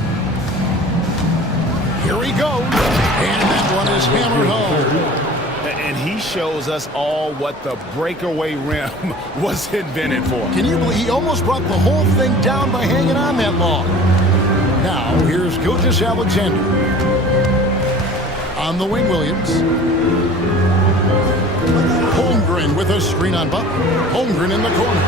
Here he goes. And that one is hammered home. And he shows us all what the breakaway rim was invented for. Can you believe he almost brought the whole thing down by hanging on that long? Now, here's Gilgeous-Alexander. On the wing, Williams. Holmgren with a screen on Butler. Holmgren in the corner.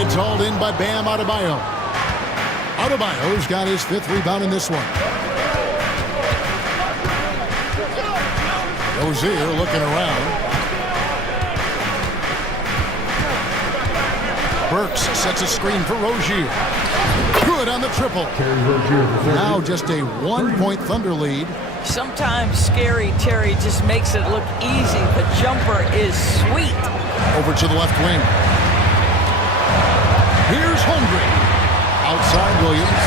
It's hauled in by Bam Adebayo. Adebayo's got his 5th rebound in this one. Rozier looking around. Burks sets a screen for Rozier. Good on the triple. Now just a 1-point Thunder lead. Sometimes Scary Terry just makes it look easy. The jumper is sweet. Over to the left wing. Here's Holmgren. Outside Williams.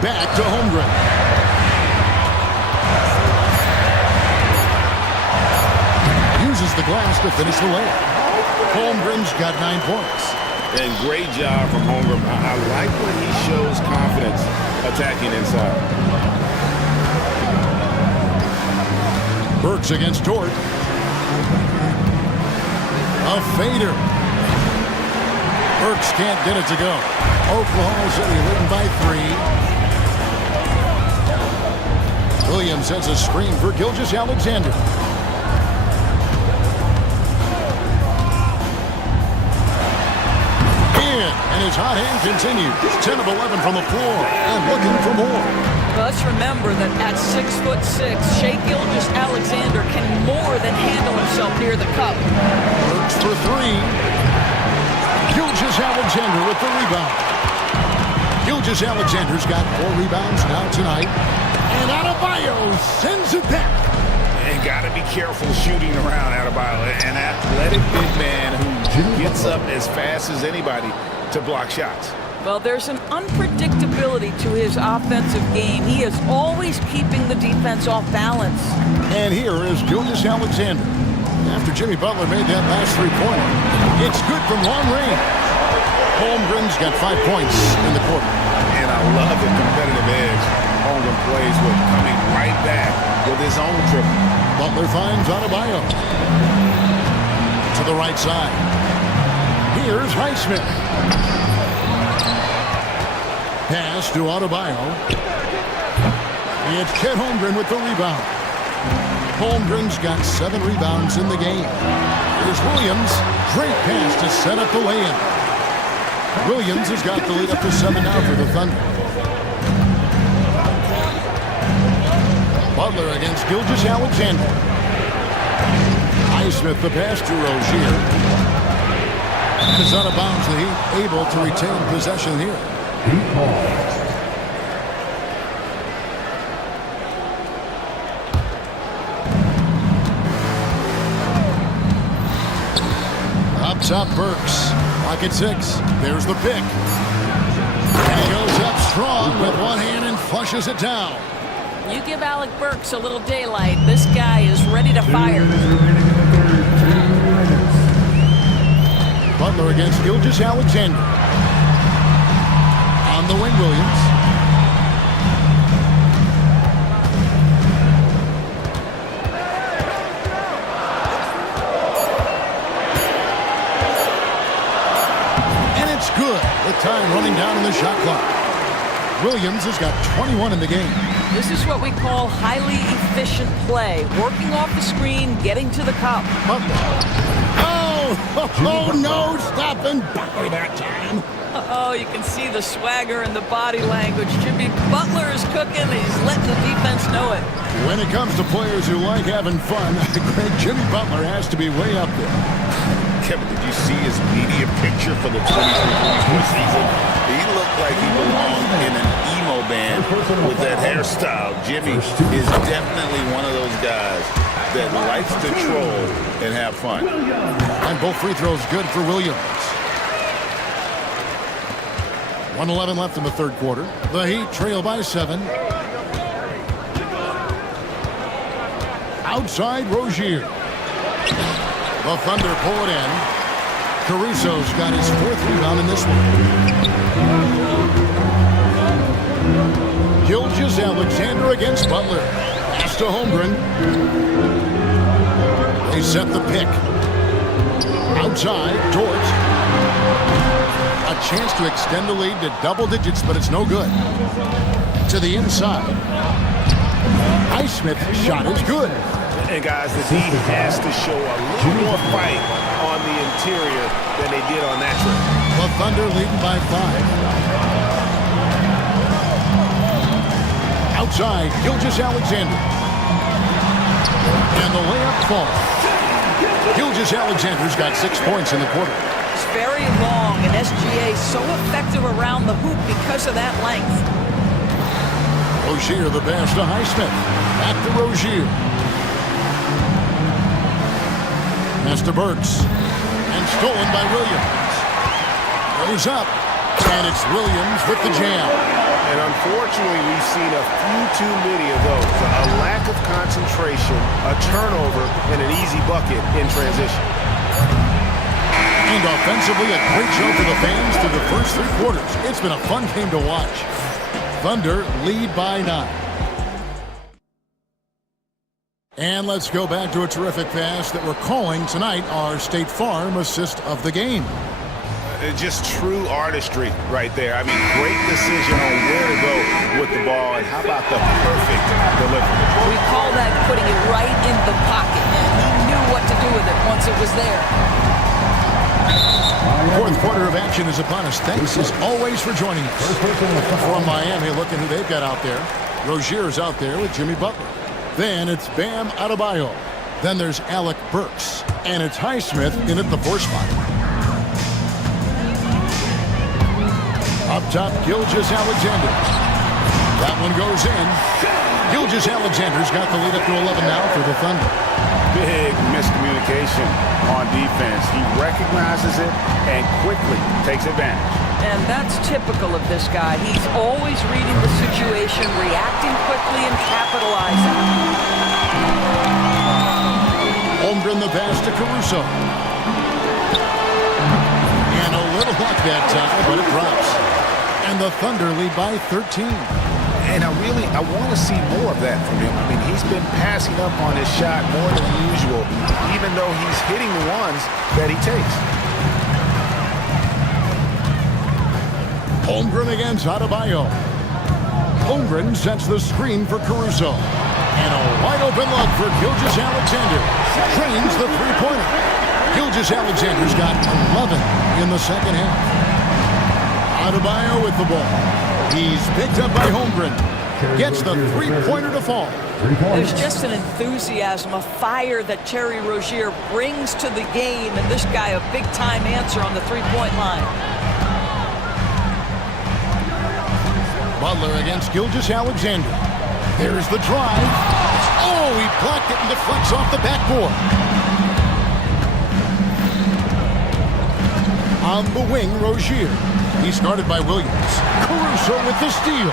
Back to Holmgren. Uses the glass to finish the layup. Holmgren's got 9 points. And great job from Holmgren. I like when he shows confidence attacking inside. Burks against Dort. A fader. Burks can't get it to go. Oklahoma City leading by 3. Williams sets a screen for Gilgeous-Alexander. And his hot hand continues. 10 of 11 from the floor and looking for more. Let's remember that at 6'6", Shai Gilgeous-Alexander can more than handle himself near the cup. Burks for 3. Gilgeous-Alexander with the rebound. Gilgeous-Alexander's got 4 rebounds now tonight. And Adebayo sends it back. And You got to be careful shooting around Adebayo. An athletic big man who gets up as fast as anybody to block shots. Well, there's an unpredictability to his offensive game. He is always keeping the defense off balance. And here is Gilgeous Alexander. After Jimmy Butler made that last three-pointer, it's good from long range. Holmgren's got 5 points in the quarter. And I love the competitive edge Holmgren plays with, coming right back with his own triple. Butler finds Adebayo. To the right side. Here's Highsmith. Pass to Adebayo. It's Chet Holmgren with the rebound. Holmgren's got 7 rebounds in the game. Here's Williams. Great pass to set up the lay-in. Williams has got the lead up to 7 now for the Thunder. Butler against Gilgeous Alexander. Highsmith the pass to Rozier. Is out of bounds. The Heat able to retain possession here. Up top, Burks. Pocket 6. There's the pick. And he goes up strong with one hand and flushes it down. You give Alec Burks a little daylight, this guy is ready to fire. Butler against Gilgeous Alexander. On the wing, Williams. And it's good with time running down on the shot clock. Williams has got 21 in the game. This is what we call highly efficient play. Working off the screen, getting to the cup. Oh, no, stopping Butler that time. Oh, you can see the swagger and the body language. Jimmy Butler is cooking. He's letting the defense know it. When it comes to players who like having fun, great Jimmy Butler has to be way up there. Kevin, did you see his media picture for the 23-24 season? He looked like he belonged in an emo band with that hairstyle. Jimmy is definitely one of those guys that likes to troll and have fun. And both free throws good for Williams. 1:11 left in the third quarter. The Heat trail by 7. Outside Rozier. The Thunder pull it in. Caruso's got his 4th rebound in this one. Gilgeous Alexander against Butler. Pass to Holmgren. They set the pick. Outside, Dort. A chance to extend the lead to double digits, but it's no good. To the inside. Highsmith's shot is good. And guys, the D has to show a little more fight on the interior than they did on that trip. The Thunder leading by 5. Outside, Gilgeous Alexander. And the layup falls. Gilgeous Alexander's got 6 points in the quarter. It's very long, and SGA so effective around the hoop because of that length. Rozier the pass to Highsmith. Back to Rozier. Pass to Burks. And stolen by Williams. Goes up. And it's Williams with the jam. And unfortunately, we've seen a few too many of those. A lack of concentration, a turnover, and an easy bucket in transition. And offensively, a great show for the fans through the first 3 quarters. It's been a fun game to watch. Thunder lead by 9. And let's go back to a terrific pass that we're calling tonight our State Farm assist of the game. Just true artistry right there. I mean, great decision on where to go with the ball, and how about the perfect delivery? We call that putting it right in the pocket, and he knew what to do with it once it was there. Fourth quarter of action is upon us. Thanks as always for joining us. From Miami, looking who they've got out there. Rozier's out there with Jimmy Butler. Then it's Bam Adebayo. Then there's Alec Burks. And it's Highsmith in at the 4 spot. Up top, Gilgeous Alexander. That one goes in. Alexander's got the lead up to 11 now for the Thunder. Big miscommunication on defense. He recognizes it and quickly takes advantage. And that's typical of this guy. He's always reading the situation, reacting quickly, and capitalizing. Holmgren the pass to Caruso. And a little luck that time, but it drops. And the Thunder lead by 13. And I want to see more of that from him. I mean, he's been passing up on his shot more than usual, even though he's hitting the ones that he takes. Holmgren against Adebayo. Holmgren sets the screen for Caruso. And a wide open look for Gilgeous-Alexander. Trains the three-pointer. Gilgeous-Alexander's got 11 in the second half. Adebayo with the ball. He's picked up by Holmgren. Gets the three-pointer to fall. There's just an enthusiasm, a fire that Terry Rozier brings to the game, and this guy a big-time answer on the three-point line. Butler against Gilgeous-Alexander. There's the drive. Oh, he blocked it and deflects off the backboard. On the wing, Rozier. He's guarded by Williams. Caruso with the steal.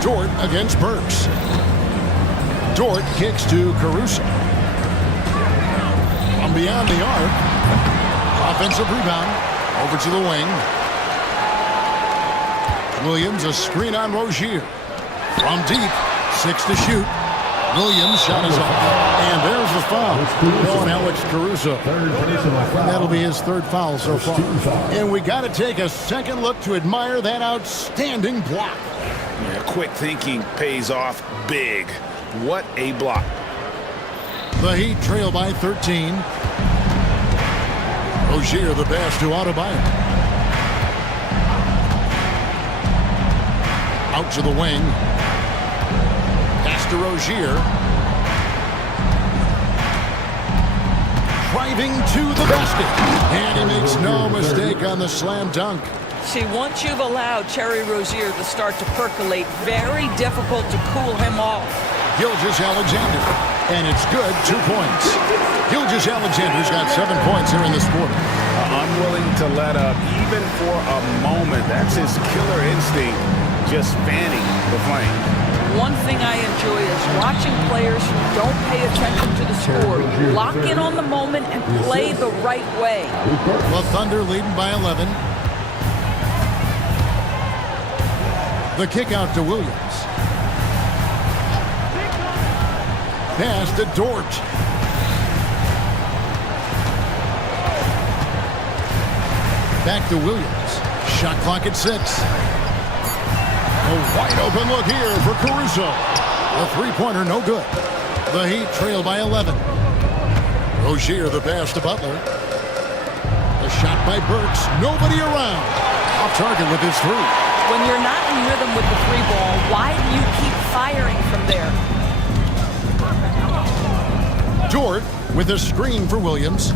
Dort against Burks. Dort kicks to Caruso. From beyond the arc. Offensive rebound. Over to the wing. Williams, a screen on Rozier. From deep. 6 to shoot. Williams shot is off. And there's the foul on Alex Caruso. And that'll be his third foul so far. And we got to take a second look to admire that outstanding block. Yeah, quick thinking pays off big. What a block. The Heat trail by 13. Rozier the pass to Adebayo. Out to the wing. Pass to Rozier. Driving to the basket. And he makes no mistake on the slam dunk. See, once you've allowed Terry Rozier to start to percolate, very difficult to cool him off. Gilgeous-Alexander. And it's good, 2 points. Gilgeous-Alexander's got 7 points here in this quarter. Unwilling to let up, even for a moment. That's his killer instinct, just fanning the flame. One thing I enjoy is watching players who don't pay attention to the score, lock in on the moment and play the right way. The Thunder leading by 11. The kick out to Williams. Pass to Dort. Back to Williams. Shot clock at 6. A wide open look here for Caruso. The three-pointer no good. The Heat trail by 11. Rozier the pass to Butler. The shot by Burks. Nobody around. Off target with his three. When you're not in rhythm with the three ball, why do you keep firing from there? Dort with a screen for Williams.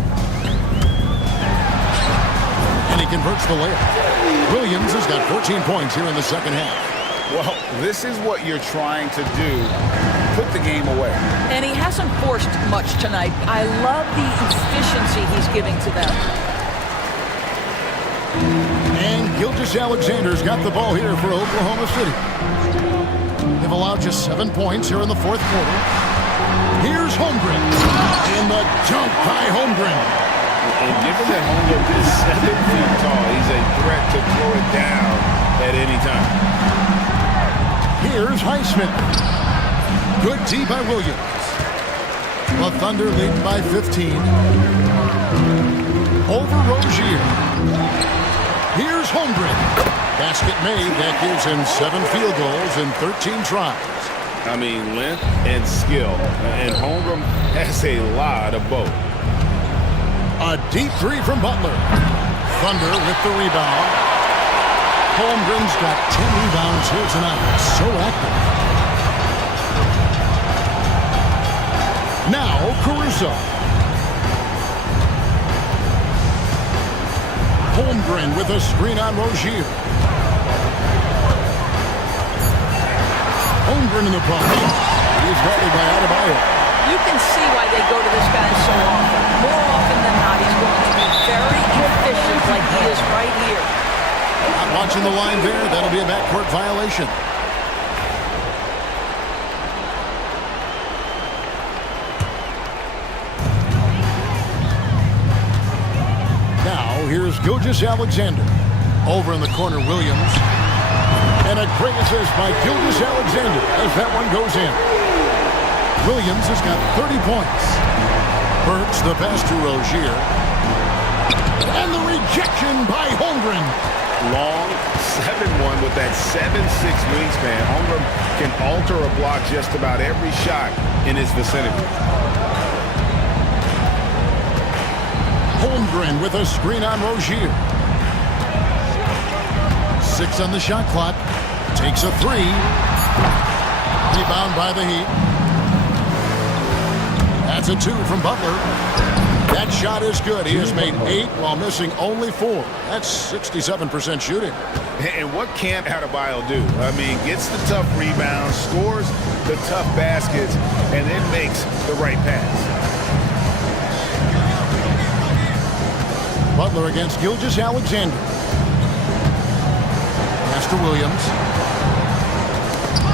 And he converts the layup. Williams has got 14 points here in the second half. Well, this is what you're trying to do. Put the game away. And he hasn't forced much tonight. I love the efficiency he's giving to them. And Gilgeous-Alexander's got the ball here for Oklahoma City. They've allowed just 7 points here in the fourth quarter. Here's Holmgren. And the dunk by Holmgren. And given that Holmgren is 7 feet tall, he's a threat to throw it down at any time. Here's Highsmith. Good D by Williams. The Thunder lead by 15. Over Rozier. Here's Holmgren. Basket made. That gives him 7 field goals and 13 tries. I mean, length and skill. And Holmgren has a lot of both. A deep three from Butler. Thunder with the rebound. Holmgren's got 10 rebounds here tonight. So active. Now Caruso. Holmgren with a screen on Rozier. Turning the puck. He's ready by Adebayo. You can see why they go to this guy so often. More often than not, he's going to be very efficient like he is right here. Not watching the line there. That'll be a backcourt violation. Now, here's Gilgeous-Alexander. Over in the corner, Williams. And a great assist by Gilgeous-Alexander as that one goes in. Williams has got 30 points. Burks the pass to Rozier. And the rejection by Holmgren. Long 7-1 with that 7'6" wingspan. Holmgren can alter a block just about every shot in his vicinity. Holmgren with a screen on Rozier. 6 on the shot clock. Takes a 3. Rebound by the Heat. That's a 2 from Butler. That shot is good. He has made 8 while missing only 4. That's 67% shooting. And what can't Adebayo do? I mean, gets the tough rebounds, scores the tough baskets, and then makes the right pass. Butler against Gilgeous-Alexander. Pass to Williams.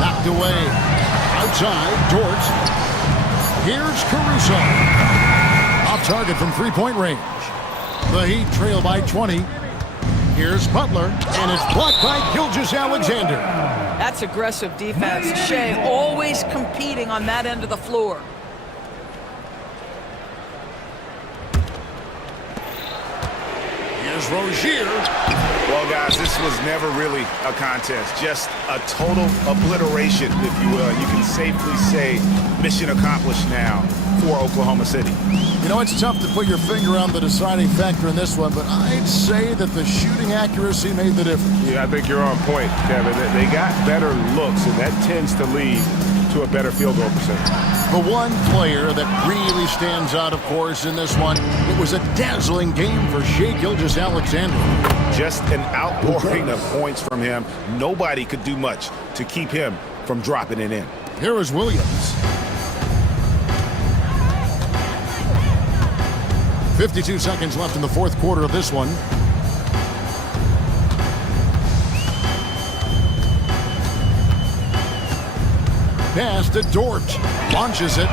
Knocked away. Outside, Dort. Here's Caruso. Off target from three-point range. The Heat trail by 20. Here's Butler, and it's blocked by Gilgeous-Alexander. That's aggressive defense. Shea always competing on that end of the floor. Here's Rozier. Well, guys, this was never really a contest. Just a total obliteration, if you will. You can safely say mission accomplished now for Oklahoma City. You know, it's tough to put your finger on the deciding factor in this one, but I'd say that the shooting accuracy made the difference. Yeah, I think you're on point, Kevin. They got better looks, and that tends to lead to a better field goal percentage. The one player that really stands out, of course, in this one, it was a dazzling game for Shai Gilgeous-Alexander. Just an outpouring of points from him. Nobody could do much to keep him from dropping it in. Here is Williams. 52 seconds left in the fourth quarter of this one. Pass to Dort. Launches it.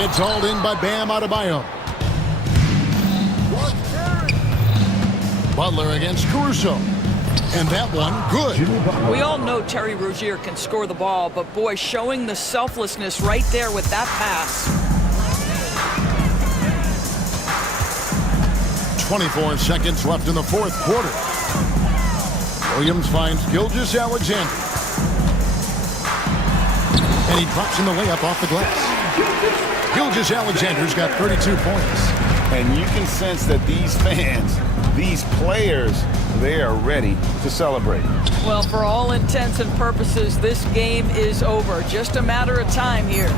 It's hauled in by Bam Adebayo. Butler against Caruso. And that one, good. We all know Terry Rozier can score the ball, but boy, showing the selflessness right there with that pass. 24 seconds left in the fourth quarter. Williams finds Gilgeous-Alexander. And he drops in the layup off the glass. Gilgeous-Alexander's got 32 points. And you can sense that these fans, these players, they are ready to celebrate. Well, for all intents and purposes, this game is over. Just a matter of time here.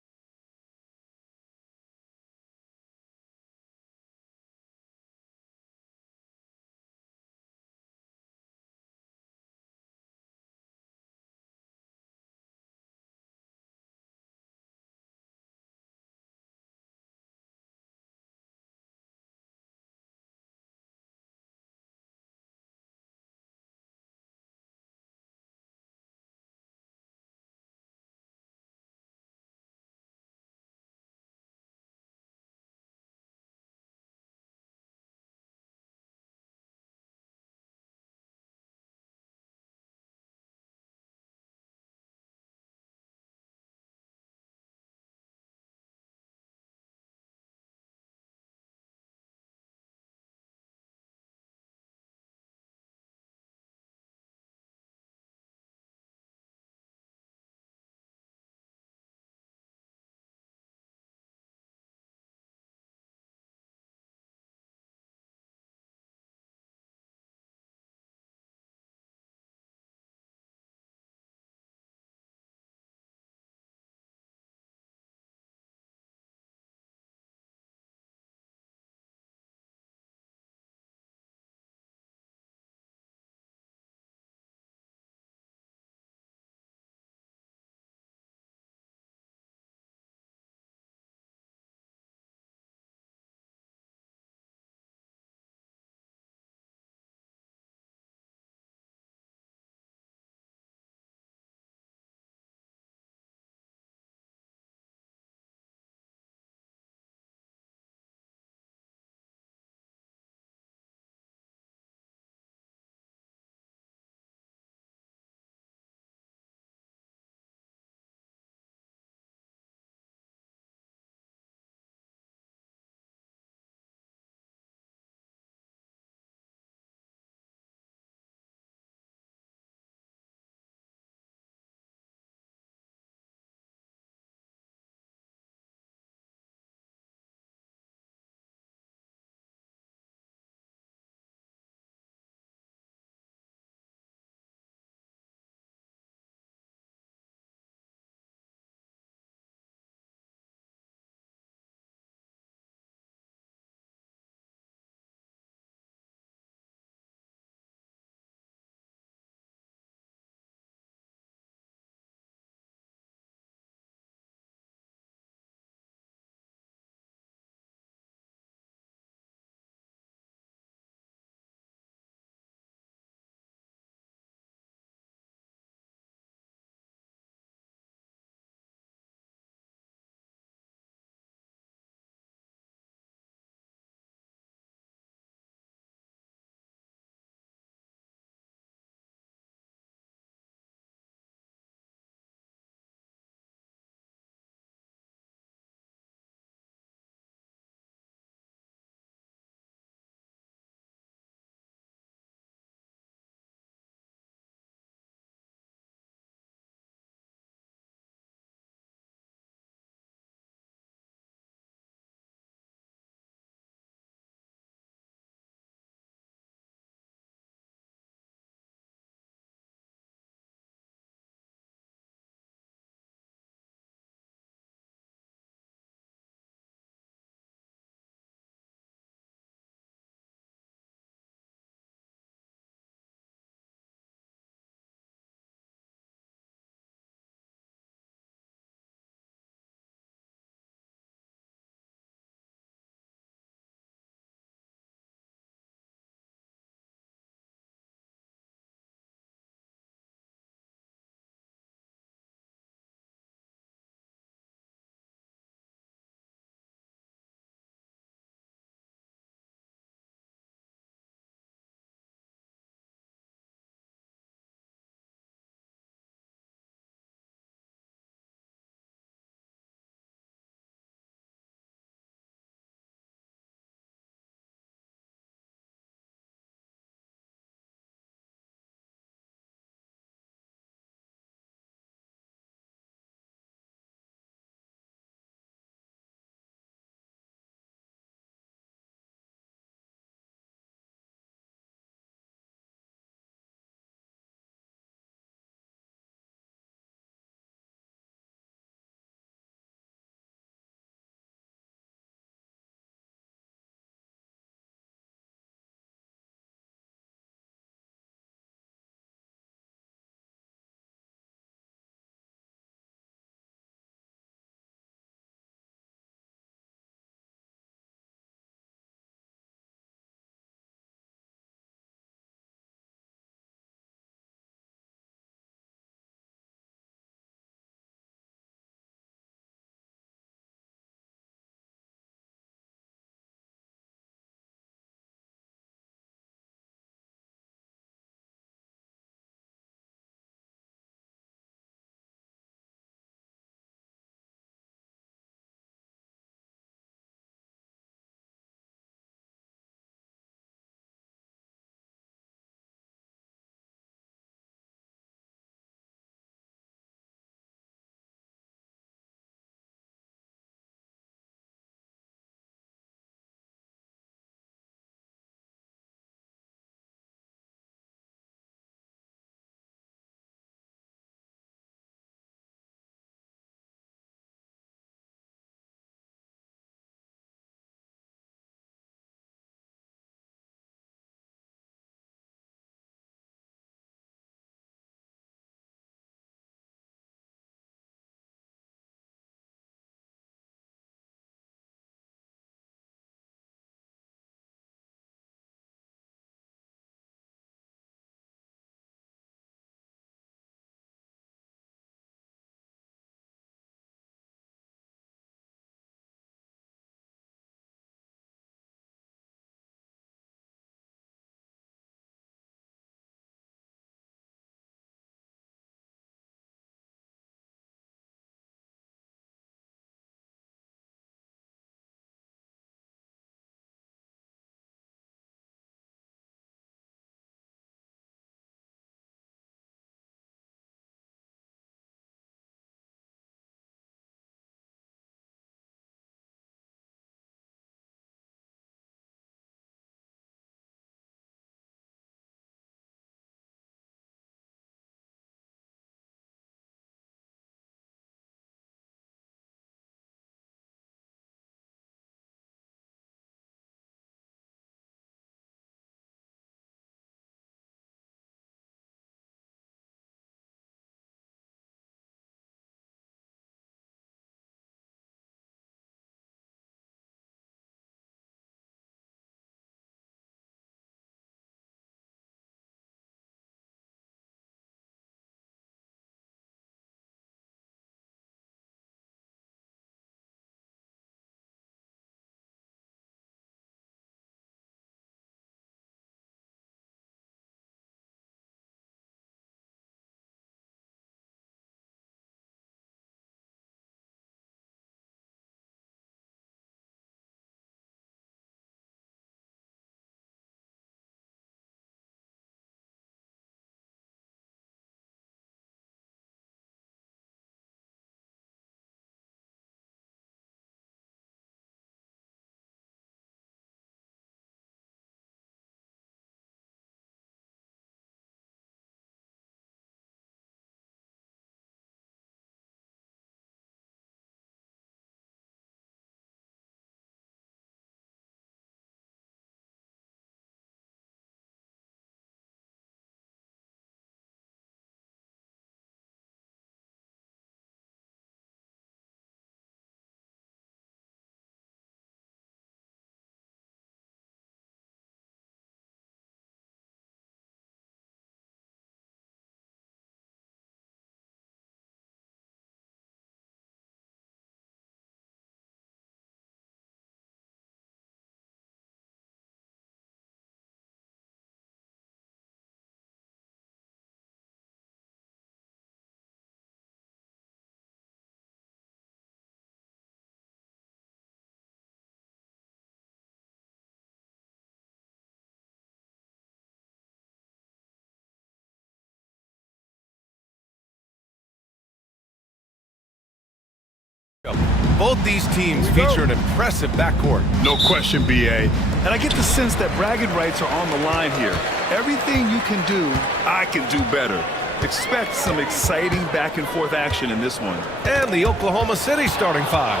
Both these teams feature an impressive backcourt. No question, BA. And I get the sense that bragging rights are on the line here. Everything you can do, I can do better. Expect some exciting back-and-forth action in this one. And the Oklahoma City starting five.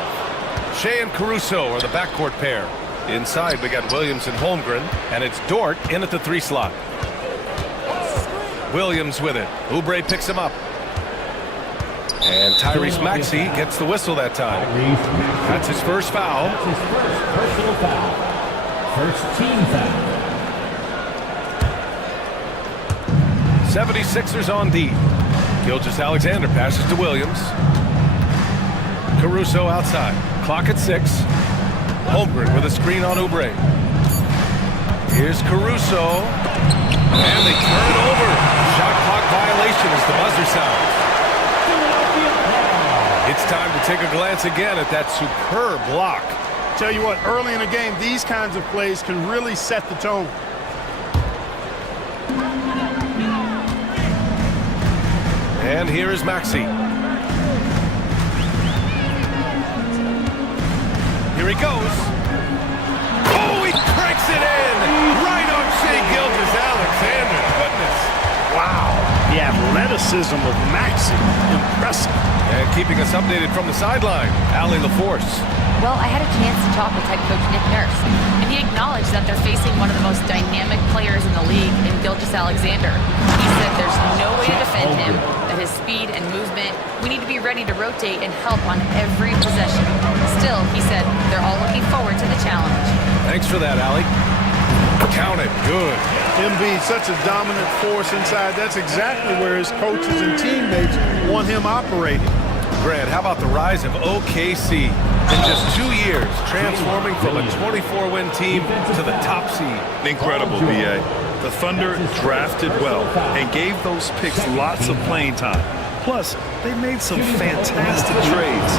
Shea and Caruso are the backcourt pair. Inside, we got Williams and Holmgren, and it's Dort in at the 3 slot. Williams with it. Oubre picks him up. And Tyrese Maxey gets the whistle that time. That's his first foul. That's his first personal foul. First team foul. 76ers on D. Gilgeous-Alexander passes to Williams. Caruso outside. Clock at 6. Holmgren with a screen on Oubre. Here's Caruso. And they turn it over. Shot clock violation as the buzzer sounds. It's time to take a glance again at that superb block. Tell you what, early in the game, these kinds of plays can really set the tone. And here is Maxey. Here he goes. Oh, he cranks it in! Right on Shea Gilgeous-Alexander. Goodness. Wow. The athleticism of Maxey. Impressive. And keeping us updated from the sideline, Allie LaForce. Well, I had a chance to talk with head coach Nick Nurse, and he acknowledged that they're facing one of the most dynamic players in the league in Gilgeous-Alexander. He said there's no way to defend him, that his speed and movement, we need to be ready to rotate and help on every possession. Still, he said they're all looking forward to the challenge. Thanks for that, Allie. Count it. Good. MB, such a dominant force inside. That's exactly where his coaches and teammates want him operating. Grant, how about the rise of OKC? In just 2 years, transforming from a 24-win team to the top seed. Incredible, BA. The Thunder drafted well and gave those picks lots of playing time. Plus, they made some fantastic trades.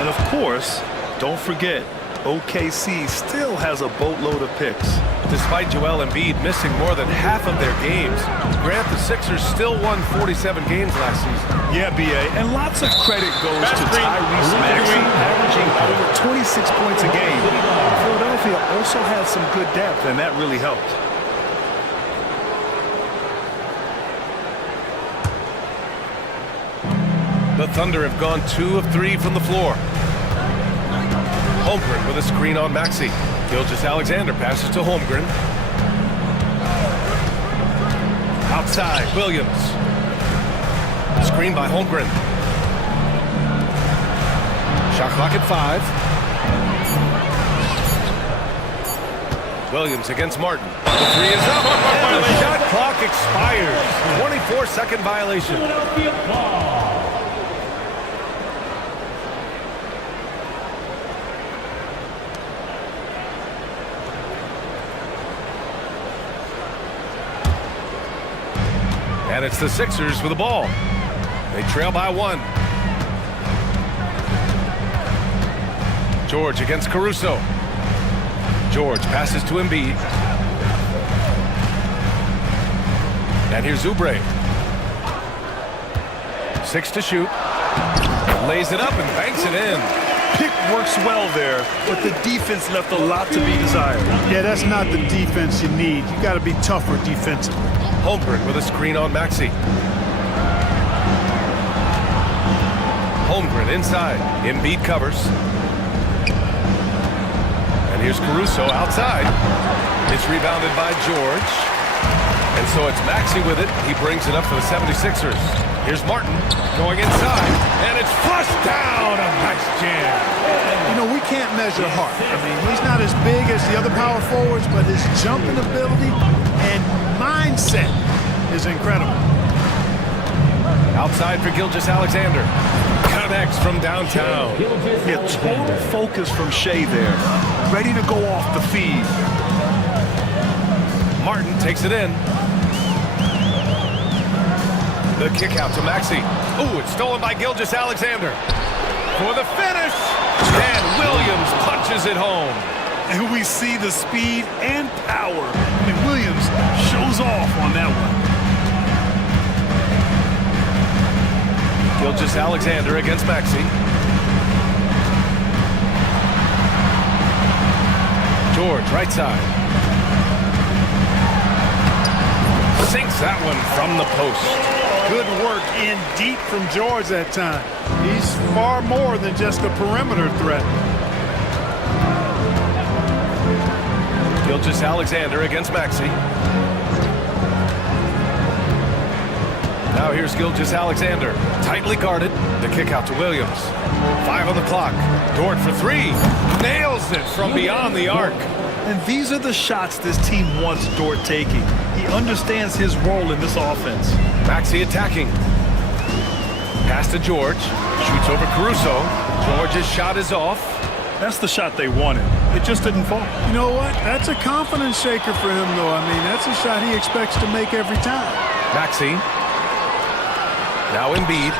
And of course, don't forget, OKC still has a boatload of picks. Despite Joel Embiid missing more than half of their games, Grant, the Sixers still won 47 games last season. Yeah, BA, and lots of credit goes to Tyrese Maxey, averaging over 26 points a game. Philadelphia also has some good depth, and that really helped. The Thunder have gone 2 of 3 from the floor. Holmgren with a screen on Maxey. Gilgeous-Alexander passes to Holmgren. Outside, Williams. Screen by Holmgren. Shot clock at 5. Williams against Martin. The 3 is up, and the shot clock expires. 24-second violation. And it's the Sixers with the ball. They trail by 1. George against Caruso. George passes to Embiid. And here's Oubre. 6 to shoot. Lays it up and banks it in. Pick works well there, but the defense left a lot to be desired. Yeah, that's not the defense you need. You got to be tougher defensively. Holmgren with a screen on Maxey. Holmgren inside. Embiid covers. And here's Caruso outside. It's rebounded by George. And so it's Maxey with it. He brings it up for the 76ers. Here's Martin going inside. And it's flushed down. A nice jam. You know, we can't measure Hart. I mean, he's not as big as the other power forwards, but his jumping ability and mindset is incredible. Outside for Gilgeous-Alexander. Connects from downtown. Yeah, total focus from Shea there. Ready to go off the feed. Martin takes it in. The kick out to Maxey. Ooh, it's stolen by Gilgeous-Alexander. For the finish. And Williams punches it home. And we see the speed and power. And Williams shows off on that one. Gilgeous-Alexander against Maxey. George, right side. Sinks that one from the post. Good work in deep from George that time. He's far more than just a perimeter threat. Gilgeous-Alexander against Maxey. Now here's Gilgeous-Alexander, tightly guarded. The kick out to Williams. 5 on the clock. Dort for 3. Nails it from beyond the arc. And these are the shots this team wants Dort taking. He understands his role in this offense. Maxey attacking. Pass to George. Shoots over Caruso. George's shot is off. That's the shot they wanted. It just didn't fall. You know what? That's a confidence shaker for him, though. I mean, that's a shot he expects to make every time. Maxey. Now Embiid.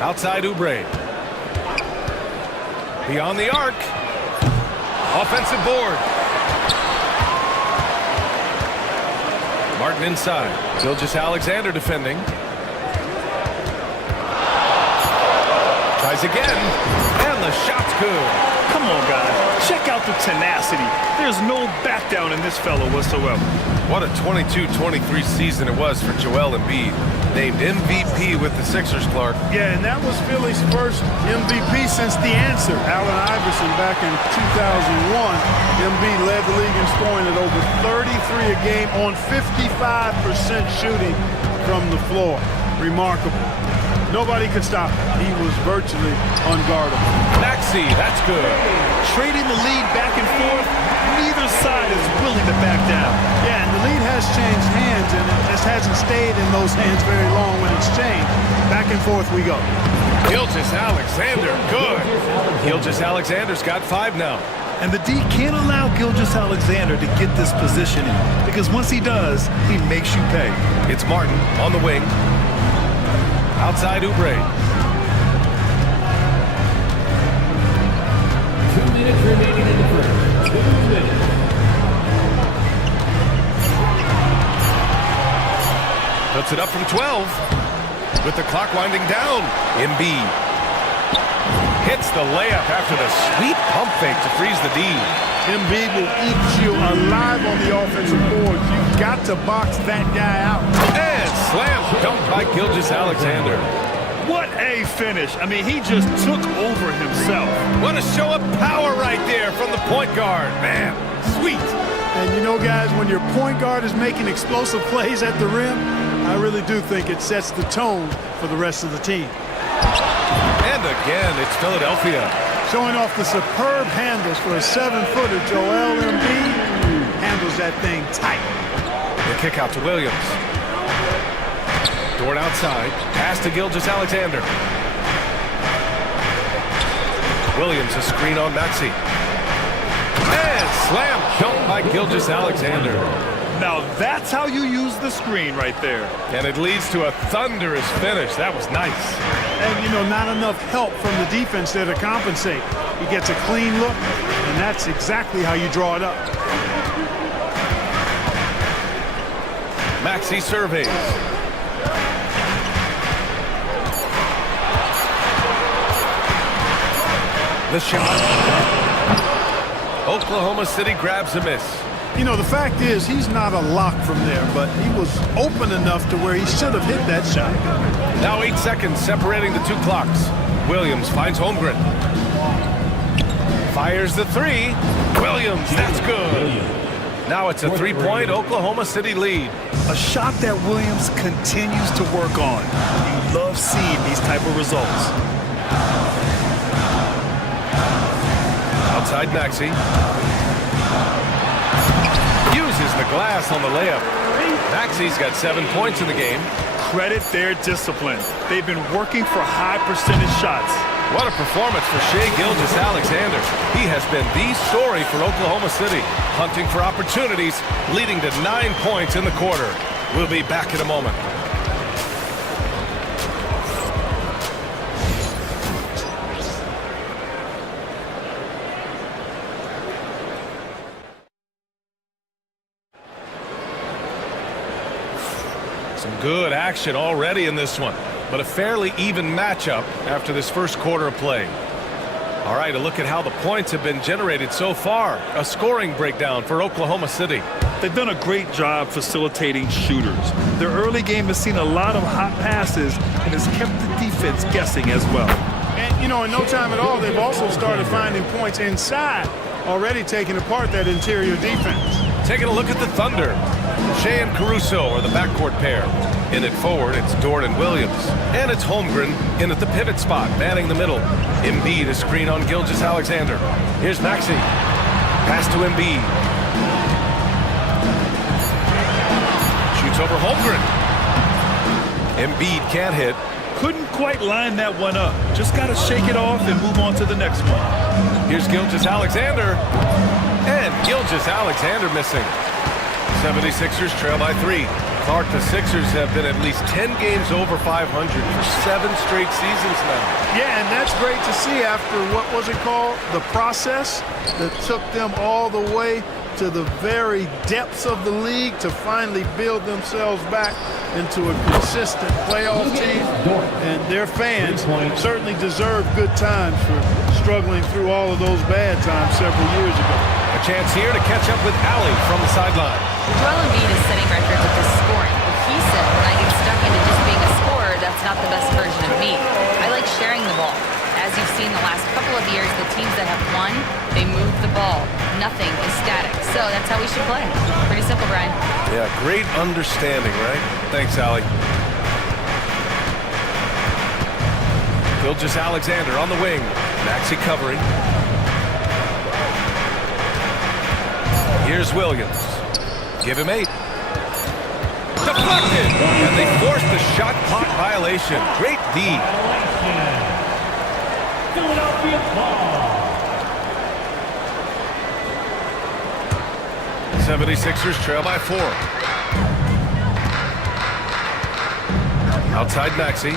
Outside Oubre. Beyond the arc. Offensive board. Martin inside. Gilgeous-Alexander defending. Tries again. And the shot's good. Come on, guys. Check out the tenacity. There's no back down in this fellow whatsoever. What a 22-23 season it was for Joel Embiid. Named MVP with the Sixers, Clark. Yeah, and that was Philly's first MVP since the answer. Allen Iverson back in 2001. Embiid led the league in scoring at over 33 a game on 55% shooting from the floor. Remarkable. Nobody could stop him. He was virtually unguardable. Maxey, that's good. Trading the lead back and forth, neither side is willing to back down. Yeah, and the lead has changed hands, and it just hasn't stayed in those hands very long when it's changed. Back and forth we go. Gilgeous-Alexander, good. Gilgeous-Alexander's got 5 now. And the D can't allow Gilgeous-Alexander to get this positioning, because once he does, he makes you pay. It's Martin on the wing. Outside Oubre. 2 minutes remaining in the first. 2 minutes. Puts it up from 12. With the clock winding down. Embiid. Hits the layup after the sweet pump fake to freeze the D. Embiid will eat you alive on the offensive board. You've got to box that guy out. And slam dunk by Gilgeous-Alexander. What a finish. I mean, he just took over himself. What a show of power right there from the point guard. Man, sweet. And you know, guys, when your point guard is making explosive plays at the rim, I really do think it sets the tone for the rest of the team. And again, it's Philadelphia. Showing off the superb handles for a 7-footer. Joel Embiid handles that thing tight. The kick out to Williams. Dort outside. Pass to Gilgeous-Alexander. Williams a screen on Maxey. And slam dunk by Gilgeous-Alexander. Now that's how you use the screen right there. And it leads to a thunderous finish. That was nice. And, you know, not enough help from the defense there to compensate. He gets a clean look, and that's exactly how you draw it up. Maxey surveys. The shot. Oklahoma City grabs a miss. You know, the fact is, he's not a lock from there, but he was open enough to where he should have hit that shot. Now 8 seconds separating the 2 clocks. Williams finds Holmgren. Fires the 3. Williams, that's good. Now it's a 3-point Oklahoma City lead. A shot that Williams continues to work on. You love seeing these type of results. Outside Maxey. Uses the glass on the layup. Maxey's got 7 points in the game. Credit their discipline. They've been working for high percentage shots. What a performance for Shai Gilgeous-Alexander. He has been the story for Oklahoma City, hunting for opportunities, leading to 9 points in the quarter. We'll be back in a moment. Some good action already in this one, but a fairly even matchup after this first quarter of play. All right, a look at how the points have been generated so far. A scoring breakdown for Oklahoma City. They've done a great job facilitating shooters. Their early game has seen a lot of hot passes and has kept the defense guessing as well. And, you know, in no time at all, they've also started finding points inside, already taking apart that interior defense. Taking a look at the Thunder. Shea and Caruso are the backcourt pair. In it forward, it's Dort and Williams. And it's Holmgren in at the pivot spot, manning the middle. Embiid is screen on Gilgeous-Alexander. Here's Maxey. Pass to Embiid. Shoots over Holmgren. Embiid can't hit. Couldn't quite line that one up. Just got to shake it off and move on to the next one. Here's Gilgeous-Alexander. And Gilgeous-Alexander missing. 76ers trail by 3. Clark, the Sixers have been at least 10 games over 500 for 7 straight seasons now. Yeah, and that's great to see after, what was it called? The process that took them all the way to the very depths of the league to finally build themselves back into a consistent playoff team. And their fans certainly deserve good times for struggling through all of those bad times several years ago. A chance here to catch up with Allie from the sideline. Joel Embiid is setting records with his scoring, but he said when I get stuck into just being a scorer, that's not the best version of me. I like sharing the ball. As you've seen the last couple of years, the teams that have won, they move the ball. Nothing is static. So that's how we should play. Pretty simple, Brian. Yeah, great understanding, right? Thanks, Allie. Gilgeous-Alexander on the wing. Maxey covering. Here's Williams. Give him 8. Deflected! And they forced the shot clock violation. Great D. Philadelphia ball. 76ers trail by 4. Outside Maxey.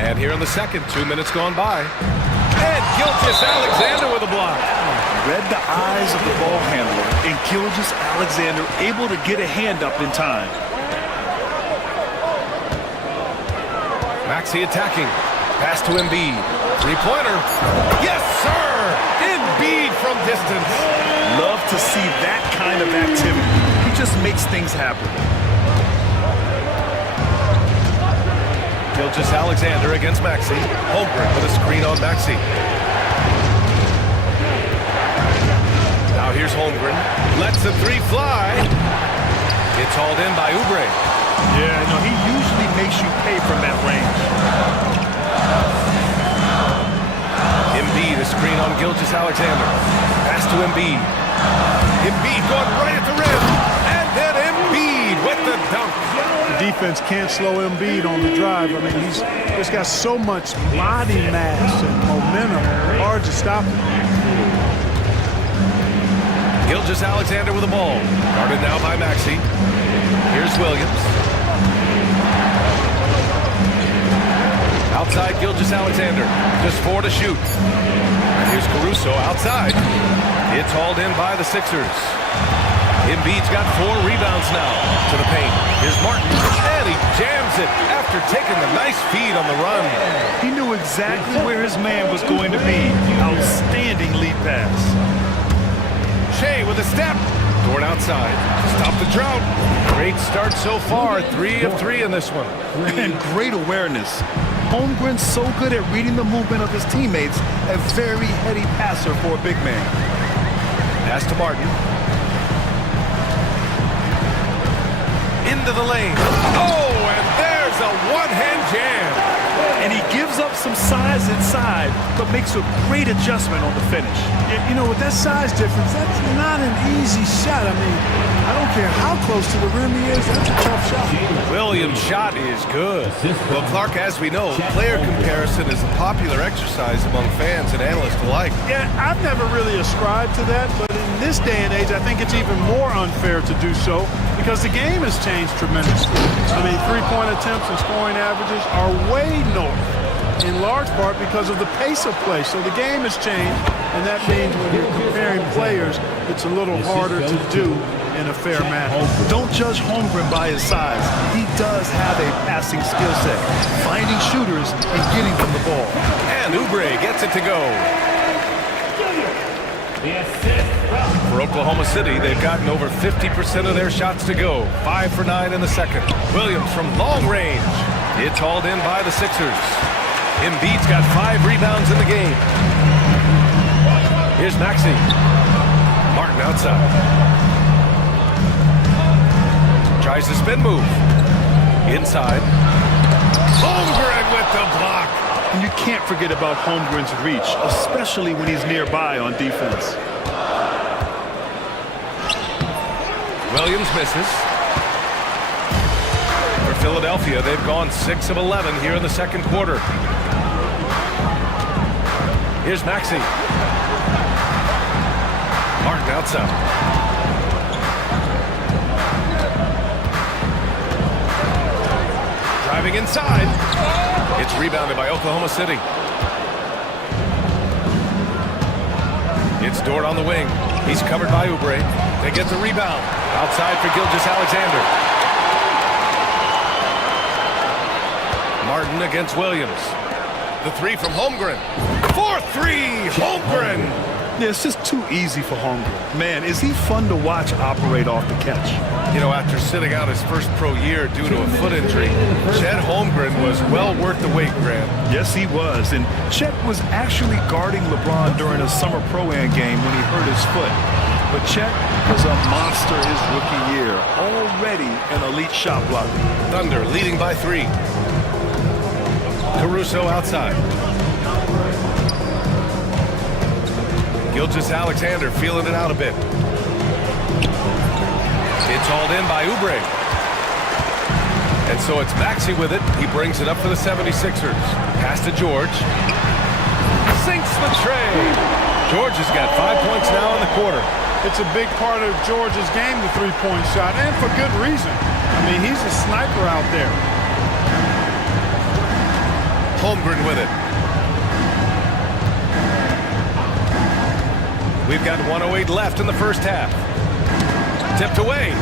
And here in the second, 2 minutes gone by. And Gilgeous-Alexander with a block. Read the eyes of the ball handler, and Gilgeous-Alexander able to get a hand up in time. Maxey attacking. Pass to Embiid. Three-pointer. Yes, sir! Embiid from distance. Love to see that kind of activity. He just makes things happen. Gilgeous-Alexander against Maxey. Holmgren with a screen on Maxey. Now here's Holmgren. Lets the 3 fly. It's hauled in by Oubre. Yeah, no, he usually makes you pay from that range. Embiid, a screen on Gilgeous-Alexander. Pass to Embiid. Embiid going right at the rim. And then Embiid with the dunk. The defense can't slow Embiid on the drive. I mean, he's just got so much body mass and momentum. Hard to stop him. Gilgeous-Alexander with the ball. Guarded now by Maxey. Here's Williams. Outside Gilgeous-Alexander. Just 4 to shoot. And here's Caruso outside. It's hauled in by the Sixers. Embiid's got 4 rebounds now to the paint. Here's Martin. And he jams it after taking the nice feed on the run. He knew exactly where his man was going to be. Outstanding lead pass. Shea with a step. Dort outside. Stop the drought. Great start so far. 3 of 3 in this one. And great awareness. Holmgren's so good at reading the movement of his teammates. A very heady passer for a big man. Pass to Martin. Into the lane. Oh, and there's a one-hand jam. And he gives up some size inside, but makes a great adjustment on the finish. You know, with that size difference, that's not an easy shot. I mean, I don't care how close to the rim he is, that's a tough shot. Williams' shot is good. Well, Clark, as we know, player comparison is a popular exercise among fans and analysts alike. Yeah, I've never really ascribed to that, but in this day and age, I think it's even more unfair to do so because the game has changed tremendously. I mean, three-point attempts and scoring averages are way north, in large part because of the pace of play. So the game has changed, and that means when you're comparing players, it's a little harder to do in a fair manner. Don't judge Holmgren by his size. He does have a passing skill set, finding shooters and getting them the ball. And Oubre gets it to go. For Oklahoma City, they've gotten over 50% of their shots to go. 5 for 9 in the second. Williams from long range. It's hauled in by the Sixers. Embiid's got 5 rebounds in the game. Here's Maxey. Martin outside. Tries the spin move. Inside. Holmgren with the block. And you can't forget about Holmgren's reach, especially when he's nearby on defense. Williams misses. For Philadelphia, they've gone 6 of 11 here in the second quarter. Here's Maxey. Martin outside. Driving inside. It's rebounded by Oklahoma City. It's Dort on the wing. He's covered by Oubre. They get the rebound. Outside for Gilgeous-Alexander. Martin against Williams. The three from Holmgren. 4-3, Holmgren. Yeah, it's just too easy for Holmgren. Man, is he fun to watch operate off the catch. You know, after sitting out his first pro year due to a foot injury, Chet Holmgren was well worth the wait, Grant. Yes, he was. And Chet was actually guarding LeBron during a summer pro-am game when he hurt his foot. But Chet was a monster his rookie year. Already an elite shot blocker. Thunder leading by 3. Caruso outside. Gilgeous-Alexander feeling it out a bit. It's hauled in by Oubre. And so it's Maxey with it. He brings it up for the 76ers. Pass to George. Sinks the tray. George has got 5 points now in the quarter. It's a big part of George's game, the three-point shot, and for good reason. I mean, he's a sniper out there. Holmgren with it. We've got 1:08 left in the first half. Tipped away.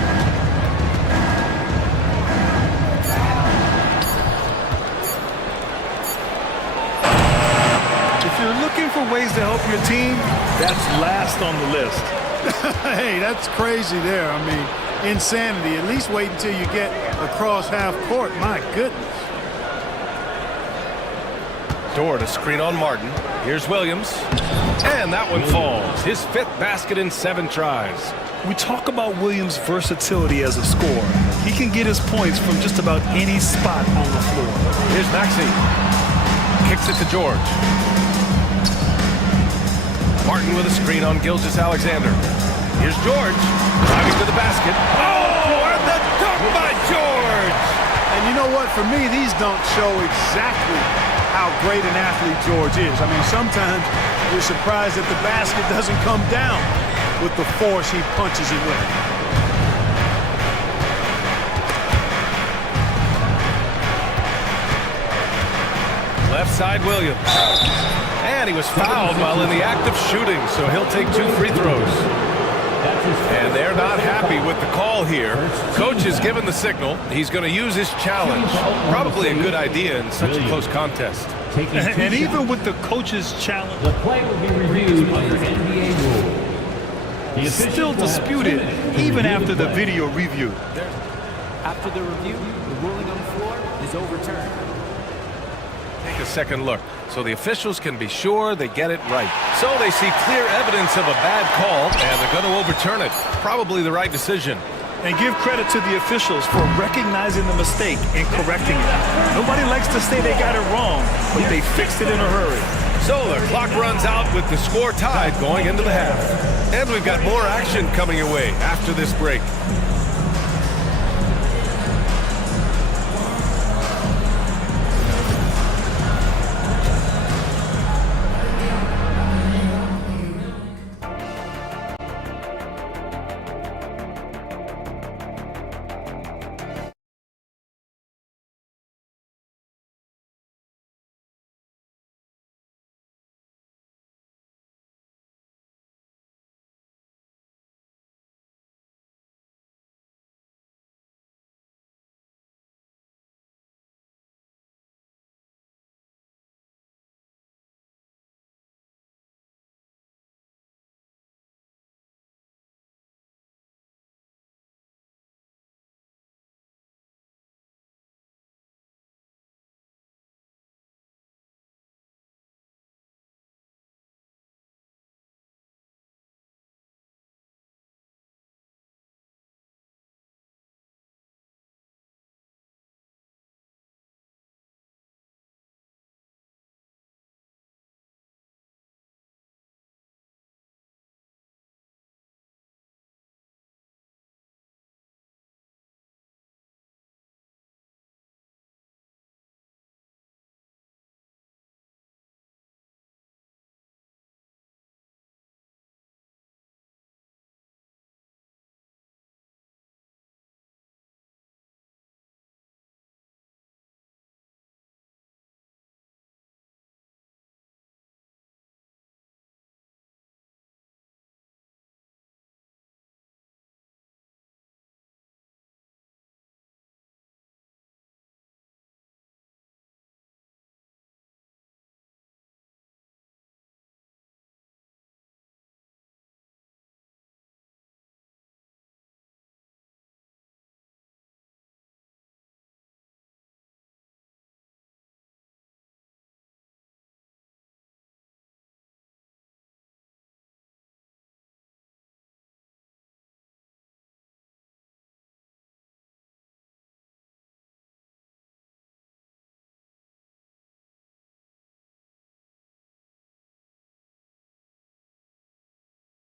If you're looking for ways to help your team, that's last on the list. Hey, that's crazy there. I mean, insanity. At least wait until you get across half court. My goodness. Dort a screen on Martin. Here's Williams. And that one falls. His 5th basket in 7 tries. We talk about Williams' versatility as a scorer. He can get his points from just about any spot on the floor. Here's Maxey. Kicks it to George. Martin with a screen on Gilgeous-Alexander. Here's George. Driving to the basket. Oh, and the dunk by George! And you know what? For me, these don't show exactly how great an athlete George is. I mean, sometimes you're surprised that the basket doesn't come down with the force he punches it with. Left side Williams. And he was fouled while in the act of shooting, so he'll take 2 free throws. And they're not happy with the call here. Coach has given the signal. He's going to use his challenge. Probably a good idea in such a close contest. And even with the coach's challenge, the play will be reviewed under NBA rules. It's still disputed even after the video review. After the review, the ruling on the floor is overturned. Take a second look so the officials can be sure they get it right. So they see clear evidence of a bad call, and they're going to overturn it. Probably the right decision. And give credit to the officials for recognizing the mistake and correcting it. Nobody likes to say they got it wrong, but they fixed it in a hurry. So the clock runs out with the score tied going into the half. And we've got more action coming your way after this break.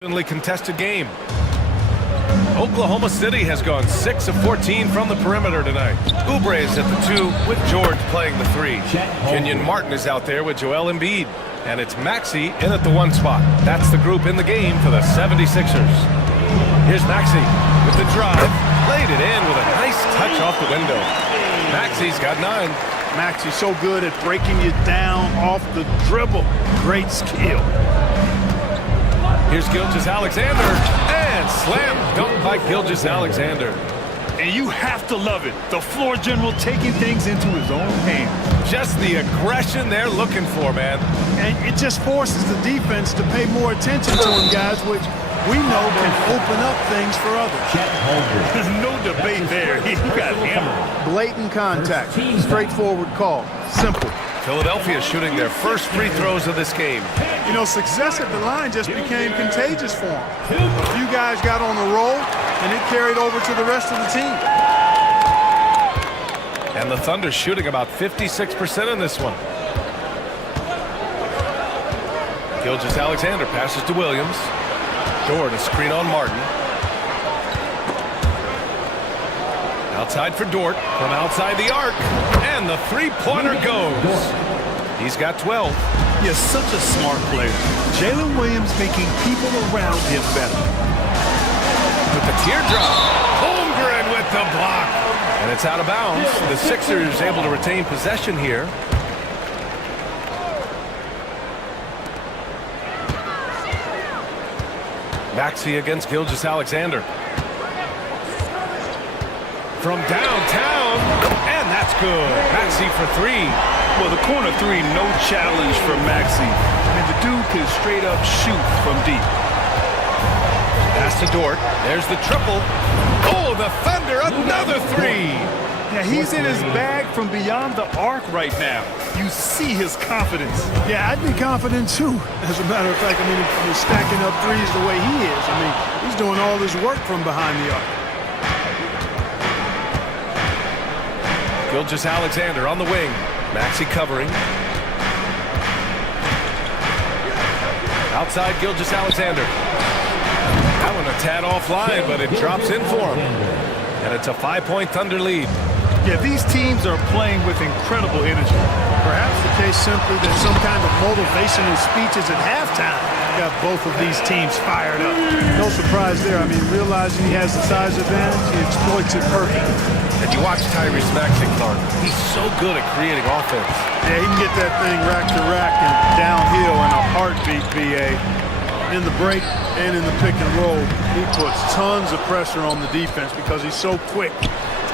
Contested game. Oklahoma City has gone 6 of 14 from the perimeter tonight. Oubre is at the 2 with George playing the 3. Kenyon Martin is out there with Joel Embiid. And it's Maxey in at the 1 spot. That's the group in the game for the 76ers. Here's Maxey with the drive. Laid it in with a nice touch off the window. Maxey's got 9. Maxey's so good at breaking you down off the dribble. Great skill. Here's Gilgeous-Alexander, and slam dunk by Gilgeous-Alexander. And you have to love it. The floor general taking things into his own hands. Just the aggression they're looking for, man. And it just forces the defense to pay more attention to him, guys, which we know can open up things for others. There's no debate there. He got hammered. Blatant contact. Straightforward call. Simple. Philadelphia shooting their first free throws of this game. You know, success at the line just became contagious for them. A few guys got on a roll, and it carried over to the rest of the team. And the Thunder shooting about 56% in this one. Gilgeous-Alexander passes to Williams. Dort a screen on Martin. Outside for Dort from outside the arc. And the three-pointer goes. He's got 12. He is such a smart player. Jalen Williams making people around him better. With the teardrop. Holmgren with the block. And it's out of bounds. The Sixers able to retain possession here. Maxey against Gilgeous-Alexander. From downtown, and that's good. Maxey for 3. Well, the corner 3, no challenge for Maxey. And the dude can straight up shoot from deep. Pass to Dort. There's the triple. Oh, the Thunder, another 3. Yeah, he's in his bag from beyond the arc right now. You see his confidence. Yeah, I'd be confident too. As a matter of fact, I mean, if he's stacking up threes the way he is, I mean, he's doing all this work from behind the arc. Gilgeous-Alexander on the wing. Maxey covering. Outside Gilgeous-Alexander. That one a tad offline, but it drops in for him. And it's a 5-point Thunder lead. Yeah, these teams are playing with incredible energy. Perhaps the case simply that some kind of motivational speeches at halftime got both of these teams fired up. No surprise there. I mean, realizing he has the size advantage, he exploits it perfectly. And you watch Tyrese Maxey, Clark. He's so good at creating offense. Yeah, he can get that thing rack to rack and downhill in a heartbeat, BA. In the break and in the pick and roll, he puts tons of pressure on the defense because he's so quick.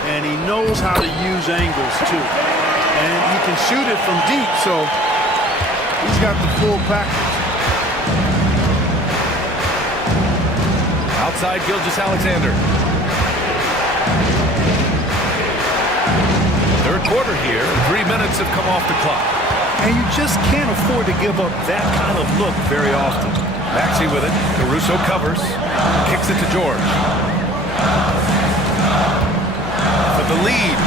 And he knows how to use angles, too. And he can shoot it from deep, so he's got the full package. Outside Gilgeous-Alexander. Third quarter here. 3 minutes have come off the clock. And you just can't afford to give up that kind of look very often. Maxey with it. Caruso covers. Kicks it to George. For the lead.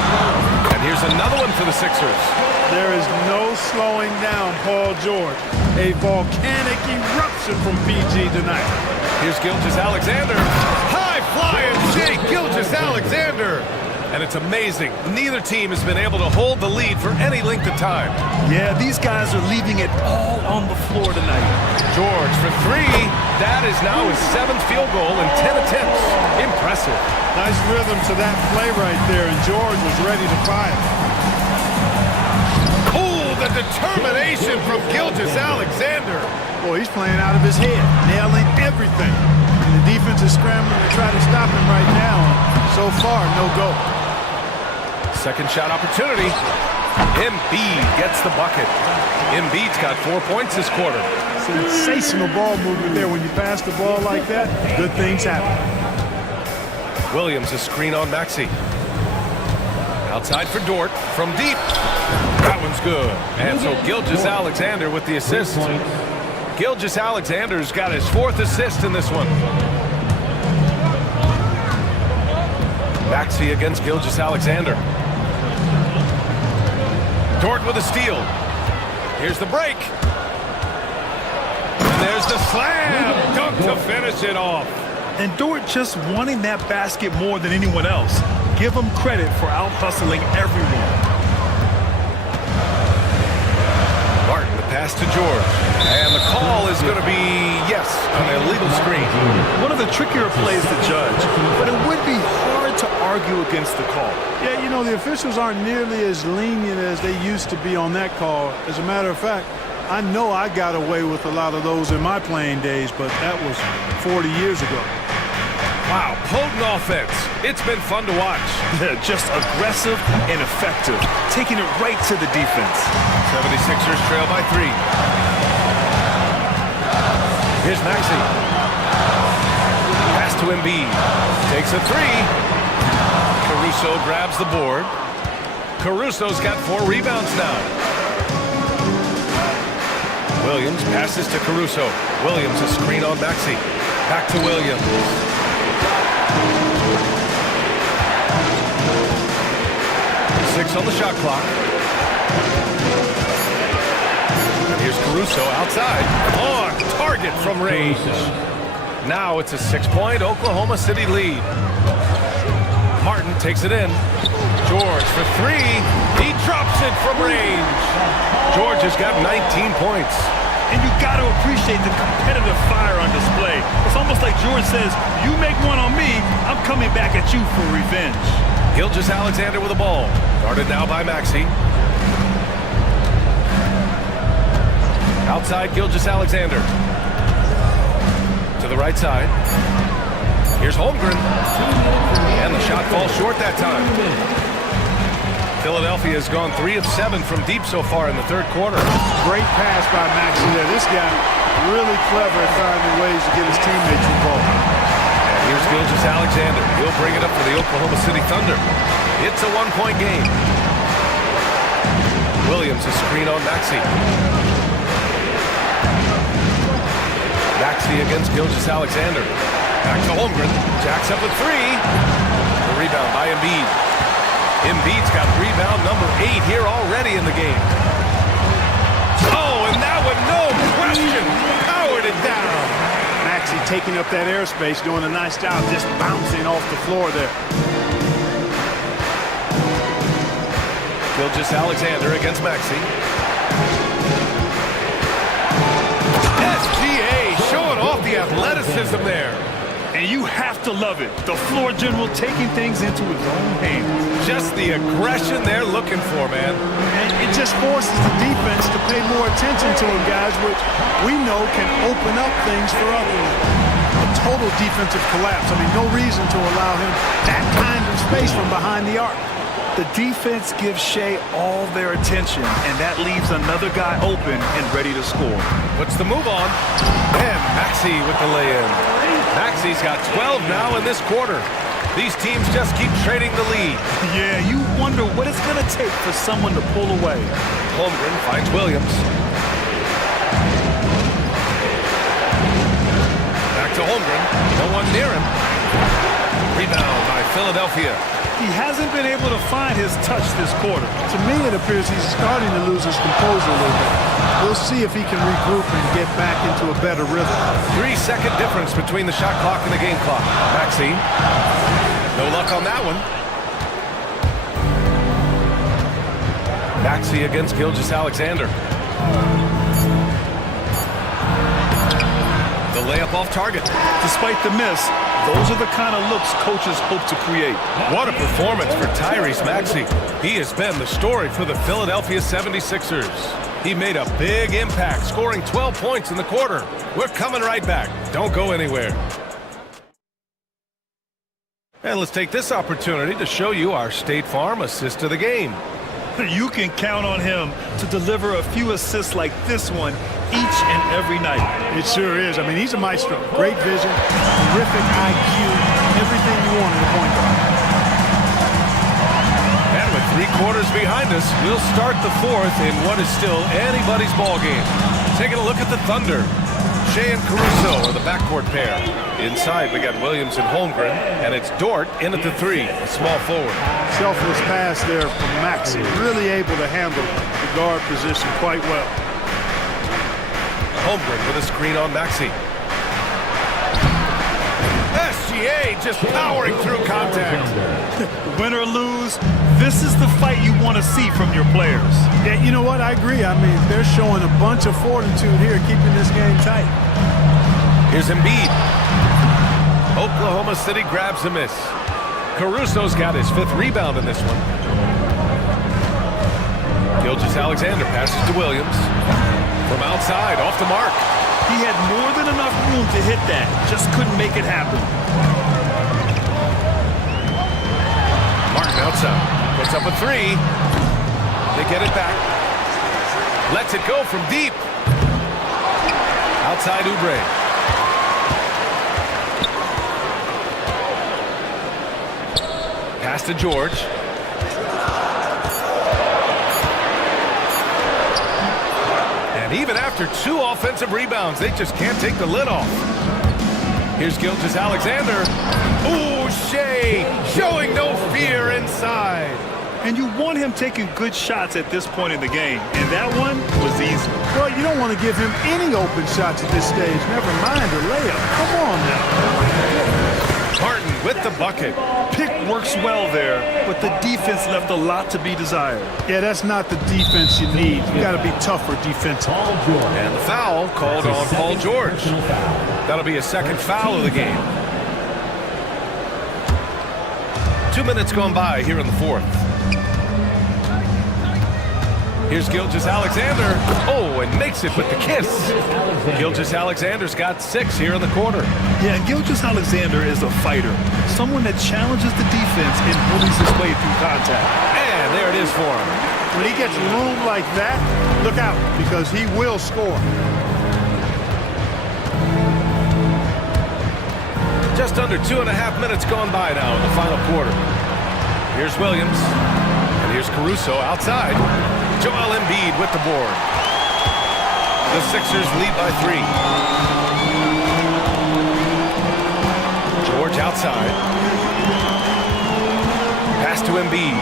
And here's another one for the Sixers. There is no slowing down Paul George. A volcanic eruption from PG tonight. Here's Gilgeous-Alexander. High flying Shea Gilgeous-Alexander. And it's amazing. Neither team has been able to hold the lead for any length of time. Yeah, these guys are leaving it all on the floor tonight. George for 3. That is now his 7th field goal in 10 attempts. Impressive. Nice rhythm to that play right there, and George was ready to fire. Oh, the determination from Gilgeous-Alexander. Boy, he's playing out of his head, nailing everything. And the defense is scrambling to try to stop him right now. So far, no go. Second shot opportunity. Embiid gets the bucket. Embiid's got 4 points this quarter. Sensational ball movement there. When you pass the ball like that, good things happen. Williams a screen on Maxey. Outside for Dort from deep. That one's good. And so Gilgeous-Alexander with the assist. Gilgeous-Alexander's got his 4th assist in this one. Maxey against Gilgeous-Alexander. Dort with a steal. Here's the break. And there's the slam dunk to finish it off. And Dort just wanting that basket more than anyone else. Give him credit for out-hustling everyone. Martin, the pass to George. And the call is going to be, yes, an illegal screen. One of the trickier plays to judge, but it would be hard to argue against the call. Yeah, you know, the officials aren't nearly as lenient as they used to be on that call. As a matter of fact, I know I got away with a lot of those in my playing days, but that was 40 years ago. Wow, potent offense. It's been fun to watch. Just aggressive and effective, taking it right to the defense. 76ers trail by 3. Here's Maxey. Pass to Embiid. Takes a 3. Caruso grabs the board. Caruso's got 4 rebounds now. Williams passes to Caruso. Williams a screen on Maxey. Back to Williams. 6 on the shot clock. And here's Caruso outside. On target from range. Now it's a 6-point Oklahoma City lead. Martin takes it in. George for 3. He drops it from range. George has got 19 points. And you got to appreciate the competitive fire on display. It's almost like George says, you make one on me, I'm coming back at you for revenge. Gilgeous-Alexander with the ball. Guarded now by Maxey. Outside Gilgeous-Alexander. To the right side. Here's Holmgren. And the shot falls short that time. Philadelphia has gone 3 of 7 from deep so far in the third quarter. Great pass by Maxey there. This guy really clever at finding ways to get his teammates involved. And here's Gilgeous-Alexander. He'll bring it up for the Oklahoma City Thunder. It's a 1-point game. Williams a screen on Maxey. Maxey against Gilgeous-Alexander. Back to Holmgren. Jacks up with 3. The rebound by Embiid. Embiid's got rebound number 8 here already in the game. Oh, and that one, no question, powered it down. Maxey taking up that airspace, doing a nice job just bouncing off the floor there. Gilgeous-Alexander against Maxey. SGA showing off the athleticism there. And you have to love it. The floor general taking things into his own hands. Just the aggression they're looking for, man. And it just forces the defense to pay more attention to him, guys, which we know can open up things for others. A total defensive collapse. I mean, no reason to allow him that kind of space from behind the arc. The defense gives Shea all their attention, and that leaves another guy open and ready to score. Puts the move on. And Maxey with the lay-in. Maxey's got 12 now in this quarter. These teams just keep trading the lead. Yeah, you wonder what it's going to take for someone to pull away. Holmgren finds Williams. Back to Holmgren. No one near him. Rebound by Philadelphia. He hasn't been able to find his touch this quarter. To me, it appears he's starting to lose his composure a little bit. We'll see if he can regroup and get back into a better rhythm. 3-second difference between the shot clock and the game clock. Maxey. No luck on that one. Maxey against Gilgeous-Alexander. The layup off target. Despite the miss, those are the kind of looks coaches hope to create. What a performance for Tyrese Maxey. He has been the story for the Philadelphia 76ers. He made a big impact, scoring 12 points in the quarter. We're coming right back. Don't go anywhere. And let's take this opportunity to show you our State Farm assist of the game. You can count on him to deliver a few assists like this one each and every night. It sure is. I mean, he's a maestro. Great vision, terrific IQ, everything you want in a point guard. And with 3 quarters behind us, we'll start the 4th in what is still anybody's ball game. Taking a look at the Thunder. Shea and Caruso are the backcourt pair. Inside, we got Williams and Holmgren, and it's Dort in at the 3, a small forward. Selfless pass there from Maxey. Really able to handle the guard position quite well. Holmgren with a screen on Maxey. SGA just powering through contact. Win or lose, this is the fight you want to see from your players. Yeah, you know what? I agree. I mean, they're showing a bunch of fortitude here, keeping this game tight. Here's Embiid. Oklahoma City grabs a miss. Caruso's got his 5th rebound in this one. Gilgeous-Alexander passes to Williams. From outside, off the mark. He had more than enough room to hit that, just couldn't make it happen. Martin outside, puts up a 3. They get it back. Lets it go from deep. Outside Oubre. Pass to George. And even after 2 offensive rebounds, they just can't take the lid off. Here's Gilgeous-Alexander. Ooh, Shea showing no fear inside. And you want him taking good shots at this point in the game. And that one was easy. Well, you don't want to give him any open shots at this stage. Never mind a layup. Come on now. Martin with the bucket. Pick works well there, but the defense left a lot to be desired. Yeah, that's not the defense you need. You got to be tougher defensively. And the foul called on Paul George. That'll be a 2nd foul of the game. 2 minutes gone by here in the 4th. Here's Gilgeous-Alexander. Oh, and makes it with the kiss. Gilgeous-Alexander's got 6 here in the quarter. Yeah, Gilgeous-Alexander is a fighter. Someone that challenges the defense and bullies his way through contact. And there it is for him. When he gets room like that, look out, because he will score. Just under 2.5 minutes gone by now in the final quarter. Here's Williams. And here's Caruso outside. Joel Embiid with the board. The Sixers lead by 3. George outside. Pass to Embiid.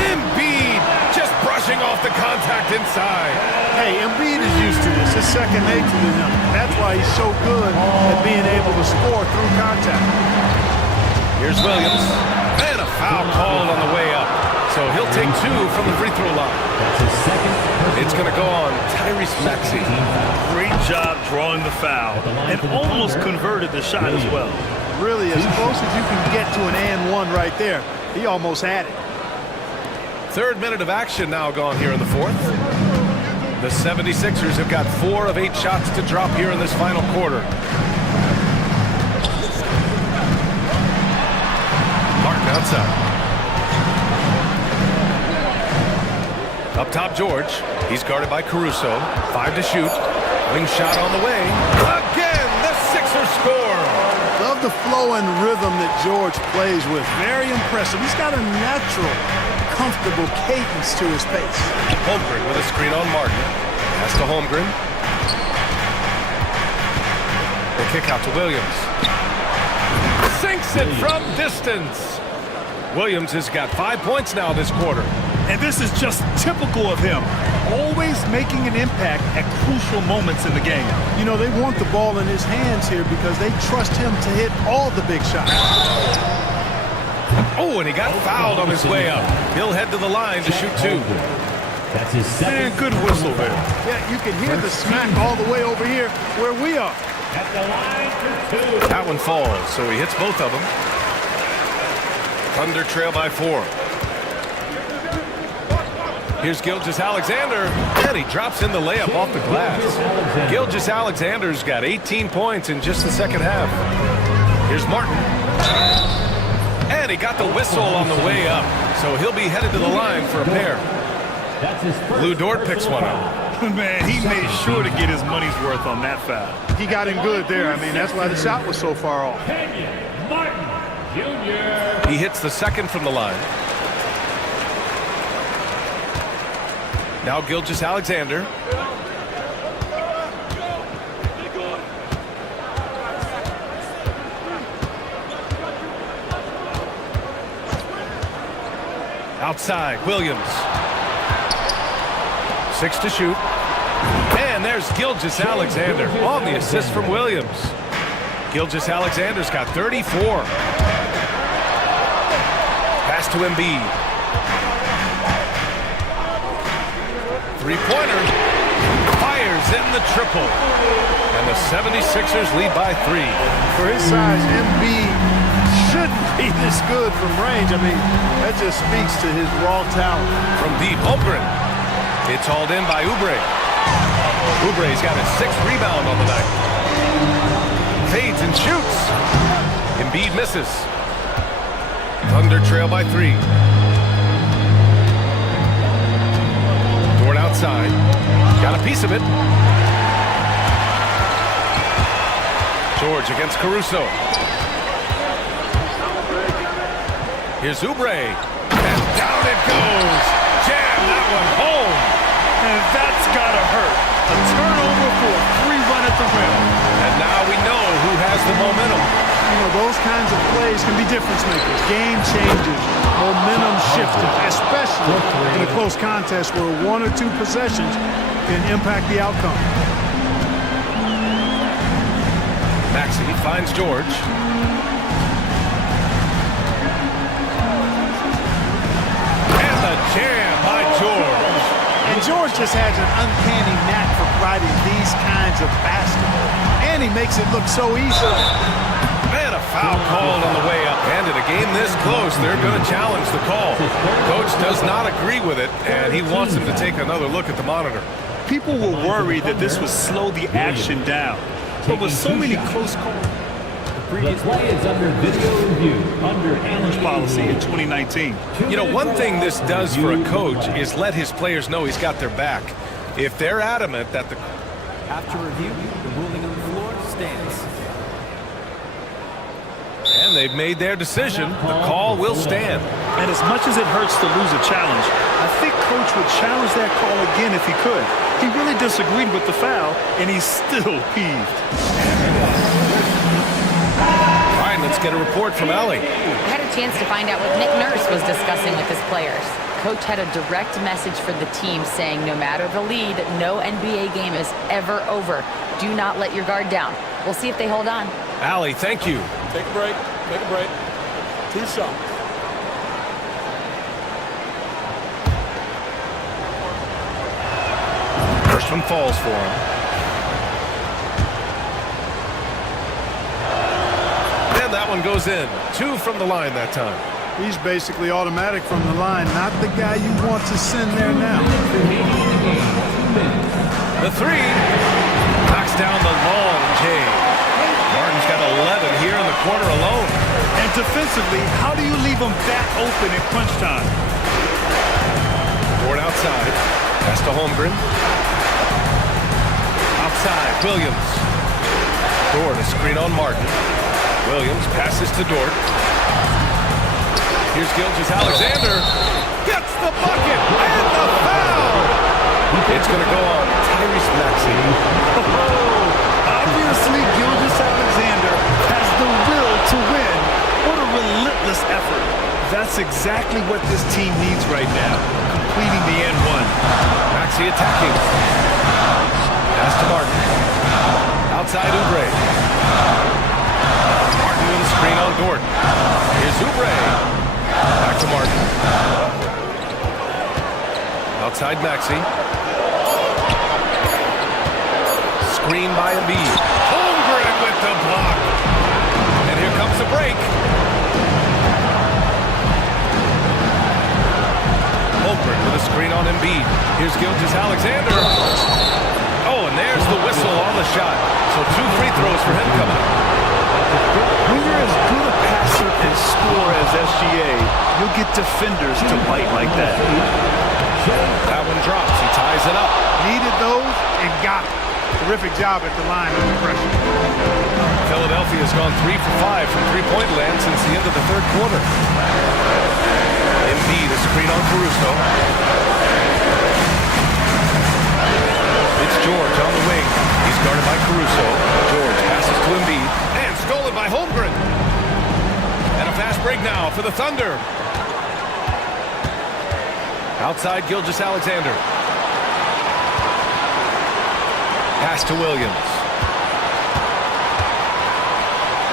Embiid just brushing off the contact inside. Hey, Embiid is used to this. It's second nature to him. That's why he's so good at being able to score through contact. Here's Williams. And a foul called on the way up. So he'll take 2 from the free throw line. That's his 2nd. It's going to go on Tyrese Maxey. Great job drawing the foul and almost converted the shot as well. Really, as close as you can get to an and 1 right there. He almost had it. 3rd minute of action now gone here in the 4th. The 76ers have got 4 of 8 shots to drop here in this final quarter. Martin outside. Up top, George. He's guarded by Caruso. 5 to shoot. Wing shot on the way. Again, the Sixers score. Love the flow and rhythm that George plays with. Very impressive. He's got a natural, comfortable cadence to his pace. Holmgren with a screen on Martin. Pass to Holmgren. The kick out to Williams. Sinks it from distance. Williams has got 5 points now this quarter. And this is just typical of him. Always making an impact at crucial moments in the game. You know, they want the ball in his hands here because they trust him to hit all the big shots. Oh, and he got fouled on his way up. He'll head to the line to shoot 2. That's his 2nd. Man, good whistle there. Yeah, you can hear the smack all the way over here where we are. At the line for 2. That one falls, so he hits both of them. Thunder trail by 4. Here's Gilgeous-Alexander, and he drops in the layup off the glass. Gilgeous-Alexander's got 18 points in just the 2nd half. Here's Martin. And he got the whistle on the way up, so he'll be headed to the line for a pair. That's his 1st. Lou Dort picks one up. Man, he made sure to get his money's worth on that foul. He got him good there. I mean, that's why the shot was so far off. Martin Jr. He hits the 2nd from the line. Now Gilgeous-Alexander. Outside, Williams. 6 to shoot. And there's Gilgeous-Alexander on the assist from Williams. Gilgeous-Alexander's got 34. Pass to Embiid. Three-pointer. Fires in the triple. And the 76ers lead by 3. For his size, Embiid shouldn't be this good from range. I mean, that just speaks to his raw talent. From deep, Holmgren. It's hauled in by Oubre. Oubre's got his 6th rebound on the night. Fades and shoots. Embiid misses. Thunder trail by 3. Dort outside. Got a piece of it. George against Caruso. Here's Oubre. And down it goes. Jam that one home. And that's gotta hurt. A turnover for a free run at the rim. And now we know who has the momentum. You know, those kinds of plays can be difference makers. Game changes, momentum shifting, especially in a close contest where 1 or 2 possessions can impact the outcome. Maxey finds George. And the jam by George. And George just has an uncanny knack for writing these kinds of basketball. And he makes it look so easy. And a foul called on the way up. And in a game this close, they're going to challenge the call. Coach does not agree with it, and he wants him to take another look at the monitor. People were worried that this would slow the action down. But with so many close calls, The play is under video review, under analyst policy in 2019. You know, one thing this does for a coach is let his players know he's got their back. If they're adamant that the... After review, the ruling on the floor stands. And they've made their decision. The call will stand. And as much as it hurts to lose a challenge, I think Coach would challenge that call again if he could. He really disagreed with the foul, and he's still peeved. All right, let's get a report from Allie. I had a chance to find out what Nick Nurse was discussing with his players. Coach had a direct message for the team saying no matter the lead, no NBA game is ever over. Do not let your guard down. We'll see if they hold on. Allie, thank you. Take a break. Take a break. 2 shots. First one falls for him. And that one goes in. 2 from the line that time. He's basically automatic from the line, not the guy you want to send there now. The 3 knocks down the long J. Martin's got 11 here in the quarter alone. And defensively, how do you leave them that open in crunch time? Ford outside. Pass to Holmgren. Outside, Williams. Dort, a screen on Martin. Williams passes to Dort. Here's Gilgeous-Alexander. Gets the bucket and the foul. It's going to go on Tyrese Maxey. Obviously, Gilgeous-Alexander has the will to win. What a relentless effort. That's exactly what this team needs right now, completing the end one. Maxey attacking. Pass to Martin. Outside Oubre. Martin with a screen on Dort. Here's Oubre. Back to Martin. Outside Maxey. Screen by Embiid. Holmgren with the block. And here comes the break. Holmgren with a screen on Embiid. Here's Gilgeous-Alexander. Oh, and there's the whistle on the shot. So 2 free throws for him coming up. When you're as good a passer and scorer as SGA, you'll get defenders to bite like that. That one drops. He ties it up. Needed those and got it. Terrific job at the line under pressure. Philadelphia's gone 3 for 5 from three-point land since the end of the third quarter. Embiid, a screen on Caruso. It's George on the wing. He's guarded by Caruso. George passes to Embiid. And stolen by Holmgren. And a fast break now for the Thunder. Outside Gilgeous-Alexander. Pass to Williams.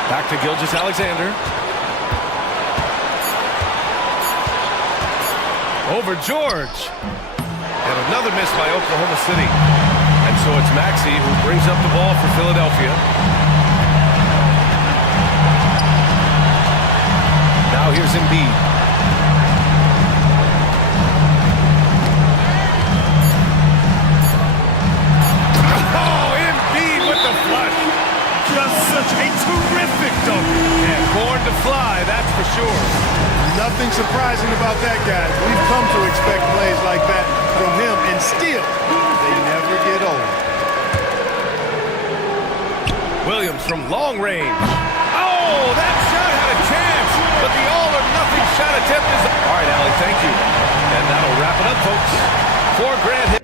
Back to Gilgeous-Alexander. Over George. And another miss by Oklahoma City. And so it's Maxey who brings up the ball for Philadelphia. Now here's Embiid. Oh, Embiid with the flush. Just such a terrific dunk. And born to fly, that's for sure. Nothing surprising about that, guys. We've come to expect plays like that from him, and still, they never get old. Williams from long range. Oh, that shot had a chance, but the all-or-nothing shot attempt is... All right, Allie, thank you. And that'll wrap it up, folks. For Grant...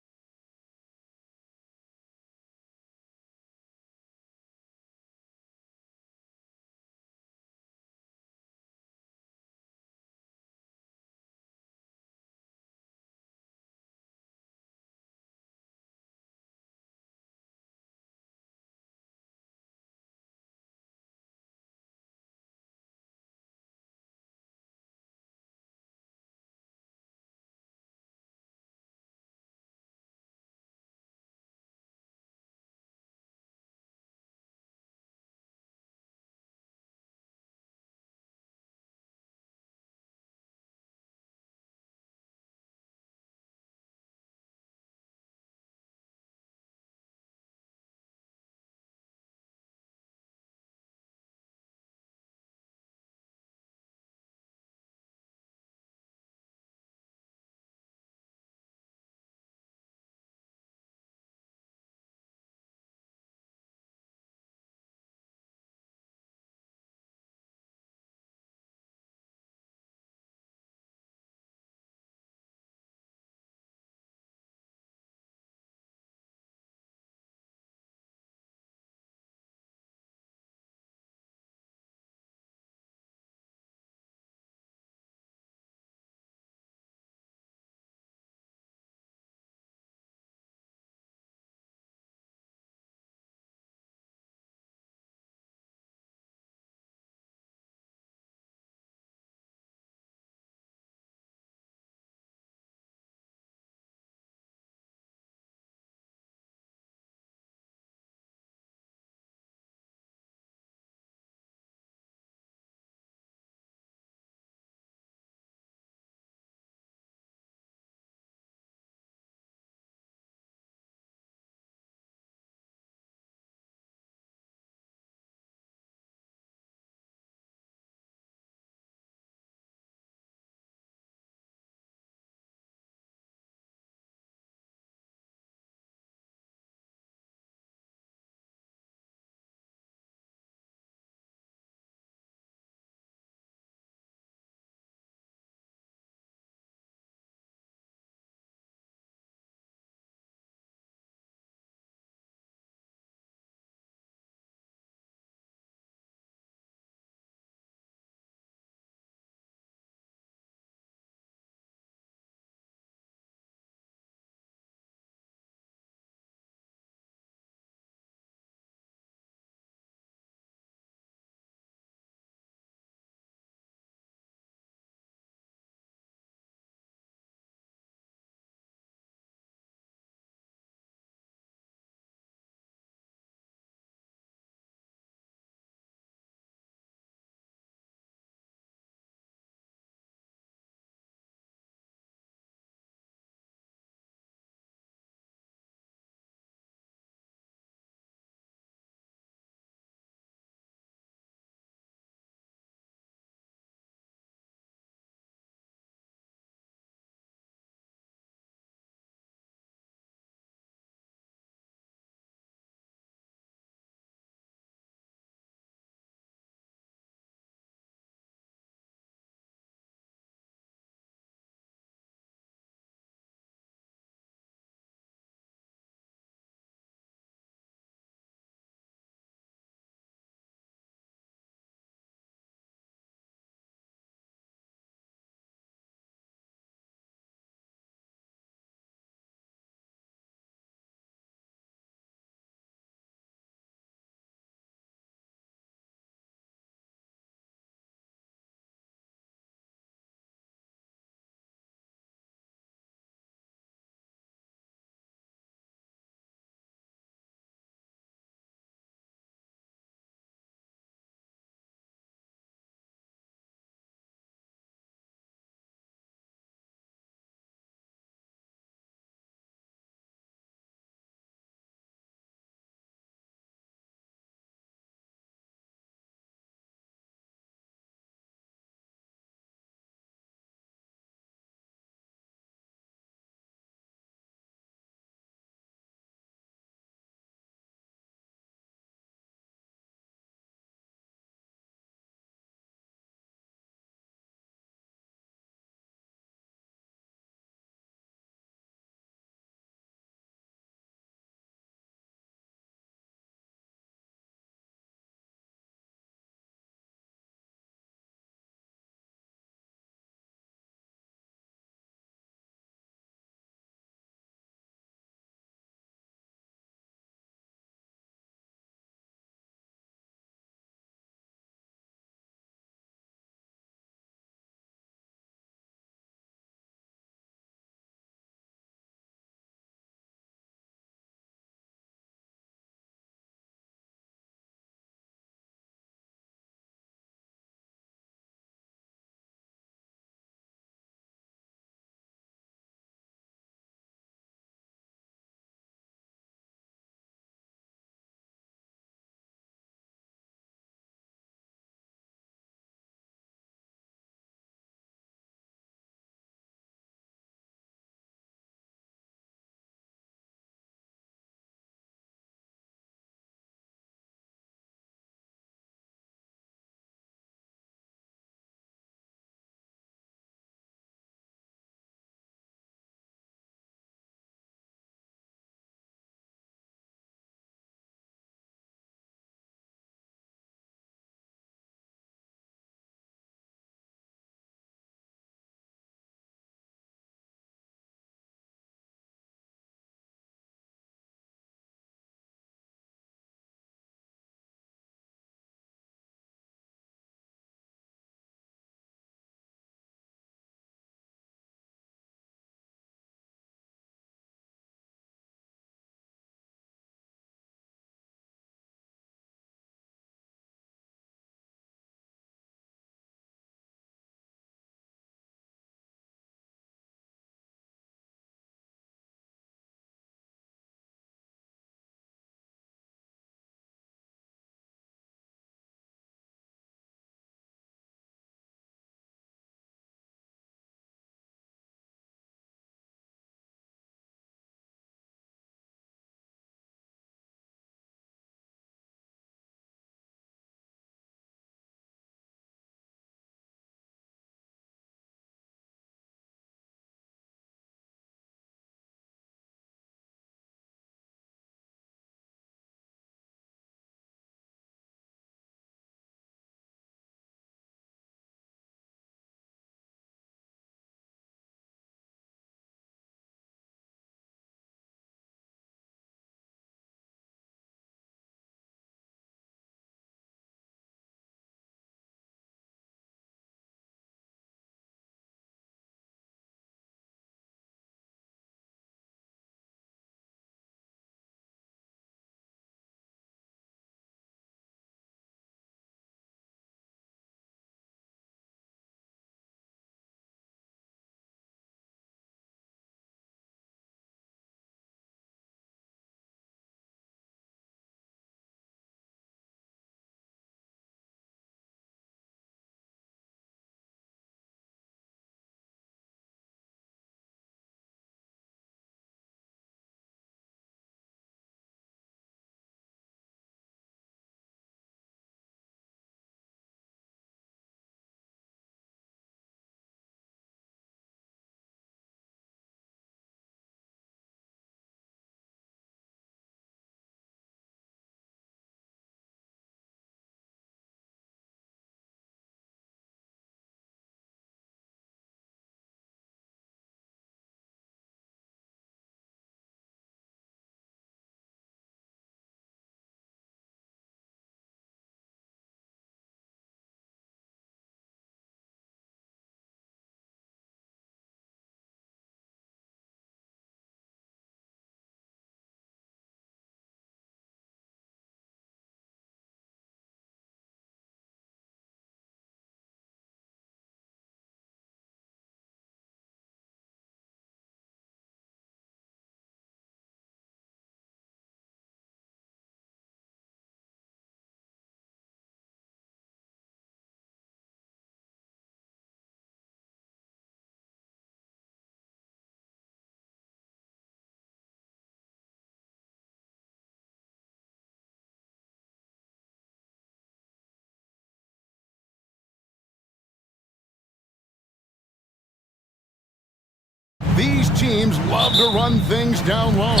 These teams love to run things down low.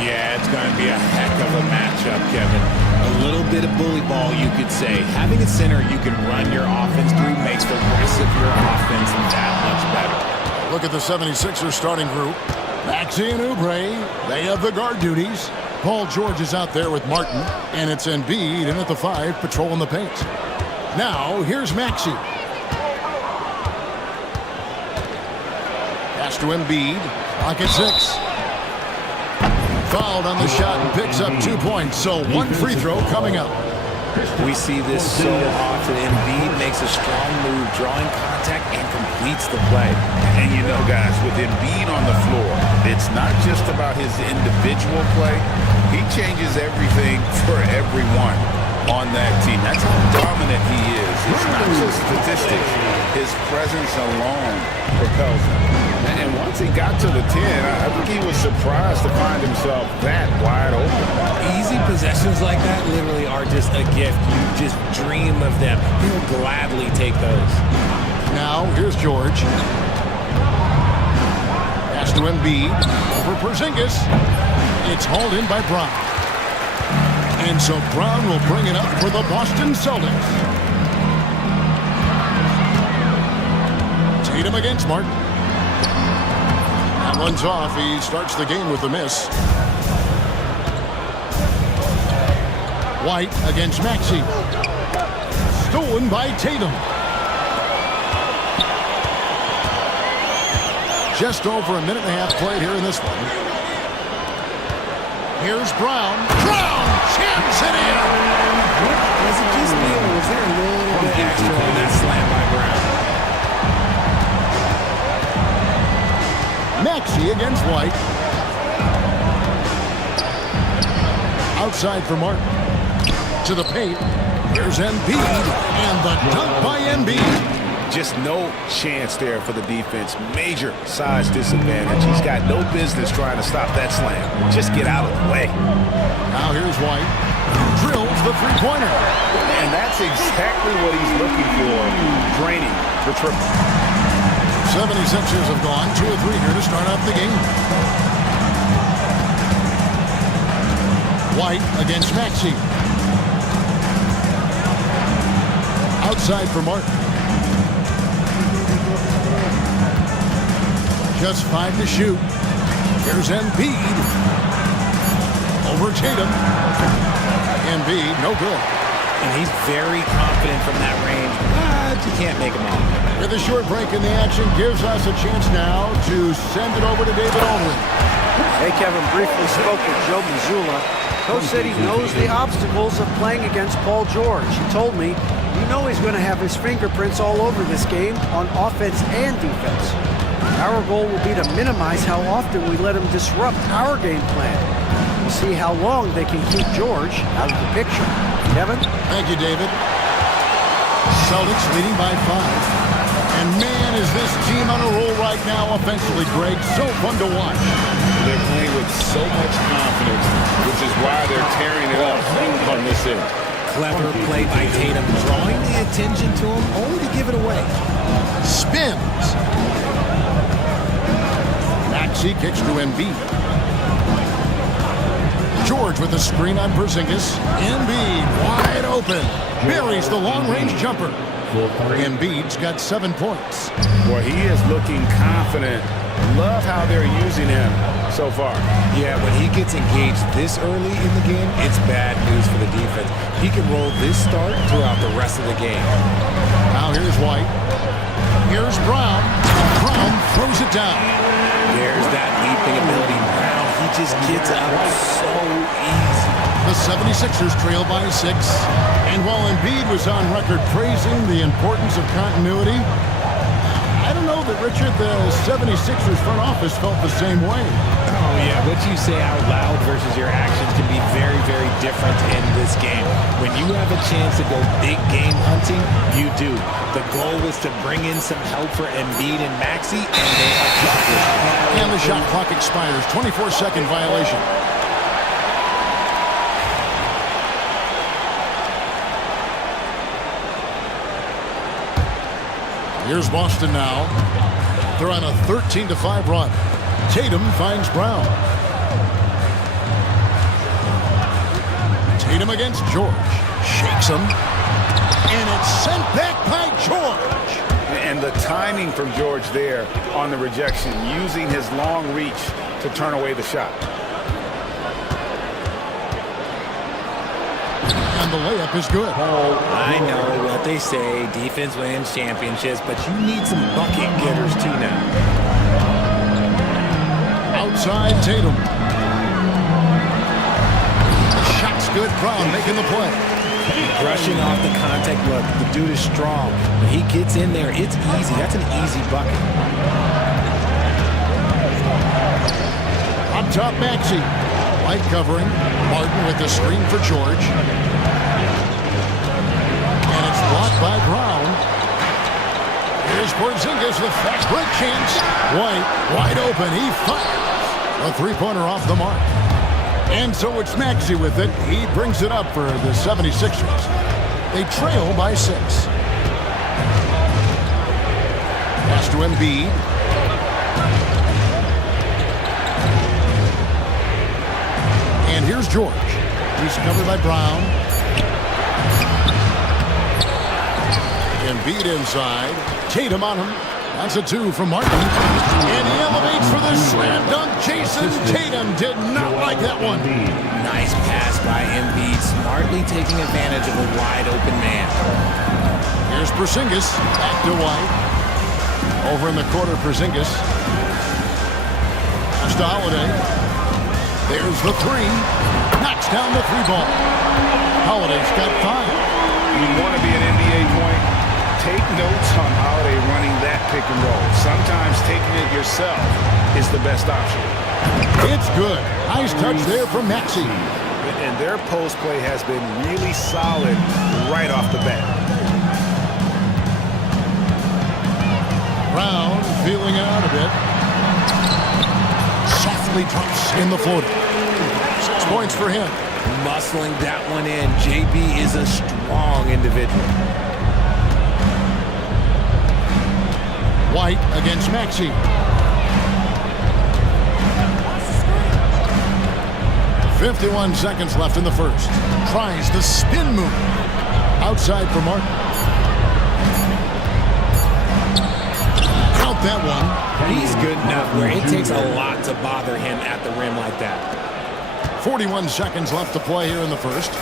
Yeah, it's going to be a heck of a matchup, Kevin. A little bit of bully ball, you could say. Having a center you can run your offense through makes the rest of your offense that much better. Look at the 76ers starting group. Maxey and Oubre, they have the guard duties. Paul George is out there with Martin, and it's Embiid in at the 5, patrolling the paint. Now, here's Maxey. Pass to Embiid, clock at 6. Fouled on the shot and picks up 2 points, so 1 free throw coming up. We see this so often. Embiid makes a strong move, drawing contact, and completes the play. And you know, guys, with Embiid on the floor, it's not just about his individual play. He changes everything for everyone on that team. That's how dominant he is. It's not just statistics. His presence alone propels him. And once he got to the 10, I think he was surprised to find himself that wide open. Easy possessions like that literally are just a gift. You just dream of them. He'll gladly take those. Now, here's George. Pass to Embiid. Over Porzingis. It's hauled in by Brown. And so Brown will bring it up for the Boston Celtics. Tatum against Martin. That one's off. He starts the game with a miss. White against Maxey. Stolen by Tatum. Just over a minute and a half played here in this one. Here's Brown. Brown jams it in. Was it just me, or was there a little bit extra on that slam by Brown? Maxey against White. Outside for Martin. To the paint. Here's Embiid. And the dunk by Embiid. Just no chance there for the defense. Major size disadvantage. He's got no business trying to stop that slam. Just get out of the way. Now here's White. Drills the three-pointer. And that's exactly what he's looking for. Draining the triple. 76ers have gone 2 of 3 here to start off the game. White against Maxey. Outside for Martin. Just 5 to shoot. Here's Embiid. Over Tatum. Embiid, no good. And he's very confident from that range, but you can't make him all. With a short break in the action, gives us a chance now to send it over to David Aldridge. Hey, Kevin briefly spoke with Joe Mazzulla. Coach said he knows the obstacles of playing against Paul George. He told me, you know he's going to have his fingerprints all over this game on offense and defense. Our goal will be to minimize how often we let him disrupt our game plan. We'll see how long they can keep George out of the picture. Kevin? Thank you, David. Celtics leading by 5. And man, is this team on a roll right now offensively, Greg. So fun to watch. They're playing with so much confidence, which is why they're tearing it up on this end. Clever play by Tatum, drawing the attention to him, only to give it away. Spins. Maxey kicks to Embiid. George with a screen on Porzingis. Embiid wide open. Buries the long-range jumper. Embiid's got 7 points. Boy, he is looking confident. Love how they're using him so far. Yeah, when he gets engaged this early in the game, it's bad news for the defense. He can roll this start throughout the rest of the game. Now here's White. Here's Brown. Brown throws it down. There's that leaping ability. Brown, he just gets up so easy. The 76ers trail by 6. And while Embiid was on record praising the importance of continuity, I don't know that, Richard, the 76ers front office felt the same way. Oh, yeah. What you say out loud versus your actions can be very, very different in this game. When you have a chance to go big game hunting, you do. The goal was to bring in some help for Embiid and Maxey, and they accomplished. And the shot clock expires. 24-second violation. Here's Boston now. They're on a 13-5 run. Tatum finds Brown. Tatum against George. Shakes him. And it's sent back by George. And the timing from George there on the rejection, using his long reach to turn away the shot. And the layup is good. I know what they say, defense wins championships, but you need some bucket getters too now. Outside Tatum. The shot's good. Brown making the play. Brushing off the contact. Look, the dude is strong. When he gets in there, it's easy. That's an easy bucket. Up top, Maxey. White covering. Martin with the screen for George. And it's blocked by Brown. Here's Porzingis, the fast break chance. White, wide open. He fires. A three-pointer off the mark. And so it's Maxey with it. He brings it up for the 76ers. They trail by 6. Pass to Embiid. And here's George. He's covered by Brown. Embiid inside. Tatum on him. That's a 2 from Martin. And he elevates for the slam dunk. Jason Tatum did not like that one. Nice pass by Embiid, smartly taking advantage of a wide open man. Here's Porzingis. Back to White. Over in the corner, Porzingis. Pass to Holiday. There's the 3. Knocks down the 3 ball. Holiday's got 5. You want to be an NBA point? Take notes on Holiday running that pick and roll. Sometimes taking it yourself is the best option. It's good. Nice touch there from Maxey. And their post play has been really solid right off the bat. Brown feeling it out a bit. Softly drops in the floater. 6 points for him. Muscling that one in. JB is a strong individual. White against Maxey. .51 seconds left in the first. Tries the spin move. Outside for Martin. Count that one. He's good enough where it takes a lot to bother him at the rim like that. 41 seconds left to play here in the first.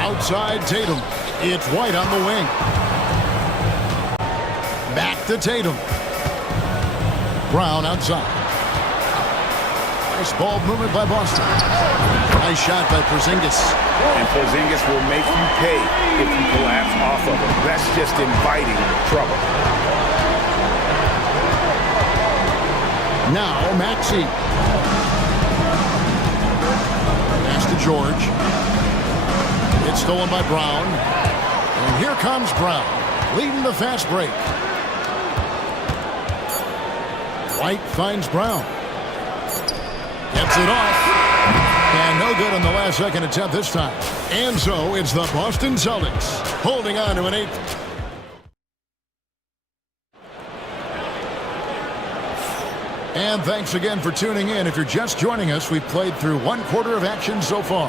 Outside Tatum. It's White on the wing. Back to Tatum. Brown outside. Nice ball movement by Boston. Nice shot by Porzingis. And Porzingis will make you pay if you collapse off of him. That's just inviting trouble. Now Maxey. Pass to George. It's stolen by Brown. And here comes Brown, leading the fast break. White finds Brown. Gets it off. And no good on the last second attempt this time. And so it's the Boston Celtics holding on to an 8. And thanks again for tuning in. If you're just joining us, we've played through 1/4 of action so far.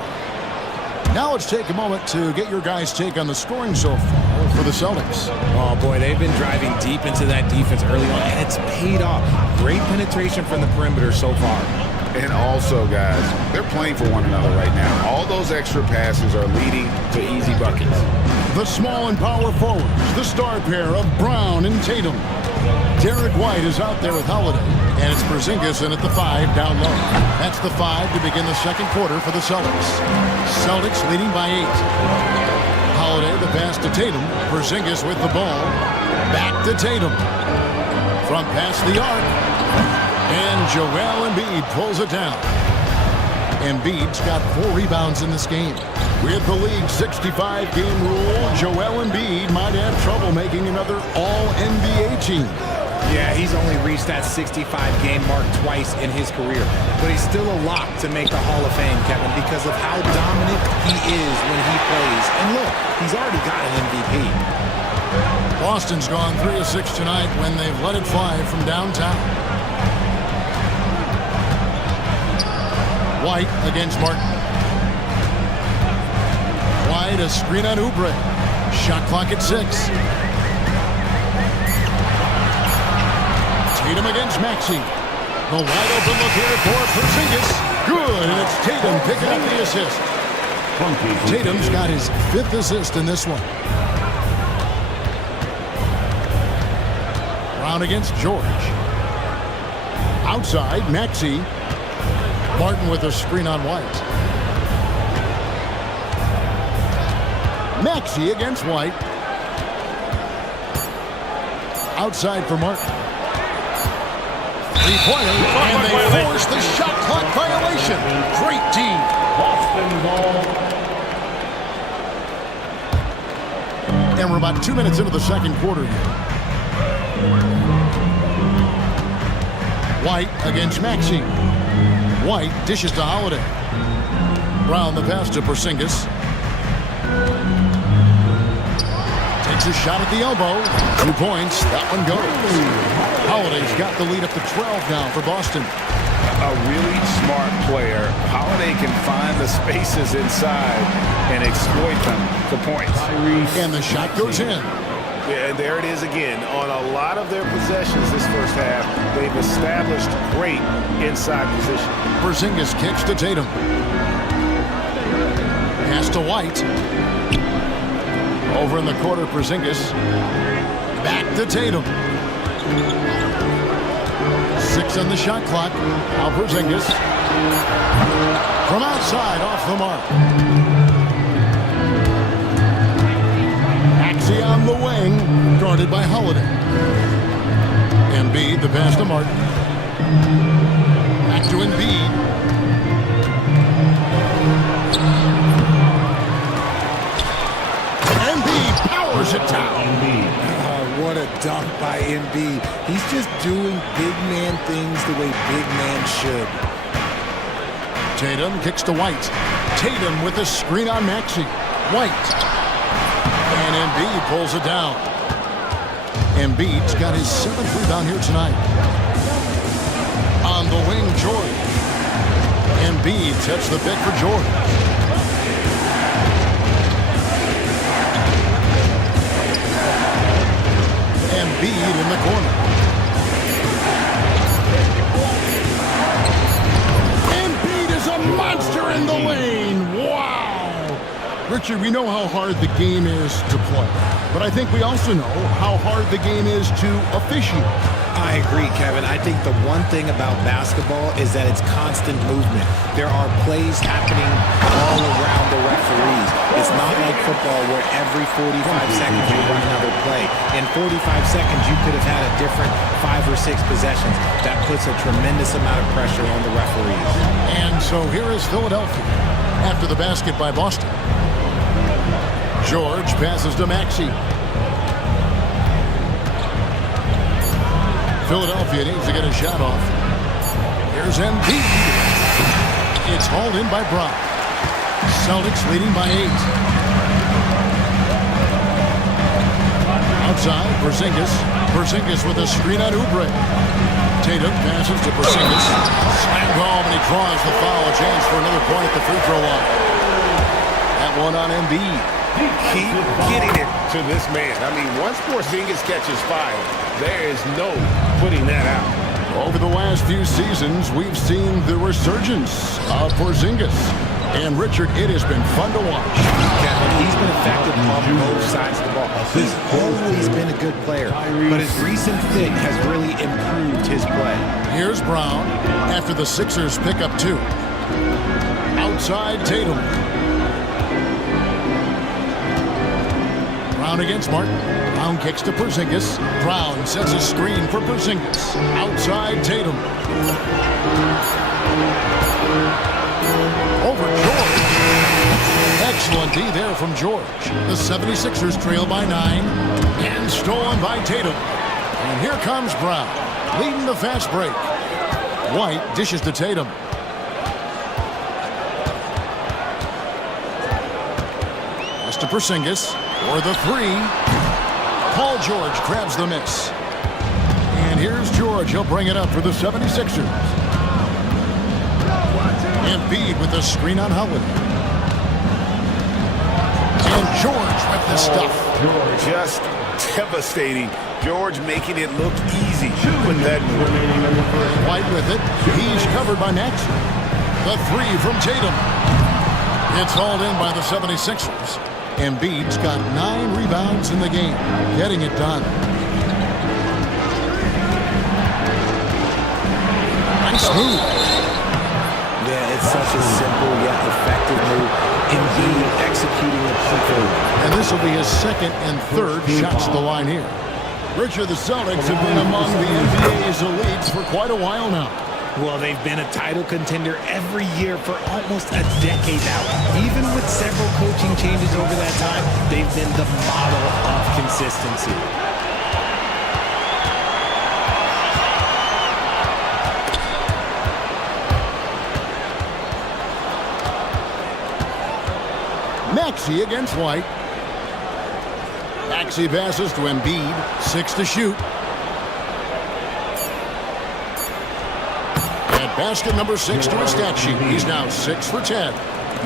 Now let's take a moment to get your guys' take on the scoring so far for the Celtics. Oh, boy, they've been driving deep into that defense early on, and it's paid off. Great penetration from the perimeter so far. And also, guys, they're playing for one another right now. All those extra passes are leading to easy buckets. The small and power forwards, the star pair of Brown and Tatum. Derek White is out there with Holiday, and it's Porzingis in at the 5 down low. That's the 5 to begin the second quarter for the Celtics. Celtics leading by 8. Holiday, the pass to Tatum. Porzingis with the ball. Back to Tatum. From past the arc. And Joel Embiid pulls it down. Embiid's got 4 rebounds in this game. With the league's 65-game rule, Joel Embiid might have trouble making another All-NBA team. Yeah, he's only reached that 65-game mark twice in his career. But he's still a lock to make the Hall of Fame, Kevin, because of how dominant he is when he plays. And look, he's already got an MVP. Boston's gone 3 of 6 tonight when they've let it fly from downtown. White against Martin. White, a screen on Oubre. Shot clock at 6. Tatum against Maxey. The wide open look here for Porzingis. Good, and it's Tatum picking up the assist. Tatum's got his 5th assist in this one. Brown against George. Outside, Maxey. Martin with a screen on White. Maxey against White. Outside for Martin. Three-pointer, and they force the shot clock violation. Great team. Boston ball. And we're about 2 minutes into the second quarter here. White against Maxey. White dishes to Holiday. Brown the pass to Porzingis. Takes a shot at the elbow. 2 points. That one goes. Holiday's got the lead up to 12 now for Boston. A really smart player. Holiday can find the spaces inside and exploit them for points. And the shot goes in. Yeah, and there it is again. On a lot of their possessions this first half, they've established great inside position. Porzingis kicks to Tatum. Pass to White. Over in the corner, Porzingis. Back to Tatum. 6 on the shot clock. Now Porzingis. From outside, off the mark. Maxey on the wing, guarded by Holiday. Embiid, the pass to Martin. Back to Embiid. Embiid powers it down. What a dunk by Embiid. He's just doing big man things the way big man should. Tatum kicks to White. Tatum with a screen on Maxey. White. And Embiid pulls it down. Embiid's got his 7th rebound here tonight. On the wing, George. Embiid sets the pick for George. Embiid in the corner. Embiid is a monster in the lane. Wow. Richard, we know how hard the game is to play, but I think we also know how hard the game is to officiate. I agree, Kevin. I think the one thing about basketball is that it's constant movement. There are plays happening all around the referees. It's not like football where every 45 seconds you run another play. In 45 seconds, you could have had a different 5 or 6 possessions. That puts a tremendous amount of pressure on the referees. And so here is Philadelphia after the basket by Boston. George passes to Maxey. Philadelphia needs to get a shot off. Here's Embiid. It's hauled in by Brown. Celtics leading by 8. Outside, Porzingis. Porzingis with a screen on Oubre. Tatum passes to Porzingis. Slammed home, and he draws the foul. A chance for another point at the free throw line. That one on Embiid. Keep getting it to this man. I mean, once Porzingis catches fire, there is no putting that out. Over the last few seasons, we've seen the resurgence of Porzingis. And Richard, it has been fun to watch. Kevin, he's been effective on both sides of the ball. He's always been a good player, but his recent fit has really improved his play. Here's Brown after the Sixers pick up 2. Outside Tatum. Brown against Martin. Brown kicks to Porzingis. Brown sets a screen for Porzingis. Outside Tatum. Over George. Excellent D there from George. The 76ers trail by 9. And stolen by Tatum. And here comes Brown, leading the fast break. White dishes to Tatum. Pass to Porzingis for the 3. Paul George grabs the miss. And here's George. He'll bring it up for the 76ers. Embiid with the screen on Howard. And George with the stuff. Just devastating. George making it look easy with that move. White with it. He's covered by Max. The three from Tatum. It's hauled in by the 76ers. Embiid's got 9 rebounds in the game, getting it done. Nice move. Yeah, it's such a simple yet effective move. Embiid executing it perfectly. And this will be his second and third shots to the line here. Richard, the Celtics have been among the NBA's elites for quite a while now. Well, they've been a title contender every year for almost a decade now. Even with several coaching changes over that time, they've been the model of consistency. Maxey against White. Maxey passes to Embiid. 6 to shoot. And basket number 6 to his stat sheet. He's now 6 for 10.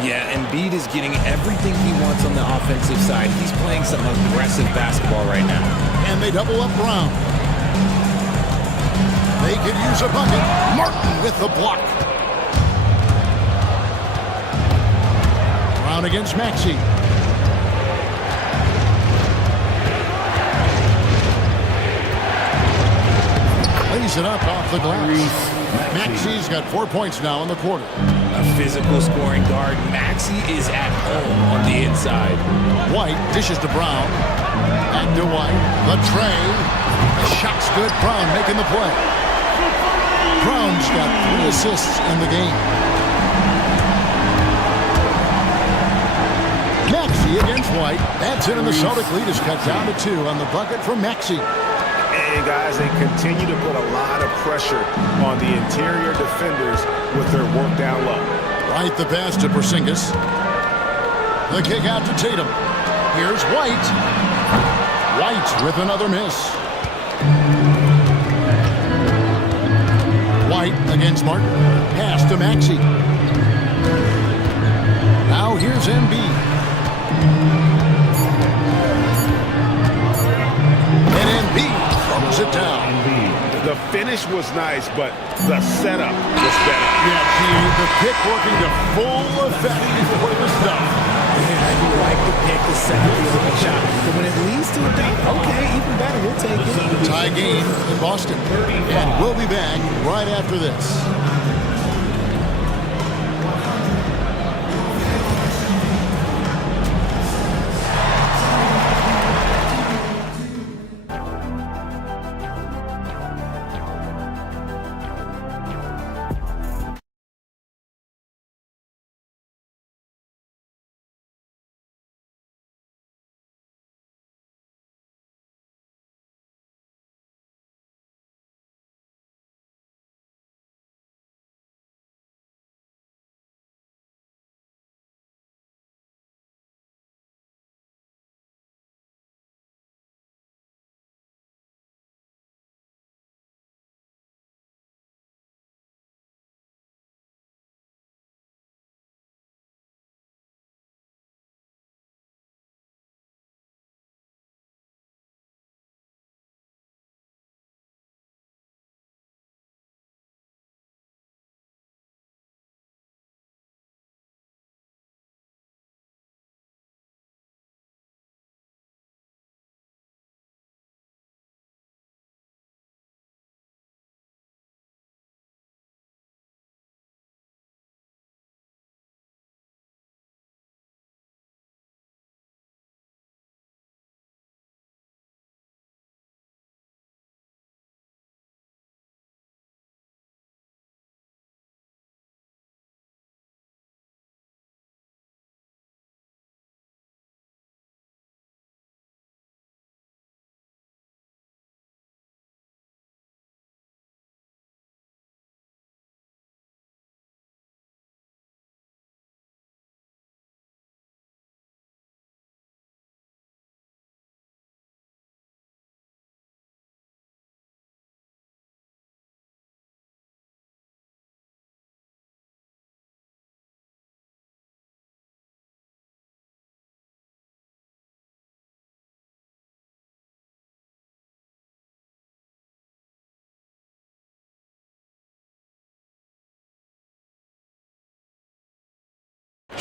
Yeah, Embiid is getting everything he wants on the offensive side. He's playing some aggressive basketball right now. And they double up Brown. They could use a bucket. Martin with the block. Brown against Maxey. Lays it up off the glass. Maxey's got 4 points now in the quarter. A physical scoring guard. Maxey is at home on the inside. White dishes to Brown. Back to White. The tray. The shot's good. Brown making the play. Brown's got 3 assists in the game. Maxey against White. That's it, and the Celtic lead is cut down to 2 on the bucket from Maxey. And guys, they continue to put a lot of pressure on the interior defenders with their work down low. Right, the pass to Porzingis. The kick out to Tatum. Here's White. White with another miss. White against Martin. Pass to Maxey. Now here's Embiid. And Embiid throws it down. The finish was nice, but the setup was better. Yeah, the pick working to full effect before the stuff. Yeah, you like the pick, the second, the open shot. But when it leads to a dunk, okay, even better, we'll take it. Tie game in Boston. And we'll be back right after this.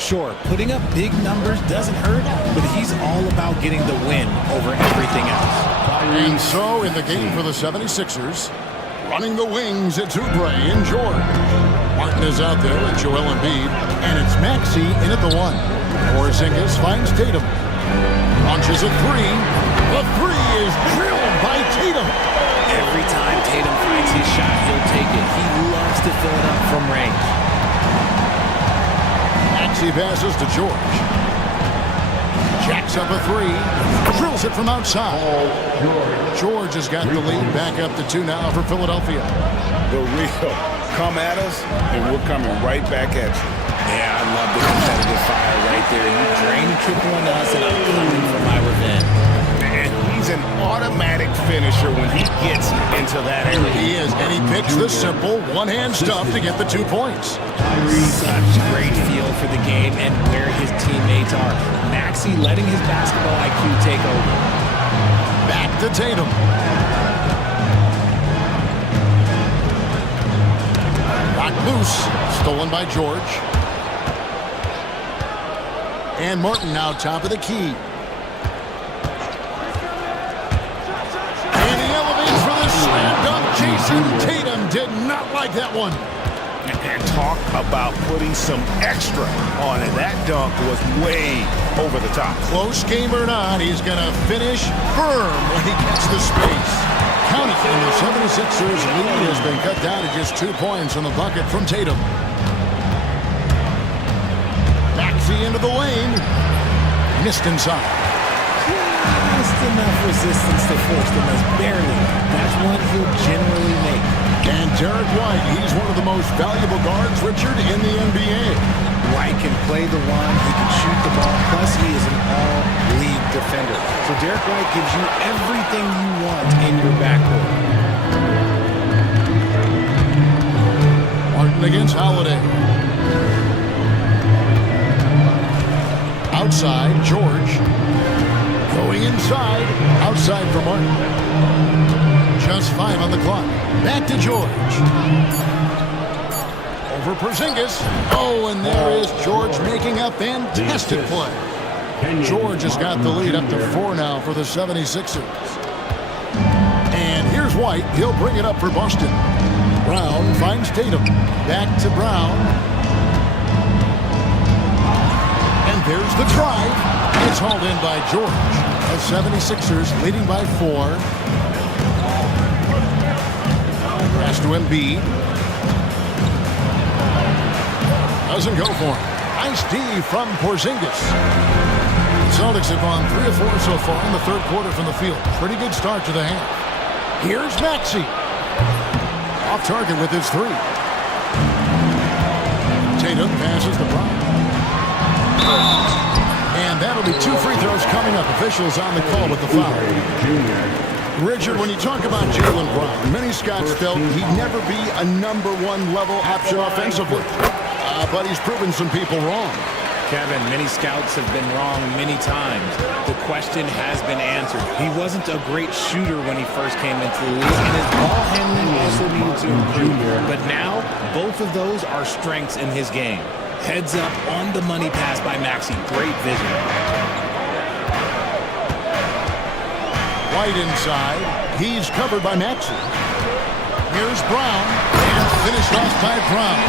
Sure, putting up big numbers doesn't hurt, but he's all about getting the win over everything else. And so in the game for the 76ers, running the wings, it's Oubre and George. Martin is out there with Joel Embiid, and it's Maxey in at the 1. Porzingis finds Tatum. Launches a 3. The 3 is drilled by Tatum. Every time Tatum finds his shot, he'll take it. He loves to fill it up from range. Maxey passes to George. Jacks up a 3. Drills it from outside. George has got the lead. Back up to 2 now for Philadelphia. The real come at us, and we're coming right back at you. Yeah, I love the competitive fire right there. You drain a triple on us, and I'm coming for my revenge. And he's an automatic finisher when he gets into that area. He is, and he picks the simple one-hand stuff to get the 2 points. Such great feel for the game and where his teammates are. Maxey letting his basketball IQ take over. Back to Tatum. Knocked loose. Stolen by George. And Martin now top of the key. And he elevates for the slam dunk. Jason Tatum did not like that one. And talk about putting some extra on it. That dunk was way over the top. Close game or not, he's going to finish firm when he gets the space. Count it, and the 76ers lead has been cut down to just 2 points on the bucket from Tatum. Maxey into the lane. Missed inside. Just enough resistance to force the miss. Barely. That's one he'll generally make. And Derek White, he's one of the most valuable guards, Richard, in the NBA. White can play the one, he can shoot the ball, plus he is an all-league defender. So Derek White gives you everything you want in your backcourt. Martin against Holiday. Outside, George. Going inside. Outside for Martin. Just 5 on the clock. Back to George. Over Porzingis. Oh, and there is George making a fantastic play. George has got the lead up to 4 now for the 76ers. And here's White. He'll bring it up for Boston. Brown finds Tatum. Back to Brown. And there's the drive. It's hauled in by George. The 76ers leading by 4. Pass to Embiid. Doesn't go for him. Nice D from Porzingis. The Celtics have gone 3 of 4 so far in the third quarter from the field. Pretty good start to the half. Here's Maxey. Off target with his 3. Tatum passes to Brown. And that'll be 2 free throws coming up. Officials on the call with the foul. Richard, when you talk about Jaylen Brown, many scouts felt he'd never be a #1 level option offensively. But he's proven some people wrong. Kevin, many scouts have been wrong many times. The question has been answered. He wasn't a great shooter when he first came into the league, and his ball handling also needed to improve. But now, both of those are strengths in his game. Heads up on the money pass by Maxey. Great vision. White inside. He's covered by Maxey. Here's Brown. And finished off by Brown.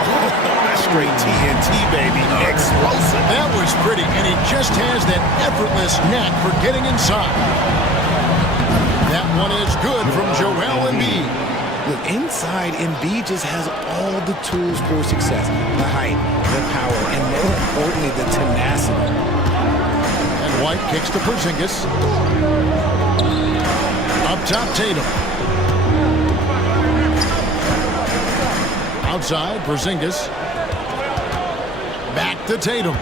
Oh, that's straight TNT, baby. Explosive. That was pretty, and he just has that effortless knack for getting inside. That one is good from Joel Embiid. Look, inside, Embiid just has all the tools for success. The height, the power, and more importantly, the tenacity. And White kicks to Porzingis. Up top, Tatum. Outside, Porzingis. Back to Tatum.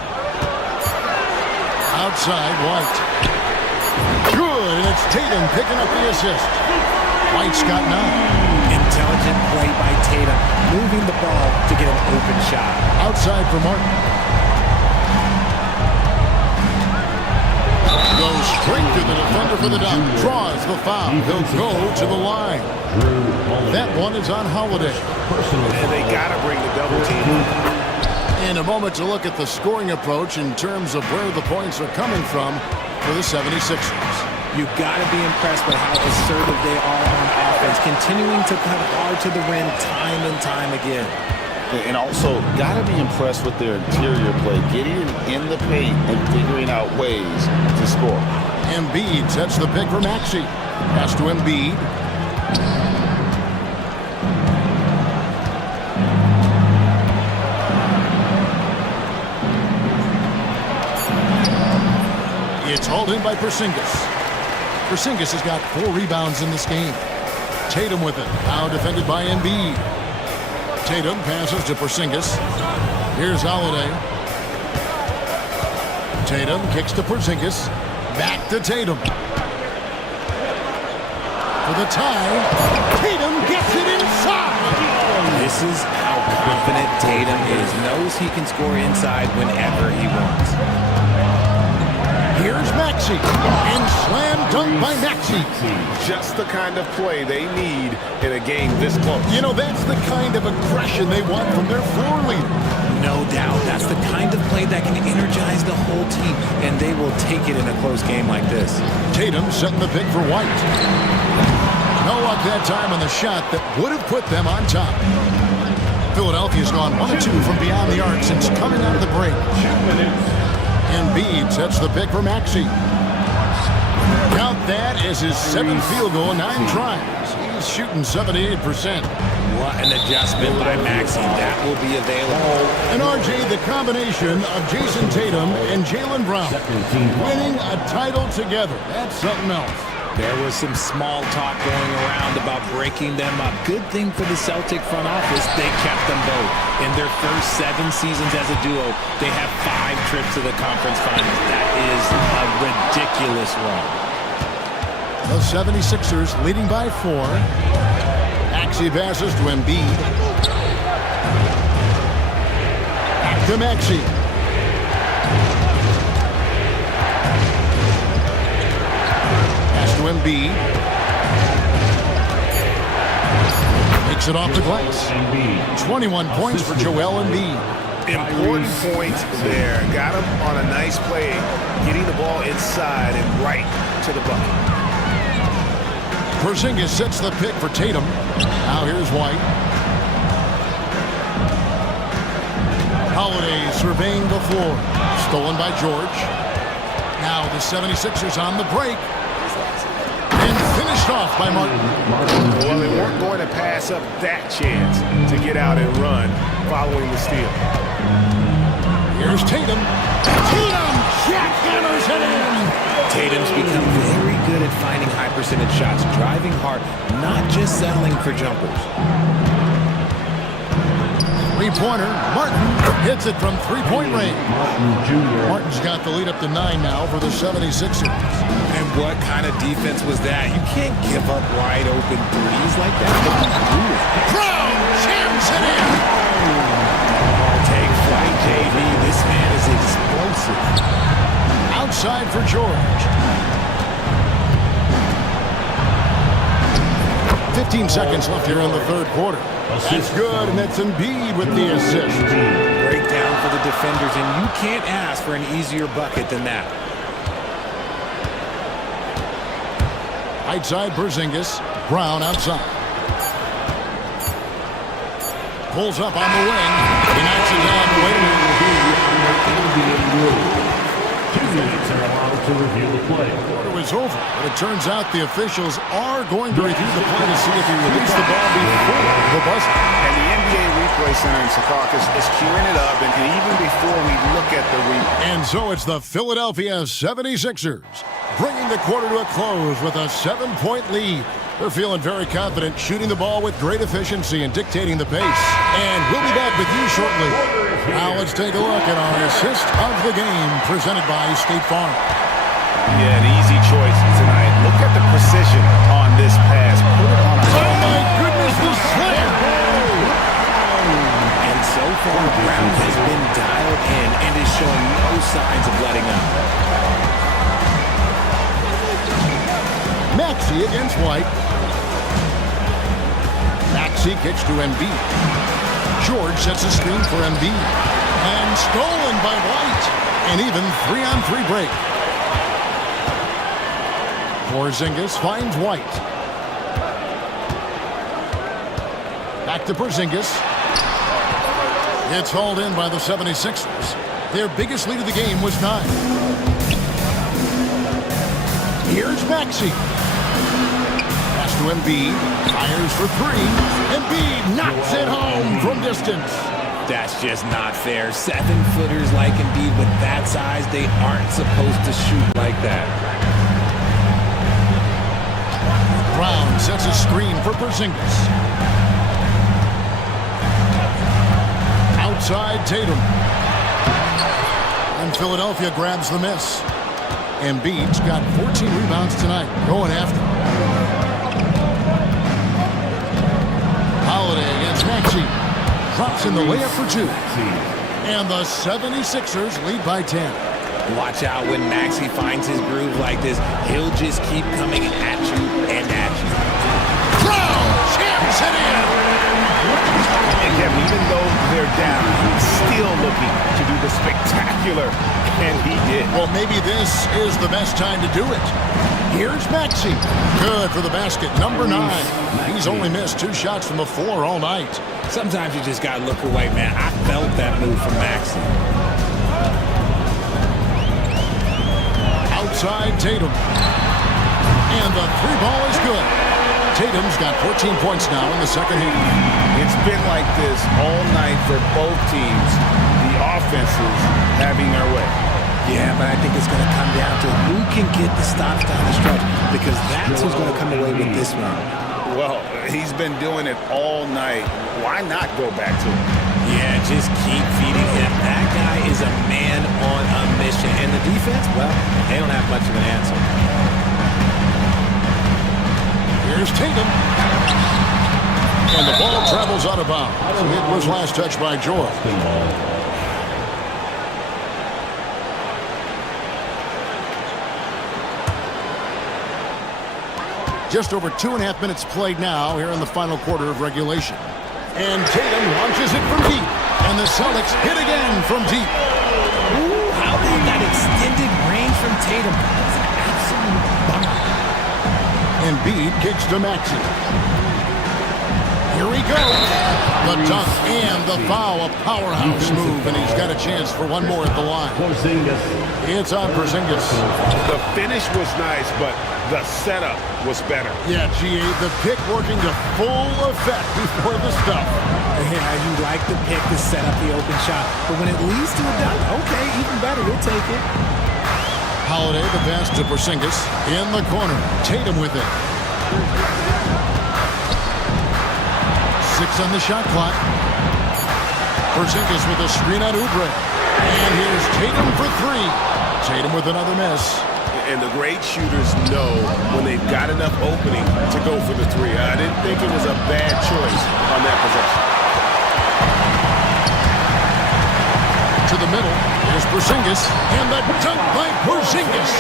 Outside, White. Good, and it's Tatum picking up the assist. White's got 9. Intelligent play by Tatum, moving the ball to get an open shot. Outside for Martin. Goes straight to the defender for the dunk. Draws the foul. He'll go to the line. That one is on Holiday. And they got to bring the double team. And a moment to look at the scoring approach in terms of where the points are coming from for the 76ers. You've got to be impressed with how assertive they are on offense, continuing to cut hard to the rim time and time again. And also, got to be impressed with their interior play, getting in the paint and figuring out ways to score. Embiid sets the pick for Maxey. Pass to Embiid. It's hauled in by Porzingis. Porzingis has got 4 rebounds in this game. Tatum with it. Now defended by Embiid. Tatum passes to Porzingis. Here's Holiday. Tatum kicks to Porzingis. Back to Tatum. For the tie. Tatum gets it inside. This is how confident Tatum is. Knows he can score inside whenever he wants. Here's Maxey, and slam dunk by Maxey. Just the kind of play they need in a game this close. You know, that's the kind of aggression they want from their floor leader. No doubt. That's the kind of play that can energize the whole team, and they will take it in a close game like this. Tatum setting the pick for White. No luck that time on the shot that would have put them on top. Philadelphia's gone 1-2 from beyond the arc since coming out of the break. Embiid sets the pick for Maxey. Count that as his 7th field goal in 9 tries. He's shooting 78%. What an adjustment by Maxey. That will be available. And RJ, the combination of Jason Tatum and Jaylen Brown winning a title together. That's something else. There was some small talk going around about breaking them up. Good thing for the Celtic front office, they kept them both. In their first 7 seasons as a duo, they have 5 trips to the conference finals. That is a ridiculous run. The 76ers leading by 4. Maxey passes to Embiid. Back to Maxey. To Embiid. Makes it off the glass. 21 points for Joel Embiid. Important points there. Got him on a nice play, getting the ball inside and right to the bucket. Porzingis sets the pick for Tatum. Now here's White. Holiday surveying the floor. Stolen by George. Now the 76ers on the break. Finished off by Martin. Well, they weren't going to pass up that chance to get out and run following the steal. Here's Tatum. Tatum jackhammers it in. Tatum's become very good at finding high percentage shots, driving hard, not just settling for jumpers. 3-pointer. Martin hits it from 3-point range. Martin's got the lead up to 9 now for the 76ers. And what kind of defense was that? You can't give up wide open threes like that. Brown jams it in. Take flight, JV. This man is explosive. Outside for George. 15 seconds left here in the 3rd quarter. That's good, and that's Embiid with the assist. Breakdown for the defenders, and you can't ask for an easier bucket than that. Right side, Porzingis. Brown outside. Pulls up on the wing. He knocks it down. Wait a minute. 2 minutes are allowed to review the play. The quarter was over, but it turns out the officials are going to review the play to see if he released the ball before the buzzer. And the NBA Replay Center in Secaucus is queuing it up, and even before we look at the replay. And so it's the Philadelphia 76ers bringing the quarter to a close with a 7-point lead. They're feeling very confident, shooting the ball with great efficiency and dictating the pace. And we'll be back with you shortly. Now let's take a look at our assist of the game presented by State Farm. Yeah, an easy choice tonight. Look at the precision on this pass. Put it on a... Oh my goodness, the slam! And so far, Brown has been dialed in and is showing no signs of letting up. Maxey against White. Maxey kicks to Embiid. George sets a screen for Embiid. And stolen by White. An even 3-on-3 break. Porzingis finds White. Back to Porzingis. It's hauled in by the 76ers. Their biggest lead of the game was 9. Here's Maxey. Pass to Embiid. Fires for 3. Embiid knocks it home from distance. That's just not fair. 7-footers like Embiid with that size, they aren't supposed to shoot like that. Brown sets a screen for Porzingis. Outside Tatum. And Philadelphia grabs the miss. Embiid's got 14 rebounds tonight. Going after. Holiday against Maxey. Drops in the layup for 2. And the 76ers lead by 10. Watch out when Maxey finds his groove like this. He'll just keep coming at you and at you. Brown jams it in. Even though they're down, he's still looking to do the spectacular, and he did. Well, maybe this is the best time to do it. Here's Maxey. Good for the basket, number 9. He's only missed 2 shots from the floor all night. Sometimes you just got to look away, man. I felt that move from Maxey. Outside Tatum. And the 3-ball is good. Tatum's got 14 points now in the second half. It's been like this all night for both teams. The offenses having their way. Yeah, but I think it's going to come down to who can get the stops down the stretch, because that's who's going to come away with this one. Well, he's been doing it all night. Why not go back to him? Yeah, just keep feeding him. That guy is a man on a mission. And the defense, well, they don't have much of an answer. Here's Tatum. And the ball travels out of bounds. It was last touched by George. Just over 2.5 minutes played now here in the final quarter of regulation. And Tatum launches it from deep. And the Celtics hit again from deep. Ooh, how about that extended range from Tatum? It's an absolute bummer. Embiid kicks to Maxey. Here he goes. The dunk and the foul, a powerhouse move, and he's got a chance for one more at the line. It's on Porzingis. The finish was nice, but the setup was better. Yeah, GA, the pick working to full effect before the stuff. Yeah, you like the pick to set up the open shot, but when it leads to a dunk, okay, even better, you'll take it. Holiday, the pass to Porzingis in the corner. Tatum with it. 6 on the shot clock. Porzingis with a screen on Oubre. And here's Tatum for 3. Tatum with another miss. And the great shooters know when they've got enough opening to go for the 3. I didn't think it was a bad choice on that possession. To the middle, here's Porzingis, and the dunk by Porzingis.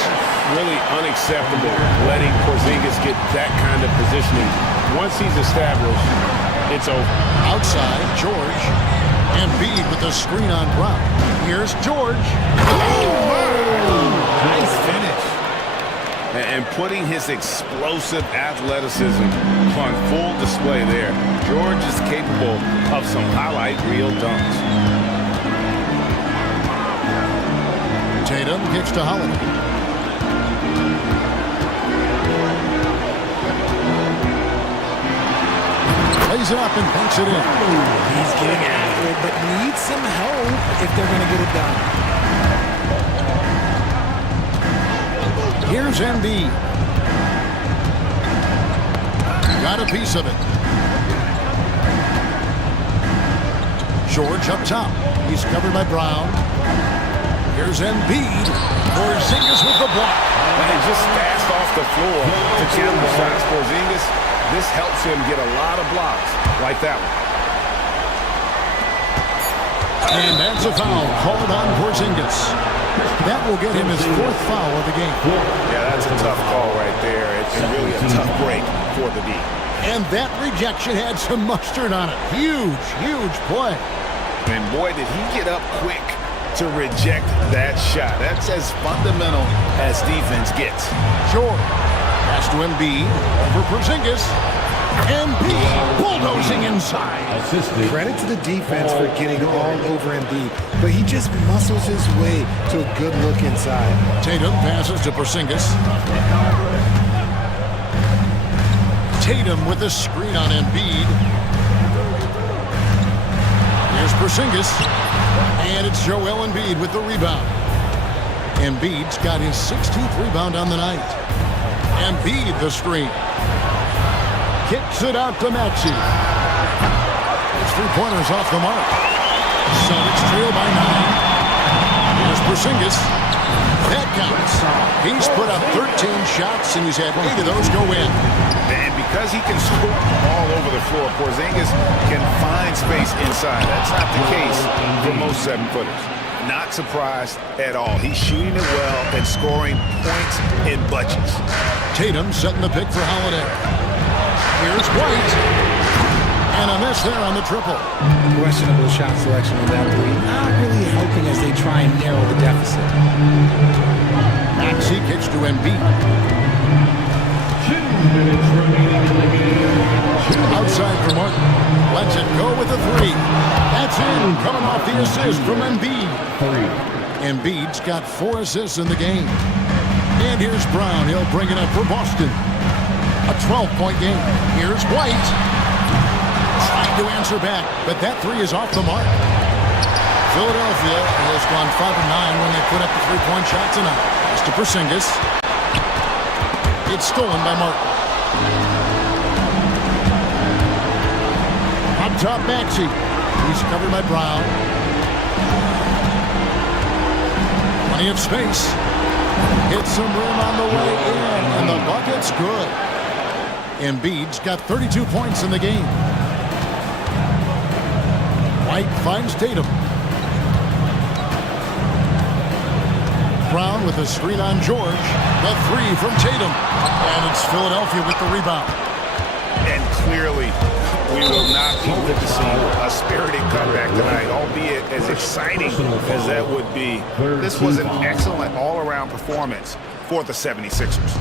Really unacceptable letting Porzingis get that kind of positioning. Once he's established, it's over. Outside, George. Embiid with the screen on Brown. Here's George. Nice finish. And putting his explosive athleticism on full display there. George is capable of some highlight reel dunks. Tatum kicks to Holiday. Lays it up and banks it in. He's getting after it, but needs some help if they're going to get it done. Here's Embiid. Got a piece of it. George up top. He's covered by Brown. Here's Embiid. Porzingis with the block. And just fast off the floor to count the shots. Porzingis, this helps him get a lot of blocks like that one. And that's a foul called on Porzingis. That will get him his 4th foul of the game. Yeah, that's a tough call right there. It's really a tough break for the D. And that rejection had some mustard on it. Huge, huge play. And boy, did he get up quick to reject that shot. That's as fundamental as defense gets. George pass to Embiid over Porzingis. Embiid bulldozing inside. Credit to the defense for getting all over Embiid, but he just muscles his way to a good look inside. Tatum passes to Porzingis. Tatum with the screen on Embiid. Here's Porzingis. And it's Joel Embiid with the rebound. Embiid's got his 16th rebound on the night. Embiid the screen. Kicks it out to Maxey. His three-pointers off the mark. Celtics trail by 9. Here's Porzingis. That counts. He's put up 13 shots, and he's had 8 of those go in. And because he can score all over the floor, Porzingis can find space inside. That's not the case for most 7-footers. Not surprised at all. He's shooting it well and scoring points in bunches. Tatum setting the pick for Holiday. Here's White. And a miss there on the triple. Questionable shot selection in that three. Not really helping as they try and narrow the deficit. Maxey kicks to Embiid. 2 minutes remaining in the game. Outside for Martin. Lets it go with a 3. That's in. Coming off the assist from Embiid. 3. Embiid's got 4 assists in the game. And here's Brown. He'll bring it up for Boston. A 12-point game. Here's White. Trying to answer back, but that 3 is off the mark. Philadelphia has gone 5 of 9 when they put up the 3-point shot tonight. It's to Porzingis. It's stolen by Martin. Up top, Maxey. He's covered by Brown. Plenty of space. Hits some room on the way in, and the bucket's good. Embiid's got 32 points in the game. White finds Tatum. Brown with a screen on George. The 3 from Tatum. And it's Philadelphia with the rebound. And clearly, we will not be witnessing a spirited comeback tonight, albeit as exciting as that would be. This was an excellent all-around performance for the 76ers.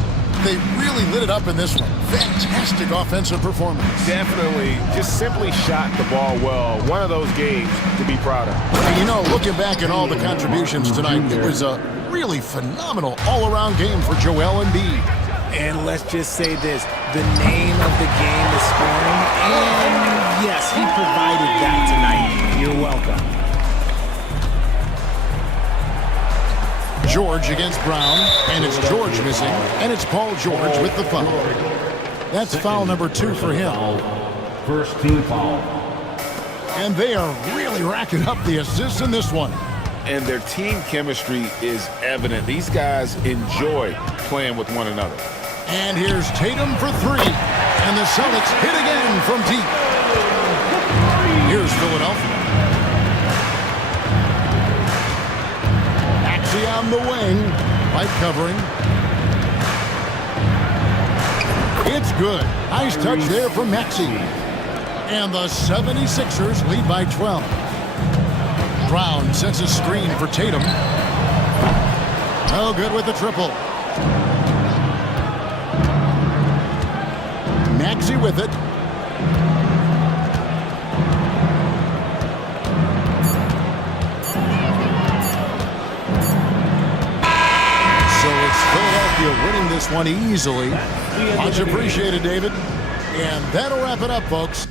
They really lit it up in this one. Fantastic offensive performance. Definitely just simply shot the ball well. One of those games to be proud of. And you know, looking back at all the contributions tonight, it was a really phenomenal all-around game for Joel Embiid. And let's just say this, the name of the game is scoring, and yes, he provided that tonight. You're welcome. George against Brown, and it's George missing, and it's Paul George with the foul. That's foul number 2 for him. First team foul. And they are really racking up the assists in this one. And their team chemistry is evident. These guys enjoy playing with one another. And here's Tatum for 3. And the Celtics hit again from deep. Here's Philadelphia. Maxey on the wing. White covering. It's good. Nice touch there from Maxey. And the 76ers lead by 12. Brown sets a screen for Tatum. No good with the triple. Maxey with it. So it's Philadelphia winning this one easily. Much appreciated, David. And that'll wrap it up, folks.